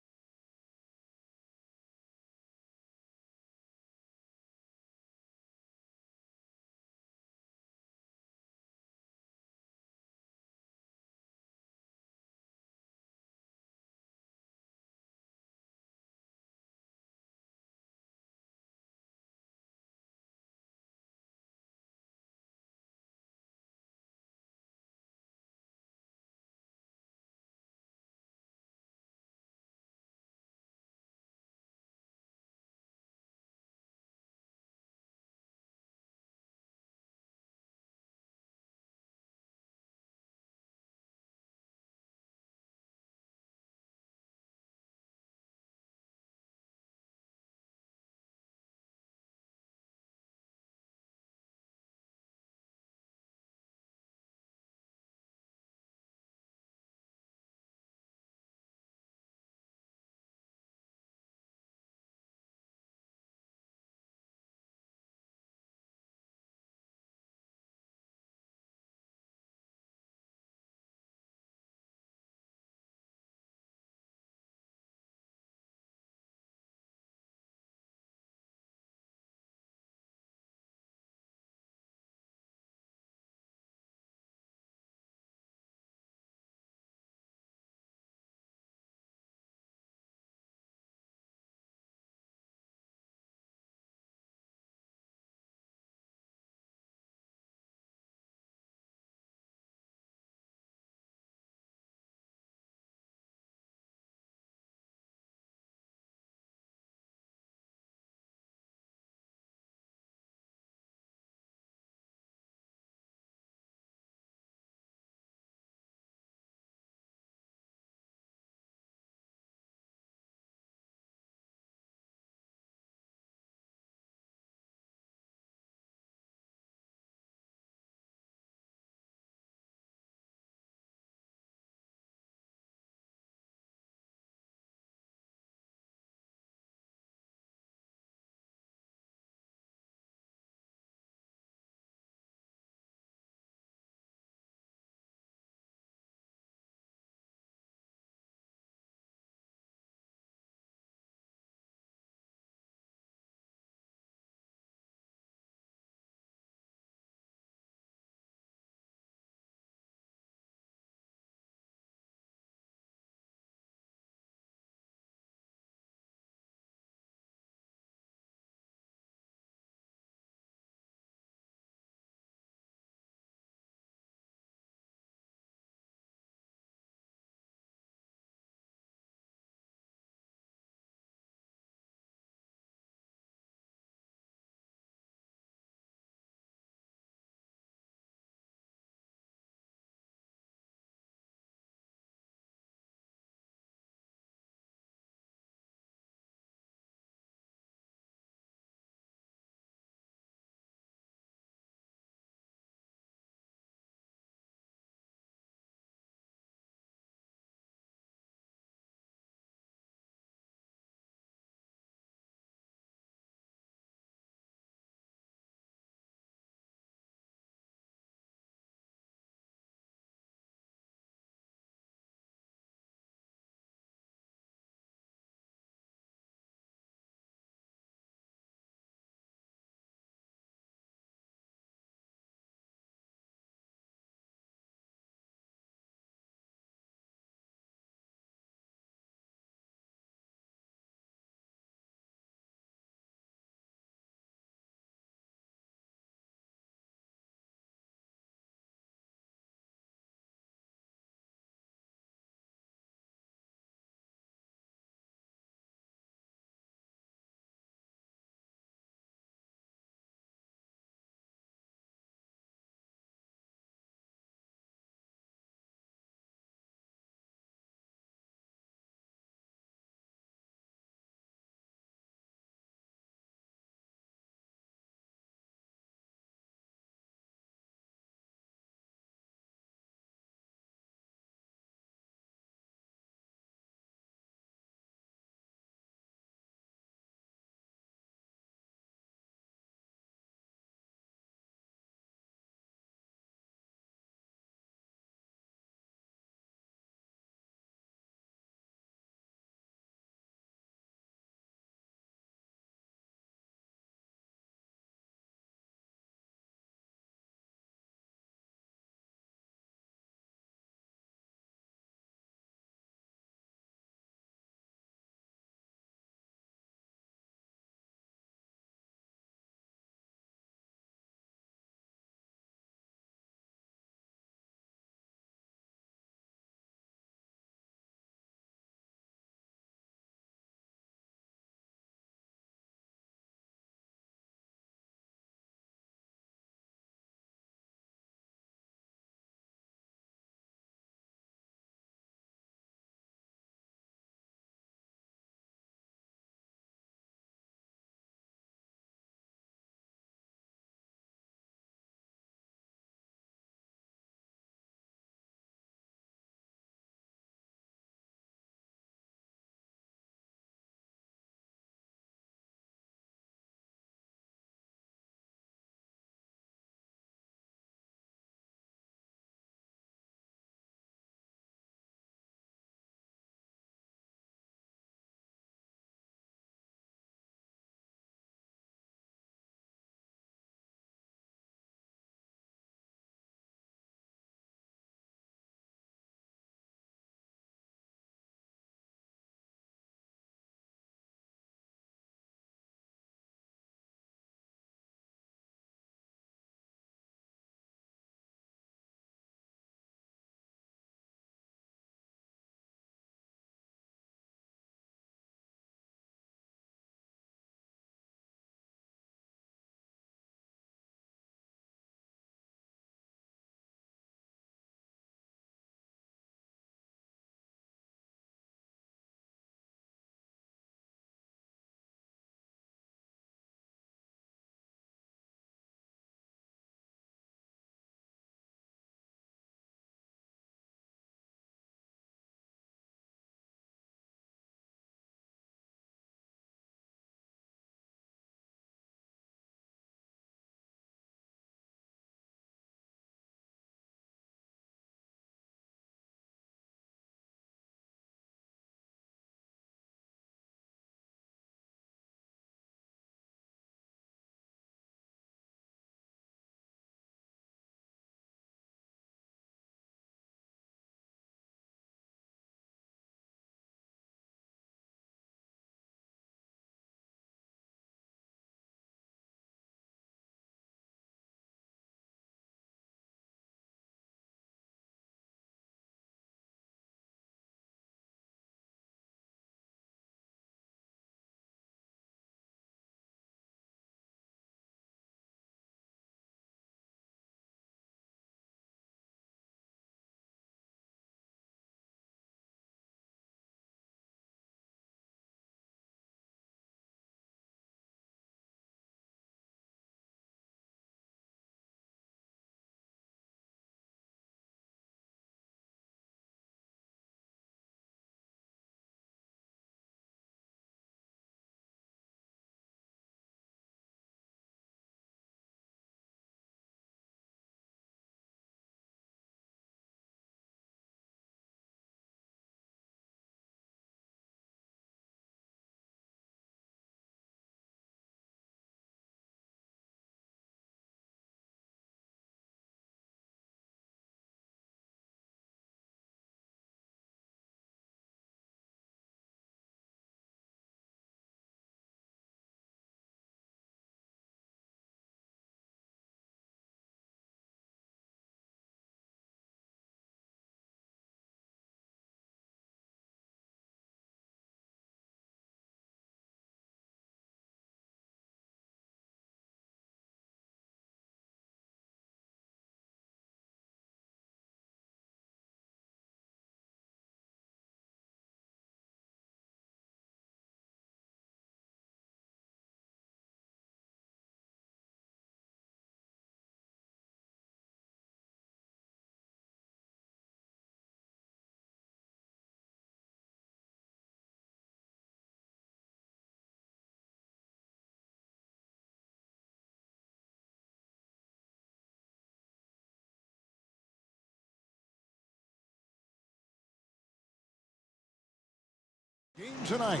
Game tonight.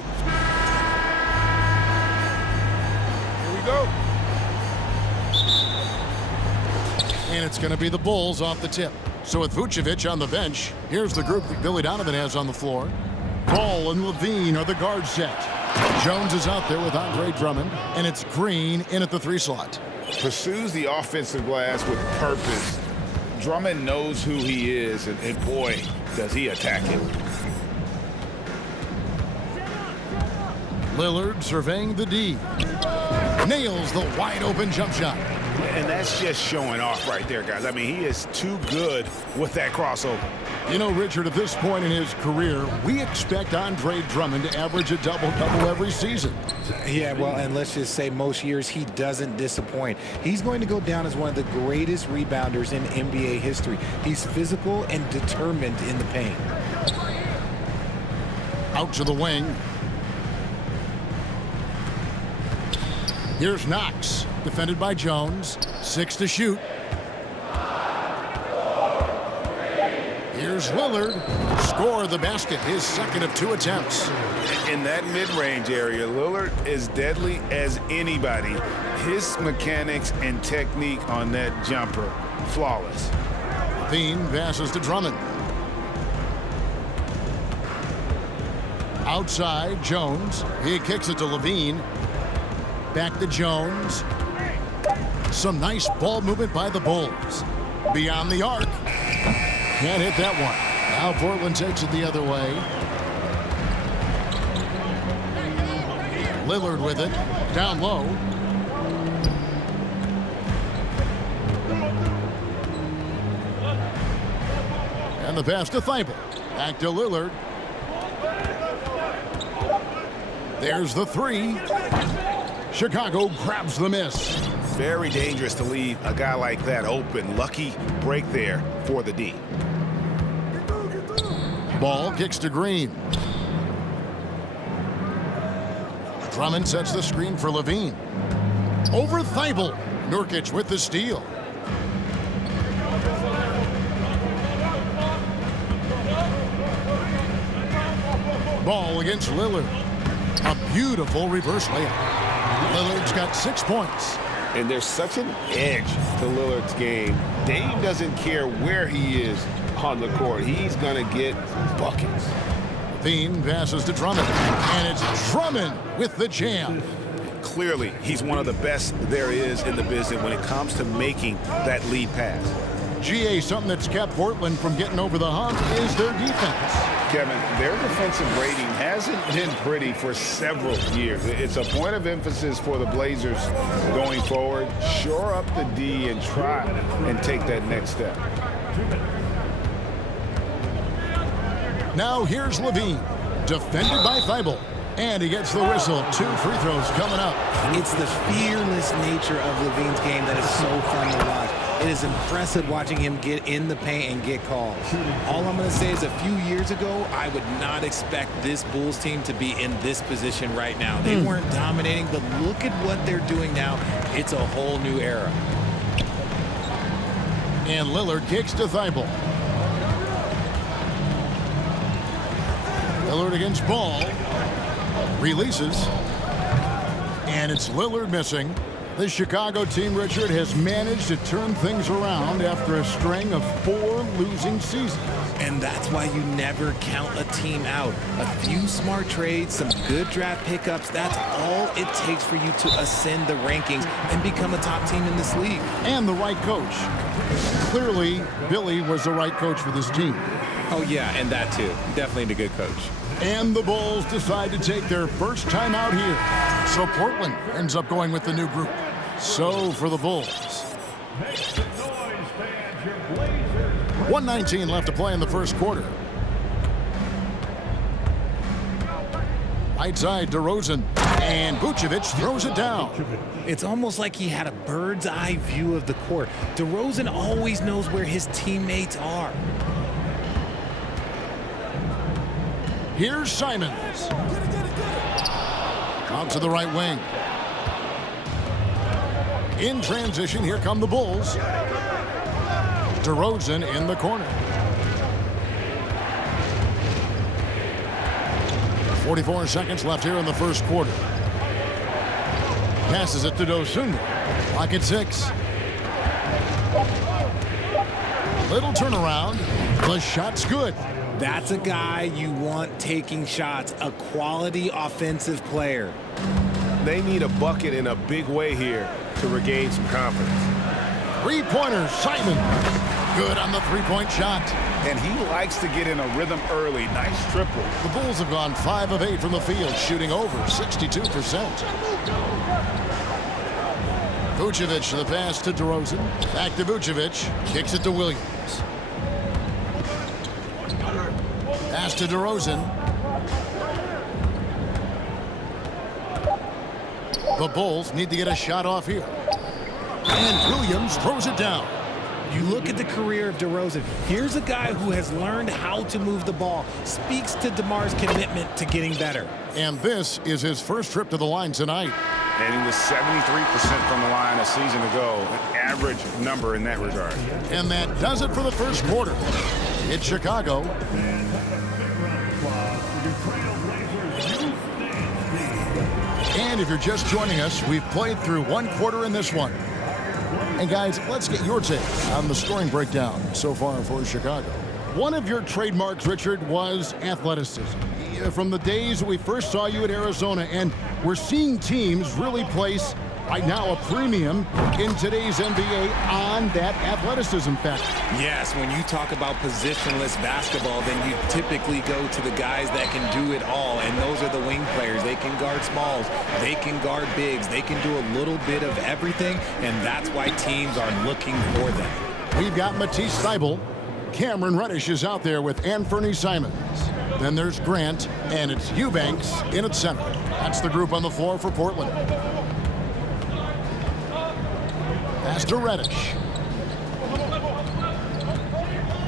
Here we go. And it's going to be the Bulls off the tip. So with Vucevic on the bench, here's the group that Billy Donovan has on the floor. Ball and Levine are the guard set. Jones is out there with Andre Drummond, and it's Green in at the 3 slot. Pursues the offensive glass with purpose. Drummond knows who he is, and boy, does he attack it. Lillard surveying the D. Nails the wide-open jump shot. And that's just showing off right there, guys. I mean, he is too good with that crossover. You know, Richard, at this point in his career, we expect Andre Drummond to average a double-double every season. Yeah, well, and let's just say most years he doesn't disappoint. He's going to go down as one of the greatest rebounders in NBA history. He's physical and determined in the paint. Out to the wing. Here's Knox, defended by Jones. 6 to shoot. Here's Lillard. Score the basket, his second of 2 attempts. In that mid-range area, Lillard is deadly as anybody. His mechanics and technique on that jumper, flawless. Levine passes to Drummond. Outside, Jones. He kicks it to Levine. Back to Jones. Some nice ball movement by the Bulls. Beyond the arc. Can't hit that one. Now Portland takes it the other way. Lillard with it. Down low. And the pass to Thibault. Back to Lillard. There's the 3. Chicago grabs the miss. Very dangerous to leave a guy like that open. Lucky break there for the D. Ball kicks to Green. Drummond sets the screen for Levine. Over Thibault. Nurkic with the steal. Ball against Lillard. A beautiful reverse layup. Lillard's got 6 points. And there's such an edge to Lillard's game. Dame doesn't care where he is on the court. He's going to get buckets. Levine passes to Drummond. And it's Drummond with the jam. Clearly, he's one of the best there is in the business when it comes to making that lead pass. GA, something that's kept Portland from getting over the hump is their defense. Kevin, their defensive rating hasn't been pretty for several years. It's a point of emphasis for the Blazers going forward. Shore up the D and try and take that next step. Now here's Levine, defended by Thibault. And he gets the whistle. 2 free throws coming up. It's the fearless nature of Levine's game that is so fun to watch. It is impressive watching him get in the paint and get calls. All I'm going to say is a few years ago, I would not expect this Bulls team to be in this position right now. They weren't dominating, but look at what they're doing now. It's a whole new era. And Lillard kicks to Thibault. Lillard against Ball. Releases. And it's Lillard missing. The Chicago team, Richard, has managed to turn things around after a string of 4 losing seasons. And that's why you never count a team out. A few smart trades, some good draft pickups, that's all it takes for you to ascend the rankings and become a top team in this league. And the right coach. Clearly, Billy was the right coach for this team. Oh, yeah, and that too. Definitely the good coach. And the Bulls decide to take their first time out here. So Portland ends up going with the new group. So for the Bulls. 1:19 left to play in the first quarter. Right side, DeRozan. And Vucevic throws it down. It's almost like he had a bird's eye view of the court. DeRozan always knows where his teammates are. Here's Simons. Out to the right wing. In transition, here come the Bulls. DeRozan in the corner. 44 seconds left here in the first quarter. Passes it to Dosunmu. Clock at 6. Little turnaround. The shot's good. That's a guy you want taking shots, a quality offensive player. They need a bucket in a big way here to regain some confidence. Three-pointer, Simon. Good on the three-point shot. And he likes to get in a rhythm early. Nice triple. The Bulls have gone 5 of 8 from the field, shooting over 62%. Vucevic, the pass to DeRozan. Back to Vucevic. Kicks it to Williams. Pass to DeRozan. The Bulls need to get a shot off here. And Williams throws it down. You look at the career of DeRozan. Here's a guy who has learned how to move the ball. Speaks to DeMar's commitment to getting better. And this is his first trip to the line tonight. And he was 73% from the line a season ago. An average number in that regard. And that does it for the first quarter. It's Chicago. And if you're just joining us, we've played through one quarter in this one. And guys, let's get your take on the scoring breakdown so far for Chicago. One of your trademarks, Richard, was athleticism. From the days we first saw you at Arizona, and we're seeing teams really place, right now, a premium in today's NBA on that athleticism factor. Yes, when you talk about positionless basketball, then you typically go to the guys that can do it all, and those are the wing players. They can guard smalls, they can guard bigs, they can do a little bit of everything, and that's why teams are looking for them. We've got Matisse Thybulle. Cameron Reddish is out there with Anthony Simons. Then there's Grant, and it's Eubanks in at center. That's the group on the floor for Portland. Pass to Reddish.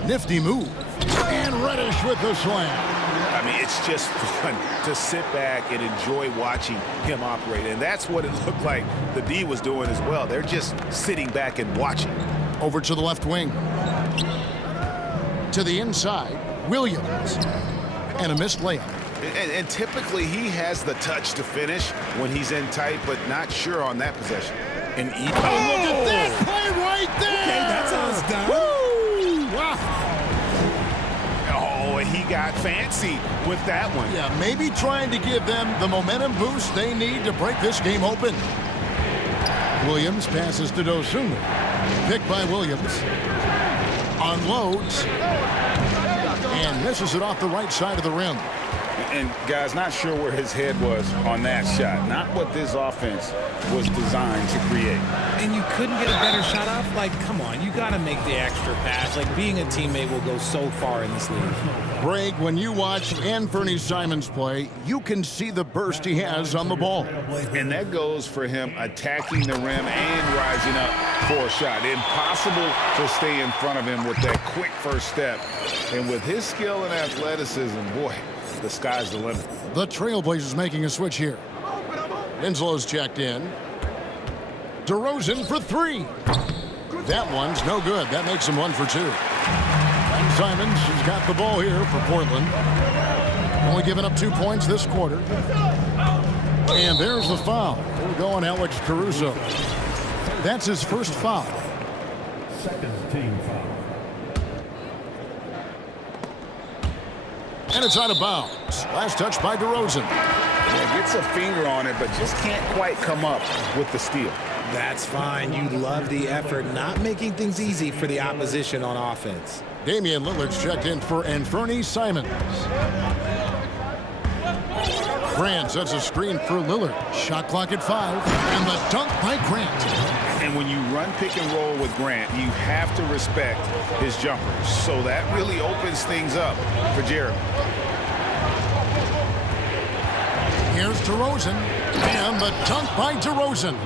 Nifty move. And Reddish with the slam. I mean, it's just fun to sit back and enjoy watching him operate. And that's what it looked like the D was doing as well. They're just sitting back and watching. Over to the left wing. To the inside, Williams. And a missed layup. And typically he has the touch to finish when he's in tight, but not sure on that possession. And look at that play right there! Okay, that's how it's done. Woo! Wow. Oh, and he got fancy with that one. Yeah, maybe trying to give them the momentum boost they need to break this game open. Williams passes to Dosunmu. Picked by Williams. Unloads. And misses it off the right side of the rim. And, guys, not sure where his head was on that shot. Not what this offense was designed to create. And you couldn't get a better shot off? Like, come on, you got to make the extra pass. Like, being a teammate will go so far in this league. Greg, when you watch Anthony Simons play, you can see the burst he has on the ball. And that goes for him attacking the rim and rising up for a shot. Impossible to stay in front of him with that quick first step. And with his skill and athleticism, boy, the sky's the limit. The Trailblazers making a switch here. Winslow's checked in. DeRozan for three. That one's no good. That makes him 1 for 2. And Simons has got the ball here for Portland. Only giving up 2 points this quarter. And there's the foul. We're going Alex Caruso. That's his first foul. Second team foul. And it's out of bounds. Last touch by DeRozan. Yeah, gets a finger on it, but just can't quite come up with the steal. That's fine. You love the effort, not making things easy for the opposition on offense. Damian Lillard's checked in for Anthony Simons. Grant sets a screen for Lillard. Shot clock at 5. And the dunk by Grant. And when you run pick and roll with Grant, you have to respect his jumpers. So that really opens things up for Jeremy. Here's DeRozan. And the dunk by DeRozan.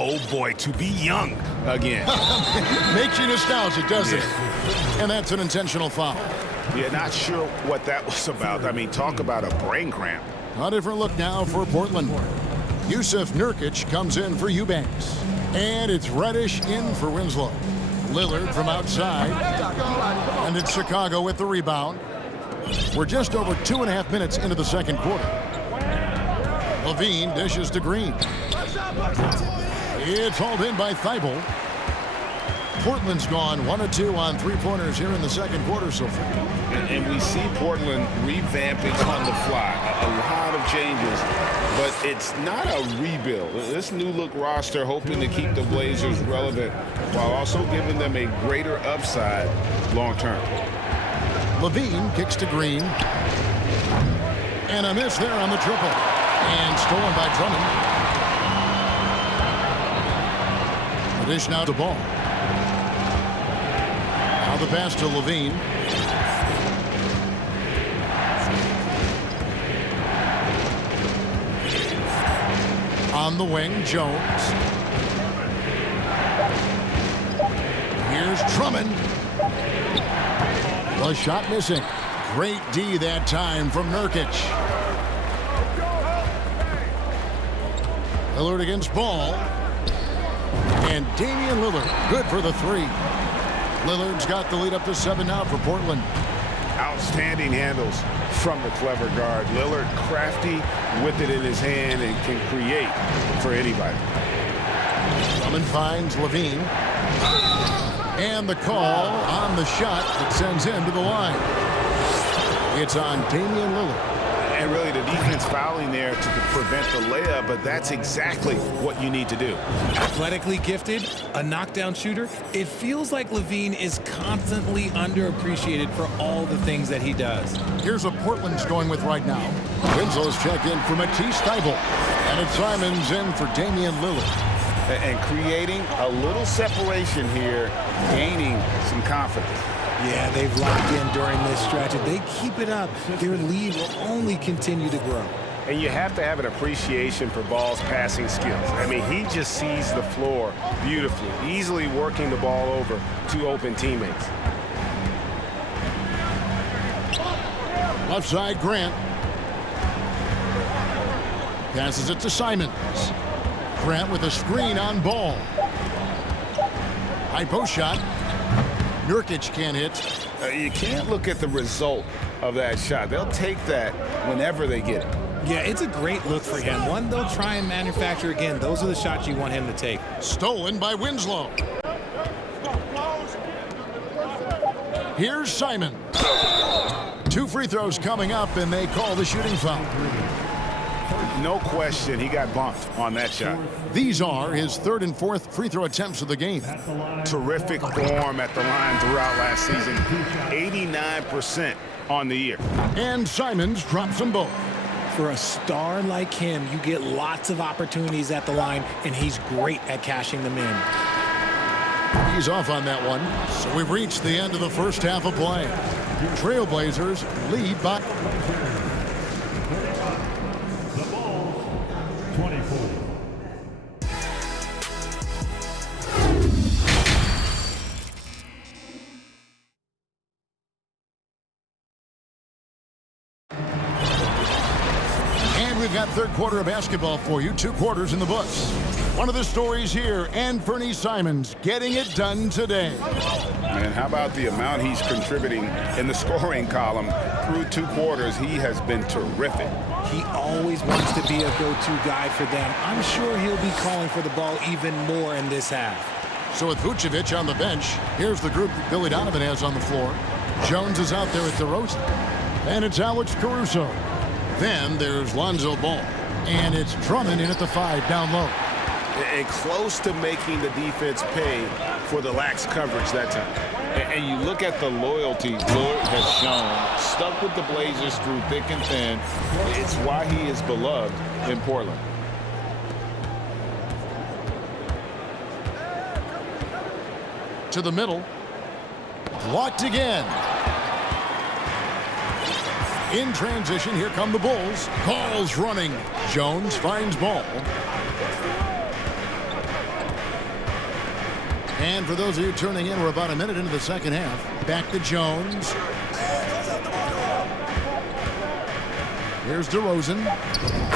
Oh boy, to be young again. Makes you nostalgic, doesn't it? And that's an intentional foul. Yeah, not sure what that was about. I mean, talk about a brain cramp. A different look now for Portland. Yusuf Nurkic comes in for Eubanks. And it's Reddish in for Winslow. Lillard from outside. And it's Chicago with the rebound. We're just over 2.5 minutes into the second quarter. Levine dishes to Green. It's hauled in by Thibault. Portland's gone 1 of 2 on three-pointers here in the second quarter so far. And we see Portland revamping on the fly. A lot of changes, but it's not a rebuild. This new look roster hoping to keep the Blazers relevant while also giving them a greater upside long term. Levine kicks to Green. And a miss there on the triple. And stolen by Drummond. The dish now to Ball. Now the pass to Levine. On the wing, Jones. Here's Drummond. The shot missing. Great D that time from Nurkic. Lillard against Ball. And Damian Lillard, good for the three. Lillard's got the lead up to 7 now for Portland. Outstanding handles from the clever guard. Lillard crafty with it in his hand and can create for anybody. Drummond finds Levine. And the call on the shot that sends him to the line. It's on Damian Lillard. And really the defense fouling there to prevent the layup, but that's exactly what you need to do. Athletically gifted, a knockdown shooter. It feels like Levine is constantly underappreciated for all the things that he does. Here's what Portland's going with right now. Winslow's checked in for Matisse Thybulle. And it's Simons in for Damian Lillard. And creating a little separation here, gaining some confidence. Yeah, they've locked in during this stretch. If they keep it up, their lead will only continue to grow. And you have to have an appreciation for Ball's passing skills. I mean, he just sees the floor beautifully, easily working the ball over to open teammates. Left side, Grant. Passes it to Simons. Grant with a screen on Ball. High post shot. Nurkic can't hit. You can't look at the result of that shot. They'll take that whenever they get it. Yeah, it's a great look for him. One they'll try and manufacture again. Those are the shots you want him to take. Stolen by Winslow. Here's Simon. 2 free throws coming up, and they call the shooting foul. No question, he got bumped on that shot. These are his 3rd and 4th free throw attempts of the game. Terrific form at the line throughout last season. 89% on the year. And Simons drops them both. For a star like him, you get lots of opportunities at the line, and he's great at cashing them in. He's off on that one. So we've reached the end of the first half of play. Trailblazers lead by... We've got third quarter of basketball for you. 2 quarters in the books. One of the stories here, Anthony Simons getting it done today. And how about the amount he's contributing in the scoring column through 2 quarters? He has been terrific. He always wants to be a go-to guy for them. I'm sure he'll be calling for the ball even more in this half. So with Vucevic on the bench, here's the group that Billy Donovan has on the floor. Jones is out there with DeRozan. And it's Alex Caruso. Then there's Lonzo Ball. And it's Drummond in at the 5 down low. And close to making the defense pay for the lax coverage that time. And you look at the loyalty Lillard has shown, stuck with the Blazers through thick and thin. It's why he is beloved in Portland. To the middle. Blocked again. In transition, here come the Bulls. Ball's running. Jones finds Ball. And for those of you tuning in, we're about a minute into the second half. Back to Jones. Here's DeRozan.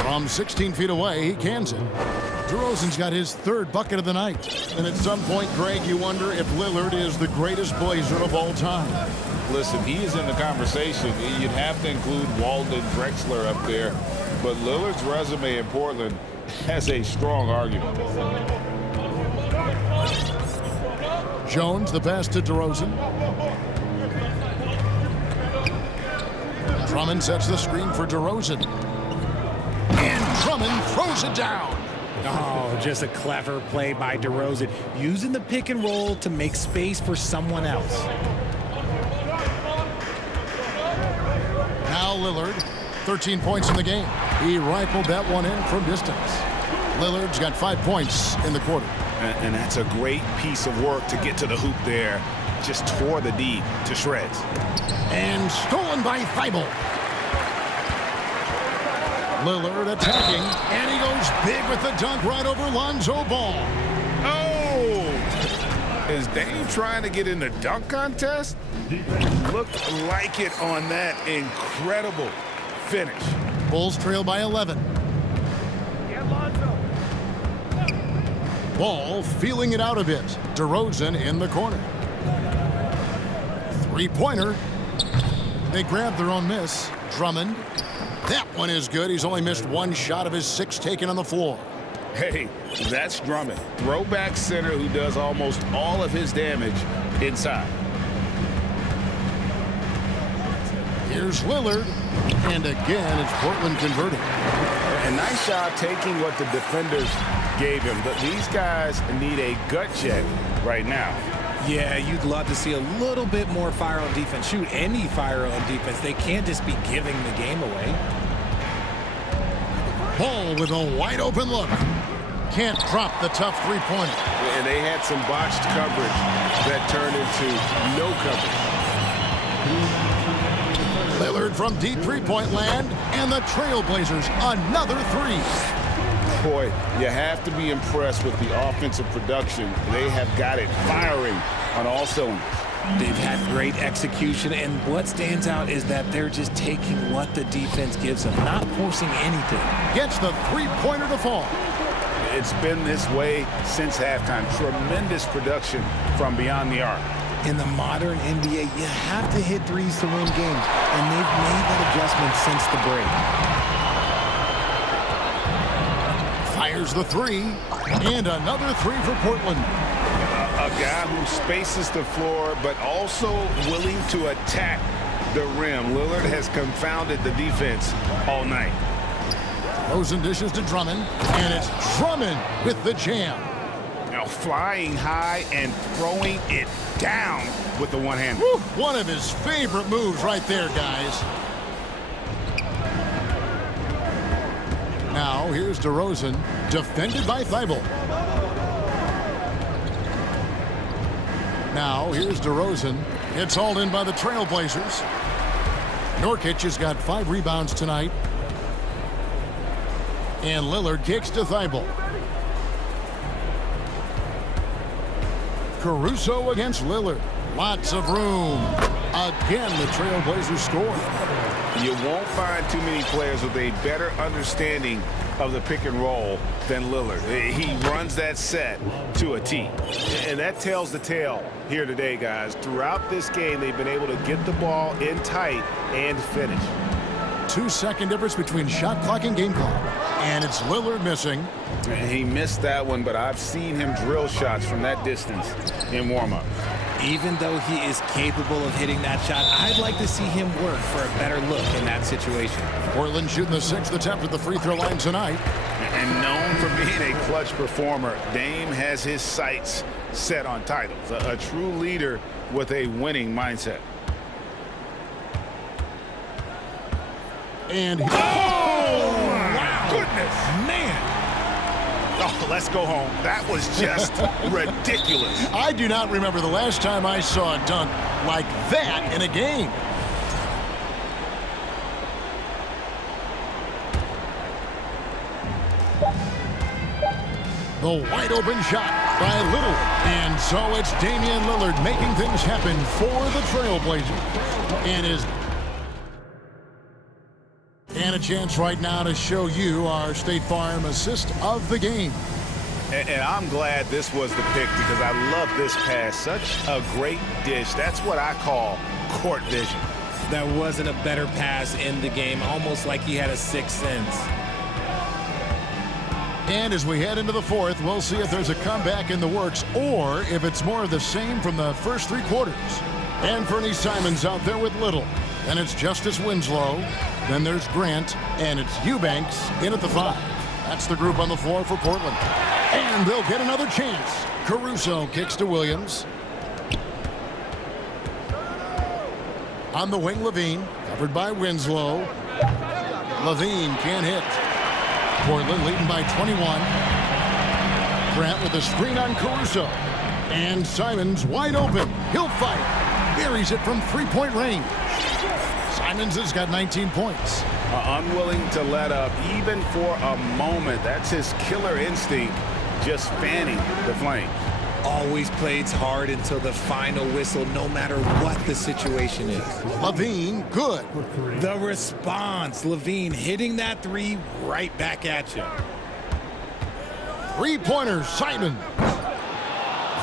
From 16 feet away, he cans it. DeRozan's got his 3rd bucket of the night. And at some point, Greg, you wonder if Lillard is the greatest Blazer of all time. listen, he is in the conversation. You'd have to include Walden Drexler up there, but Lillard's resume in Portland has a strong argument. Jones, the pass to DeRozan. Drummond sets the screen for DeRozan. And Drummond throws it down. Oh, just a clever play by DeRozan, using the pick and roll to make space for someone else. Now Lillard, 13 points in the game. He rifled that one in from distance. Lillard's got 5 points in the quarter. And that's a great piece of work to get to the hoop there. Just tore the D to shreds. And stolen by Thibault. Lillard attacking, and he goes big with the dunk right over Lonzo Ball. Oh! Is Dame trying to get in the dunk contest? Looked like it on that incredible finish. Bulls trail by 11. Ball feeling it out a bit. DeRozan in the corner. Three-pointer. They grab their own miss. Drummond. That one is good. He's only missed one shot of his 6 taken on the floor. Hey, that's Drummond. Throwback center who does almost all of his damage inside. Here's Lillard. And again, it's Portland converting. A nice job taking what the defenders gave him. But these guys need a gut check right now. Yeah, you'd love to see a little bit more fire on defense. Shoot, any fire on defense. They can't just be giving the game away. Ball with a wide open look. Can't drop the tough three-pointer. And they had some botched coverage that turned into no coverage. Lillard from deep three-point land, and the Trailblazers another 3. Boy, you have to be impressed with the offensive production. They have got it firing on all cylinders. They've had great execution, and what stands out is that they're just taking what the defense gives them, not forcing anything. Gets the three-pointer to fall. It's been this way since halftime. Tremendous production from beyond the arc. In the modern NBA, you have to hit threes to win games, and they've made that adjustment since the break. Fires the 3, and another 3 for Portland. A guy who spaces the floor, but also willing to attack the rim. Lillard has confounded the defense all night. Rosen dishes to Drummond, and it's Drummond with the jam. Now flying high and throwing it down with the one-hand. One of his favorite moves right there, guys. Now, here's DeRozan, defended by Thibault. Now, here's DeRozan. It's hauled in by the Trailblazers. Nurkic has got 5 rebounds tonight. And Lillard kicks to Thibault. Caruso against Lillard. Lots of room. Again, the Trailblazers score. You won't find too many players with a better understanding of the pick and roll than Lillard. He runs that set to a T. And that tells the tale here today, guys. Throughout this game, they've been able to get the ball in tight and finish. 2-second difference between shot clock and game clock. And it's Lillard missing. And he missed that one, but I've seen him drill shots from that distance in warm-up. Even though he is capable of hitting that shot, I'd like to see him work for a better look in that situation. Portland shooting the 6th attempt at the free throw line tonight. And known for being a clutch performer, Dame has his sights set on titles. A true leader with a winning mindset. And oh, wow. Goodness, man. Oh, let's go home. That was just ridiculous. I do not remember the last time I saw a dunk like that in a game. The wide open shot by Lillard. And so it's Damian Lillard making things happen for the Trailblazers. And a chance right now to show you our State Farm assist of the game. And I'm glad this was the pick because I love this pass. Such a great dish. That's what I call court vision. There wasn't a better pass in the game, almost like he had a sixth sense. And as we head into the fourth, we'll see if there's a comeback in the works or if it's more of the same from the first three quarters. And Fernie Simons out there with Little. Then it's Justice Winslow. Then there's Grant. And it's Eubanks in at the 5. That's the group on the floor for Portland. And they'll get another chance. Caruso kicks to Williams. On the wing, Levine. Covered by Winslow. Levine can't hit. Portland leading by 21. Grant with a screen on Caruso. And Simons wide open. He'll fight. Buries it from three-point range. Simons has got 19 points. Unwilling to let up even for a moment. That's his killer instinct, just fanning the flames. Always plays hard until the final whistle, no matter what the situation is. Levine, good. The response, Levine hitting that three right back at you. Three-pointer, Simon.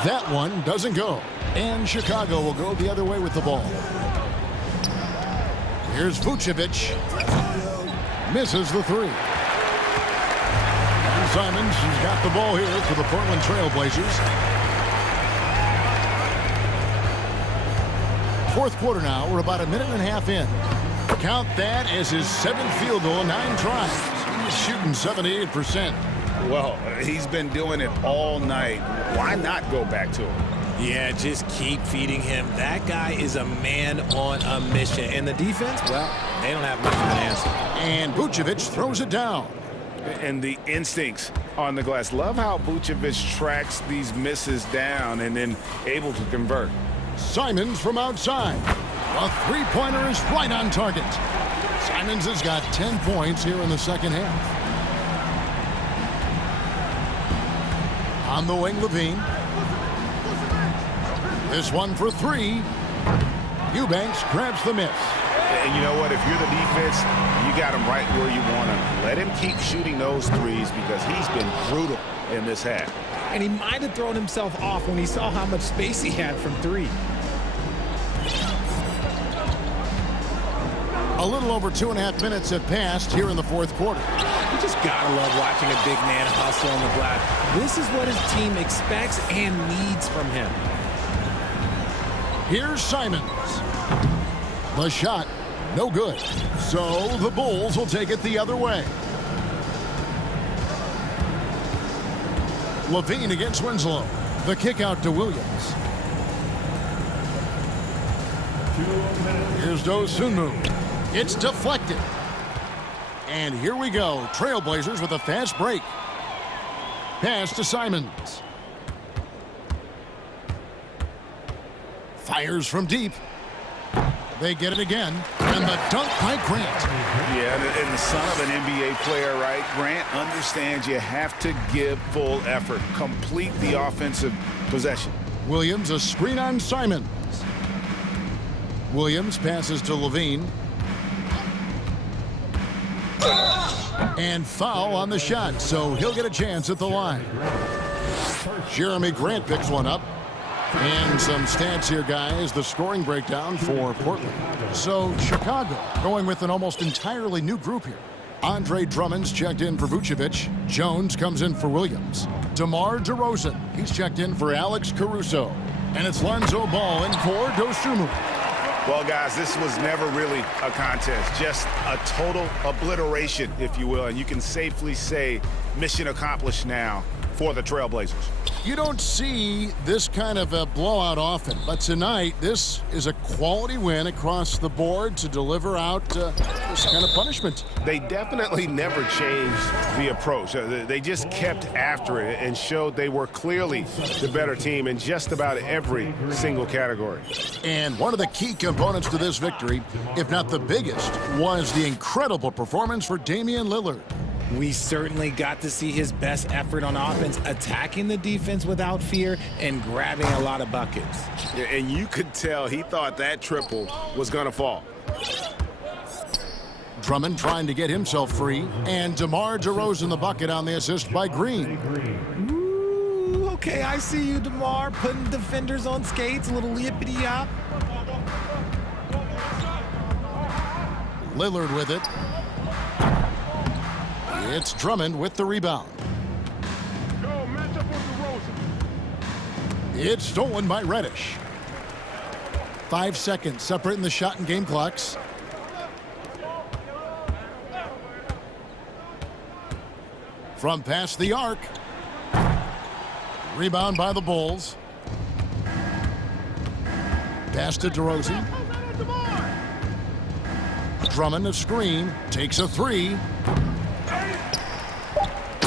That one doesn't go. And Chicago will go the other way with the ball. Here's Vucevic. Misses the three. And Simons has got the ball here for the Portland Trailblazers. Fourth quarter now. We're about a minute and a half in. Count that as his 7th field goal in 9 tries. He's shooting 78%. Well, he's been doing it all night. Why not go back to him? Yeah, just keep feeding him. That guy is a man on a mission. And the defense, well, they don't have much of an answer. And Vucevic throws it down. And the instincts on the glass. Love how Vucevic tracks these misses down and then able to convert. Simons from outside. A three-pointer is right on target. Simons has got 10 points here in the second half. On the wing, Levine. This one for three. Eubanks grabs the miss. And you know what? If you're the defense, you got him right where you want him. Let him keep shooting those threes because he's been brutal in this half. And he might have thrown himself off when he saw how much space he had from three. A little over 2.5 minutes have passed here in the fourth quarter. You just gotta love watching a big man hustle on the glass. This is what his team expects and needs from him. Here's Simons. The shot, no good. So the Bulls will take it the other way. Levine against Winslow. The kick out to Williams. Here's Dosunmu. It's deflected. And here we go. Trailblazers with a fast break. Pass to Simons. Fires from deep. They get it again. And the dunk by Grant. Yeah, and the son of an NBA player, right? Grant understands you have to give full effort. Complete the offensive possession. Williams, a screen on Simons. Williams passes to Levine. And foul on the shot, so he'll get a chance at the line. Jeremy Grant picks one up. And some stats here, guys. The scoring breakdown for Portland. So Chicago going with an almost entirely new group here. Andre Drummond's checked in for Vucevic. Jones comes in for Williams. DeMar DeRozan, he's checked in for Alex Caruso. And it's Lonzo Ball in for Dosunmu. Well, guys, this was never really a contest. Just a total obliteration, if you will. And you can safely say mission accomplished now for the Trailblazers. You don't see this kind of a blowout often, but tonight this is a quality win across the board to deliver out this kind of punishment. They definitely never changed the approach. They just kept after it and showed they were clearly the better team in just about every single category. And one of the key components to this victory, if not the biggest, was the incredible performance for Damian Lillard. We certainly got to see his best effort on offense, attacking the defense without fear and grabbing a lot of buckets. Yeah, and you could tell he thought that triple was going to fall. Drummond trying to get himself free, and DeMar DeRozan the bucket on the assist by Green. Okay, I see you, DeMar, putting defenders on skates, a little yippity-yop. Lillard with it. It's Drummond with the rebound. It's stolen by Reddish. 5 seconds separating the shot and game clocks. From past the arc. Rebound by the Bulls. Pass to DeRozan. Drummond a screen. Takes a three.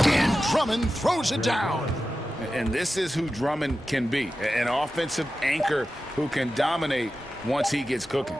And Drummond throws it down. And this is who Drummond can be, an offensive anchor who can dominate once he gets cooking.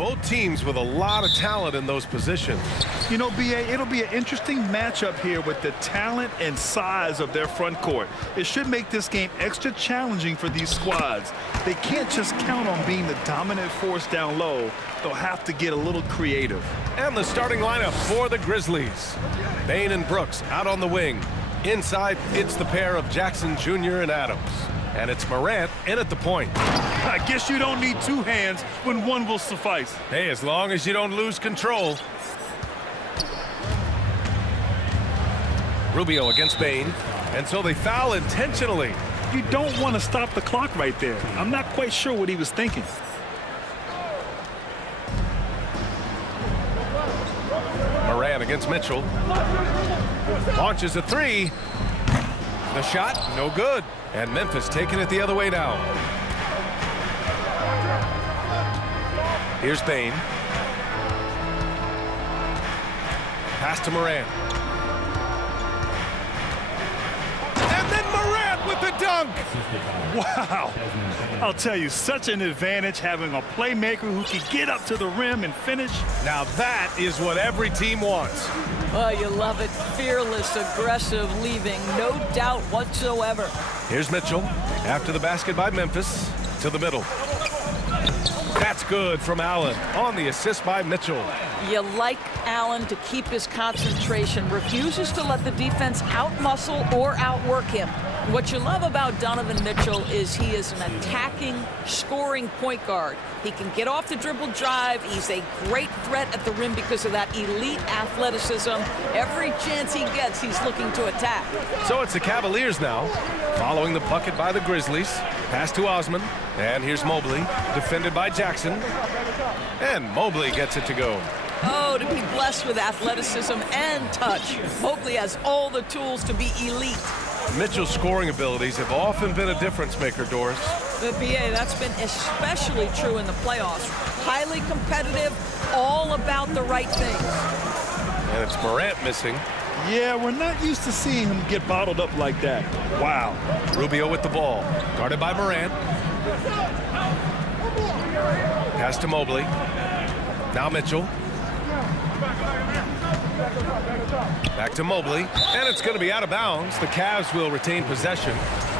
Both teams with a lot of talent in those positions. You know, BA, it'll be an interesting matchup here with the talent and size of their front court. It should make this game extra challenging for these squads. They can't just count on being the dominant force down low. They'll have to get a little creative. And the starting lineup for the Grizzlies. Bain and Brooks out on the wing. Inside, it's the pair of Jackson Jr. and Adams. And it's Morant in at the point. I guess you don't need two hands when one will suffice. Hey, as long as you don't lose control. Rubio against Bain. And so they foul intentionally. You don't want to stop the clock right there. I'm not quite sure what he was thinking. Morant against Mitchell. Launches a three. The shot, no good. And Memphis taking it the other way now. Here's Bain. Pass to Morant. And then Morant with the dunk. Wow. I'll tell you, such an advantage having a playmaker who can get up to the rim and finish. Now that is what every team wants. Oh, you love it. Fearless, aggressive, leaving no doubt whatsoever. Here's Mitchell after the basket by Memphis to the middle. That's good from Allen on the assist by Mitchell. You like Allen to keep his concentration, refuses to let the defense outmuscle or outwork him. What you love about Donovan Mitchell is he is an attacking, scoring point guard. He can get off the dribble drive. He's a great threat at the rim because of that elite athleticism. Every chance he gets, he's looking to attack. So it's the Cavaliers now, following the bucket by the Grizzlies. Pass to Osman, and here's Mobley, defended by Jackson. And Mobley gets it to go. Oh, to be blessed with athleticism and touch. Mobley has all the tools to be elite. Mitchell's scoring abilities have often been a difference maker, Doris. The BA, that's been especially true in the playoffs. Highly competitive, all about the right things. And it's Morant missing. Yeah, we're not used to seeing him get bottled up like that. Wow. Rubio with the ball, guarded by Morant. Pass to Mobley. Now Mitchell. Back to Mobley, and it's going to be out of bounds. The Cavs will retain possession.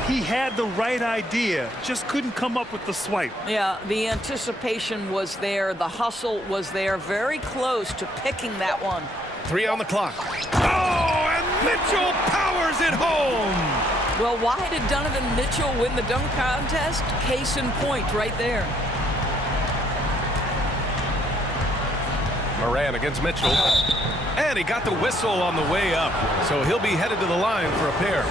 He had the right idea, just couldn't come up with the swipe. Yeah, the anticipation was there, the hustle was there, very close to picking that one. 3 on the clock. Oh, and Mitchell powers it home. Well, why did Donovan Mitchell win the dunk contest? Case in point right there. Morant against Mitchell. And he got the whistle on the way up. So he'll be headed to the line for a pair.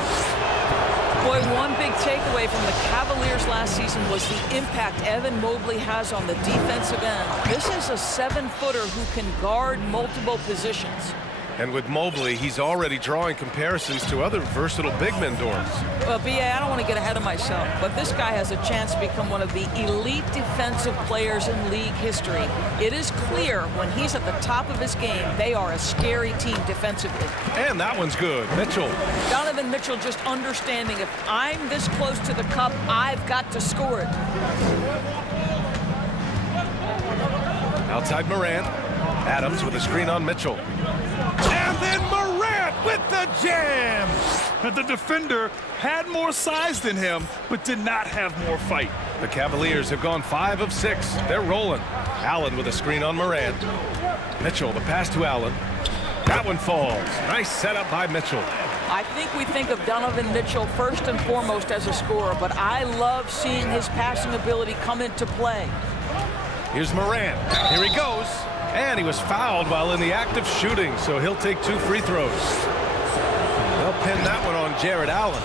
Boy, one big takeaway from the Cavaliers last season was the impact Evan Mobley has on the defensive end. This is a 7-footer who can guard multiple positions. And with Mobley, he's already drawing comparisons to other versatile big men, Doris. Well, B.A., I don't want to get ahead of myself, but this guy has a chance to become one of the elite defensive players in league history. It is clear when he's at the top of his game, they are a scary team defensively. And that one's good. Mitchell. Donovan Mitchell just understanding if I'm this close to the cup, I've got to score it. Outside Morant. Adams with a screen on Mitchell. And then Morant with the jam! And the defender had more size than him, but did not have more fight. The Cavaliers have gone 5 of 6. They're rolling. Allen with a screen on Morant. Mitchell, the pass to Allen. That one falls. Nice setup by Mitchell. I think we think of Donovan Mitchell first and foremost as a scorer, but I love seeing his passing ability come into play. Here's Morant. Here he goes. And he was fouled while in the act of shooting, so he'll take 2 free throws. They'll pin that one on Jared Allen.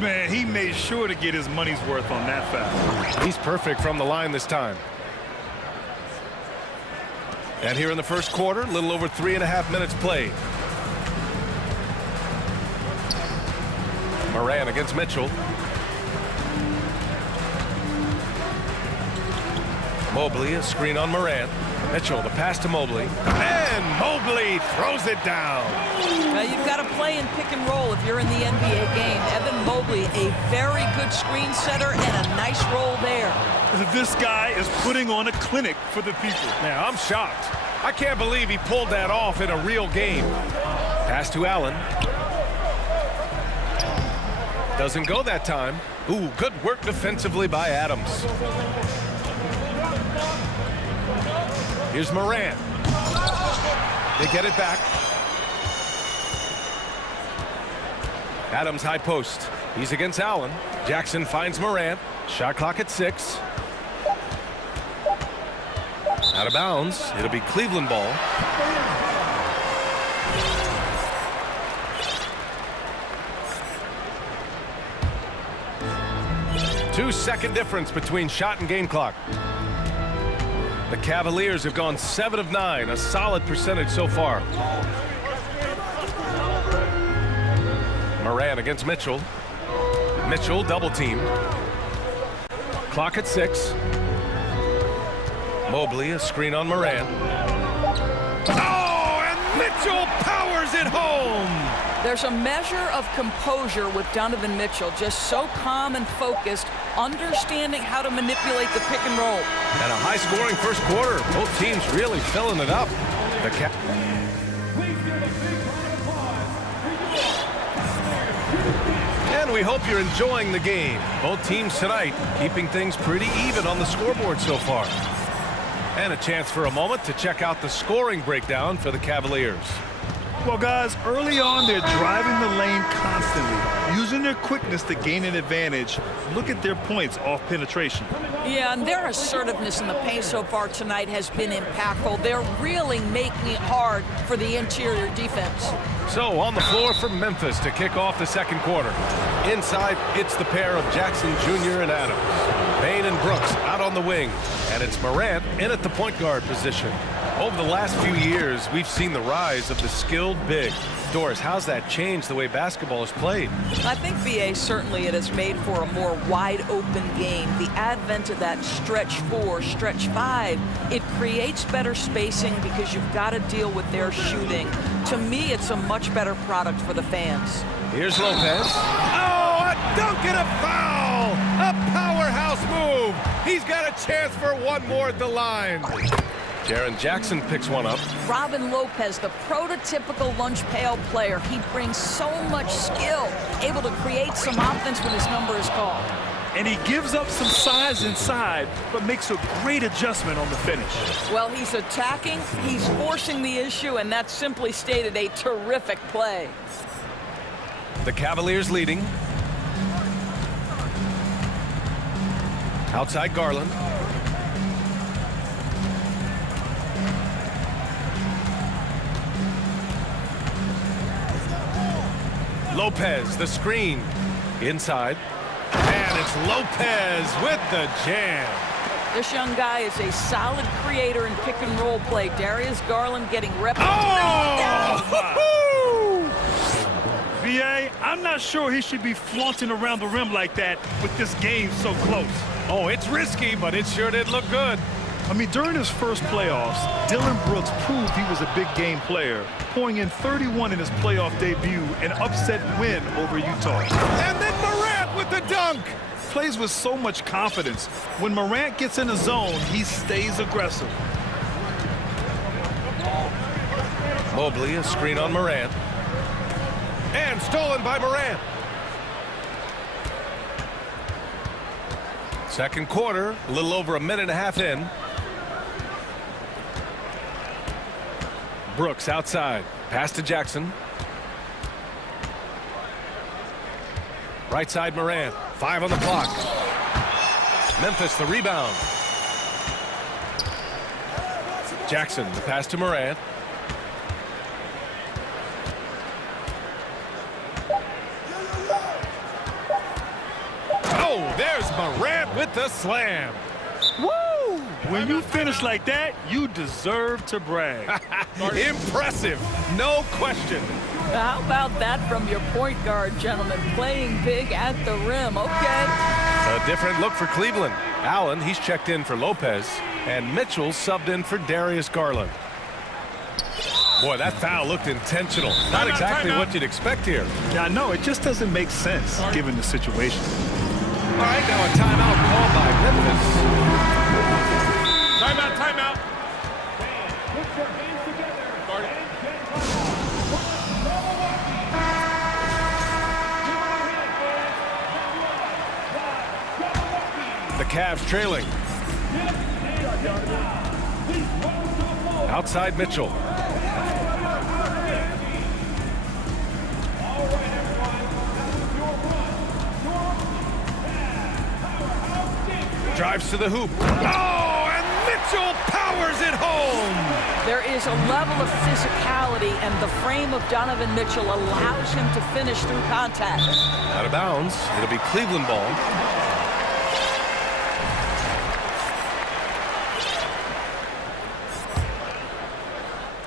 Man, he made sure to get his money's worth on that foul. He's perfect from the line this time. And here in the first quarter, a little over 3.5 minutes played. Morant against Mitchell. Mobley, a screen on Morant. Mitchell, the pass to Mobley. And Mobley throws it down. Now you've got to play in pick and roll if you're in the NBA game. Evan Mobley, a very good screen setter and a nice roll there. This guy is putting on a clinic for the people. Now, I'm shocked. I can't believe he pulled that off in a real game. Pass to Allen. Doesn't go that time. Ooh, good work defensively by Adams. Here's Morant. They get it back. Adams high post. He's against Allen. Jackson finds Morant. Shot clock at 6. Out of bounds. It'll be Cleveland ball. Two-second difference between shot and game clock. The Cavaliers have gone 7 of 9, a solid percentage so far. Morant against Mitchell. Mitchell double team. Clock at 6. Mobley, a screen on Morant. Oh, and Mitchell powers it home. There's a measure of composure with Donovan Mitchell, just so calm and focused, understanding how to manipulate the pick and roll. And a high-scoring first quarter. Both teams really filling it up. And we hope you're enjoying the game. Both teams tonight keeping things pretty even on the scoreboard so far. And a chance for a moment to check out the scoring breakdown for the Cavaliers. Well, guys, early on, they're driving the lane constantly, using their quickness to gain an advantage. Look at their points off penetration. Yeah, and their assertiveness in the paint so far tonight has been impactful. They're really making it hard for the interior defense. So on the floor for Memphis to kick off the second quarter. Inside, it's the pair of Jackson Jr. and Adams. Payne and Brooks out on the wing. And it's Morant in at the point guard position. Over the last few years, we've seen the rise of the skilled big. Doris, how's that changed the way basketball is played? I think, B.A., certainly it has made for a more wide-open game. The advent of that stretch 4, stretch 5, it creates better spacing because you've got to deal with their shooting. To me, it's a much better product for the fans. Here's Lopez. Oh, a dunk and a foul! A powerhouse move! He's got a chance for one more at the line. Jaren Jackson picks one up. Robin Lopez, the prototypical lunch pail player. He brings so much skill, able to create some offense when his number is called. And he gives up some size inside, but makes a great adjustment on the finish. Well, he's attacking, he's forcing the issue, and that's simply stated a terrific play. The Cavaliers leading. Outside Garland. Lopez, the screen. Inside. And it's Lopez with the jam. This young guy is a solid creator in pick and roll play. Darius Garland getting reps. B.A., I'm not sure he should be flaunting around the rim like that with this game so close. Oh, it's risky, but it sure did look good. I mean, during his first playoffs, Dillon Brooks proved he was a big game player, pouring in 31 in his playoff debut, an upset win over Utah. And then Morant with the dunk. Plays with so much confidence. When Morant gets in the zone, he stays aggressive. Mobley, a screen on Morant. And stolen by Morant. Second quarter, a little over a minute and a half in. Brooks outside. Pass to Jackson. Right side Morant. 5 on the clock. Memphis the rebound. Jackson the pass to Morant. Oh, there's Morant with the slam. Woo! When you finish like that, you deserve to brag. Impressive, no question. How about that from your point guard, gentlemen? Playing big at the rim, okay. A different look for Cleveland. Allen, he's checked in for Lopez. And Mitchell subbed in for Darius Garland. Boy, that foul looked intentional. Not exactly what you'd expect here. Yeah, no, it just doesn't make sense given the situation. All right, now a timeout called by Memphis. Timeout, timeout. The Cavs trailing. Outside Mitchell. Drives to the hoop. Oh, and Mitchell powers it home. There is a level of physicality, and the frame of Donovan Mitchell allows him to finish through contact. Out of bounds. It'll be Cleveland ball.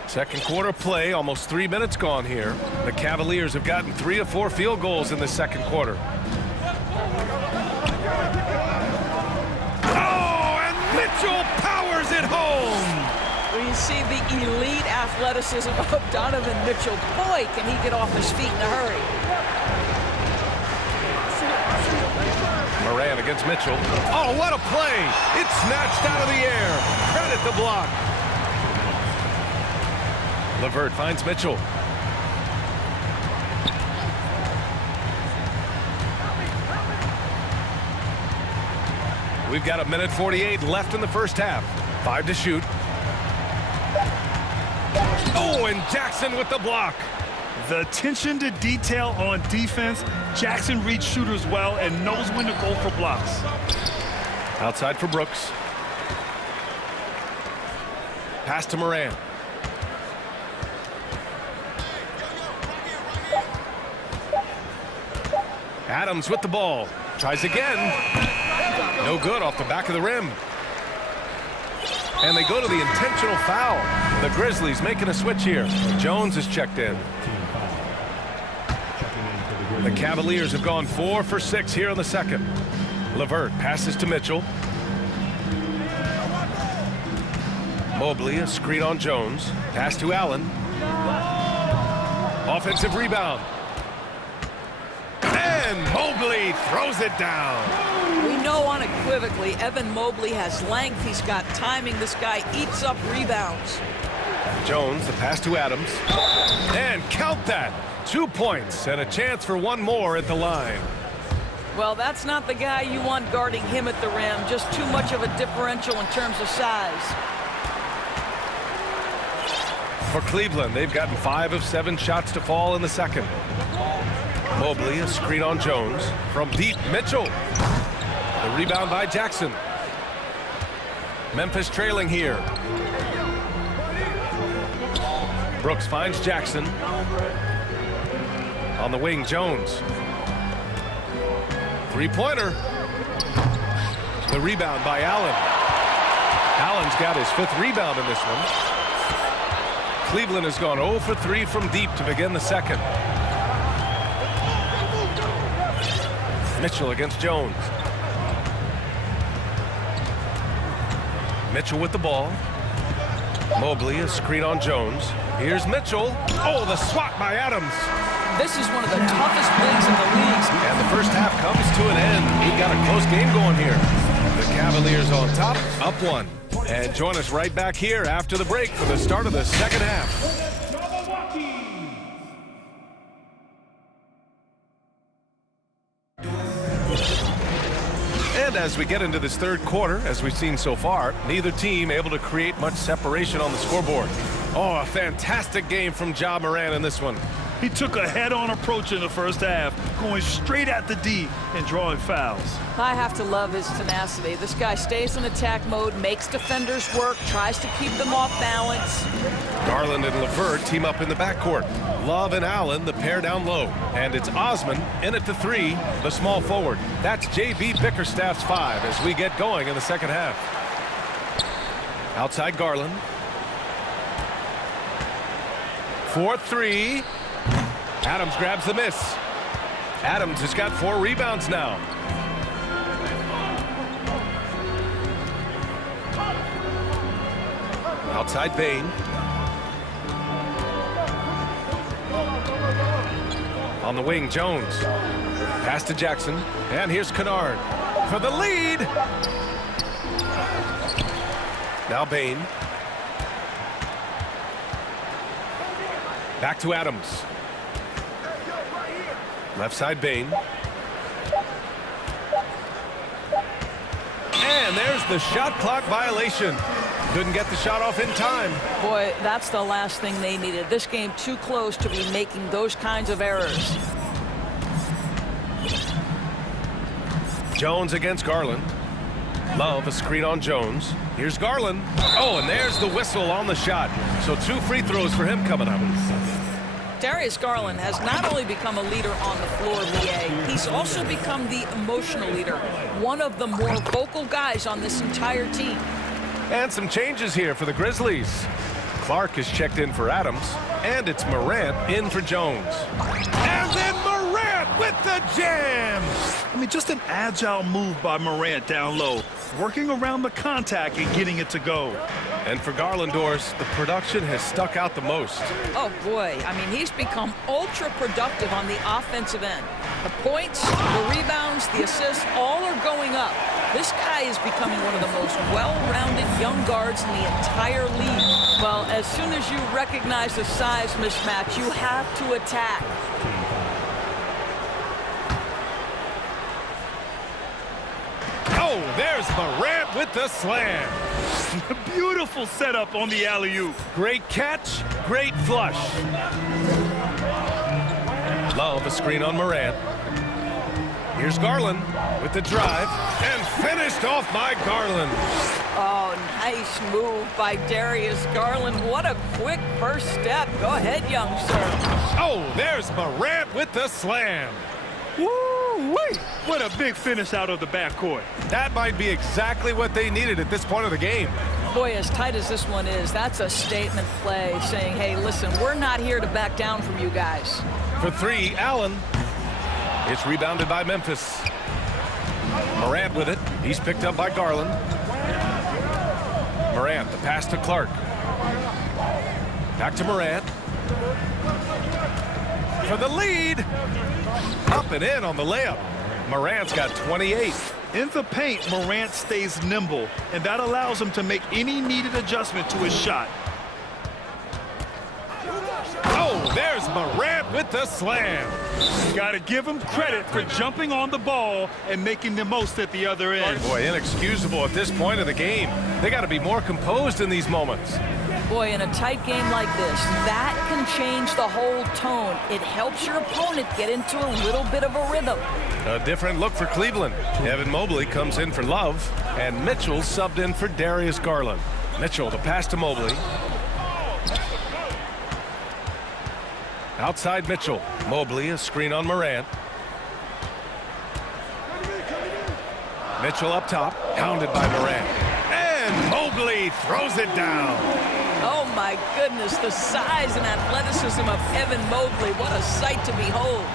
Second quarter play, almost 3 minutes gone here. The Cavaliers have gotten 3 of 4 field goals in the second quarter. Oh, and Mitchell powers it home. Well, you see the elite athleticism of Donovan Mitchell. Boy, can he get off his feet in a hurry. Moran against Mitchell. Oh, what a play. It's snatched out of the air. Credit the block. LeVert finds Mitchell. We've got 1:48 left in the first half. 5 to shoot. Oh, and Jackson with the block. The attention to detail on defense. Jackson reads shooters well and knows when to go for blocks. Outside for Brooks. Pass to Moran. Adams with the ball. Tries again. No good off the back of the rim. And they go to the intentional foul. The Grizzlies making a switch here. Jones is checked in. The Cavaliers have gone 4 for 6 here in the second. LeVert passes to Mitchell. Mobley, a screen on Jones. Pass to Allen. Offensive rebound. And Mobley throws it down. We know unequivocally Evan Mobley has length. He's got timing. This guy eats up rebounds. Jones, the pass to Adams. And count that. 2 points and a chance for one more at the line. Well, that's not the guy you want guarding him at the rim. Just too much of a differential in terms of size. For Cleveland, they've gotten 5 of 7 shots to fall in the second. Mobley, a screen on Jones. From deep, Mitchell. The rebound by Jackson. Memphis trailing here. Brooks finds Jackson. On the wing, Jones. Three-pointer. The rebound by Allen. Allen's got his 5th rebound in this one. Cleveland has gone 0 for 3 from deep to begin the second. Mitchell against Jones. Mitchell with the ball. Mobley, a screen on Jones. Here's Mitchell. Oh, the swat by Adams. This is one of the toughest bigs in the league. And the first half comes to an end. We've got a close game going here. The Cavaliers on top, up 1. And join us right back here after the break for the start of the second half. And as we get into this third quarter, as we've seen so far, neither team able to create much separation on the scoreboard. Oh, a fantastic game from Ja Morant in this one. He took a head-on approach in the first half, going straight at the D and drawing fouls. I have to love his tenacity. This guy stays in attack mode, makes defenders work, tries to keep them off balance. Garland and LeVert team up in the backcourt. Love and Allen, the pair down low. And it's Osman in at the 3, the small forward. That's J.B. Bickerstaff's 5 as we get going in the second half. Outside Garland. 4-3. Adams grabs the miss. Adams has got 4 rebounds now. Outside Bain. On the wing, Jones. Pass to Jackson. And here's Kennard for the lead. Now Bain. Back to Adams. Left side Bain. And there's the shot clock violation. Couldn't get the shot off in time. Boy, that's the last thing they needed. This game too close to be making those kinds of errors. Jones against Garland. Love, a screen on Jones. Here's Garland. Oh, and there's the whistle on the shot. So 2 free throws for him coming up. Darius Garland has not only become a leader on the floor, VA, he's also become the emotional leader, one of the more vocal guys on this entire team. And some changes here for the Grizzlies. Clark is checked in for Adams, and it's Morant in for Jones. And then Morant with the jam! I mean, just an agile move by Morant down low, working around the contact and getting it to go. And for Garland, Doris, the production has stuck out the most. Oh, boy. I mean, he's become ultra-productive on the offensive end. The points, the rebounds, the assists, all are going up. This guy is becoming one of the most well-rounded young guards in the entire league. Well, as soon as you recognize the size mismatch, you have to attack. Oh, there's Morant with the slam. Beautiful setup on the alley-oop. Great catch, great flush. Love, a screen on Morant. Here's Garland with the drive, and finished off by Garland. Oh, nice move by Darius Garland. What a quick first step. Go ahead, youngster. Oh, there's Morant with the slam. Woo-wee! What a big finish out of the backcourt. That might be exactly what they needed at this point of the game. Boy, as tight as this one is, that's a statement play saying, hey, listen, we're not here to back down from you guys. For 3, Allen. It's rebounded by Memphis. Morant with it. He's picked up by Garland. Morant, the pass to Clark. Back to Morant. For the lead. Up and in on the layup. Morant's got 28. In the paint, Morant stays nimble, and that allows him to make any needed adjustment to his shot. Oh, there's Morant with the slam. Got to give him credit for jumping on the ball and making the most at the other end. Boy, inexcusable at this point of the game. They got to be more composed in these moments. Boy, in a tight game like this, that can change the whole tone. It helps your opponent get into a little bit of a rhythm. A different look for Cleveland. Evan Mobley comes in for Love, and Mitchell subbed in for Darius Garland. Mitchell, the pass to Mobley. Outside Mitchell. Mobley, a screen on Morant. Mitchell up top, hounded by Morant. And Mobley throws it down. Oh, my goodness, the size and athleticism of Evan Mobley. What a sight to behold.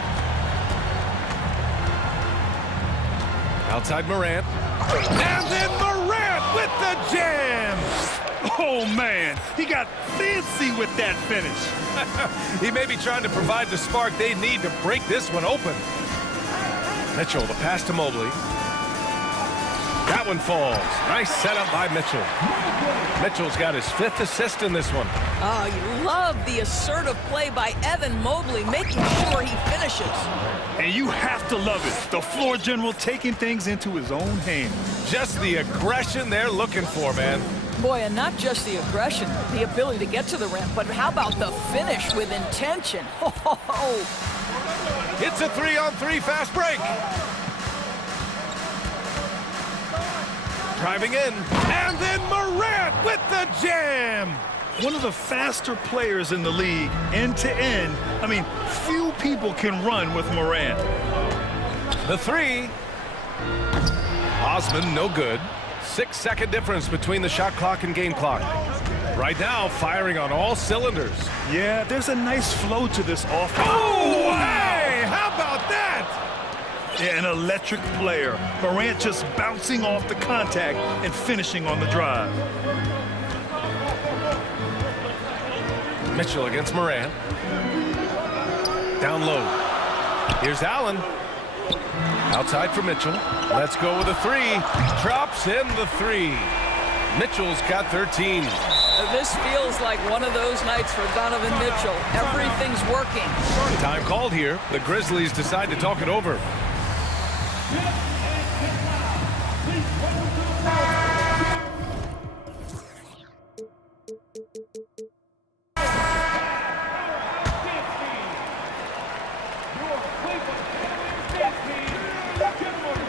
Outside Morant. And then Morant with the jam. Oh, man, he got fancy with that finish. He may be trying to provide the spark they need to break this one open. Mitchell, the pass to Mobley. That one falls. Nice setup by Mitchell. Mitchell's got his 5th assist in this one. Oh, you love the assertive play by Evan Mobley, making sure he finishes. And you have to love it. The floor general taking things into his own hands. Just the aggression they're looking for, man. Boy, and not just the aggression, the ability to get to the rim, but how about the finish with intention? It's a 3-on-3 fast break. Driving in, and then Morant with the jam. One of the faster players in the league, end to end. I mean, few people can run with Morant. The 3. Osman, no good. 6-second difference between the shot clock and game clock. Right now, firing on all cylinders. Yeah, there's a nice flow to this offense. Oh, hey, how about that? Yeah, an electric player. Morant just bouncing off the contact and finishing on the drive. Mitchell against Morant. Down low. Here's Allen. Outside for Mitchell. Let's go with a three. Drops in the three. Mitchell's got 13. This feels like one of those nights for Donovan Mitchell. Everything's working. Time called here. The Grizzlies decide to talk it over.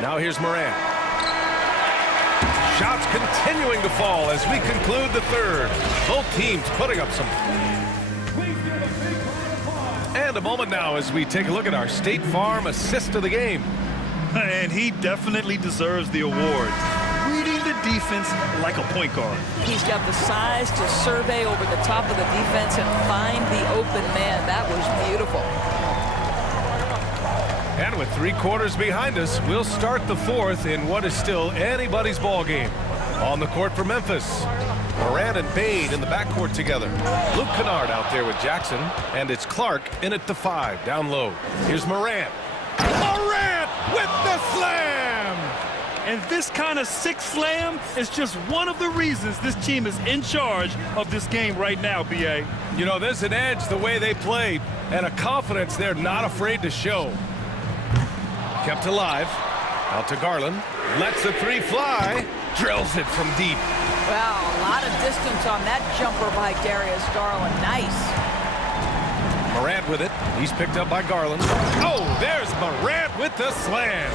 Now here's Morant. Shots continuing to fall as we conclude the third. Both teams putting up some. And a moment now as we take a look at our State Farm assist of the game. And he definitely deserves the award. Reading the defense like a point guard. He's got the size to survey over the top of the defense and find the open man. That was beautiful. And with 3 quarters behind us, we'll start the fourth in what is still anybody's ball game. On the court for Memphis, Morant and Bain in the backcourt together. Luke Kennard out there with Jackson, and it's Clark in at the 5, down low. Here's Morant. Morant with the slam! And this kind of sick slam is just one of the reasons this team is in charge of this game right now, B.A. You know, there's an edge the way they played, and a confidence they're not afraid to show. Kept alive. Out to Garland. Lets the three fly. Drills it from deep. Wow, a lot of distance on that jumper by Darius Garland. Nice. Morant with it. He's picked up by Garland. Oh, there's Morant with the slam.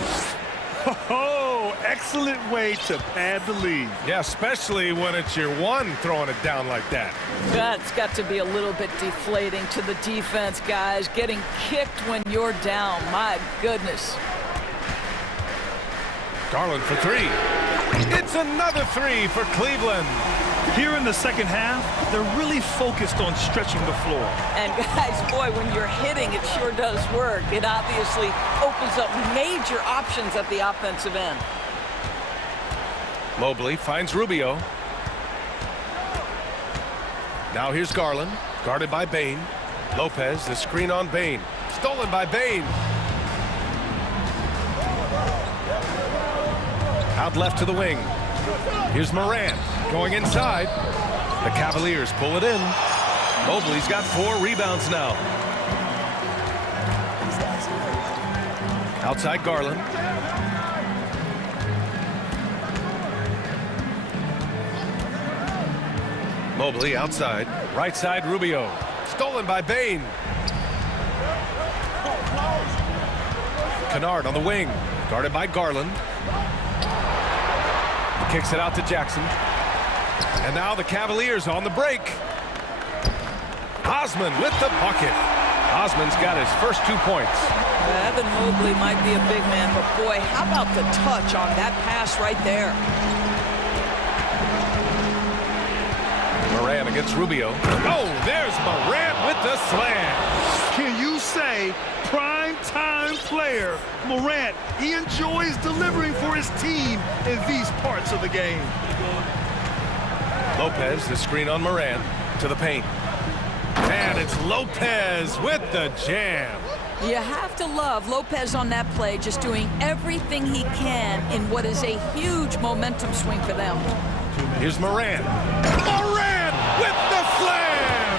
Oh, excellent way to pad the lead. Yeah, especially when it's your one throwing it down like that. That's got to be a little bit deflating to the defense, guys. Getting kicked when you're down. My goodness. Garland for 3. It's another 3 for Cleveland. Here in the second half, they're really focused on stretching the floor. And guys, boy, when you're hitting, it sure does work. It obviously opens up major options at the offensive end. Mobley finds Rubio. Now here's Garland, guarded by Bain. Lopez, the screen on Bain. Stolen by Bain. Out left to the wing. Here's Morant going inside. The Cavaliers pull it in. Mobley's got 4 rebounds now. Outside Garland. Mobley outside. Right side Rubio. Stolen by Bain. Kennard on the wing. Guarded by Garland. Kicks it out to Jackson. And now the Cavaliers on the break. Osman with the bucket. Osman's got his first 2 points. Evan Mobley might be a big man, but boy, how about the touch on that pass right there? Morant against Rubio. Oh, there's Morant with the slam. Can you say prime-time player Morant? He enjoys delivering for his team in these parts of the game. Lopez, the screen on Morant, to the paint. And it's Lopez with the jam. You have to love Lopez on that play, just doing everything he can in what is a huge momentum swing for them. Here's Morant. Morant with the slam!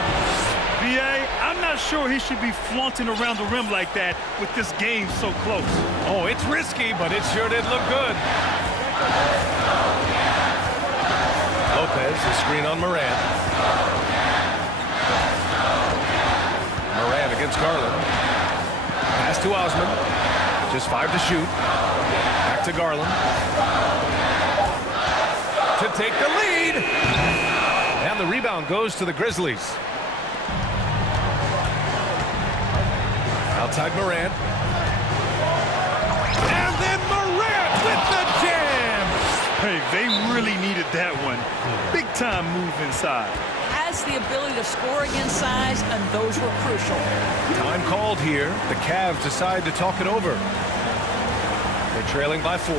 B.A., I'm not sure he should be flaunting around the rim like that with this game so close. Oh, it's risky, but it sure did look good. Lopez, the screen on Morant. Morant against Garland. Pass to Osman. Just 5 to shoot. Back to Garland. To take the lead. And the rebound goes to the Grizzlies. Outside Morant. And then Morant with the jam. Hey, they really needed that one. Big time move inside. Has the ability to score against size, and those were crucial. Time called here. The Cavs decide to talk it over. They're trailing by 4.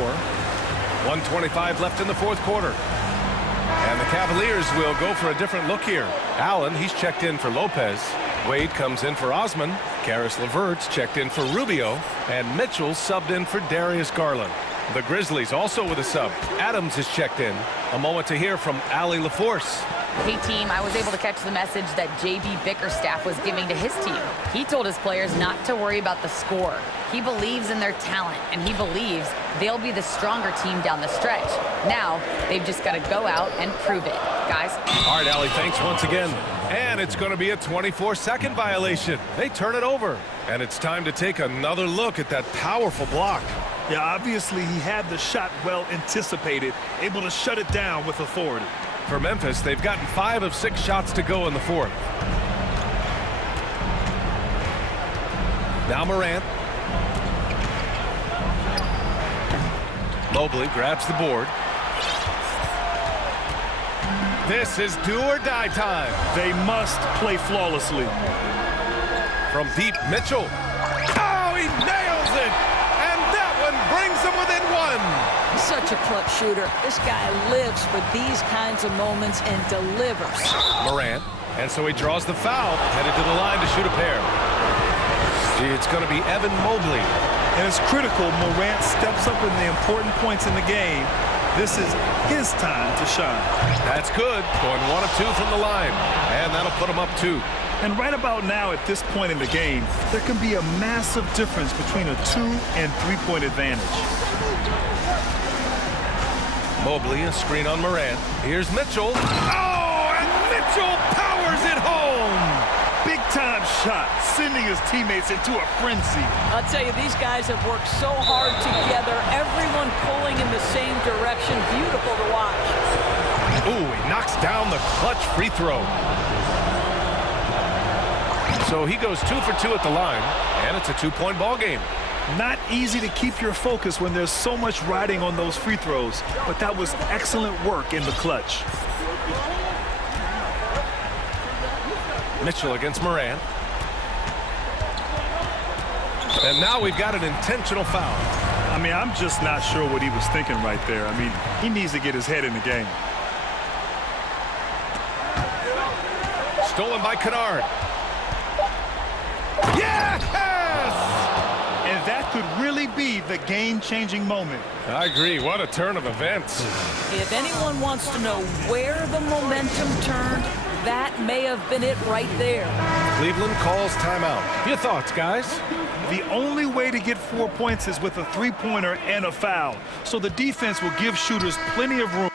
1:25 left in the fourth quarter. And the Cavaliers will go for a different look here. Allen, he's checked in for Lopez. Wade comes in for Osman. Karis LeVert's checked in for Rubio. And Mitchell subbed in for Darius Garland. The Grizzlies also with a sub. Adams is checked in. A moment to hear from Ali LaForce. Hey team, I was able to catch the message that JB Bickerstaff was giving to his team. He told his players not to worry about the score. He believes in their talent, and he believes they'll be the stronger team down the stretch. Now, they've just got to go out and prove it. Guys? All right, Ali, thanks once again. And it's going to be a 24-second violation. They turn it over. And it's time to take another look at that powerful block. Yeah, obviously he had the shot well anticipated, able to shut it down with authority. For Memphis, they've gotten 5 of 6 shots to go in the fourth. Now Morant. Mobley grabs the board. This is do or die time. They must play flawlessly. From deep, Mitchell. Oh, he nails it! And that one brings them within 1. Such a clutch shooter. This guy lives for these kinds of moments and delivers. Morant. And so he draws the foul, headed to the line to shoot a pair. It's going to be Evan Mobley. And it's critical Morant steps up in the important points in the game. This is his time to shine. That's good. Going 1 of 2 from the line. And that'll put him up 2. And right about now, at this point in the game, there can be a massive difference between a 2- and 3-point advantage. Mobley, a screen on Morant. Here's Mitchell. Oh, and Mitchell powers it home! Big-time shot, sending his teammates into a frenzy. I'll tell you, these guys have worked so hard together, everyone pulling in the same direction. Beautiful to watch. Ooh, he knocks down the clutch free throw. So he goes 2 for 2 at the line, and it's a 2-point ball game. Not easy to keep your focus when there's so much riding on those free throws, but that was excellent work in the clutch. Mitchell against Morant. And now we've got an intentional foul. I mean, I'm just not sure what he was thinking right there. I mean, he needs to get his head in the game. Stolen by Kennard. Yes! And that could really be the game-changing moment. I agree. What a turn of events. If anyone wants to know where the momentum turned, that may have been it right there. Cleveland calls timeout. Your thoughts, guys? The only way to get 4 points is with a 3-pointer and a foul. So the defense will give shooters plenty of room.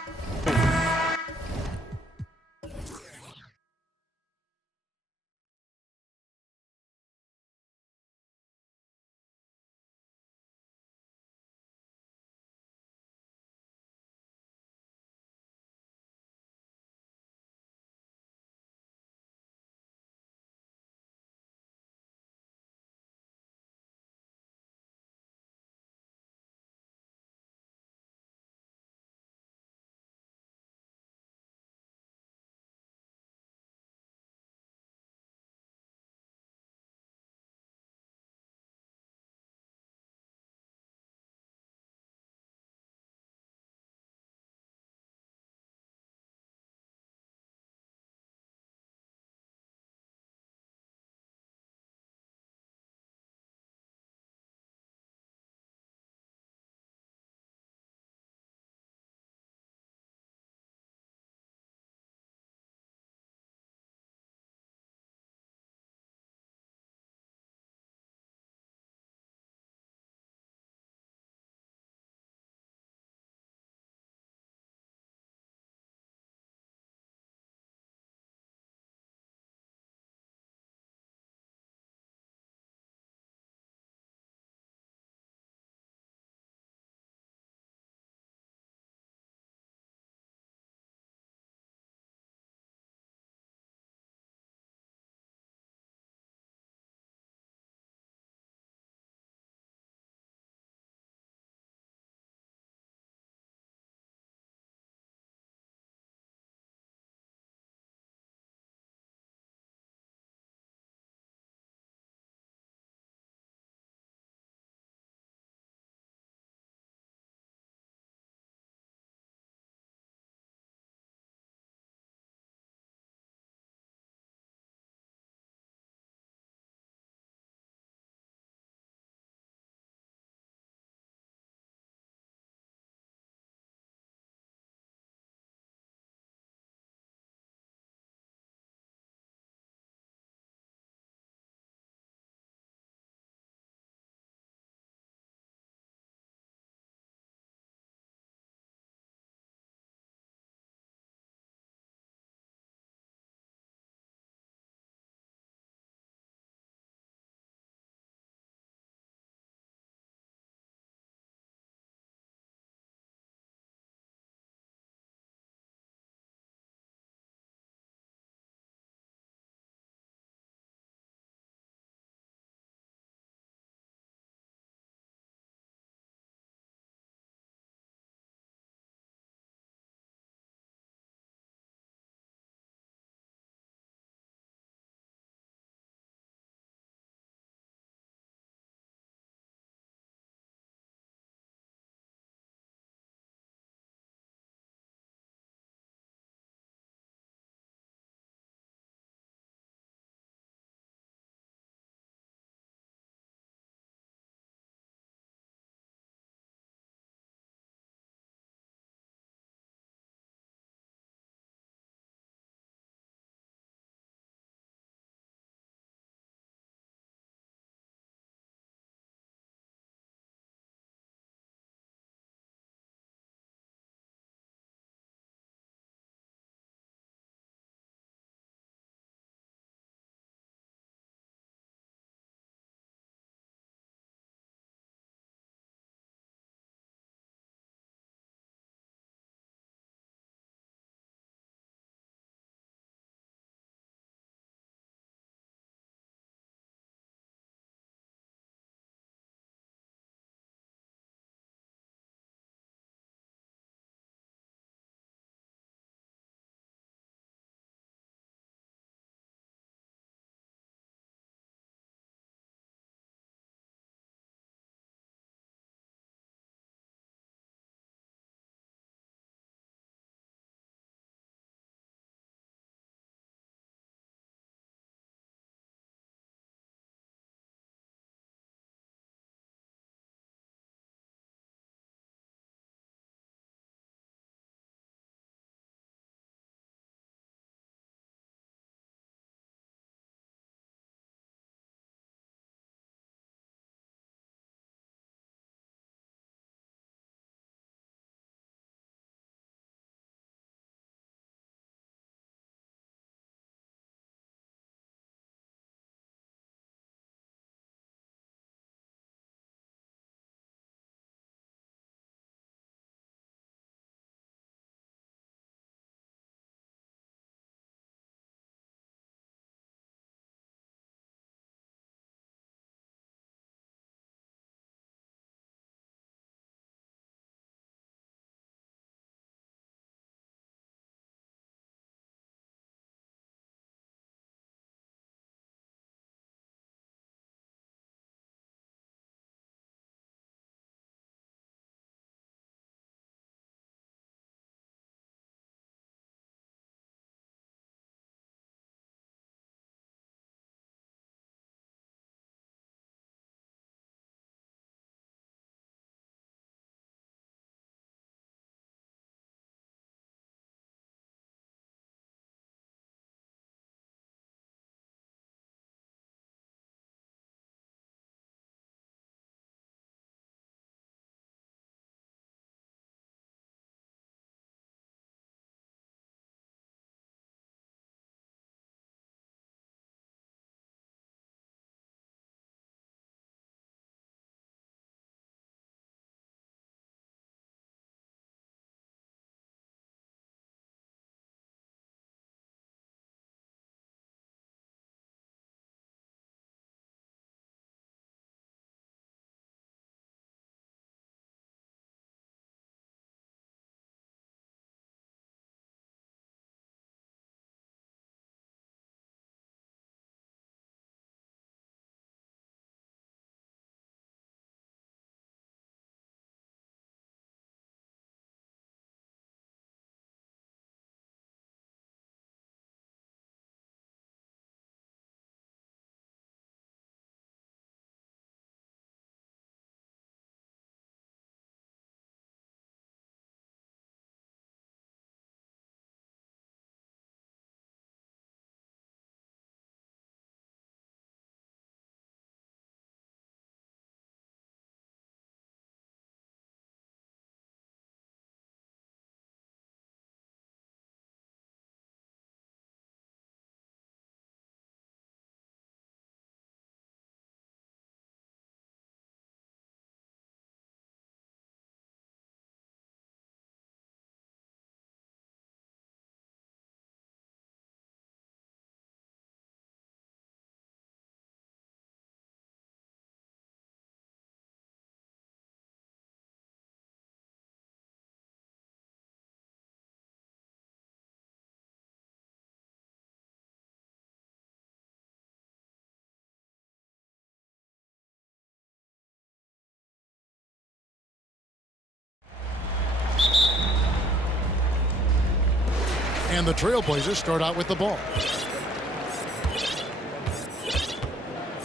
And the Trailblazers start out with the ball.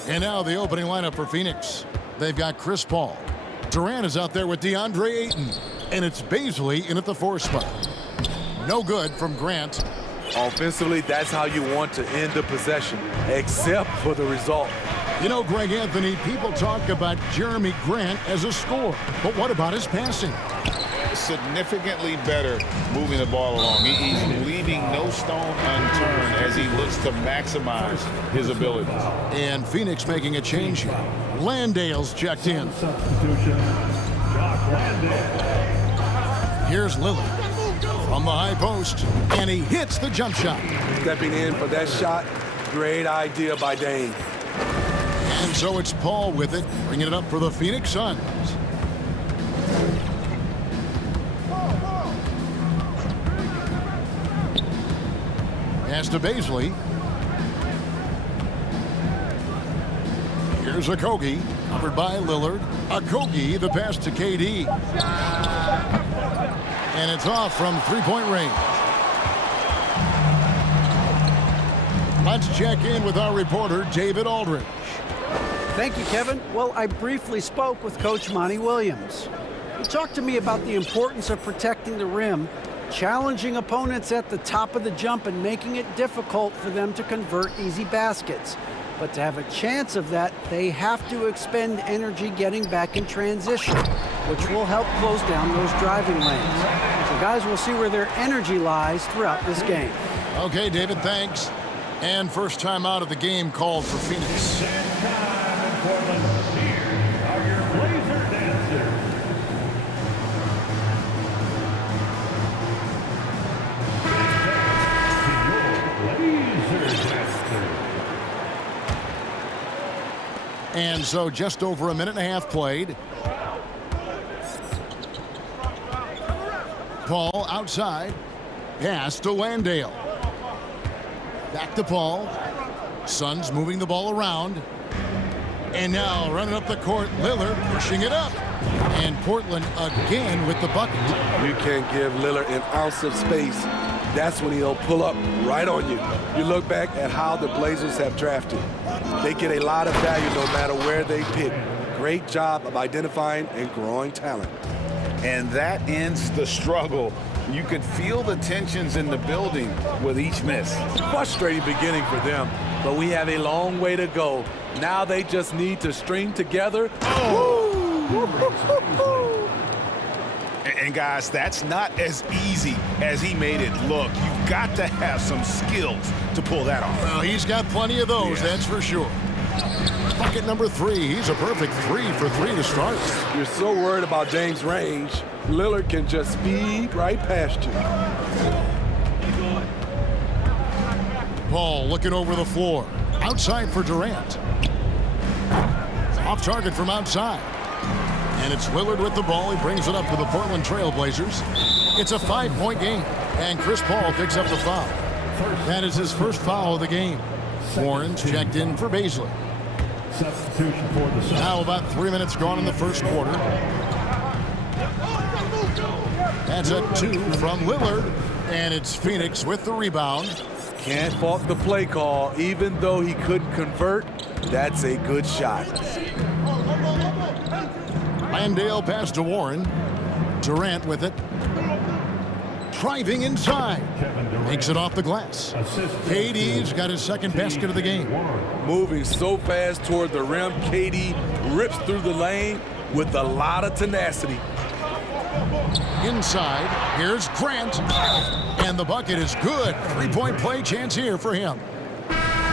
And now the opening lineup for Phoenix. They've got Chris Paul. Durant is out there with DeAndre Ayton. And it's Bazley in at the 4 spot. No good from Grant. Offensively, that's how you want to end the possession, except for the result. You know, Greg Anthony, people talk about Jeremy Grant as a scorer. But what about his passing? Significantly better moving the ball along. He's leaving no stone unturned as he looks to maximize his abilities. And Phoenix making a change here. Landale's checked in. Here's Lillard from the high post, and he hits the jump shot. Stepping in for that shot, great idea by Dame. And so it's Paul with it, bringing it up for the Phoenix Suns. Pass to Bazley. Here's Okogie, covered by Lillard. Okogie, the pass to KD. And it's off from three-point range. Let's check in with our reporter, David Aldridge. Thank you, Kevin. Well, I briefly spoke with Coach Monty Williams. He talked to me about the importance of protecting the rim, challenging opponents at the top of the jump and making it difficult for them to convert easy baskets. But to have a chance of that, they have to expend energy getting back in transition, which will help close down those driving lanes. So guys, we'll see where their energy lies throughout this game. Okay, David, thanks. And first time out of the game called for Phoenix. And so just over a minute and a half played. Paul outside. Pass to Landale. Back to Paul. Suns moving the ball around. And now running up the court, Lillard pushing it up. And Portland again with the bucket. You can't give Lillard an ounce of space. That's when he'll pull up right on you. You look back at how the Blazers have drafted. They get a lot of value no matter where they pick. Great job of identifying and growing talent. And that ends the struggle. You could feel the tensions in the building with each miss. Frustrating beginning for them, but we have a long way to go. Now they just need to string together. And guys, that's not as easy as he made it look. You've got to have some skills to pull that off. Well, he's got plenty of those, that's for sure. Bucket number 3. He's a perfect 3 for 3 to start. You're so worried about Dame's range. Lillard can just speed right past you. Paul looking over the floor. Outside for Durant. Off target from outside. And it's Lillard with the ball. He brings it up to the Portland Trailblazers. It's a 5-point game. And Chris Paul picks up the foul. That is his first foul of the game. Warren's checked in for Bazley. Now about 3 minutes gone in the first quarter. That's a 2 from Lillard. And it's Phoenix with the rebound. Can't fault the play call. Even though he couldn't convert, that's a good shot. Landale pass to Warren. Durant with it. Driving inside. Makes it off the glass. KD's got his second basket of the game. Moving so fast toward the rim, KD rips through the lane with a lot of tenacity. Inside, here's Grant. And the bucket is good. 3-point play chance here for him.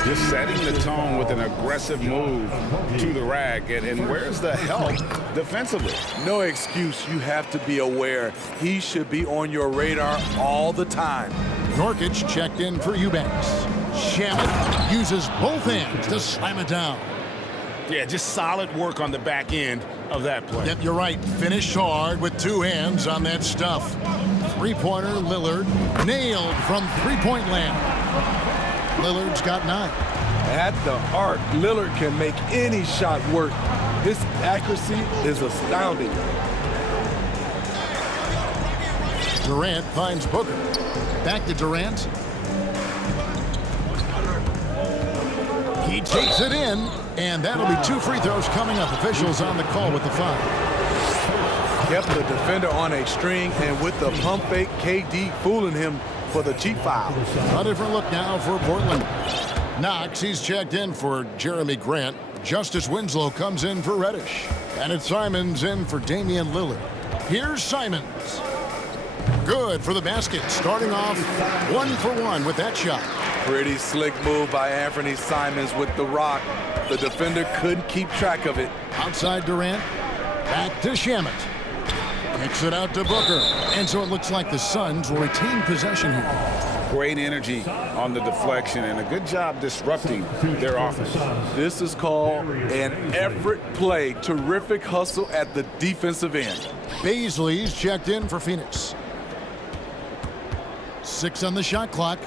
Just setting the tone with an aggressive move to the rack. And where's the help defensively? No excuse. You have to be aware. He should be on your radar all the time. Nurkic checked in for Eubanks. Shamet uses both hands to slam it down. Yeah, just solid work on the back end of that play. Yep, you're right. Finished hard with 2 hands on that stuff. 3-pointer, Lillard. Nailed from 3-point land. Lillard's got 9. At the arc, Lillard can make any shot work. His accuracy is astounding. Durant finds Booker. Back to Durant. He takes it in, and that'll be 2 free throws coming up. Officials on the call with the foul. Kept the defender on a string, and with the pump fake, KD fooling him for the cheap foul. A different look now for Portland. Knox, he's checked in for Jeremy Grant. Justice Winslow comes in for Reddish. And it's Simons in for Damian Lillard. Here's Simons. Good for the basket, starting off 1 for 1 with that shot. Pretty slick move by Anthony Simons with the rock. The defender couldn't keep track of it. Outside Durant, back to Shamet. Kicks it out to Booker. And so it looks like the Suns will retain possession here. Great energy on the deflection and a good job disrupting their offense. This is called an effort play. Terrific hustle at the defensive end. Baisley's checked in for Phoenix. 6 on the shot clock.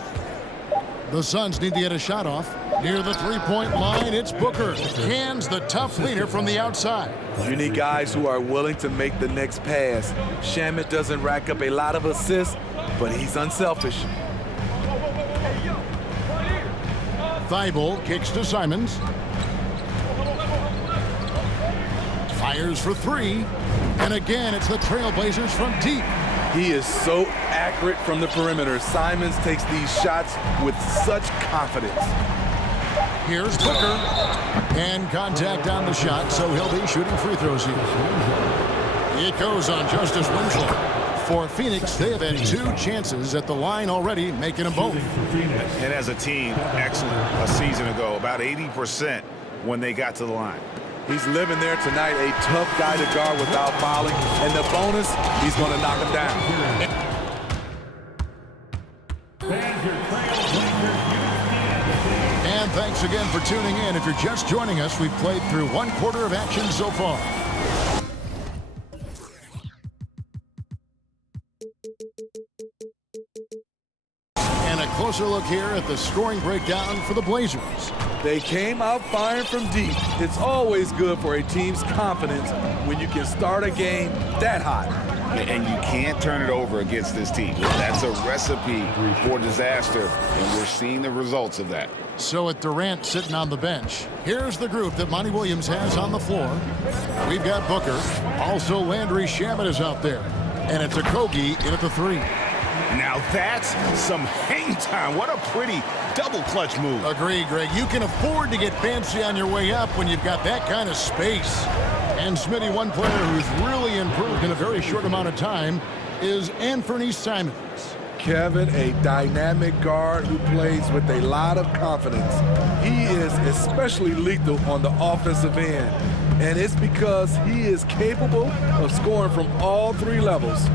The Suns need to get a shot off. Near the three-point line, it's Booker. Hands the tough leader from the outside. You need guys who are willing to make the next pass. Shamet doesn't rack up a lot of assists, but he's unselfish. Thibault kicks to Simons. Fires for 3. And again, it's the Trailblazers from deep. He is so accurate from the perimeter. Simons takes these shots with such confidence. Here's Booker. And contact on the shot, so he'll be shooting free throws here. It goes on Justice Winslow. For Phoenix, they have had 2 chances at the line already, making them both. And as a team, excellent a season ago, about 80% when they got to the line. He's living there tonight, a tough guy to guard without fouling. And the bonus, he's going to knock him down. And thanks again for tuning in. If you're just joining us, we've played through 1/4 of action so far. And a closer look here at the scoring breakdown for the Blazers. They came out firing from deep. It's always good for a team's confidence when you can start a game that hot. And you can't turn it over against this team. That's a recipe for disaster, and we're seeing the results of that. So with Durant sitting on the bench, here's the group that Monty Williams has on the floor. We've got Booker. Also Landry Shamet is out there. And it's Okogie in at the 3. Now that's some hang time. What a pretty double clutch move. Agree, Greg. You can afford to get fancy on your way up when you've got that kind of space. And Smitty, one player who's really improved in a very short amount of time is Anthony Simons. Kevin, a dynamic guard who plays with a lot of confidence. He is especially lethal on the offensive end. And it's because he is capable of scoring from all 3 levels.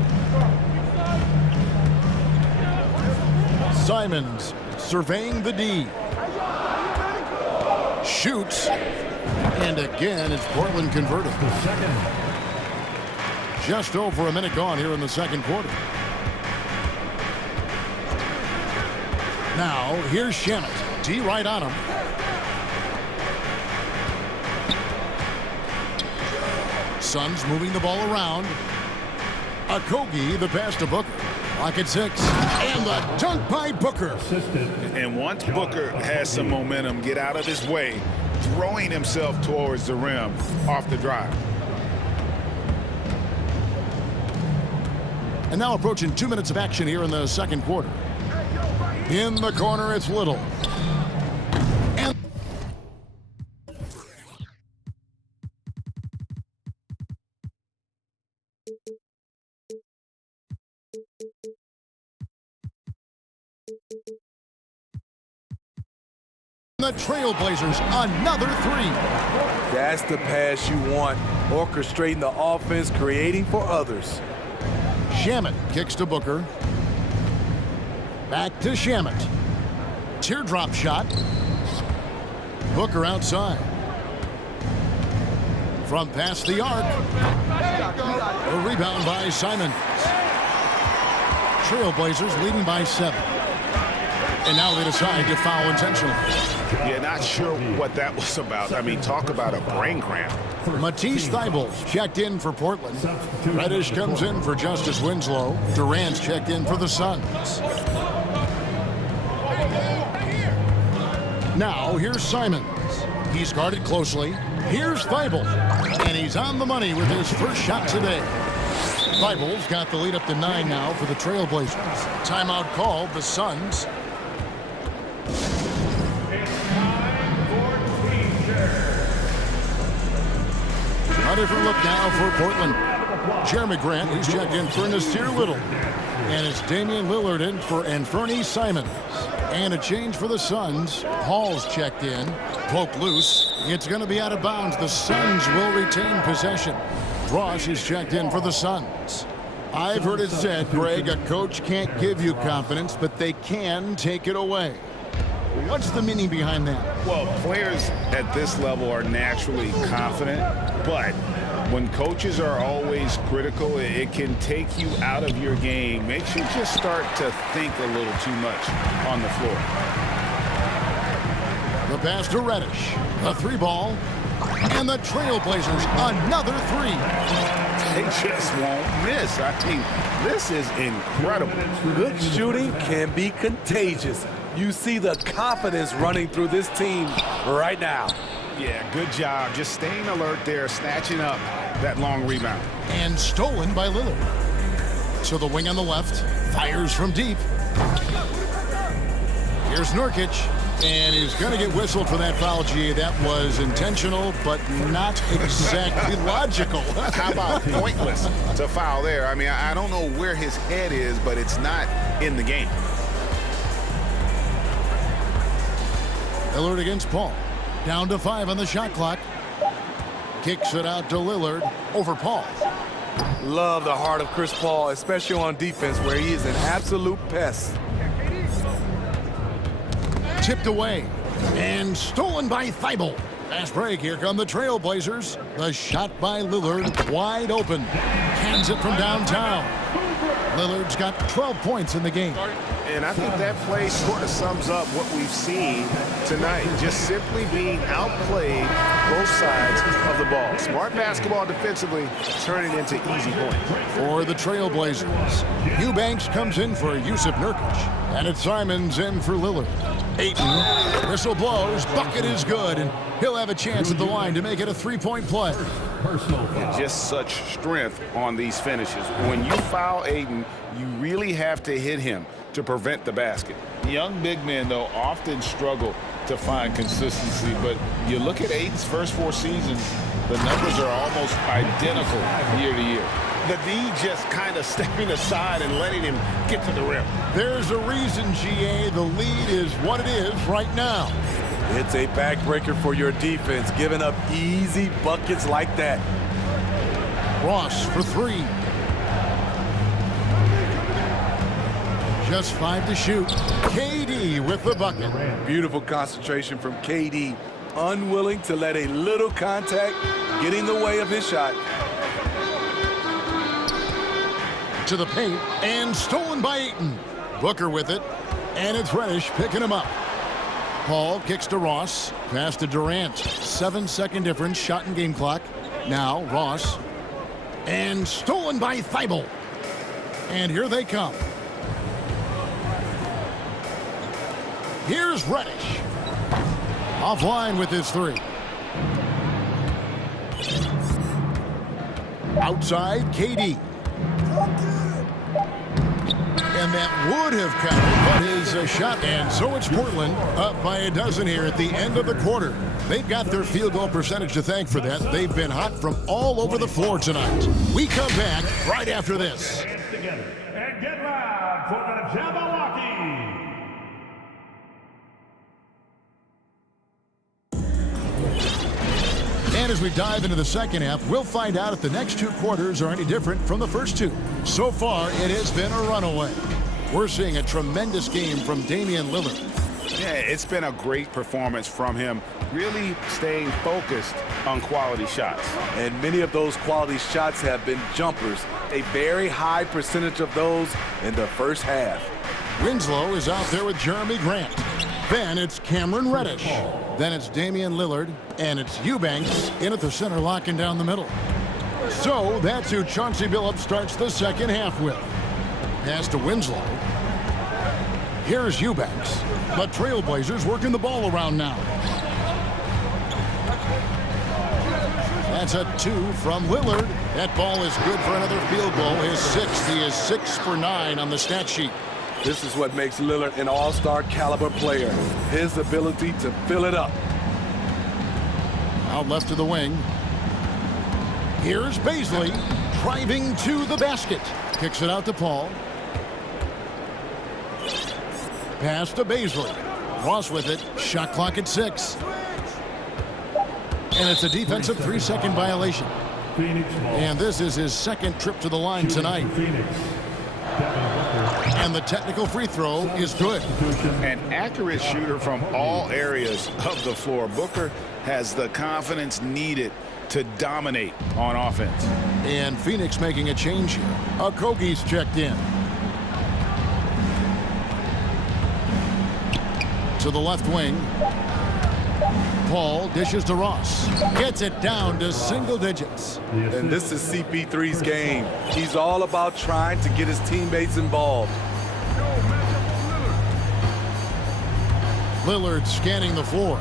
Simons surveying the D. Shoots. And again, it's Portland converted. Just over a minute gone here in the second quarter. Now, here's Shamet. D right on him. Suns moving the ball around. Okogie, the pass to Booker. Lock at 6. And the dunk by Booker. And once Booker has some momentum, get out of his way, throwing himself towards the rim off the drive. And now approaching 2 minutes of action here in the second quarter. In the corner, it's Little. And the Trailblazers, another 3. That's the pass you want. Orchestrating the offense, creating for others. Shamet kicks to Booker. Back to Shamet. Teardrop shot. Booker outside. From past the arc. A rebound by Simons. Trailblazers leading by 7. And now they decide to foul intentionally. Yeah, not sure what that was about. I mean, talk about a brain cramp. Matisse Thybulle's checked in for Portland. Reddish comes in for Justice Winslow. Durant's checked in for the Suns. Now, here's Simons. He's guarded closely. Here's Thybulle. And he's on the money with his first shot today. Thybulle's got the lead up to 9 now for the Trailblazers. Timeout called, the Suns. A different look now for Portland. Jeremy Grant is checked in for Nasir Little. And it's Damian Lillard in for Anthony Simons. And a change for the Suns. Hall's checked in. Poke loose. It's going to be out of bounds. The Suns will retain possession. Ross is checked in for the Suns. I've heard it said, Greg, a coach can't give you confidence, but they can take it away. What's the meaning behind that? Well, players at this level are naturally confident, but when coaches are always critical, it can take you out of your game. Makes you just start to think a little too much on the floor. The pass to Reddish. A 3-ball. And the Trailblazers, another 3. They just won't miss. I mean, this is incredible. Good shooting can be contagious. You see the confidence running through this team right now. Yeah, good job. Just staying alert there, snatching up that long rebound. And stolen by Lillard. So the wing on the left fires from deep. Here's Nurkic. And he's going to get whistled for that foul, G. That was intentional, but not exactly logical. How about pointless to foul there? I mean, I don't know where his head is, but it's not in the game. Lillard against Paul. Down to 5 on the shot clock. Kicks it out to Lillard over Paul. Love the heart of Chris Paul, especially on defense, where he is an absolute pest. Tipped away and stolen by Thybulle. Fast break. Here come the Trailblazers. The shot by Lillard wide open. Cans it from downtown. Lillard's got 12 points in the game. And I think that play sort of sums up what we've seen tonight. Just simply being outplayed both sides of the ball. Smart basketball defensively, turning into easy points. For the Trailblazers, Eubanks comes in for Yusuf Nurkic. And it's Simons in for Lillard. Ayton, whistle blows, bucket is good, and he'll have a chance at the line to make it a 3-point play. And just such strength on these finishes. When you foul Ayton, you really have to hit him to prevent the basket. Young big men, though, often struggle to find consistency, but you look at Ayton's first 4 seasons, the numbers are almost identical year to year. The D just kind of stepping aside and letting him get to the rim. There's a reason, GA, the lead is what it is right now. It's a backbreaker for your defense, giving up easy buckets like that. Ross for 3. Just 5 to shoot. KD with the bucket. Beautiful concentration from KD. Unwilling to let a little contact get in the way of his shot. To the paint and stolen by Ayton. Booker with it, and it's Reddish picking him up. Paul kicks to Ross, pass to Durant. 7-second difference, shot and game clock. Now Ross, and stolen by Thybulle. And here they come. Here's Reddish. Offline with his 3. Outside, KD. And that would have counted, but his shot. And so it's Portland up by a dozen here at the end of the quarter. They've got their field goal percentage to thank for that. They've been hot from all over the floor tonight. We come back right after this. Together and get loud for the Jabberwocky. And as we dive into the second half, we'll find out if the next 2 quarters are any different from the first 2. So far, it has been a runaway. We're seeing a tremendous game from Damian Lillard. Yeah, it's been a great performance from him, really staying focused on quality shots. And many of those quality shots have been jumpers. A very high percentage of those in the first half. Winslow is out there with Jeremy Grant. Then it's Cameron Reddish. Then it's Damian Lillard. And it's Eubanks in at the center, locking down the middle. So that's who Chauncey Billups starts the second half with. Pass to Winslow. Here's Eubanks. The Trailblazers working the ball around now. That's a 2 from Lillard. That ball is good for another field goal. His 6th. He is 6 for 9 on the stat sheet. This is what makes Lillard an all-star caliber player. His ability to fill it up. Out left to the wing. Here's Baisley driving to the basket. Kicks it out to Paul. Pass to Baisley. Ross with it. Shot clock at 6. And it's a defensive 3-second violation. And this is his second trip to the line tonight. And the technical free throw is good. An accurate shooter from all areas of the floor. Booker has the confidence needed to dominate on offense. And Phoenix making a change here. Okogie's checked in. To the left wing. Paul dishes to Ross. Gets it down to single digits. And this is CP3's game. He's all about trying to get his teammates involved. Lillard scanning the floor.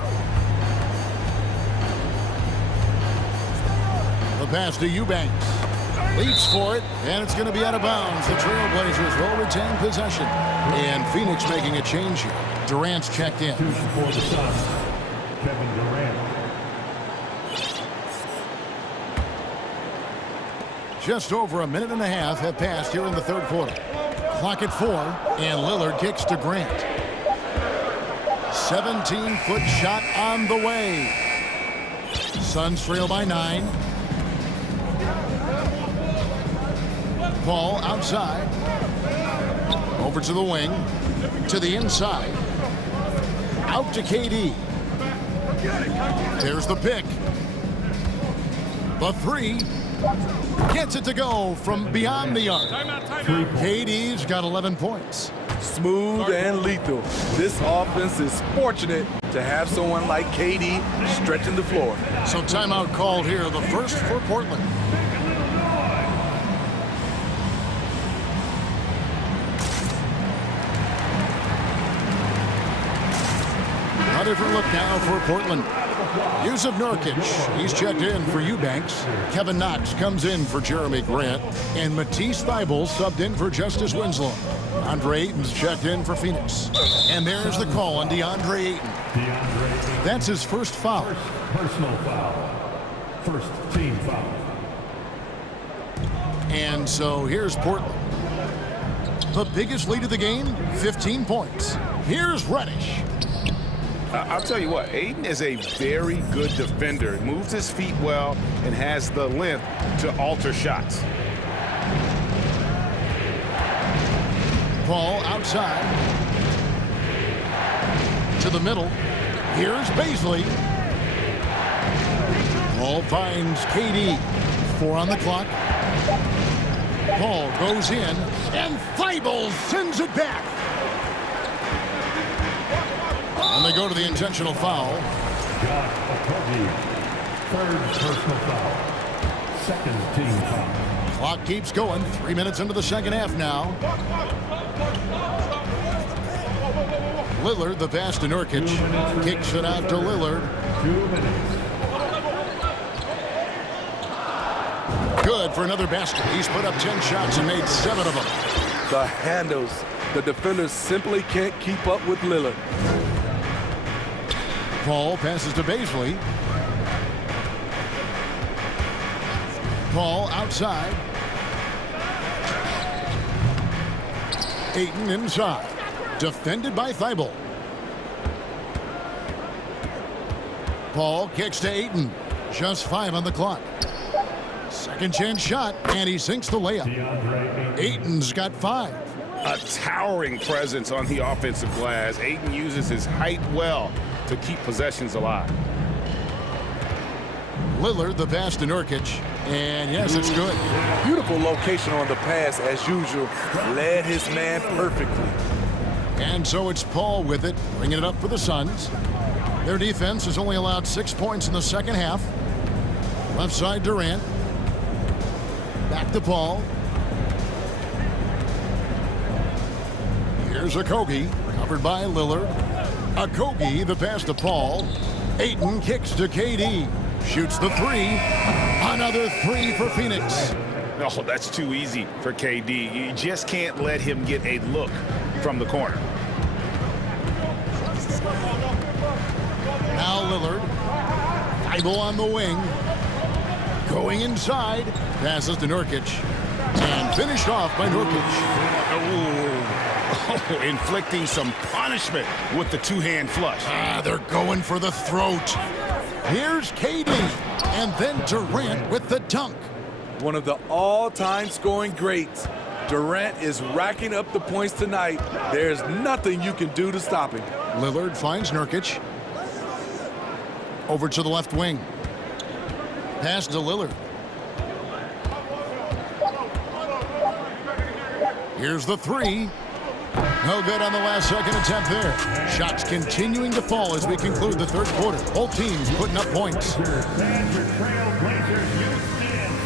The pass to Eubanks. Leaps for it, and it's going to be out of bounds. The Trailblazers will retain possession. And Phoenix making a change here. Durant's checked in. For the Suns, Kevin Durant. Just over a minute and a half have passed here in the third quarter. Clock at 4, and Lillard kicks to Grant. 17-foot shot on the way. Suns trail by 9. Paul outside. Over to the wing. To the inside. Out to KD. There's the pick. The 3. Gets it to go from beyond the arc. KD's got 11 points. Smooth and lethal. This offense is fortunate to have someone like KD stretching the floor. So timeout called here, the first for Portland. A different look now for Portland. Yusuf Nurkic, he's checked in for Eubanks. Kevin Knox comes in for Jeremy Grant. And Matisse Thybulle subbed in for Justice Winslow. Andre Ayton's checked in for Phoenix. And there's the call on DeAndre Ayton. That's his first foul. Personal foul. First team foul. And so here's Portland. The biggest lead of the game, 15 points. Here's Reddish. I'll tell you what, Ayton is a very good defender. Moves his feet well and has the length to alter shots. Paul outside. To the middle. Here's Baisley. Paul finds KD. 4 on the clock. Paul goes in, and Thybulle sends it back. And they go to the intentional foul. Third personal foul. Second team foul. Clock keeps going. 3 minutes into the second half now. Lillard, the pass to Nurkic. Kicks it out to Lillard. 2 minutes. Good for another basket. He's put up 10 shots and made 7 of them. The handles. The defenders simply can't keep up with Lillard. Paul passes to Baisley. Paul outside. Ayton inside. Defended by Thybulle. Paul kicks to Ayton. Just 5 on the clock. Second chance shot, and he sinks the layup. Ayton's got 5. A towering presence on the offensive glass. Ayton uses his height well to keep possessions alive. Lillard, the pass to Nurkic. And yes, it's good. Beautiful location on the pass as usual. Led his man perfectly. And so it's Paul with it, bringing it up for the Suns. Their defense has only allowed 6 points in the second half. Left side, Durant. Back to Paul. Here's Okogie, covered by Lillard. Okogie, the pass to Paul. Ayton kicks to KD. Shoots the three. Another three for Phoenix. Oh, that's too easy for KD. You just can't let him get a look from the corner. Now Lillard. Bible on the wing. Going inside. Passes to Nurkic. And finished off by Nurkic. Oh, inflicting some punishment with the two-hand flush. They're going for the throat. Here's KD. And then Durant with the dunk. One of the all-time scoring greats. Durant is racking up the points tonight. There's nothing you can do to stop him. Lillard finds Nurkic. Over to the left wing. Pass to Lillard. Here's the three. No good on the last second attempt there. Shots continuing to fall as we conclude the third quarter. Both teams putting up points.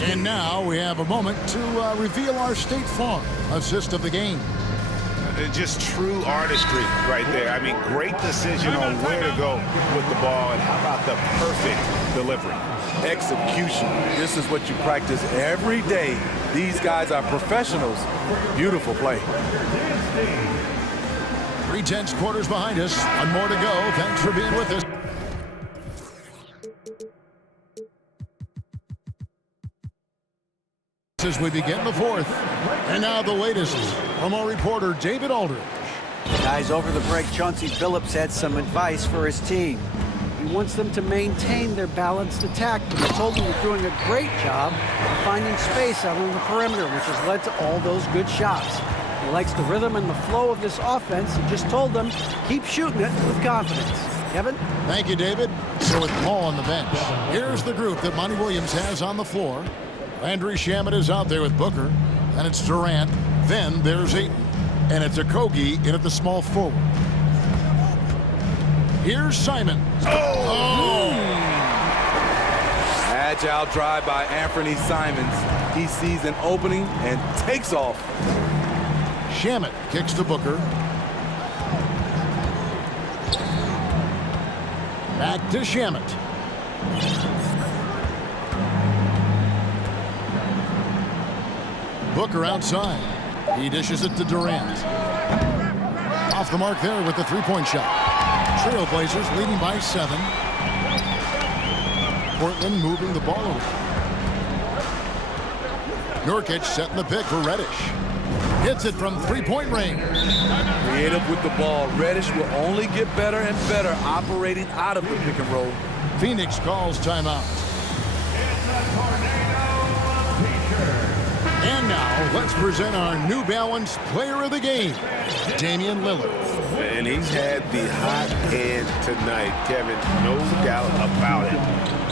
And now we have a moment to reveal our State Farm assist of the game. Just true artistry right there. I mean, great decision on where to go with the ball, and how about the perfect delivery? Execution. This is what you practice every day. These guys are professionals. Beautiful play. 3/10 quarters behind us. One more to go. Thanks for being with us. As we begin the fourth. And now the latest from our reporter, David Aldridge. Guys, over the break, Chauncey Billups had some advice for his team. He wants them to maintain their balanced attack, but he told them they're doing a great job of finding space out on the perimeter, which has led to all those good shots. He likes the rhythm and the flow of this offense. He just told them, keep shooting it with confidence. Kevin? Thank you, David. So with Paul on the bench, here's the group that Monty Williams has on the floor. Landry Shamet is out there with Booker. And it's Durant. Then there's Ayton. And it's Okogie in at the small forward. Here's Simon. Oh! Agile drive by Anthony Simons. He sees an opening and takes off. Shamet kicks to Booker. Back to Shamet. Booker outside. He dishes it to Durant. Off the mark there with the three-point shot. Trailblazers leading by 7. Portland moving the ball over. Nurkic setting the pick for Reddish. Hits it from three-point range. Creative with the ball. Reddish will only get better and better operating out of the pick and roll. Phoenix calls timeout. And now, let's present our New Balance Player of the Game, Damian Lillard. And he's had the hot hand tonight, Kevin, no doubt about it.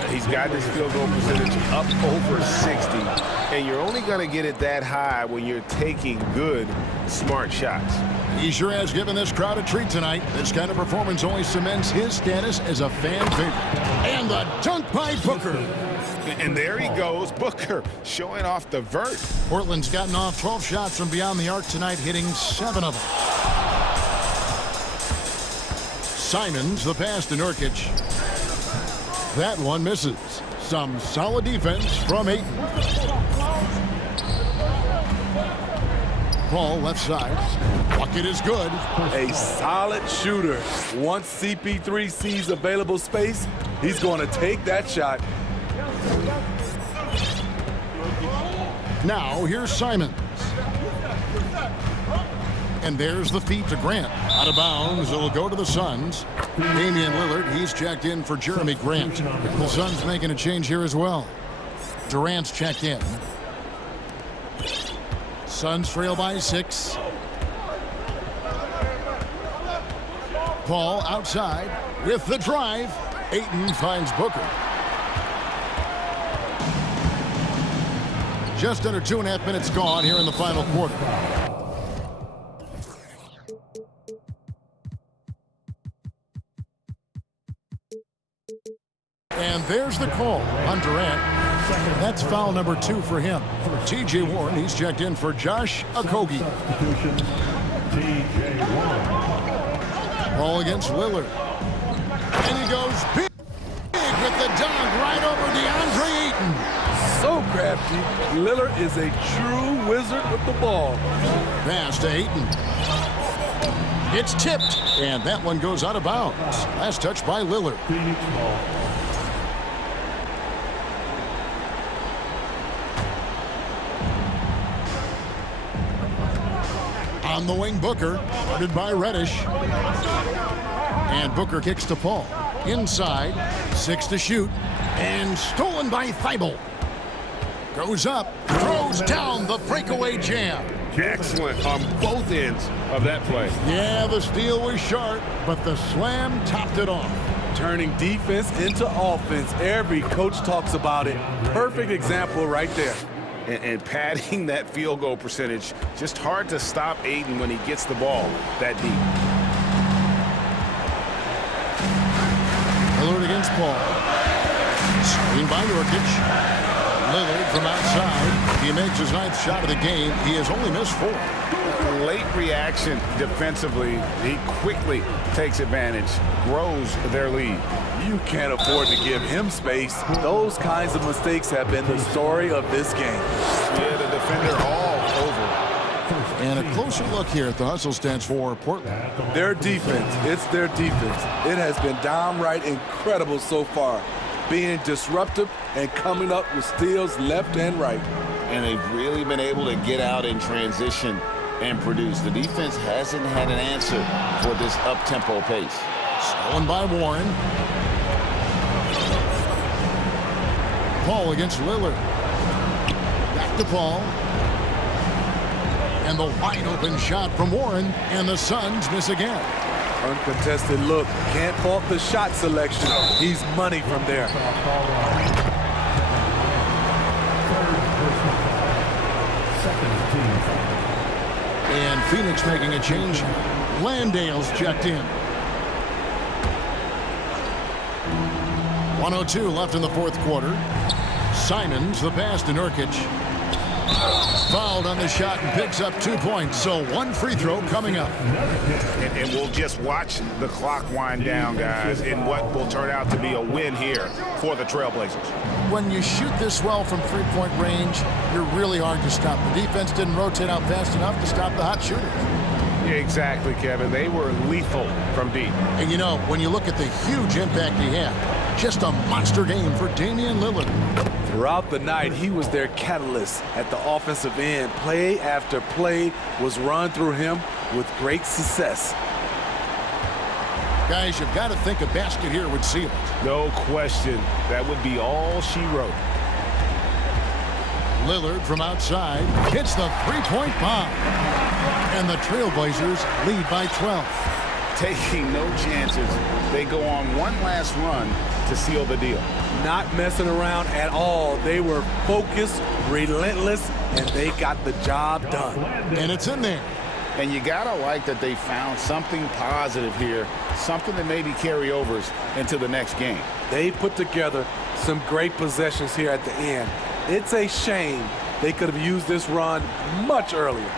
He's got his field goal percentage up over 60, and you're only going to get it that high when you're taking good, smart shots. He sure has given this crowd a treat tonight. This kind of performance only cements his status as a fan favorite. And the dunk by Booker. And there he goes, Booker, showing off the vert. Portland's gotten off 12 shots from beyond the arc tonight, hitting 7 of them. Simons, the pass to Nurkic. That one misses. Some solid defense from Ayton. Paul, left side. Bucket is good. A solid shooter. Once CP3 sees available space, he's going to take that shot. Now, here's Simons. And there's the feed to Grant. Out of bounds, it'll go to the Suns. Damian Lillard, he's checked in for Jeremy Grant. The Suns making a change here as well. Durant's checked in. Suns trail by 6. Paul outside with the drive. Ayton finds Booker. Just under 2.5 minutes gone here in the final quarter. And there's the call on Durant. That's foul number 2 for him. T.J. Warren, he's checked in for Josh Okogie. Ball against Lillard. And he goes big with the dunk right over DeAndre Ayton. So crafty. Lillard is a true wizard with the ball. Pass to Ayton. It's tipped, and that one goes out of bounds. Last touch by Lillard. On the wing, Booker, guarded by Reddish. And Booker kicks to Paul. Inside, 6 to shoot, and stolen by Thibault. Goes up, throws down the breakaway jam. Excellent on both ends of that play. Yeah, the steal was sharp, but the slam topped it off. Turning defense into offense. Every coach talks about it. Perfect example right there. And padding that field goal percentage, just hard to stop Ayton when he gets the ball that deep. Lillard against Paul. Screen by Nurkic. Lillard from outside. He makes his 9th shot of the game. He has only missed 4. Late reaction defensively. He quickly takes advantage, grows their lead. You can't afford to give him space. Those kinds of mistakes have been the story of this game. Yeah, the defender all over. And a closer look here at the hustle stats for Portland. Their defense, it's their defense. It has been downright incredible so far, being disruptive and coming up with steals left and right. And they've really been able to get out in transition and produce. The defense hasn't had an answer for this up-tempo pace. Stolen by Warren. Paul against Lillard. Back to Paul. And the wide open shot from Warren, and the Suns miss again. Uncontested look. Can't fault the shot selection. He's money from there. And Phoenix making a change. Landale's checked in. 1:02 left in the 4th quarter. Simons, the pass to Nurkic. Fouled on the shot and picks up 2 points. So 1 free throw coming up. And we'll just watch the clock wind down, guys, in what will turn out to be a win here for the Trailblazers. When you shoot this well from 3-point range, you're really hard to stop. The defense didn't rotate out fast enough to stop the hot shooters. Yeah, exactly, Kevin. They were lethal from deep. And you know, when you look at the huge impact he had, just a monster game for Damian Lillard. Throughout the night, he was their catalyst at the offensive end. Play after play was run through him with great success. Guys, you've got to think a basket here would seal it. No question. That would be all she wrote. Lillard from outside hits the 3-point bomb. And the Trailblazers lead by 12. Taking no chances. They go on one last run to seal the deal. Not messing around at all. They were focused, relentless, and they got the job done. And it's in there. And you gotta like that they found something positive here, something that maybe carry overs into the next game. They put together some great possessions here at the end. It's a shame they could have used this run much earlier.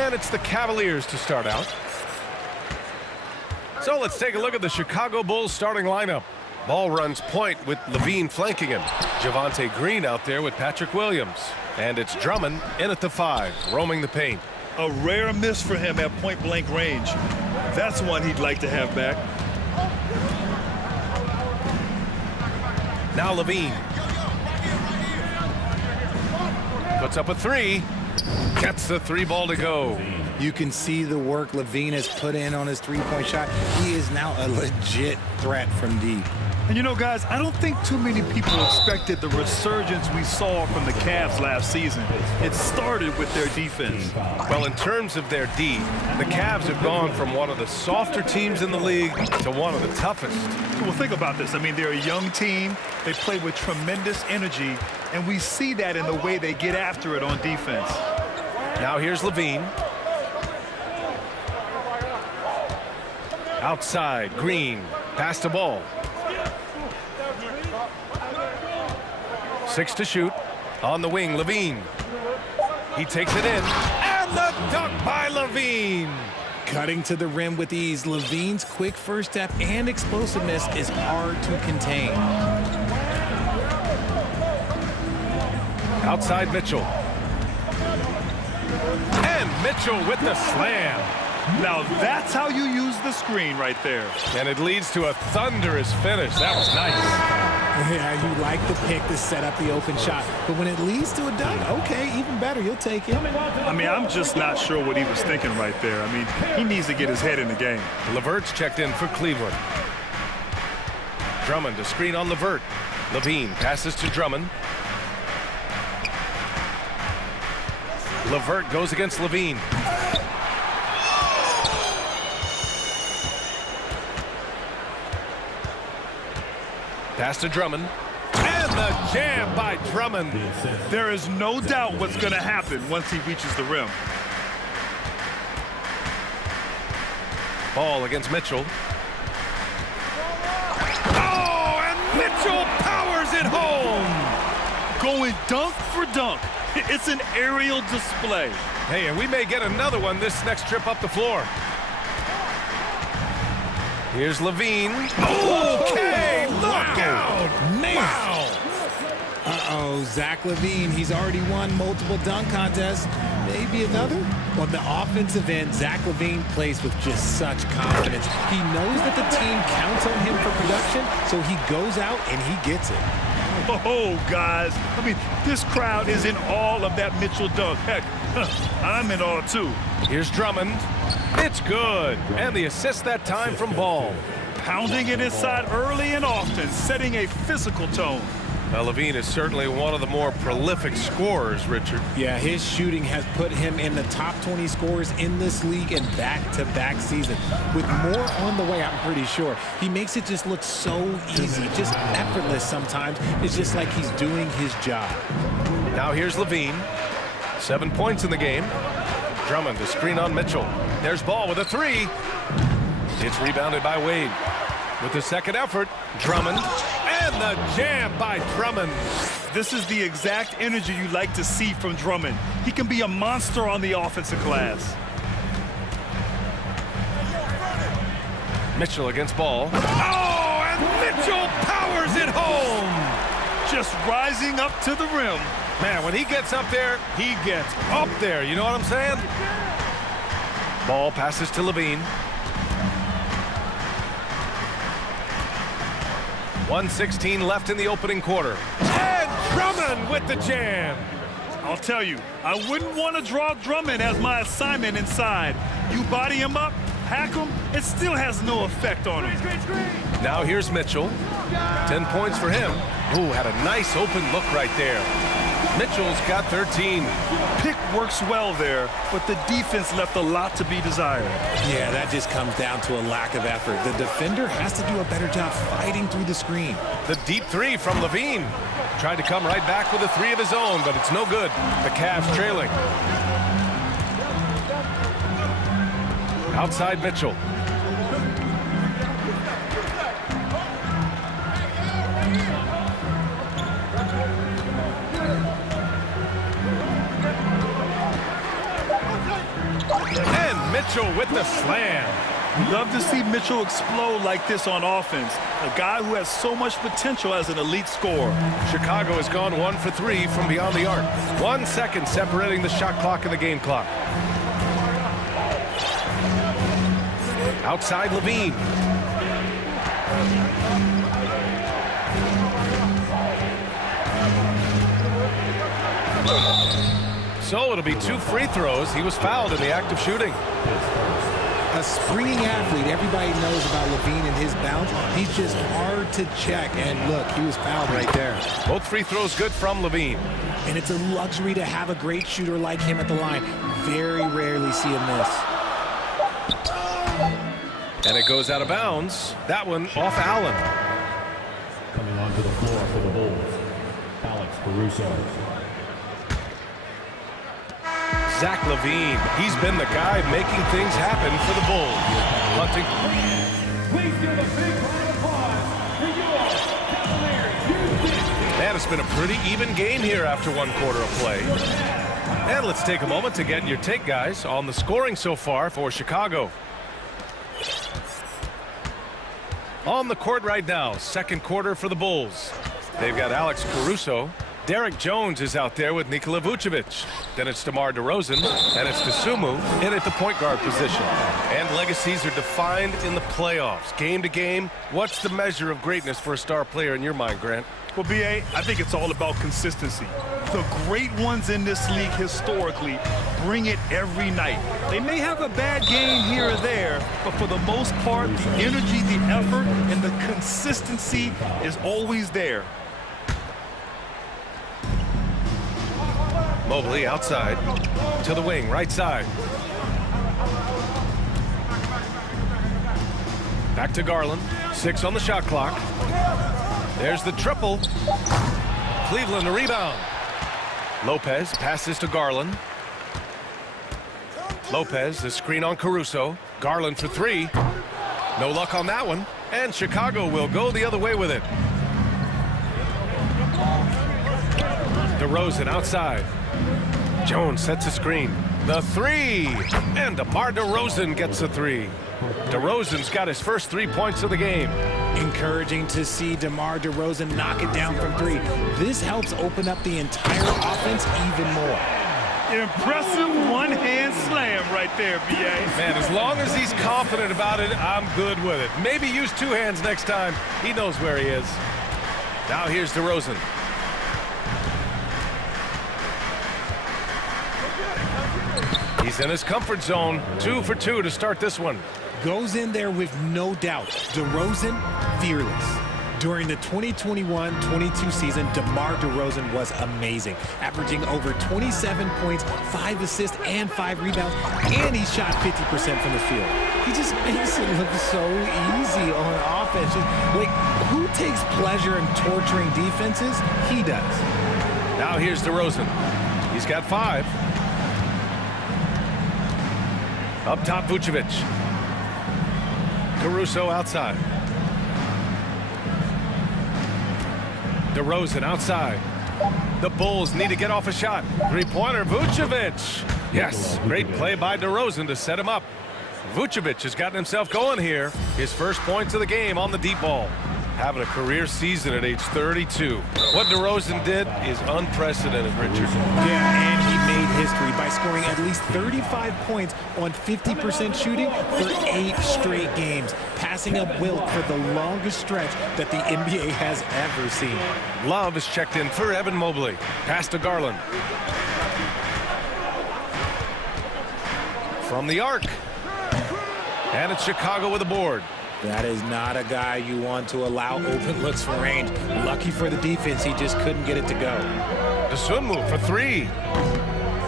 And it's the Cavaliers to start out. So let's take a look at the Chicago Bulls starting lineup. Ball runs point with Levine flanking him. Javonte Green out there with Patrick Williams. And it's Drummond in at the 5, roaming the paint. A rare miss for him at point-blank range. That's one he'd like to have back. Now Levine. Puts up a 3. Gets the 3 ball to go. You can see the work Levine has put in on his three-point shot. He is now a legit threat from deep. And you know, guys, I don't think too many people expected the resurgence we saw from the Cavs last season. It started with their defense. Well, in terms of their D, the Cavs have gone from one of the softer teams in the league to one of the toughest. Well, think about this. I mean, they're a young team. They play with tremendous energy, and we see that in the way they get after it on defense. Now here's Levine. Outside, Green. Pass the ball. 6 to shoot. On the wing, Levine. He takes it in. And the dunk by Levine. Cutting to the rim with ease. Levine's quick first step and explosiveness is hard to contain. Outside Mitchell. And Mitchell with the slam. Now that's how you use the screen right there. And it leads to a thunderous finish. That was nice. Yeah, you like the pick to set up the open shot. But when it leads to a dunk, okay, even better. You'll take it. I mean, I'm just not sure what he was thinking right there. I mean, he needs to get his head in the game. Levert's checked in for Cleveland. Drummond to screen on Levert. Levine passes to Drummond. Levert goes against Levine. Pass to Drummond. And the jam by Drummond. There is no doubt what's going to happen once he reaches the rim. Ball against Mitchell. Oh, and Mitchell powers it home. Going dunk for dunk. It's an aerial display. Hey, and we may get another one this next trip up the floor. Here's Levine. Okay, look out. Man. Wow. Uh-oh, Zach Levine, he's already won multiple dunk contests. Maybe another? On the offensive end, Zach Levine plays with just such confidence. He knows that the team counts on him for production, so he goes out and he gets it. Oh, guys. I mean, this crowd is in awe of that Mitchell dunk. Heck, I'm in awe, too. Here's Drummond. It's good. And the assist that time from Ball. Pounding it inside early and often, setting a physical tone. Now, Levine is certainly one of the more prolific scorers, Richard. Yeah, his shooting has put him in the top 20 scorers in this league in back-to-back season. With more on the way, I'm pretty sure. He makes it just look so easy, just effortless sometimes. It's just like he's doing his job. Now here's Levine. 7 points in the game. Drummond to screen on Mitchell. There's Ball with a 3. It's rebounded by Wade. With the second effort, Drummond. And the jam by Drummond. This is the exact energy you like to see from Drummond. He can be a monster on the offensive glass. Mitchell against Ball. Oh, and Mitchell powers it home. Just rising up to the rim. Man, when he gets up there, he gets up there. You know what I'm saying? Ball passes to Levine. 1:16 left in the opening quarter. And Drummond with the jam. I'll tell you, I wouldn't want to draw Drummond as my assignment inside. You body him up, hack him, it still has no effect on him. Now here's Mitchell. 10 points for him. Ooh, had a nice open look right there. Mitchell's got 13. Pick works well there, but the defense left a lot to be desired. Yeah, that just comes down to a lack of effort. The defender has to do a better job fighting through the screen. The deep 3 from Levine. Tried to come right back with a 3 of his own, but it's no good. The Cavs trailing. Outside Mitchell. Mitchell with the slam. Love to see Mitchell explode like this on offense. A guy who has so much potential as an elite scorer. Chicago has gone 1 for 3 from beyond the arc. 1 second separating the shot clock and the game clock. Outside Levine. So it'll be 2 free throws. He was fouled in the act of shooting. A springing athlete, everybody knows about Levine and his bounce. He's just hard to check. And look, he was fouled right there. Both free throws good from Levine. And it's a luxury to have a great shooter like him at the line. Very rarely see him miss. And it goes out of bounds. That one off Allen. Coming onto the floor for the Bulls, Alex Caruso. Zach Levine, he's been the guy making things happen for the Bulls. Hunting. Please give a big round of applause for your Cavaliers. Man, it's been a pretty even game here after 1 quarter of play. And let's take a moment to get your take, guys, on the scoring so far for Chicago. On the court right now, second quarter for the Bulls. They've got Alex Caruso. Derek Jones is out there with Nikola Vucevic. Then it's DeMar DeRozan, and it's Dosunmu in at the point guard position. And legacies are defined in the playoffs. Game to game, what's the measure of greatness for a star player in your mind, Grant? Well, B.A., I think it's all about consistency. The great ones in this league historically bring it every night. They may have a bad game here or there, but for the most part, the energy, the effort, and the consistency is always there. Mobley outside to the wing, right side. Back to Garland. 6 on the shot clock. There's the triple. Cleveland the rebound. Lopez passes to Garland. Lopez, the screen on Caruso. Garland for 3. No luck on that one. And Chicago will go the other way with it. DeRozan outside. Jones sets a screen. The 3. And DeMar DeRozan gets a 3. DeRozan's got his first 3 points of the game. Encouraging to see DeMar DeRozan knock it down from 3. This helps open up the entire offense even more. Impressive one-hand slam right there, B.A. Man, as long as he's confident about it, I'm good with it. Maybe use 2 hands next time. He knows where he is. Now here's DeRozan. He's in his comfort zone. 2 for 2 to start this one. Goes in there with no doubt. DeRozan, fearless. During the 2021-22 season, DeMar DeRozan was amazing, averaging over 27 points, 5 assists, and 5 rebounds, and he shot 50% from the field. He just makes it look so easy on offense. Like, who takes pleasure in torturing defenses? He does. Now here's DeRozan. He's got 5. Up top, Vucevic. Caruso outside. DeRozan outside. The Bulls need to get off a shot. 3-pointer, Vucevic. Yes, great play by DeRozan to set him up. Vucevic has gotten himself going here. His first points of the game on the deep ball. Having a career season at age 32. What DeRozan did is unprecedented, Richard. Yeah, and he made history by scoring at least 35 points on 50% shooting for 8 straight games, passing up Wilt for the longest stretch that the NBA has ever seen. Love is checked in for Evan Mobley. Pass to Garland. From the arc. And it's Chicago with a board. That is not a guy you want to allow open looks from range. Lucky for the defense, he just couldn't get it to go. Dosunmu for 3.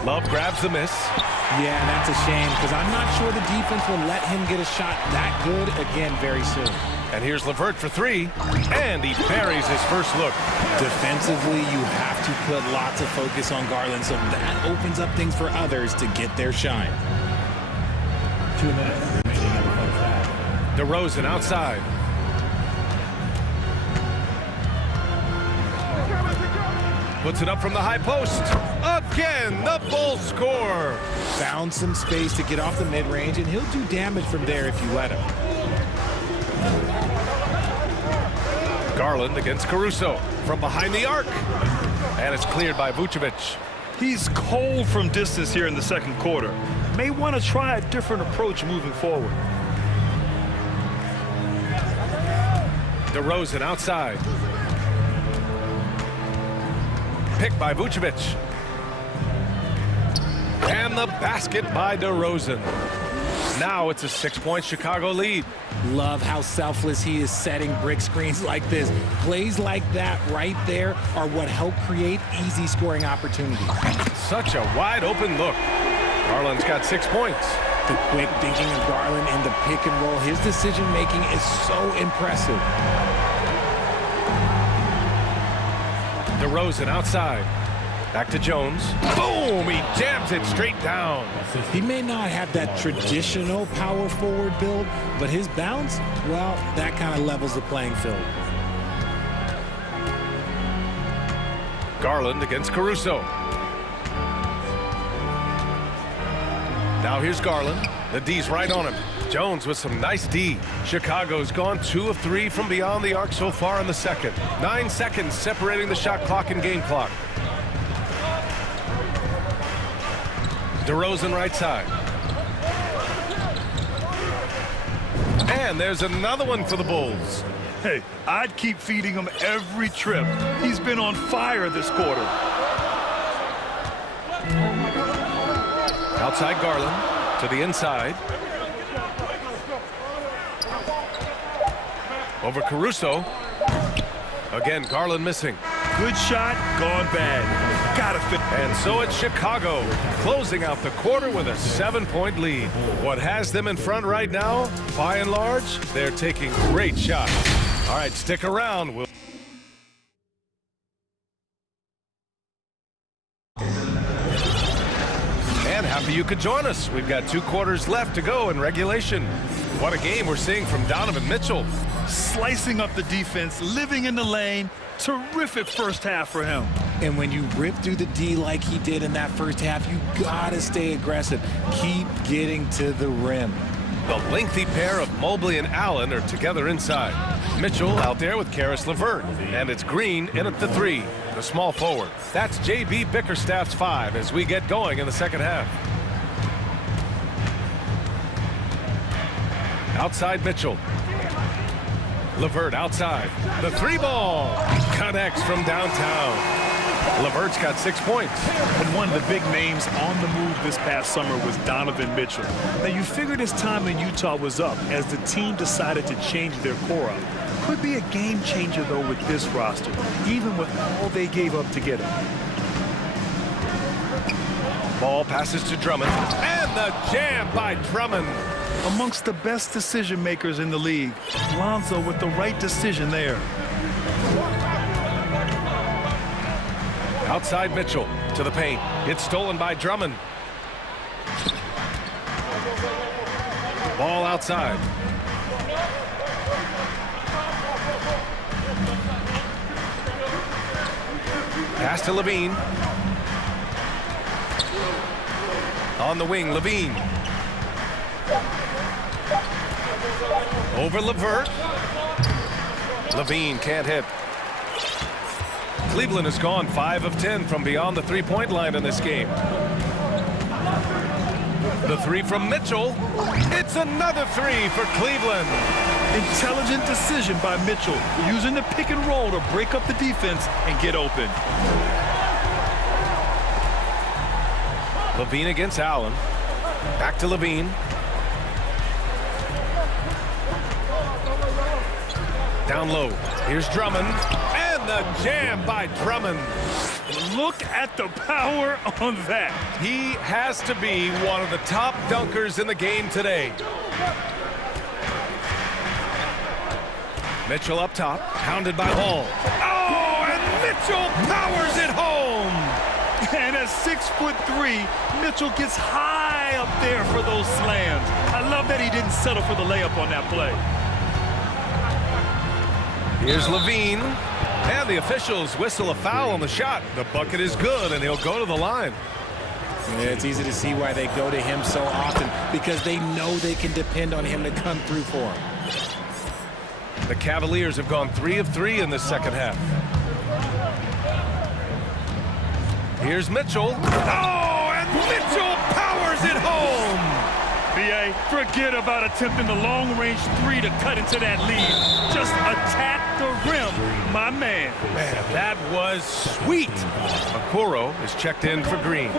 Love grabs the miss. Yeah, and that's a shame because I'm not sure the defense will let him get a shot that good again very soon. And here's LeVert for 3. And he buries his first look. Defensively, you have to put lots of focus on Garland, so that opens up things for others to get their shine. 2 minutes remaining in the first half. DeRozan outside. Puts it up from the high post. Again, the Bulls score. Found some space to get off the mid-range, and he'll do damage from there if you let him. Garland against Caruso from behind the arc. And it's cleared by Vucevic. He's cold from distance here in the second quarter. May want to try a different approach moving forward. DeRozan outside. Picked by Vucevic. And the basket by DeRozan. Now it's a 6-point Chicago lead. Love how selfless he is setting brick screens like this. Plays like that right there are what help create easy scoring opportunities. Such a wide open look. Garland's got 6 points. The quick thinking of Garland in the pick and roll. His decision making is so impressive. DeRozan outside. Back to Jones. Boom! He jams it straight down. He may not have that traditional power forward build, but his bounce, well, that kind of levels the playing field. Garland against Caruso. Now here's Garland. The D's right on him. Jones with some nice D. Chicago's gone 2 of 3 from beyond the arc so far in the second. 9 seconds separating the shot clock and game clock. DeRozan right side. And there's another one for the Bulls. Hey, I'd keep feeding him every trip. He's been on fire this quarter. Outside Garland to the inside. Over Caruso. Again, Garland missing. Good shot, gone bad. Gotta fit. And so it's Chicago closing out the quarter with a 7-point lead. What has them in front right now, by and large, they're taking great shots. All right, stick around. And happy you could join us. We've got 2 quarters left to go in regulation. What a game we're seeing from Donovan Mitchell. Slicing up the defense, living in the lane. Terrific first half for him. And when you rip through the D like he did in that first half, you gotta stay aggressive. Keep getting to the rim. The lengthy pair of Mobley and Allen are together inside. Mitchell out there with Karis LeVert. And it's Green in at the 3, the small forward. That's J.B. Bickerstaff's 5 as we get going in the second half. Outside Mitchell. LeVert outside. The 3-ball connects from downtown. LeVert's got 6 points. And one of the big names on the move this past summer was Donovan Mitchell. Now, you figured his time in Utah was up as the team decided to change their core up. Could be a game changer, though, with this roster, even with all they gave up to get him. Ball passes to Drummond. And the jam by Drummond. Amongst the best decision makers in the league, Lonzo with the right decision there. Outside Mitchell to the paint. It's stolen by Drummond. Ball outside. Pass to Levine. On the wing, Levine. Over LeVert. Levine can't hit. Cleveland has gone 5 of 10 from beyond the 3-point line in this game. The 3 from Mitchell. It's another 3 for Cleveland. Intelligent decision by Mitchell, using the pick and roll to break up the defense and get open. Levine against Allen. Back to Levine. Down low. Here's Drummond. And the jam by Drummond. Look at the power on that. He has to be one of the top dunkers in the game today. Mitchell up top, hounded by Hall. Oh, and Mitchell powers it home. And at 6'3", Mitchell gets high up there for those slams. I love that he didn't settle for the layup on that play. Here's Levine. And the officials whistle a foul on the shot. The bucket is good, and he'll go to the line. Yeah, it's easy to see why they go to him so often, because they know they can depend on him to come through for them. The Cavaliers have gone 3 of 3 in this second half. Here's Mitchell. Oh, and Mitchell powers it home. B.A., forget about attempting the long-range three to cut into that lead. Just attack the rim, my man. Man, that was sweet. Okoro is checked in for Green.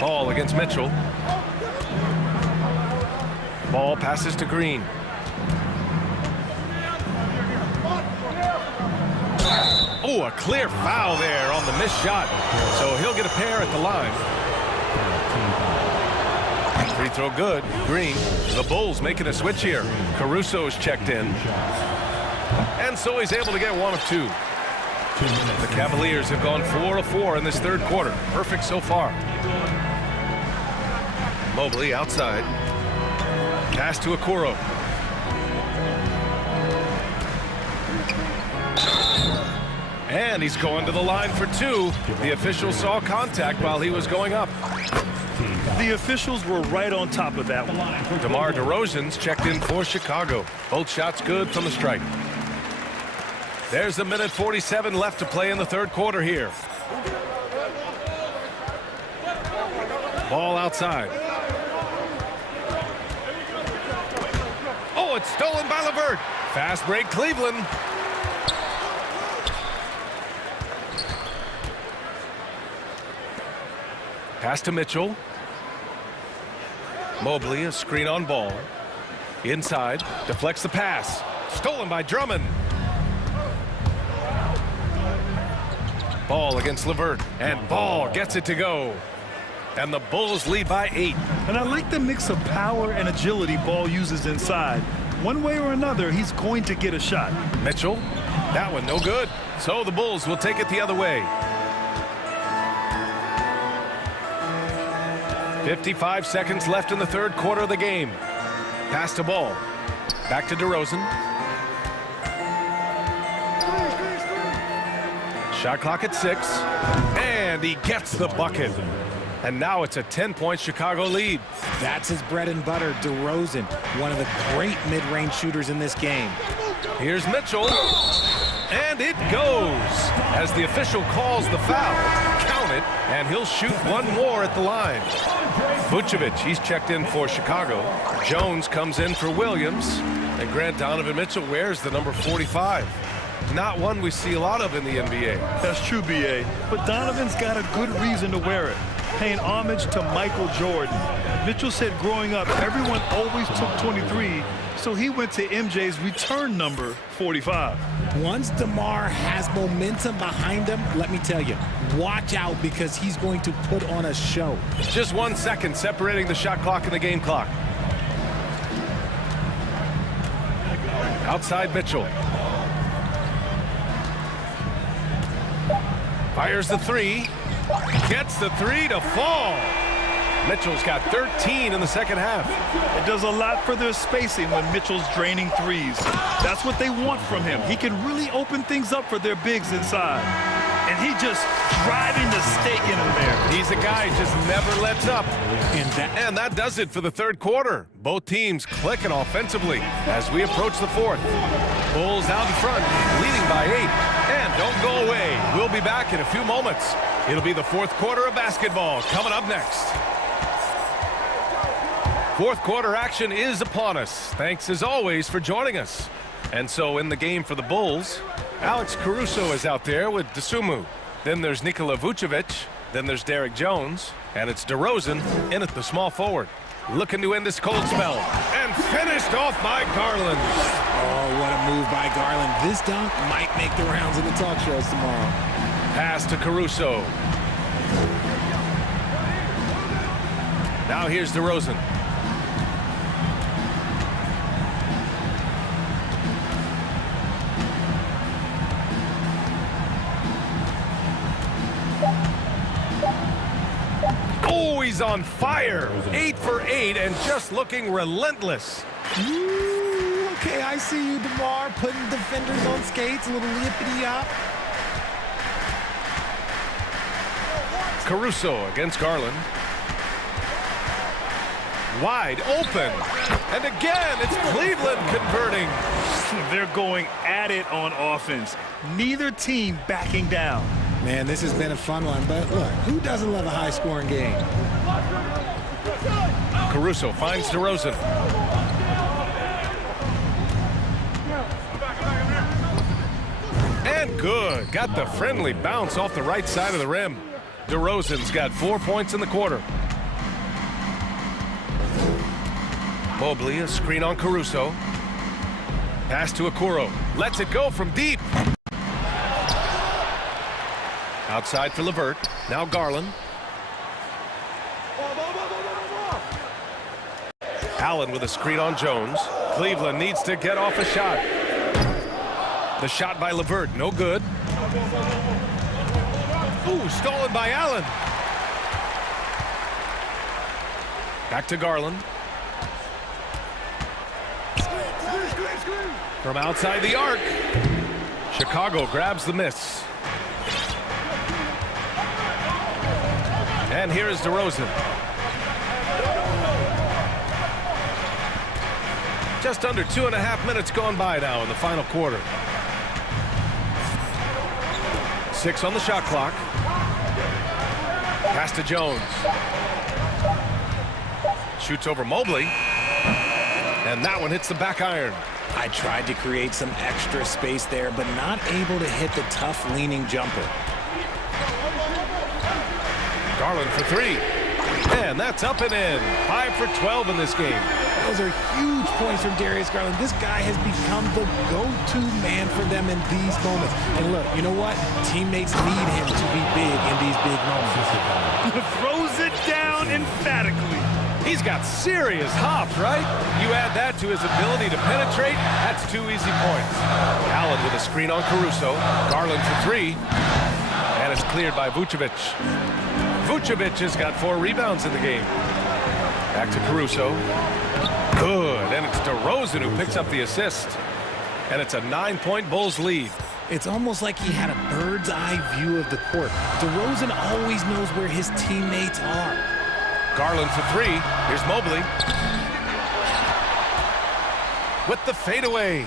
Ball against Mitchell. Ball passes to Green. Oh, a clear foul there on the missed shot. So he'll get a pair at the line. Free throw good. Green. The Bulls making a switch here. Caruso's checked in. And so he's able to get 1 of 2. The Cavaliers have gone 4 of 4 in this third quarter. Perfect so far. Mobley outside. Pass to Okoro. And he's going to the line for 2. The official saw contact while he was going up. The officials were right on top of that one. DeMar DeRozan's checked in for Chicago. Both shots good from the stripe. There's a minute 47 left to play in the third quarter here. Ball outside. Oh, it's stolen by LeVert. Fast break, Cleveland. Pass to Mitchell. Mobley, a screen on ball. Inside, deflects the pass. Stolen by Drummond. Ball against LeVert, and Ball gets it to go. And the Bulls lead by 8. And I like the mix of power and agility Ball uses inside. One way or another, he's going to get a shot. Mitchell, that one no good. So the Bulls will take it the other way. 55 seconds left in the third quarter of the game. Pass to Ball. Back to DeRozan. Shot clock at 6. And he gets the bucket. And now it's a 10-point Chicago lead. That's his bread and butter, DeRozan, one of the great mid-range shooters in this game. Here's Mitchell. And it goes. As the official calls the foul, count it, and he'll shoot one more at the line. Vucevic, he's checked in for Chicago. Jones comes in for Williams. And Grant Donovan Mitchell wears the number 45. Not one we see a lot of in the NBA. That's true, B.A. But Donovan's got a good reason to wear it, paying homage to Michael Jordan. Mitchell said growing up, everyone always took 23, so he went to MJ's return number 45. Once DeMar has momentum behind him, let me tell you, watch out, because he's going to put on a show. Just 1 second separating the shot clock and the game clock. Outside Mitchell. Fires the 3. Gets the 3 to fall. Mitchell's got 13 in the second half. It does a lot for their spacing when Mitchell's draining threes. That's what they want from him. He can really open things up for their bigs inside. And he just driving the stake in him there. He's a guy who just never lets up. And that does it for the third quarter. Both teams clicking offensively as we approach the fourth. Bulls out in front, leading by 8. And don't go away. We'll be back in a few moments. It'll be the fourth quarter of basketball coming up next. Fourth quarter action is upon us. Thanks as always for joining us. And so in the game for the Bulls, Alex Caruso is out there with Dosunmu. Then there's Nikola Vucevic. Then there's Derek Jones. And it's DeRozan in at the small forward. Looking to end this cold spell. And finished off by Garland. Oh, what a move by Garland. This dunk might make the rounds of the talk shows tomorrow. Pass to Caruso. Now here's DeRozan. Oh, he's on fire. 8 for 8 and just looking relentless. Ooh, okay, I see you, DeMar, putting defenders on skates, a little yippity-yop. Caruso against Garland. Wide open. And again, it's Cleveland converting. They're going at it on offense. Neither team backing down. Man, this has been a fun one, but look, who doesn't love a high-scoring game? Caruso finds DeRozan. And good. Got the friendly bounce off the right side of the rim. DeRozan's got 4 points in the quarter. Mobley, a screen on Caruso. Pass to Okoro. Lets it go from deep. Outside for LeVert. Now Garland. Allen with a screen on Jones. Cleveland needs to get off a shot. The shot by LeVert, no good. Ooh, stolen by Allen. Back to Garland. From outside the arc. Chicago grabs the miss. And here is DeRozan. Just under 2.5 minutes gone by now in the final quarter. 6 on the shot clock. Pass to Jones. Shoots over Mobley. And that one hits the back iron. I tried to create some extra space there, but not able to hit the tough leaning jumper. Garland for 3. And that's up and in. 5 for 12 in this game. Those are huge points from Darius Garland. This guy has become the go-to man for them in these moments. And look, you know what? Teammates need him to be big in these big moments. Throws it down emphatically. He's got serious hops, right? You add that to his ability to penetrate, that's 2 easy points. Allen with a screen on Caruso. Garland for 3. And it's cleared by Vucevic. Vucevic has got 4 rebounds in the game. Back to Caruso. Good, and it's DeRozan who picks up the assist. And it's a 9-point Bulls lead. It's almost like he had a bird's eye view of the court. DeRozan always knows where his teammates are. Garland for 3. Here's Mobley. With the fadeaway.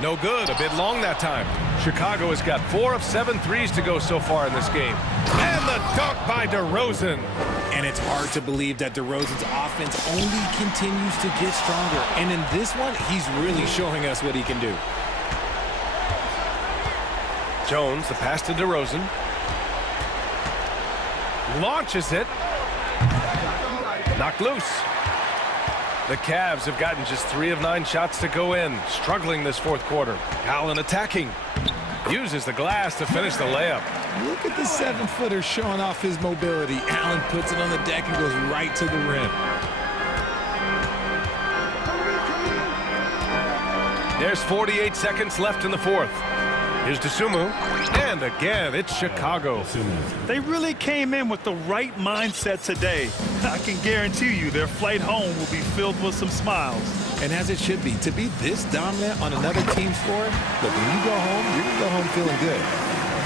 No good, a bit long that time. Chicago has got 4 of 7 threes to go so far in this game. And the dunk by DeRozan. And it's hard to believe that DeRozan's offense only continues to get stronger. And in this one, he's really showing us what he can do. Jones, the pass to DeRozan. Launches it. Knocked loose. The Cavs have gotten just 3 of 9 shots to go in, struggling this fourth quarter. Allen attacking. Uses the glass to finish the layup. Look at the 7-footer showing off his mobility. Allen puts it on the deck and goes right to the rim. There's 48 seconds left in the fourth. Here's Dosunmu. And again, it's Chicago. They really came in with the right mindset today. I can guarantee you their flight home will be filled with some smiles. And as it should be, to be this dominant on another team's floor, look, when you go home, you're going to go home feeling good.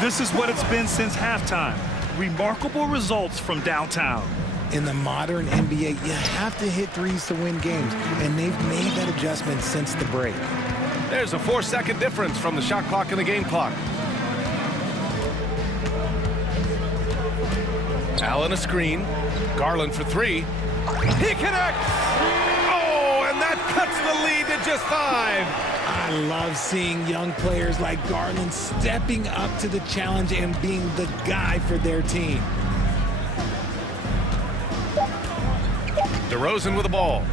This is what it's been since halftime. Remarkable results from downtown. In the modern NBA, you have to hit threes to win games, and they've made that adjustment since the break. There's a 4-second difference from the shot clock and the game clock. Allen a screen. Garland for 3. He connects! Oh, and that cuts the lead to just 5. I love seeing young players like Garland stepping up to the challenge and being the guy for their team. DeRozan with the ball.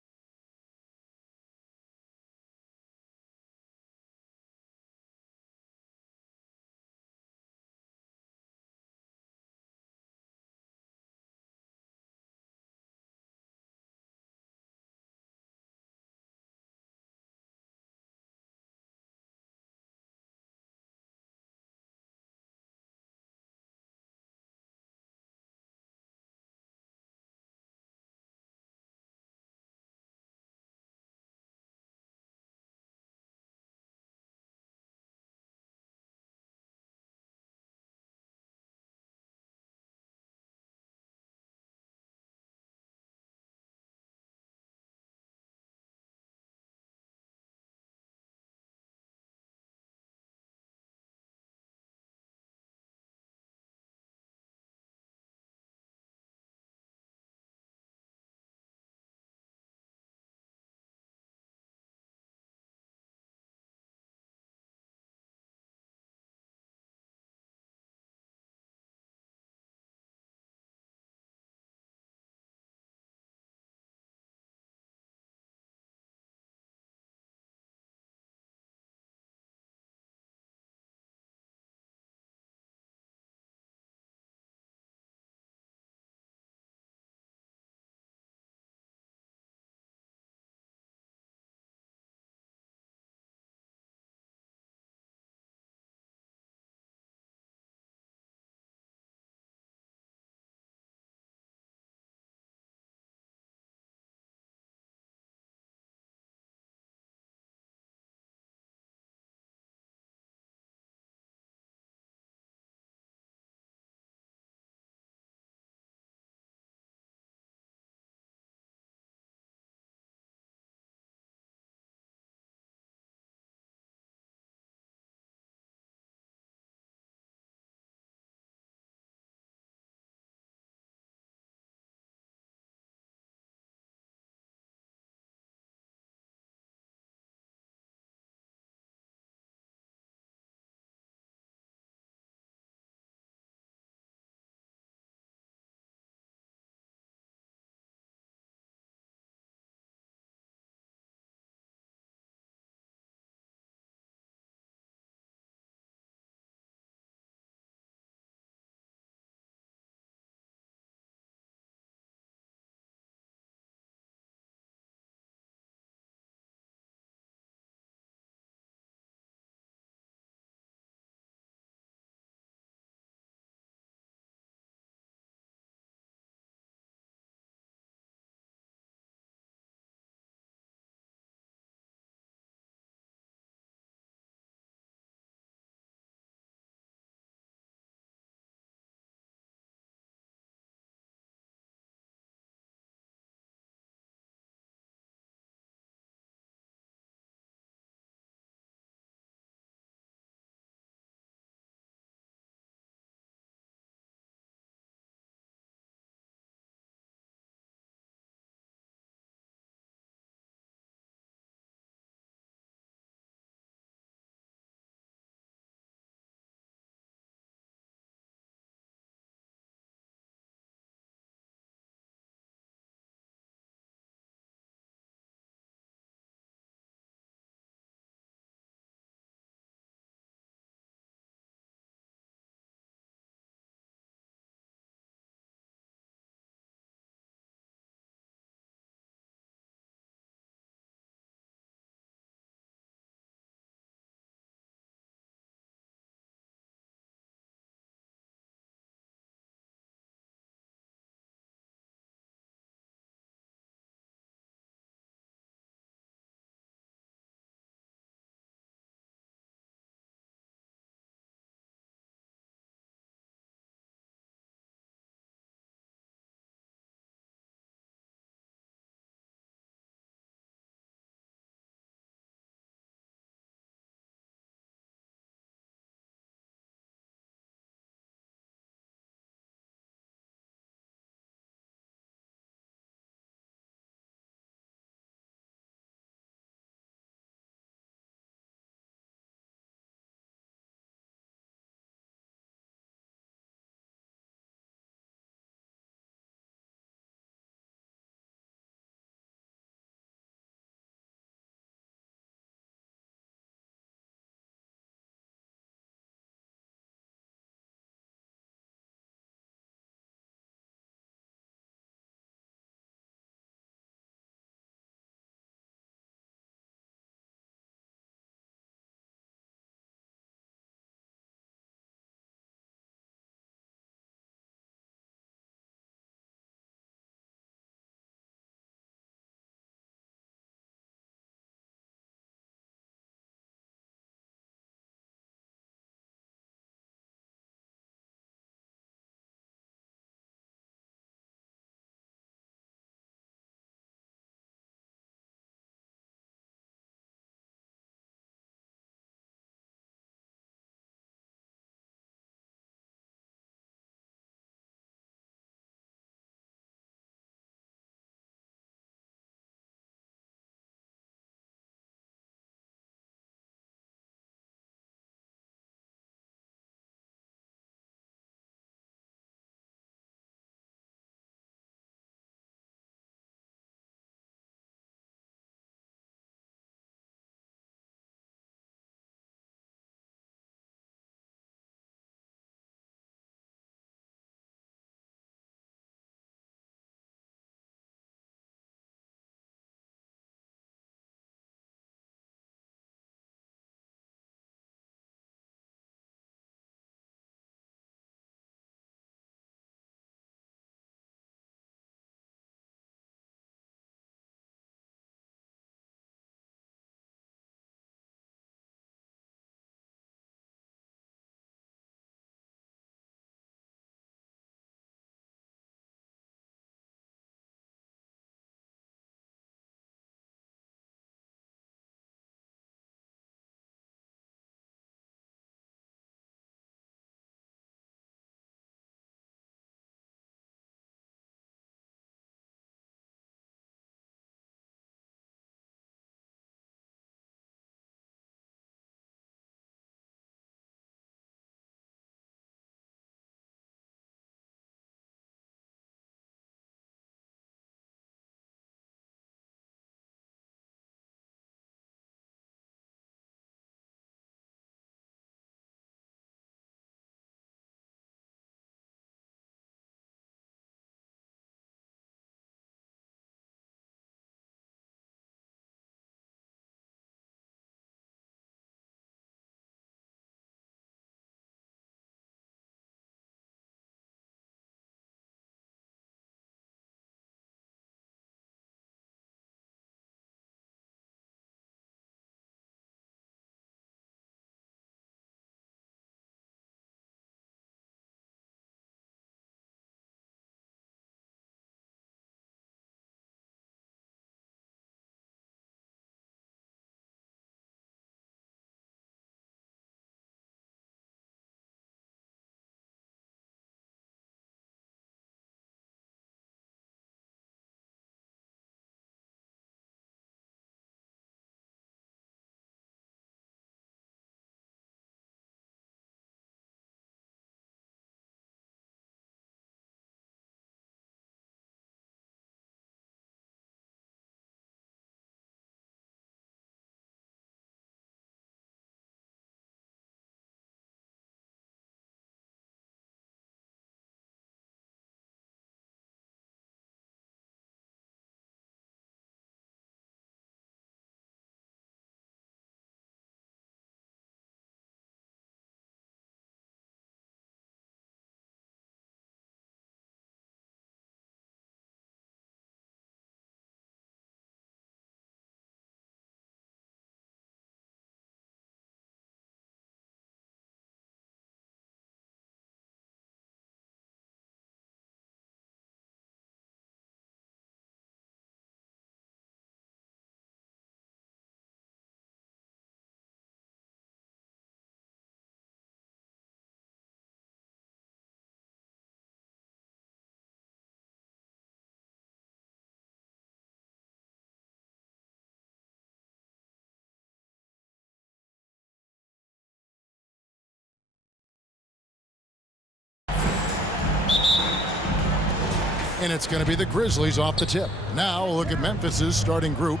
And it's going to be the Grizzlies off the tip. Now look at Memphis's starting group.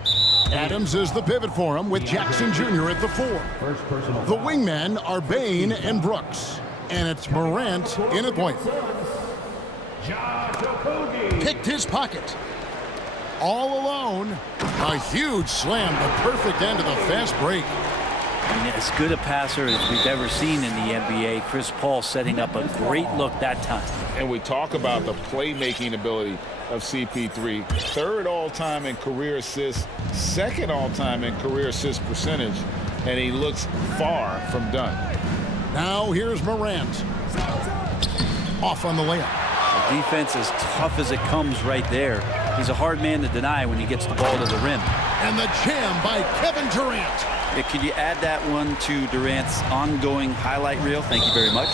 Adams is the pivot for him with Jackson Jr. at the 4. The wingmen are Bain and Brooks. And it's Morant in at point. Picked his pocket. All alone. A huge slam, the perfect end of the fast break. And as good a passer as we've ever seen in the NBA, Chris Paul setting up a great look that time. And we talk about the playmaking ability of CP3. 3rd all-time in career assists, 2nd all-time in career assist percentage, and he looks far from done. Now here's Morant. Off on the layup. The defense as tough as it comes right there. He's a hard man to deny when he gets the ball to the rim. And the jam by Kevin Durant. Yeah, could you add that one to Durant's ongoing highlight reel? Thank you very much.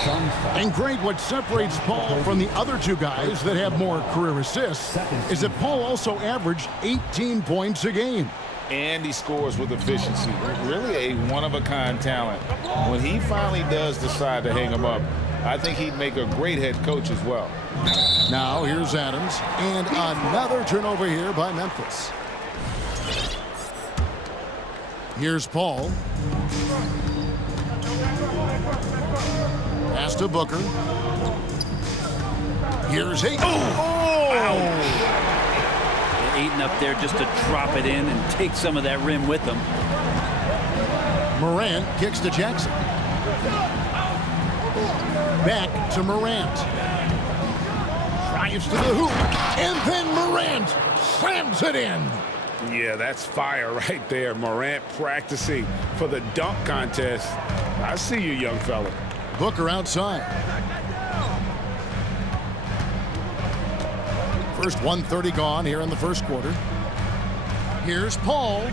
And great, what separates Paul from the other two guys that have more career assists is that Paul also averaged 18 points a game. And he scores with efficiency. Really a one-of-a-kind talent. When he finally does decide to hang him up, I think he'd make a great head coach as well. Now here's Adams, and another turnover here by Memphis. Here's Paul. Pass to Booker. Here's Ayton. Ayton up there just to drop it in and take some of that rim with him. Morant kicks to Jackson. Back to Morant. Drives to the hoop. And then Morant slams it in. Yeah, that's fire right there. Morant practicing for the dunk contest. I see you, young fella. Booker outside. First 1:30 gone here in the first quarter. Here's Paul.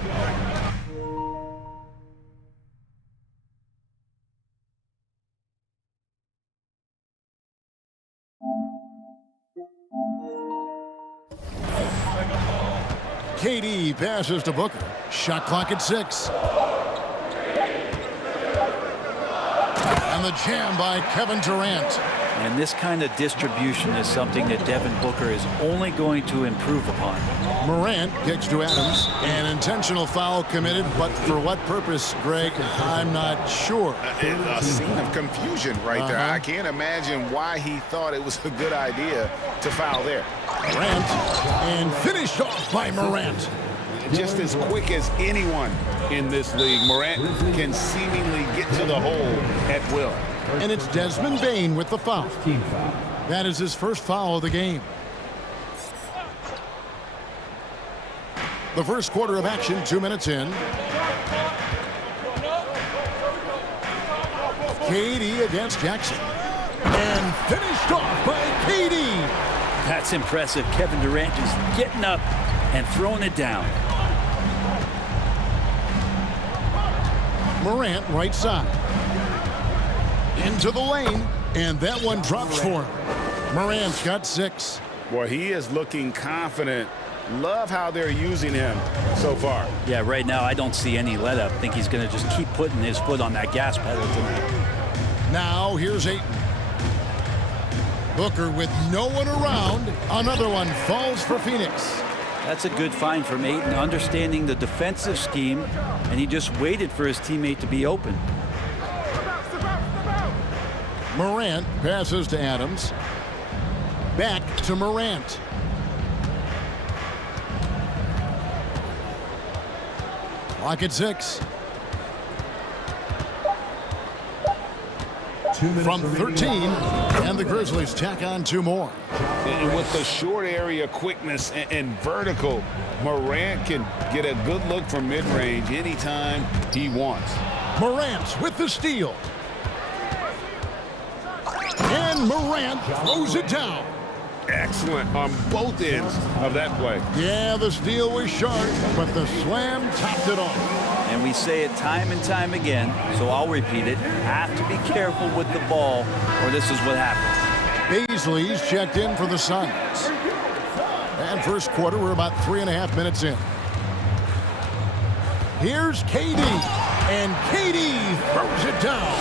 KD passes to Booker. Shot clock at 6. And the jam by Kevin Durant. And this kind of distribution is something that Devin Booker is only going to improve upon. Morant kicks to Adams. An intentional foul committed, but for what purpose, Greg? I'm not sure. A scene of confusion right there. I can't imagine why he thought it was a good idea to foul there. Morant, and finished off by Morant. Just as quick as anyone in this league, Morant can seemingly get to the hole at will. And it's Desmond Bain with the foul. That is his first foul of the game. The first quarter of action, 2 minutes in. KD against Jackson. And finished off by KD. That's impressive. Kevin Durant just getting up and throwing it down. Morant right side. Into the lane, and that one drops for him. Morant's got 6. Boy, he is looking confident. Love how they're using him so far. Yeah, right now I don't see any let up. I think he's going to just keep putting his foot on that gas pedal tonight. Now here's Ayton. Booker with no one around. Another one falls for Phoenix. That's a good find from Ayton, understanding the defensive scheme, and he just waited for his teammate to be open. Morant passes to Adams. Back to Morant. Clock at 6. From 13, and the Grizzlies tack on 2 more. And with the short area quickness and vertical, Morant can get a good look from mid-range anytime he wants. Morant with the steal. And Morant throws it down. Excellent on both ends of that play. Yeah, the steal was sharp, but the slam topped it off. And we say it time and time again, so I'll repeat it. Have to be careful with the ball, or this is what happens. Beasley's checked in for the Suns. And first quarter, we're about 3.5 minutes in. Here's KD, and KD throws it down.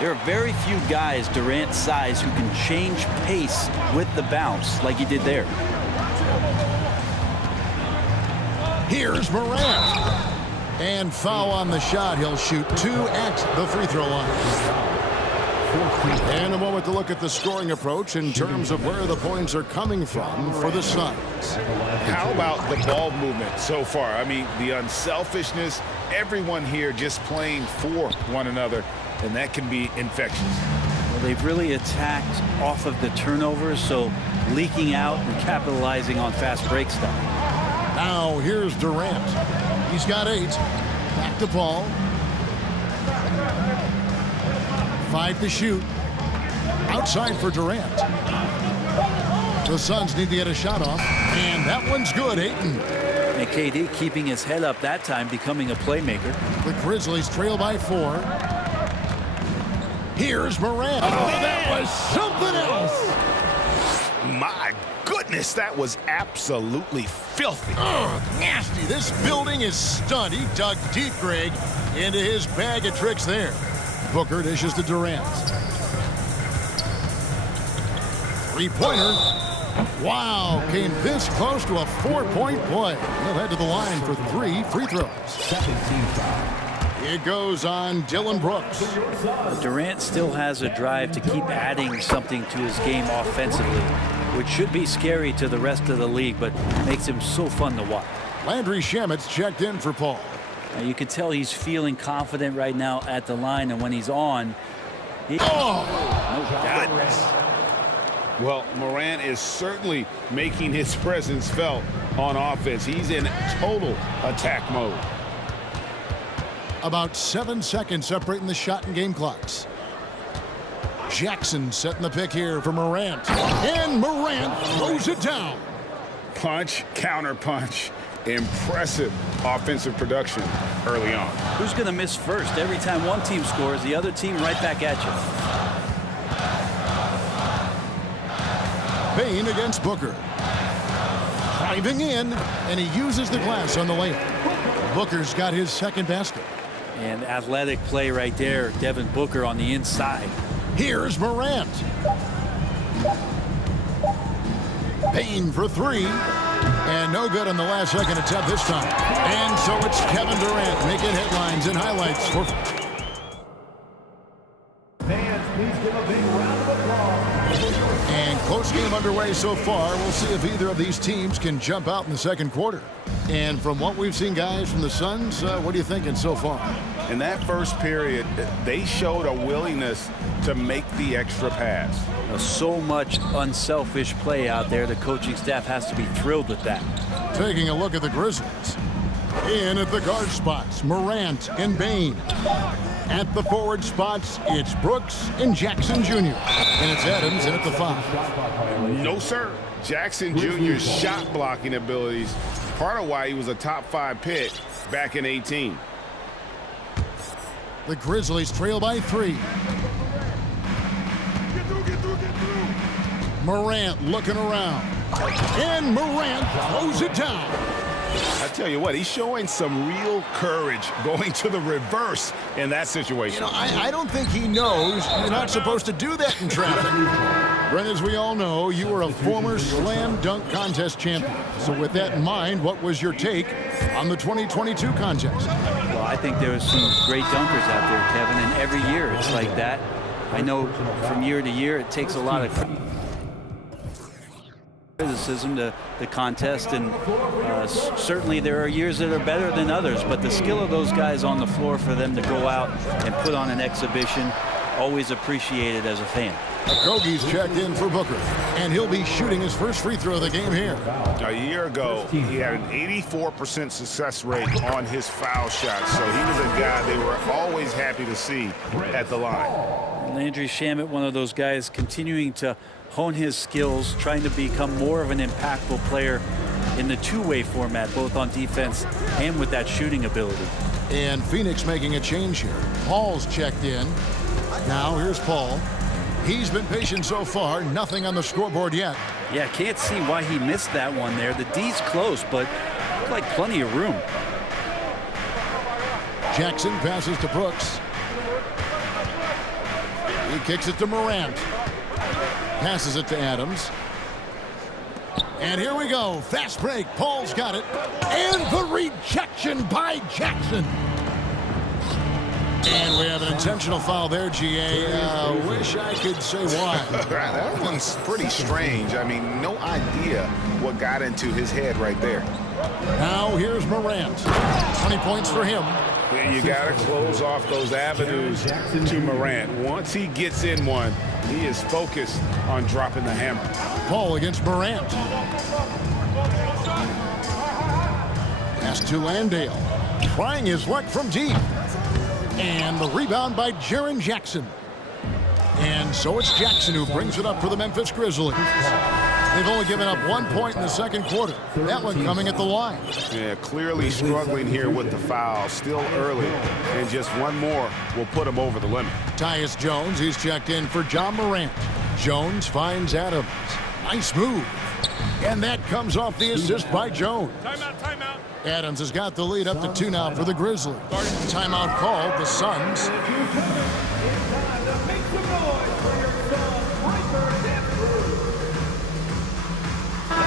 There are very few guys Durant's size who can change pace with the bounce like he did there. Here's Morant. And foul on the shot. He'll shoot 2 at the free throw line. And a moment to look at the scoring approach in terms of where the points are coming from for the Suns. How about the ball movement so far? I mean, the unselfishness, everyone here just playing for one another, and that can be infectious. Well, they've really attacked off of the turnovers, so leaking out and capitalizing on fast break stuff. Now here's Durant. He's got 8. Back to Paul. 5 to shoot. Outside for Durant. The Suns need to get a shot off, and that one's good. Ayton. And KD keeping his head up that time, becoming a playmaker. The Grizzlies trail by 4. Here's Morant. Oh, that was something else. My goodness, that was absolutely filthy. Nasty. This building is stunned. He dug deep, Greg, into his bag of tricks there. Booker dishes to Durant. 3-pointer. Wow, came this close to a 4-point play. He'll head to the line for 3 free throws. It goes on Dylan Brooks. Durant still has a drive to keep adding something to his game offensively, which should be scary to the rest of the league, but makes him so fun to watch. Landry Shamet's checked in for Paul. Now you can tell he's feeling confident right now at the line, and when he's on, no doubt. Well, Morant is certainly making his presence felt on offense. He's in total attack mode. About 7 seconds separating the shot and game clocks. Jackson setting the pick here for Morant. And Morant throws it down. Punch, counter punch. Impressive offensive production early on. Who's going to miss first? Every time one team scores, the other team right back at you. Payne against Booker. Driving in, and he uses the glass on the layup. Booker's got his second basket. And athletic play right there. Devin Booker on the inside. Here's Morant. Payne for 3. And no good on the last second attempt this time. And so it's Kevin Durant making headlines and highlights for... Fans, please give a big round of applause. And close game underway so far. We'll see if either of these teams can jump out in the second quarter. And from what we've seen, guys, from the Suns, what are you thinking so far? In that first period, they showed a willingness to make the extra pass. So much unselfish play out there. The coaching staff has to be thrilled with that. Taking a look at the Grizzlies. In at the guard spots, Morant and Payne. At the forward spots, it's Brooks and Jackson Jr. And it's Adams in at the 5. No, sir. Jackson Jr.'s shot blocking abilities, part of why he was a top 5 pick back in 18. The Grizzlies trail by 3. Morant looking around. And Morant throws it down. I tell you what, he's showing some real courage going to the reverse in that situation. You know, I don't think he knows you're not supposed to do that in traffic. Brent, as we all know, you were a former slam dunk contest champion. So with that in mind, what was your take on the 2022 contest? Well, I think there was some great dunkers out there, Kevin, and every year it's like that. I know from year to year it takes a lot of criticism to the contest, and certainly there are years that are better than others, but the skill of those guys on the floor for them to go out and put on an exhibition, always appreciated as a fan. Okogie's checked in for Booker, and he'll be shooting his first free throw of the game here. A year ago, he had an 84% success rate on his foul shots, so he was a guy they were always happy to see at the line. Landry Shamet, one of those guys continuing to hone his skills, trying to become more of an impactful player in the two-way format, both on defense and with that shooting ability. And Phoenix making a change here. Paul's checked in. Now here's Paul. He's been patient so far, nothing on the scoreboard yet. Yeah, can't see why he missed that one there. The D's close, but looked like plenty of room. Jackson passes to Brooks. He kicks it to Morant. Passes it to Adams. And here we go. Fast break. Paul's got it. And the rejection by Jackson. And we have an intentional foul there, GA. Wish I could say why. That one's pretty strange. I mean, no idea what got into his head right there. Now here's Morant. 20 points for him. You got to close off those avenues to Morant. Once he gets in one, he is focused on dropping the hammer. Paul against Morant. Pass to Landale. Trying his luck from deep. And the rebound by Jaren Jackson. And so it's Jackson who brings it up for the Memphis Grizzlies. They've only given up 1 point in the second quarter. That one coming at the line. Yeah, clearly struggling here with the foul. Still early. And just one more will put him over the limit. Tyus Jones, he's checked in for John Morant. Jones finds Adams. Nice move. And that comes off the assist by Jones. Timeout, timeout. Adams has got the lead up to 2 now for the Grizzlies. Timeout called, the Suns.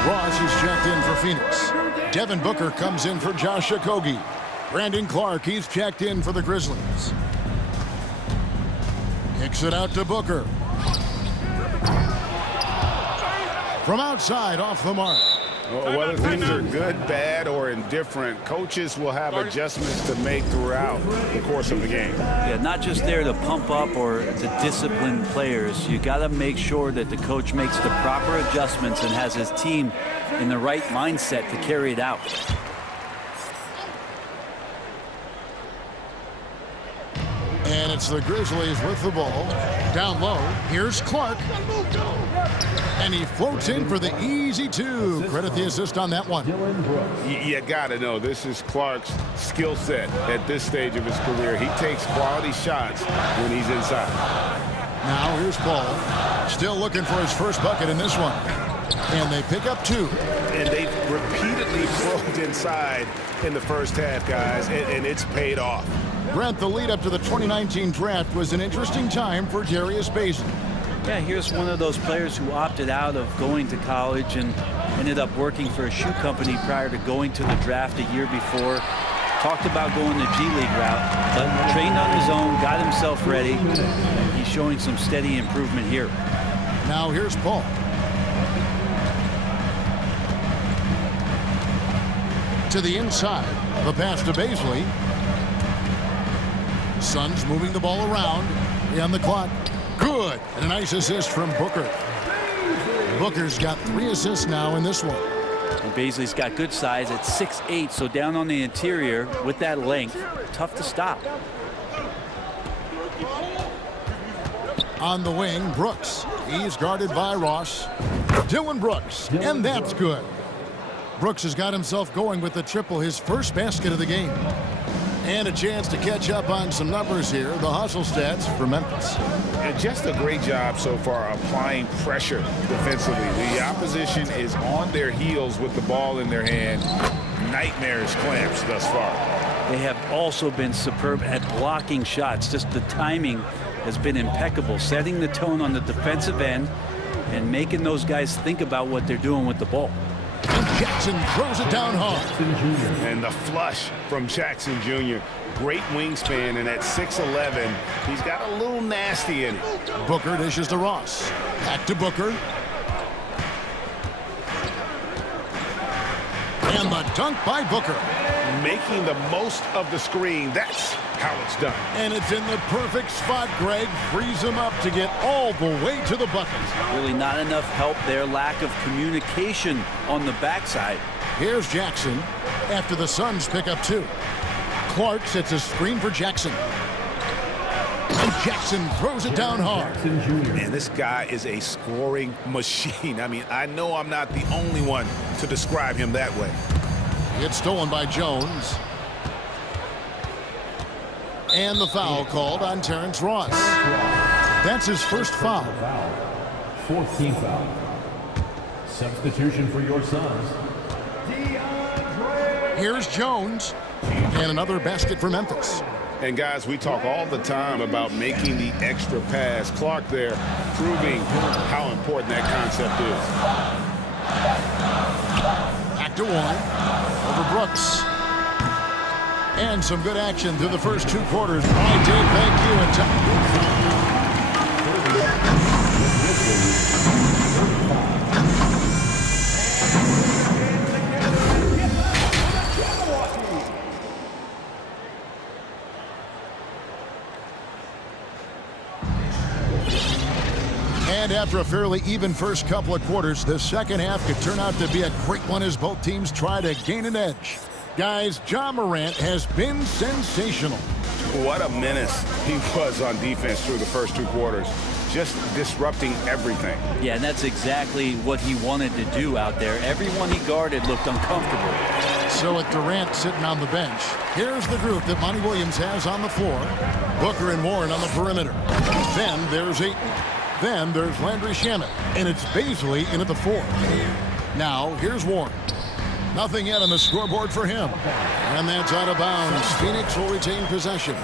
Ross is checked in for Phoenix. Devin Booker comes in for Josh Okogie. Brandon Clark, he's checked in for the Grizzlies. Kicks it out to Booker. From outside, off the mark. Well, whether things are good, bad, or indifferent, coaches will have adjustments to make throughout the course of the game. Yeah, not just there to pump up or to discipline players. You got to make sure that the coach makes the proper adjustments and has his team in the right mindset to carry it out. And it's the Grizzlies with the ball. Down low, here's Clark. And he floats in for the easy 2. Credit the assist on that one. You got to know, this is Clark's skill set at this stage of his career. He takes quality shots when he's inside. Now here's Paul. Still looking for his first bucket in this one. And they pick up 2. And they've repeatedly probed inside in the first half, guys, and it's paid off. Brent, the lead up to the 2019 draft was an interesting time for Darius Bazley. Yeah, here's one of those players who opted out of going to college and ended up working for a shoe company prior to going to the draft a year before. Talked about going the G League route, but trained on his own, got himself ready. He's showing some steady improvement here. Now here's Paul. To the inside, the pass to Bazley. Suns moving the ball around. On the clock. Good. And a nice assist from Booker. Booker's got 3 assists now in this one. And Bazley's got good size at 6'8", so down on the interior with that length, tough to stop. On the wing, Brooks. He's guarded by Ross. Dylan Brooks. And that's good. Brooks has got himself going with the triple, his first basket of the game. And a chance to catch up on some numbers here. The hustle stats for Memphis. And just a great job so far applying pressure defensively. The opposition is on their heels with the ball in their hand. Nightmares clamps thus far. They have also been superb at blocking shots. Just the timing has been impeccable, setting the tone on the defensive end and making those guys think about what they're doing with the ball. And Jackson throws it down hard. And the flush from Jackson Jr. Great wingspan, and at 6'11", he's got a little nasty in it. Booker dishes to Ross. Back to Booker. And the dunk by Booker. Making the most of the screen. That's how it's done. And it's in the perfect spot, Greg. Frees him up to get all the way to the bucket. Really not enough help there. Lack of communication on the backside. Here's Jackson after the Suns pick up 2. Clark sets a screen for Jackson. And Jackson throws it down hard. Man, this guy is a scoring machine. I mean, I know I'm not the only one to describe him that way. It's stolen by Jones. And the foul called on Terrence Ross. That's his first foul. 4th team foul. Substitution for your Suns. Here's Jones. And another basket for Memphis. And guys, we talk all the time about making the extra pass. Clark there proving how important that concept is. Back to Warren. Over Brooks. And some good action through the first 2 quarters. All right, Dave, thank you. And after a fairly even first couple of quarters, the second half could turn out to be a great one as both teams try to gain an edge. Guys, Ja Morant has been sensational. What a menace he was on defense through the first 2 quarters. Just disrupting everything. Yeah, and that's exactly what he wanted to do out there. Everyone he guarded looked uncomfortable. So with Durant sitting on the bench, here's the group that Monty Williams has on the floor. Booker and Warren on the perimeter. Then there's Ayton. Then there's Landry Shamet. And it's Bazley in at the 4. Now, here's Warren. Nothing yet on the scoreboard for him. And that's out of bounds. Phoenix will retain possession.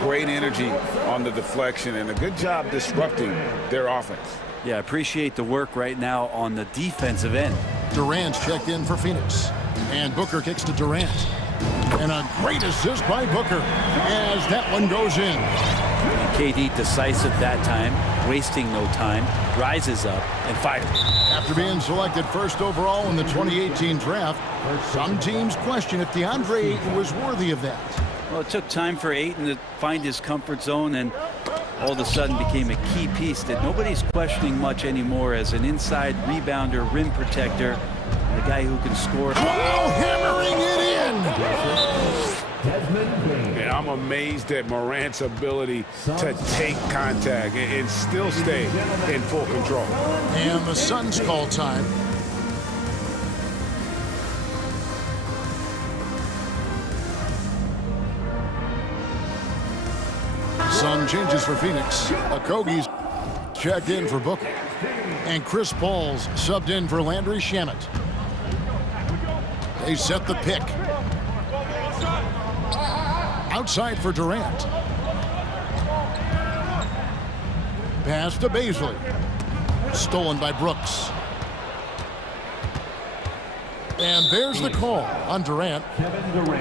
Great energy on the deflection and a good job disrupting their offense. Yeah, appreciate the work right now on the defensive end. Durant's checked in for Phoenix. And Booker kicks to Durant. And a great assist by Booker as that one goes in. And KD decisive that time, wasting no time, rises up and fires. After being selected first overall in the 2018 draft, some teams question if DeAndre Ayton was worthy of that. Well, it took time for Ayton to find his comfort zone and all of a sudden became a key piece that nobody's questioning much anymore as an inside rebounder, rim protector, and a guy who can score. Wow, hammering it in! And I'm amazed at Morant's ability to take contact and still stay in full control. And the Suns call time. Sun changes for Phoenix. Okogie's checked in for Booker. And Chris Paul's subbed in for Landry Shamet. They set the pick. Outside for Durant. Pass to Bazley. Stolen by Brooks. And there's the call on Durant.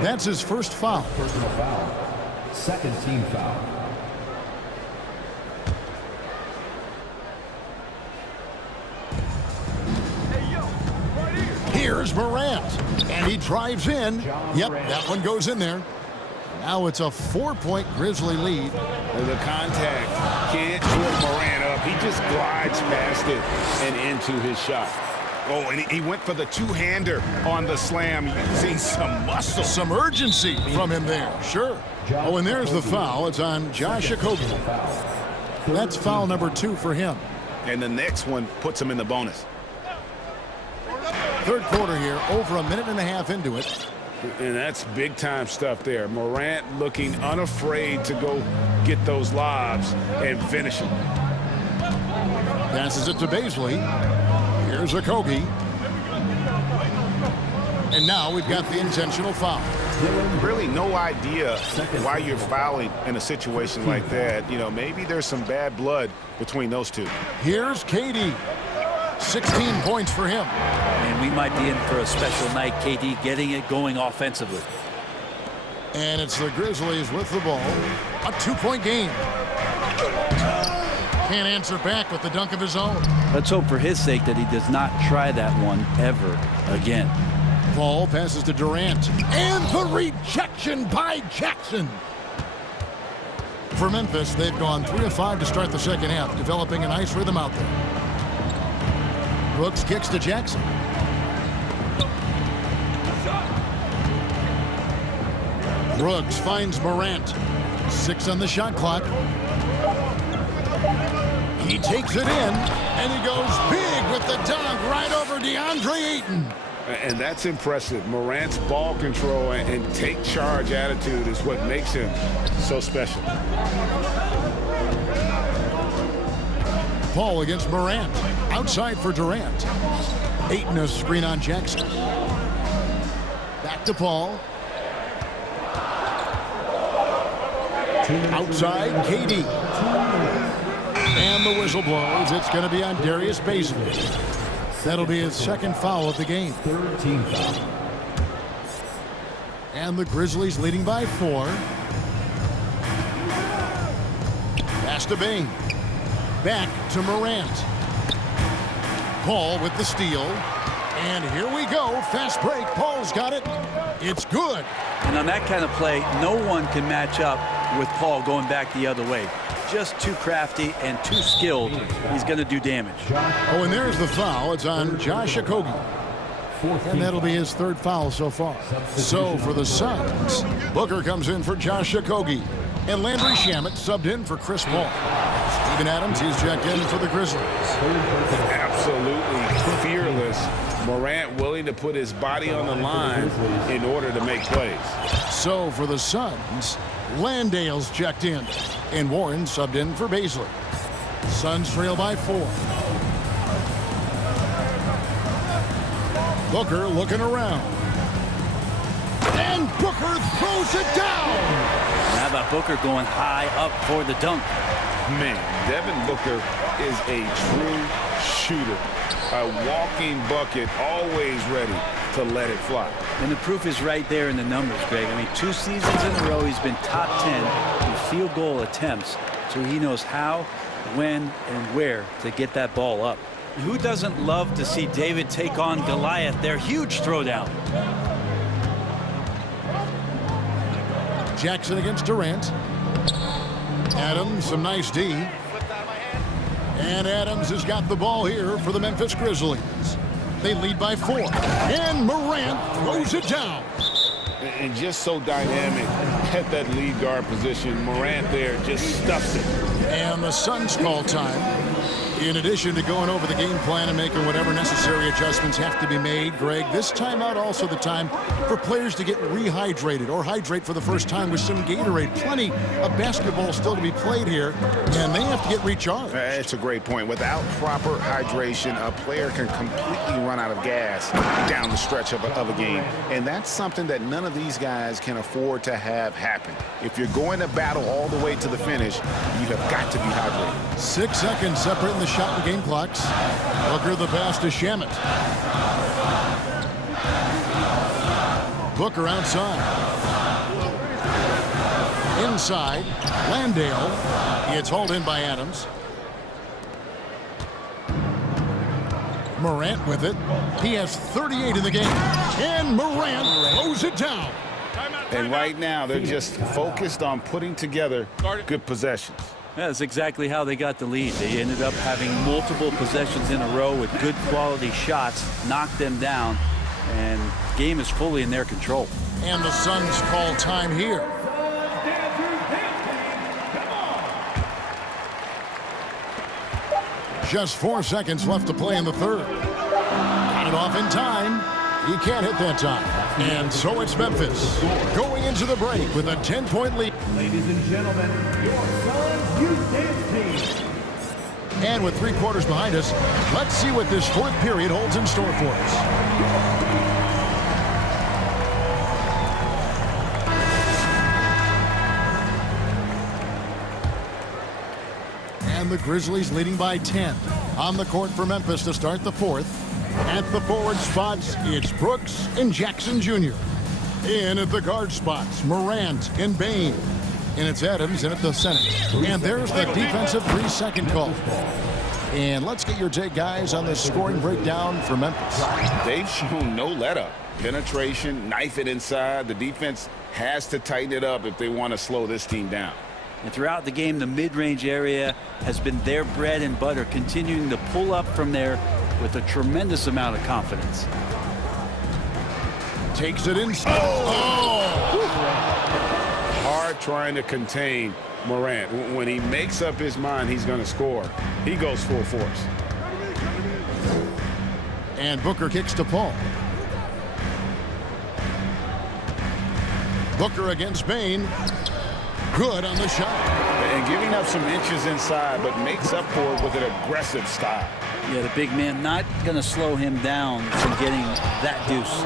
That's his first foul. Personal foul. Second team foul. Here's Morant. And he drives in. Yep, that one goes in there. Now it's a 4-point Grizzly lead. The contact can't trip Morant up. He just glides past it and into his shot. Oh, and he went for the two-hander on the slam. Using some muscle. Some urgency from him there, sure. Oh, and there's the foul. It's on Josh Okogie. That's foul number 2 for him. And the next one puts him in the bonus. Third quarter here, over a minute and a half into it. And that's big-time stuff there. Morant looking unafraid to go get those lobs and finish them. Passes it to Bazley. Here's Okogie. And now we've got the intentional foul. Really no idea why you're fouling in a situation like that. You know, maybe there's some bad blood between those two. Here's KD. 16 points for him. And we might be in for a special night. KD getting it going offensively. And it's the Grizzlies with the ball. A 2-point game. Can't answer back with the dunk of his own. Let's hope for his sake that he does not try that one ever again. Paul passes to Durant. And the rejection by Jackson. For Memphis, they've gone 3 of 5 to start the second half, developing a nice rhythm out there. Brooks kicks to Jackson. Brooks finds Morant. 6 on the shot clock. He takes it in, and he goes big with the dunk right over DeAndre Ayton. And that's impressive. Morant's ball control and take charge attitude is what makes him so special. Paul against Morant. Outside for Durant. Ayton a screen on Jackson. Back to Paul. Outside, KD. And the whistle blows. It's going to be on Darius Bazley. That'll be his second foul of the game. Third team foul. And the Grizzlies leading by 4. Pass to Bain. Back to Morant. Paul with the steal. And here we go. Fast break. Paul's got it. It's good. And on that kind of play, no one can match up with Paul going back the other way. Just too crafty and too skilled. He's going to do damage. Oh, and there's the foul. It's on Josh Okogie. And that'll be his third foul so far. So for the Suns, Booker comes in for Josh Okogie. And Landry Shamet subbed in for Chris Paul. Steven Adams, he's checked in for the Grizzlies. Absolutely fearless. Morant willing to put his body on the line in order to make plays. So for the Suns, Landale's checked in. And Warren subbed in for Bazley. Suns trail by 4. Booker looking around. And Booker throws it down. How about Booker going high up for the dunk? Man, Devin Booker is a true shooter. A walking bucket, always ready to let it fly. And the proof is right there in the numbers, Greg. I mean, 2 seasons in a row, he's been top 10 in field goal attempts. So he knows how, when, and where to get that ball up. Who doesn't love to see David take on Goliath? Their huge throwdown. Jackson against Durant. Adams, some nice D. And Adams has got the ball here for the Memphis Grizzlies. They lead by 4. And Morant throws it down. And just so dynamic at that lead guard position. Morant there just stuffs it. And the Suns call time. In addition to going over the game plan and making whatever necessary adjustments have to be made, Greg, this timeout also the time for players to get rehydrated or hydrate for the first time with some Gatorade. Plenty of basketball still to be played here, and they have to get recharged. That's a great point. Without proper hydration, a player can completely run out of gas down the stretch of a game. And that's something that none of these guys can afford to have happen. If you're going to battle all the way to the finish, you have got to be hydrated. 6 seconds separating the shot and game clocks. Booker the pass to Shamet. Booker outside. Inside. Landale. It's hauled in by Adams. Morant with it. He has 38 in the game. And Morant throws it down. And right now, they're just focused on putting together good possessions. That's exactly how they got the lead. They ended up having multiple possessions in a row with good quality shots, knocked them down, and the game is fully in their control. And the Suns call time here. Just 4 seconds left to play in the third. Got it off in time. He can't hit that time. And so it's Memphis going into the break with a 10-point lead. Ladies and gentlemen, your Suns Youth Dance Team. And with 3 quarters behind us, let's see what this 4th period holds in store for us. And the Grizzlies leading by 10. On the court for Memphis to start the 4th. At the forward spots, it's Brooks and Jackson Jr. In at the guard spots, Morant and Bain. And it's Adams in at the center. And there's the defensive 3-second call. And let's get your take, guys, on the scoring breakdown for Memphis. They've shown no let-up. Penetration, knife it inside. The defense has to tighten it up if they want to slow this team down. And throughout the game, the mid-range area has been their bread and butter, continuing to pull up from there with a tremendous amount of confidence. Takes it inside. Oh! Hard trying to contain Morant. When he makes up his mind he's going to score, he goes full force. And Booker kicks to Paul. Booker against Bain. Good on the shot. And giving up some inches inside, but makes up for it with an aggressive style. Yeah, the big man not going to slow him down from getting that deuce.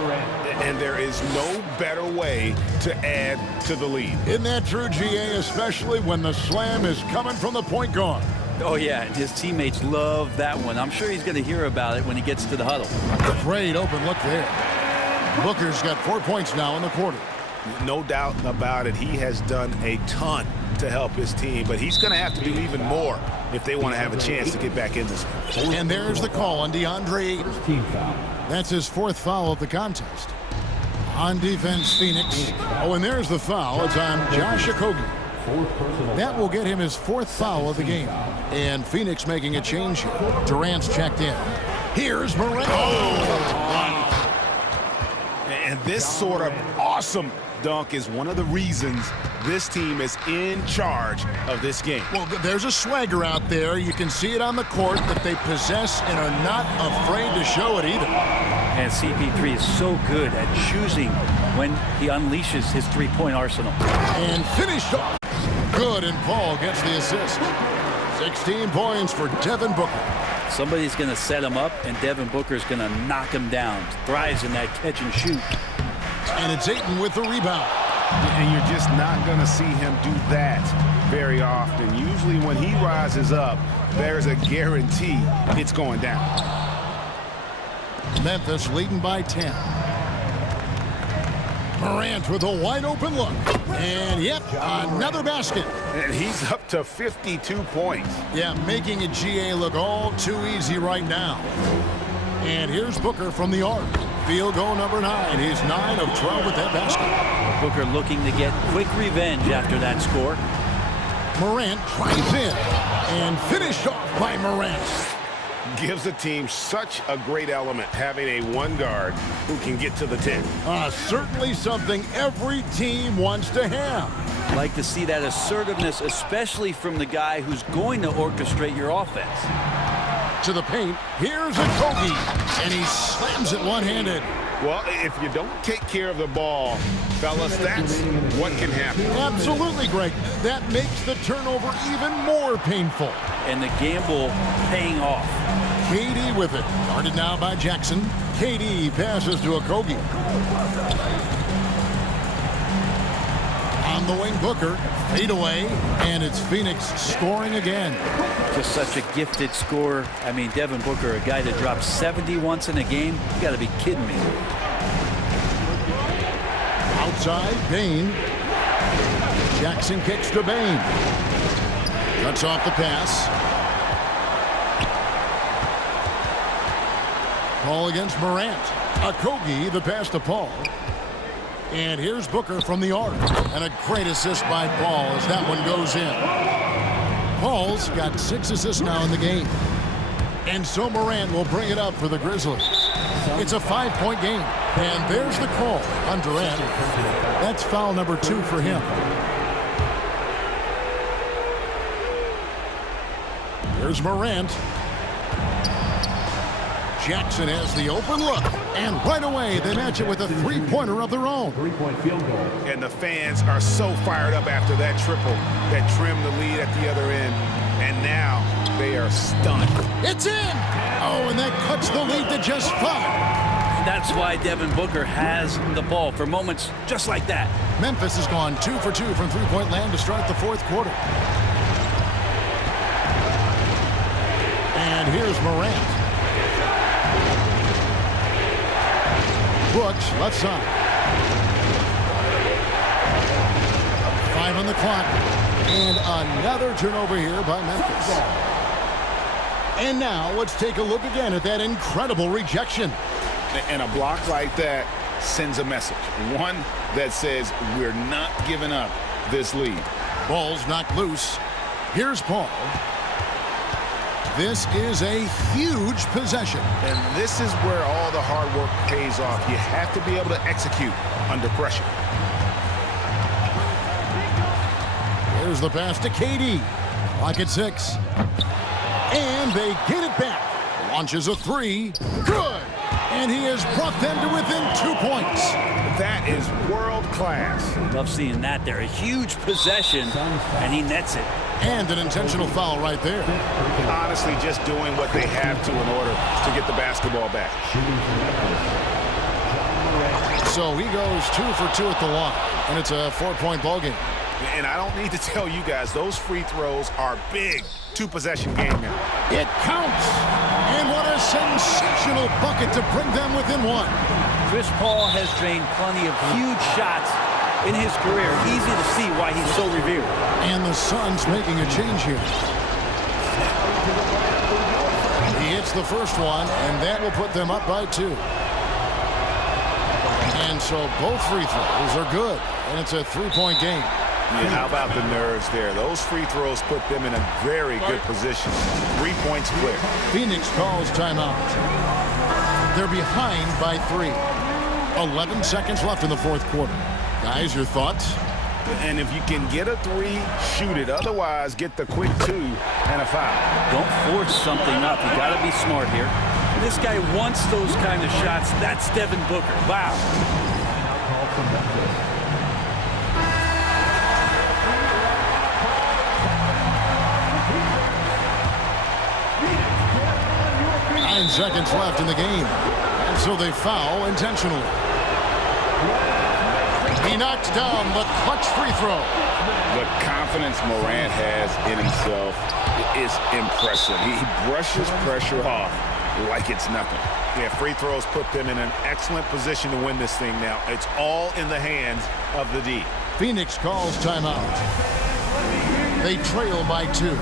And there is no better way to add to the lead. Isn't that true, GA, especially when the slam is coming from the point guard? Oh, yeah, and his teammates love that one. I'm sure he's going to hear about it when he gets to the huddle. Great open look there. Booker's got 4 points now in the quarter. No doubt about it. He has done a ton to help his team, but he's going to have to do even more if they want to have a chance to get back in this one. And there's the call on DeAndre Ayton. That's his 4th foul of the contest. On defense, Phoenix. Oh, and there's the foul. It's on Josh Okogie. That will get him his 4th foul of the game. And Phoenix making a change here. Durant's checked in. Here's Morant. And this sort of awesome dunk is one of the reasons this team is in charge of this game. Well, there's a swagger out there. You can see it on the court that they possess and are not afraid to show it either. And CP3 is so good at choosing when he unleashes his three-point arsenal. And finished off. Good, and Paul gets the assist. 16 points for Devin Booker. Somebody's going to set him up, and Devin Booker's going to knock him down. Thrives in that catch and shoot. And it's Ayton with the rebound. And you're just not going to see him do that very often. Usually when he rises up, there's a guarantee it's going down. Memphis leading by 10. Morant with a wide open look. And yep, another basket. And he's up to 52 points. Yeah, making a GA look all too easy right now. And here's Booker from the arc. Field goal number 9. He's 9 of 12 with that basket. Booker looking to get quick revenge after that score. Morant drives in and finished off by Morant. Gives the team such a great element having a one guard who can get to the 10. Certainly something every team wants to have. Like to see that assertiveness, especially from the guy who's going to orchestrate your offense. To the paint, here's Okogie, and he slams it one-handed. Well, if you don't take care of the ball, fellas, that's what can happen. Absolutely, Greg. That makes the turnover even more painful. And the gamble paying off. KD with it. Guarded now by Jackson. KD passes to Okogie. On the wing, Booker. Fade away, and it's Phoenix scoring again. Just such a gifted scorer. I mean, Devin Booker, a guy that drops 70 once in a game. You got to be kidding me. Outside, Bain. Jackson kicks to Bain. Cuts off the pass. Paul against Morant. Okogie, the pass to Paul. And here's Booker from the arc. And a great assist by Paul as that one goes in. Paul's got 6 assists now in the game. And so Morant will bring it up for the Grizzlies. It's a 5-point game. And there's the call on Durant. That's foul number 2 for him. Here's Morant. Jackson has the open look, and right away they match it with a three-pointer of their own. 3-point field goal. And the fans are so fired up after that triple that trimmed the lead at the other end. And now they are stunned. It's in! Oh, and that cuts the lead to just 5. That's why Devin Booker has the ball for moments just like that. Memphis has gone 2 for 2 from three-point land to start the 4th quarter. And here's Morant. Brooks, left side. 5 on the clock. And another turnover here by Memphis. And now let's take a look again at that incredible rejection. And a block like that sends a message. One that says we're not giving up this lead. Ball's knocked loose. Here's Paul. This is a huge possession. And this is where all the hard work pays off. You have to be able to execute under pressure. Here's the pass to KD. Clock at 6. And they get it back. Launches a 3. Good. And he has brought them to within 2 points. That is world class. Love seeing that there. A huge possession, and he nets it. And an intentional foul right there. Honestly, just doing what they have to in order to get the basketball back. So he goes 2 for 2 at the line, and it's a 4-point ball game. And I don't need to tell you guys, those free throws are big. 2-possession game now. It counts. And what a sensational bucket to bring them within one. Chris Paul has drained plenty of huge shots in his career. Easy to see why he's so revered. And the Suns making a change here. He hits the first one, and that will put them up by 2. And so both free throws are good, and it's a 3-point game. Yeah, how about the nerves there? Those free throws put them in a very good position. 3 points clear. Phoenix calls timeout. They're behind by 3. 11 seconds left in the fourth quarter. Guys, your thoughts? And if you can get a 3, shoot it. Otherwise, get the quick 2 and a foul. Don't force something up. You got to be smart here. This guy wants those kind of shots. That's Devin Booker. Wow. Call from Memphis. 9 seconds left in the game. And so they foul intentionally. He knocks down the clutch free throw. The confidence Morant has in himself is impressive. He brushes pressure off like it's nothing. Yeah, free throws put them in an excellent position to win this thing now. It's all in the hands of the D. Phoenix calls timeout. They trail by 2.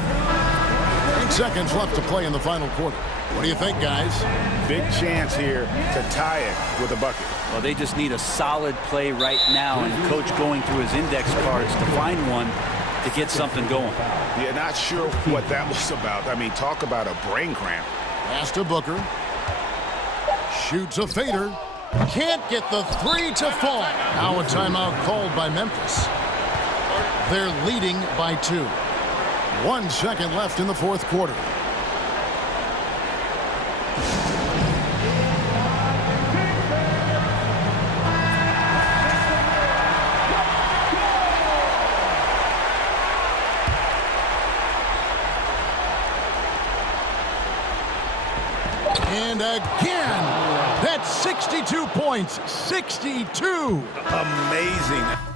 8 seconds left to play in the final quarter. What do you think, guys? Big chance here to tie it with a bucket. Well, they just need a solid play right now, and Coach going through his index cards to find one to get something going. Yeah, not sure what that was about. I mean, talk about a brain cramp. Pass to Booker. Shoots a fader. Can't get the 3 to fall. Now a timeout called by Memphis. They're leading by 2. 1 second left in the fourth quarter. And again, that's 62 points. 62. Amazing.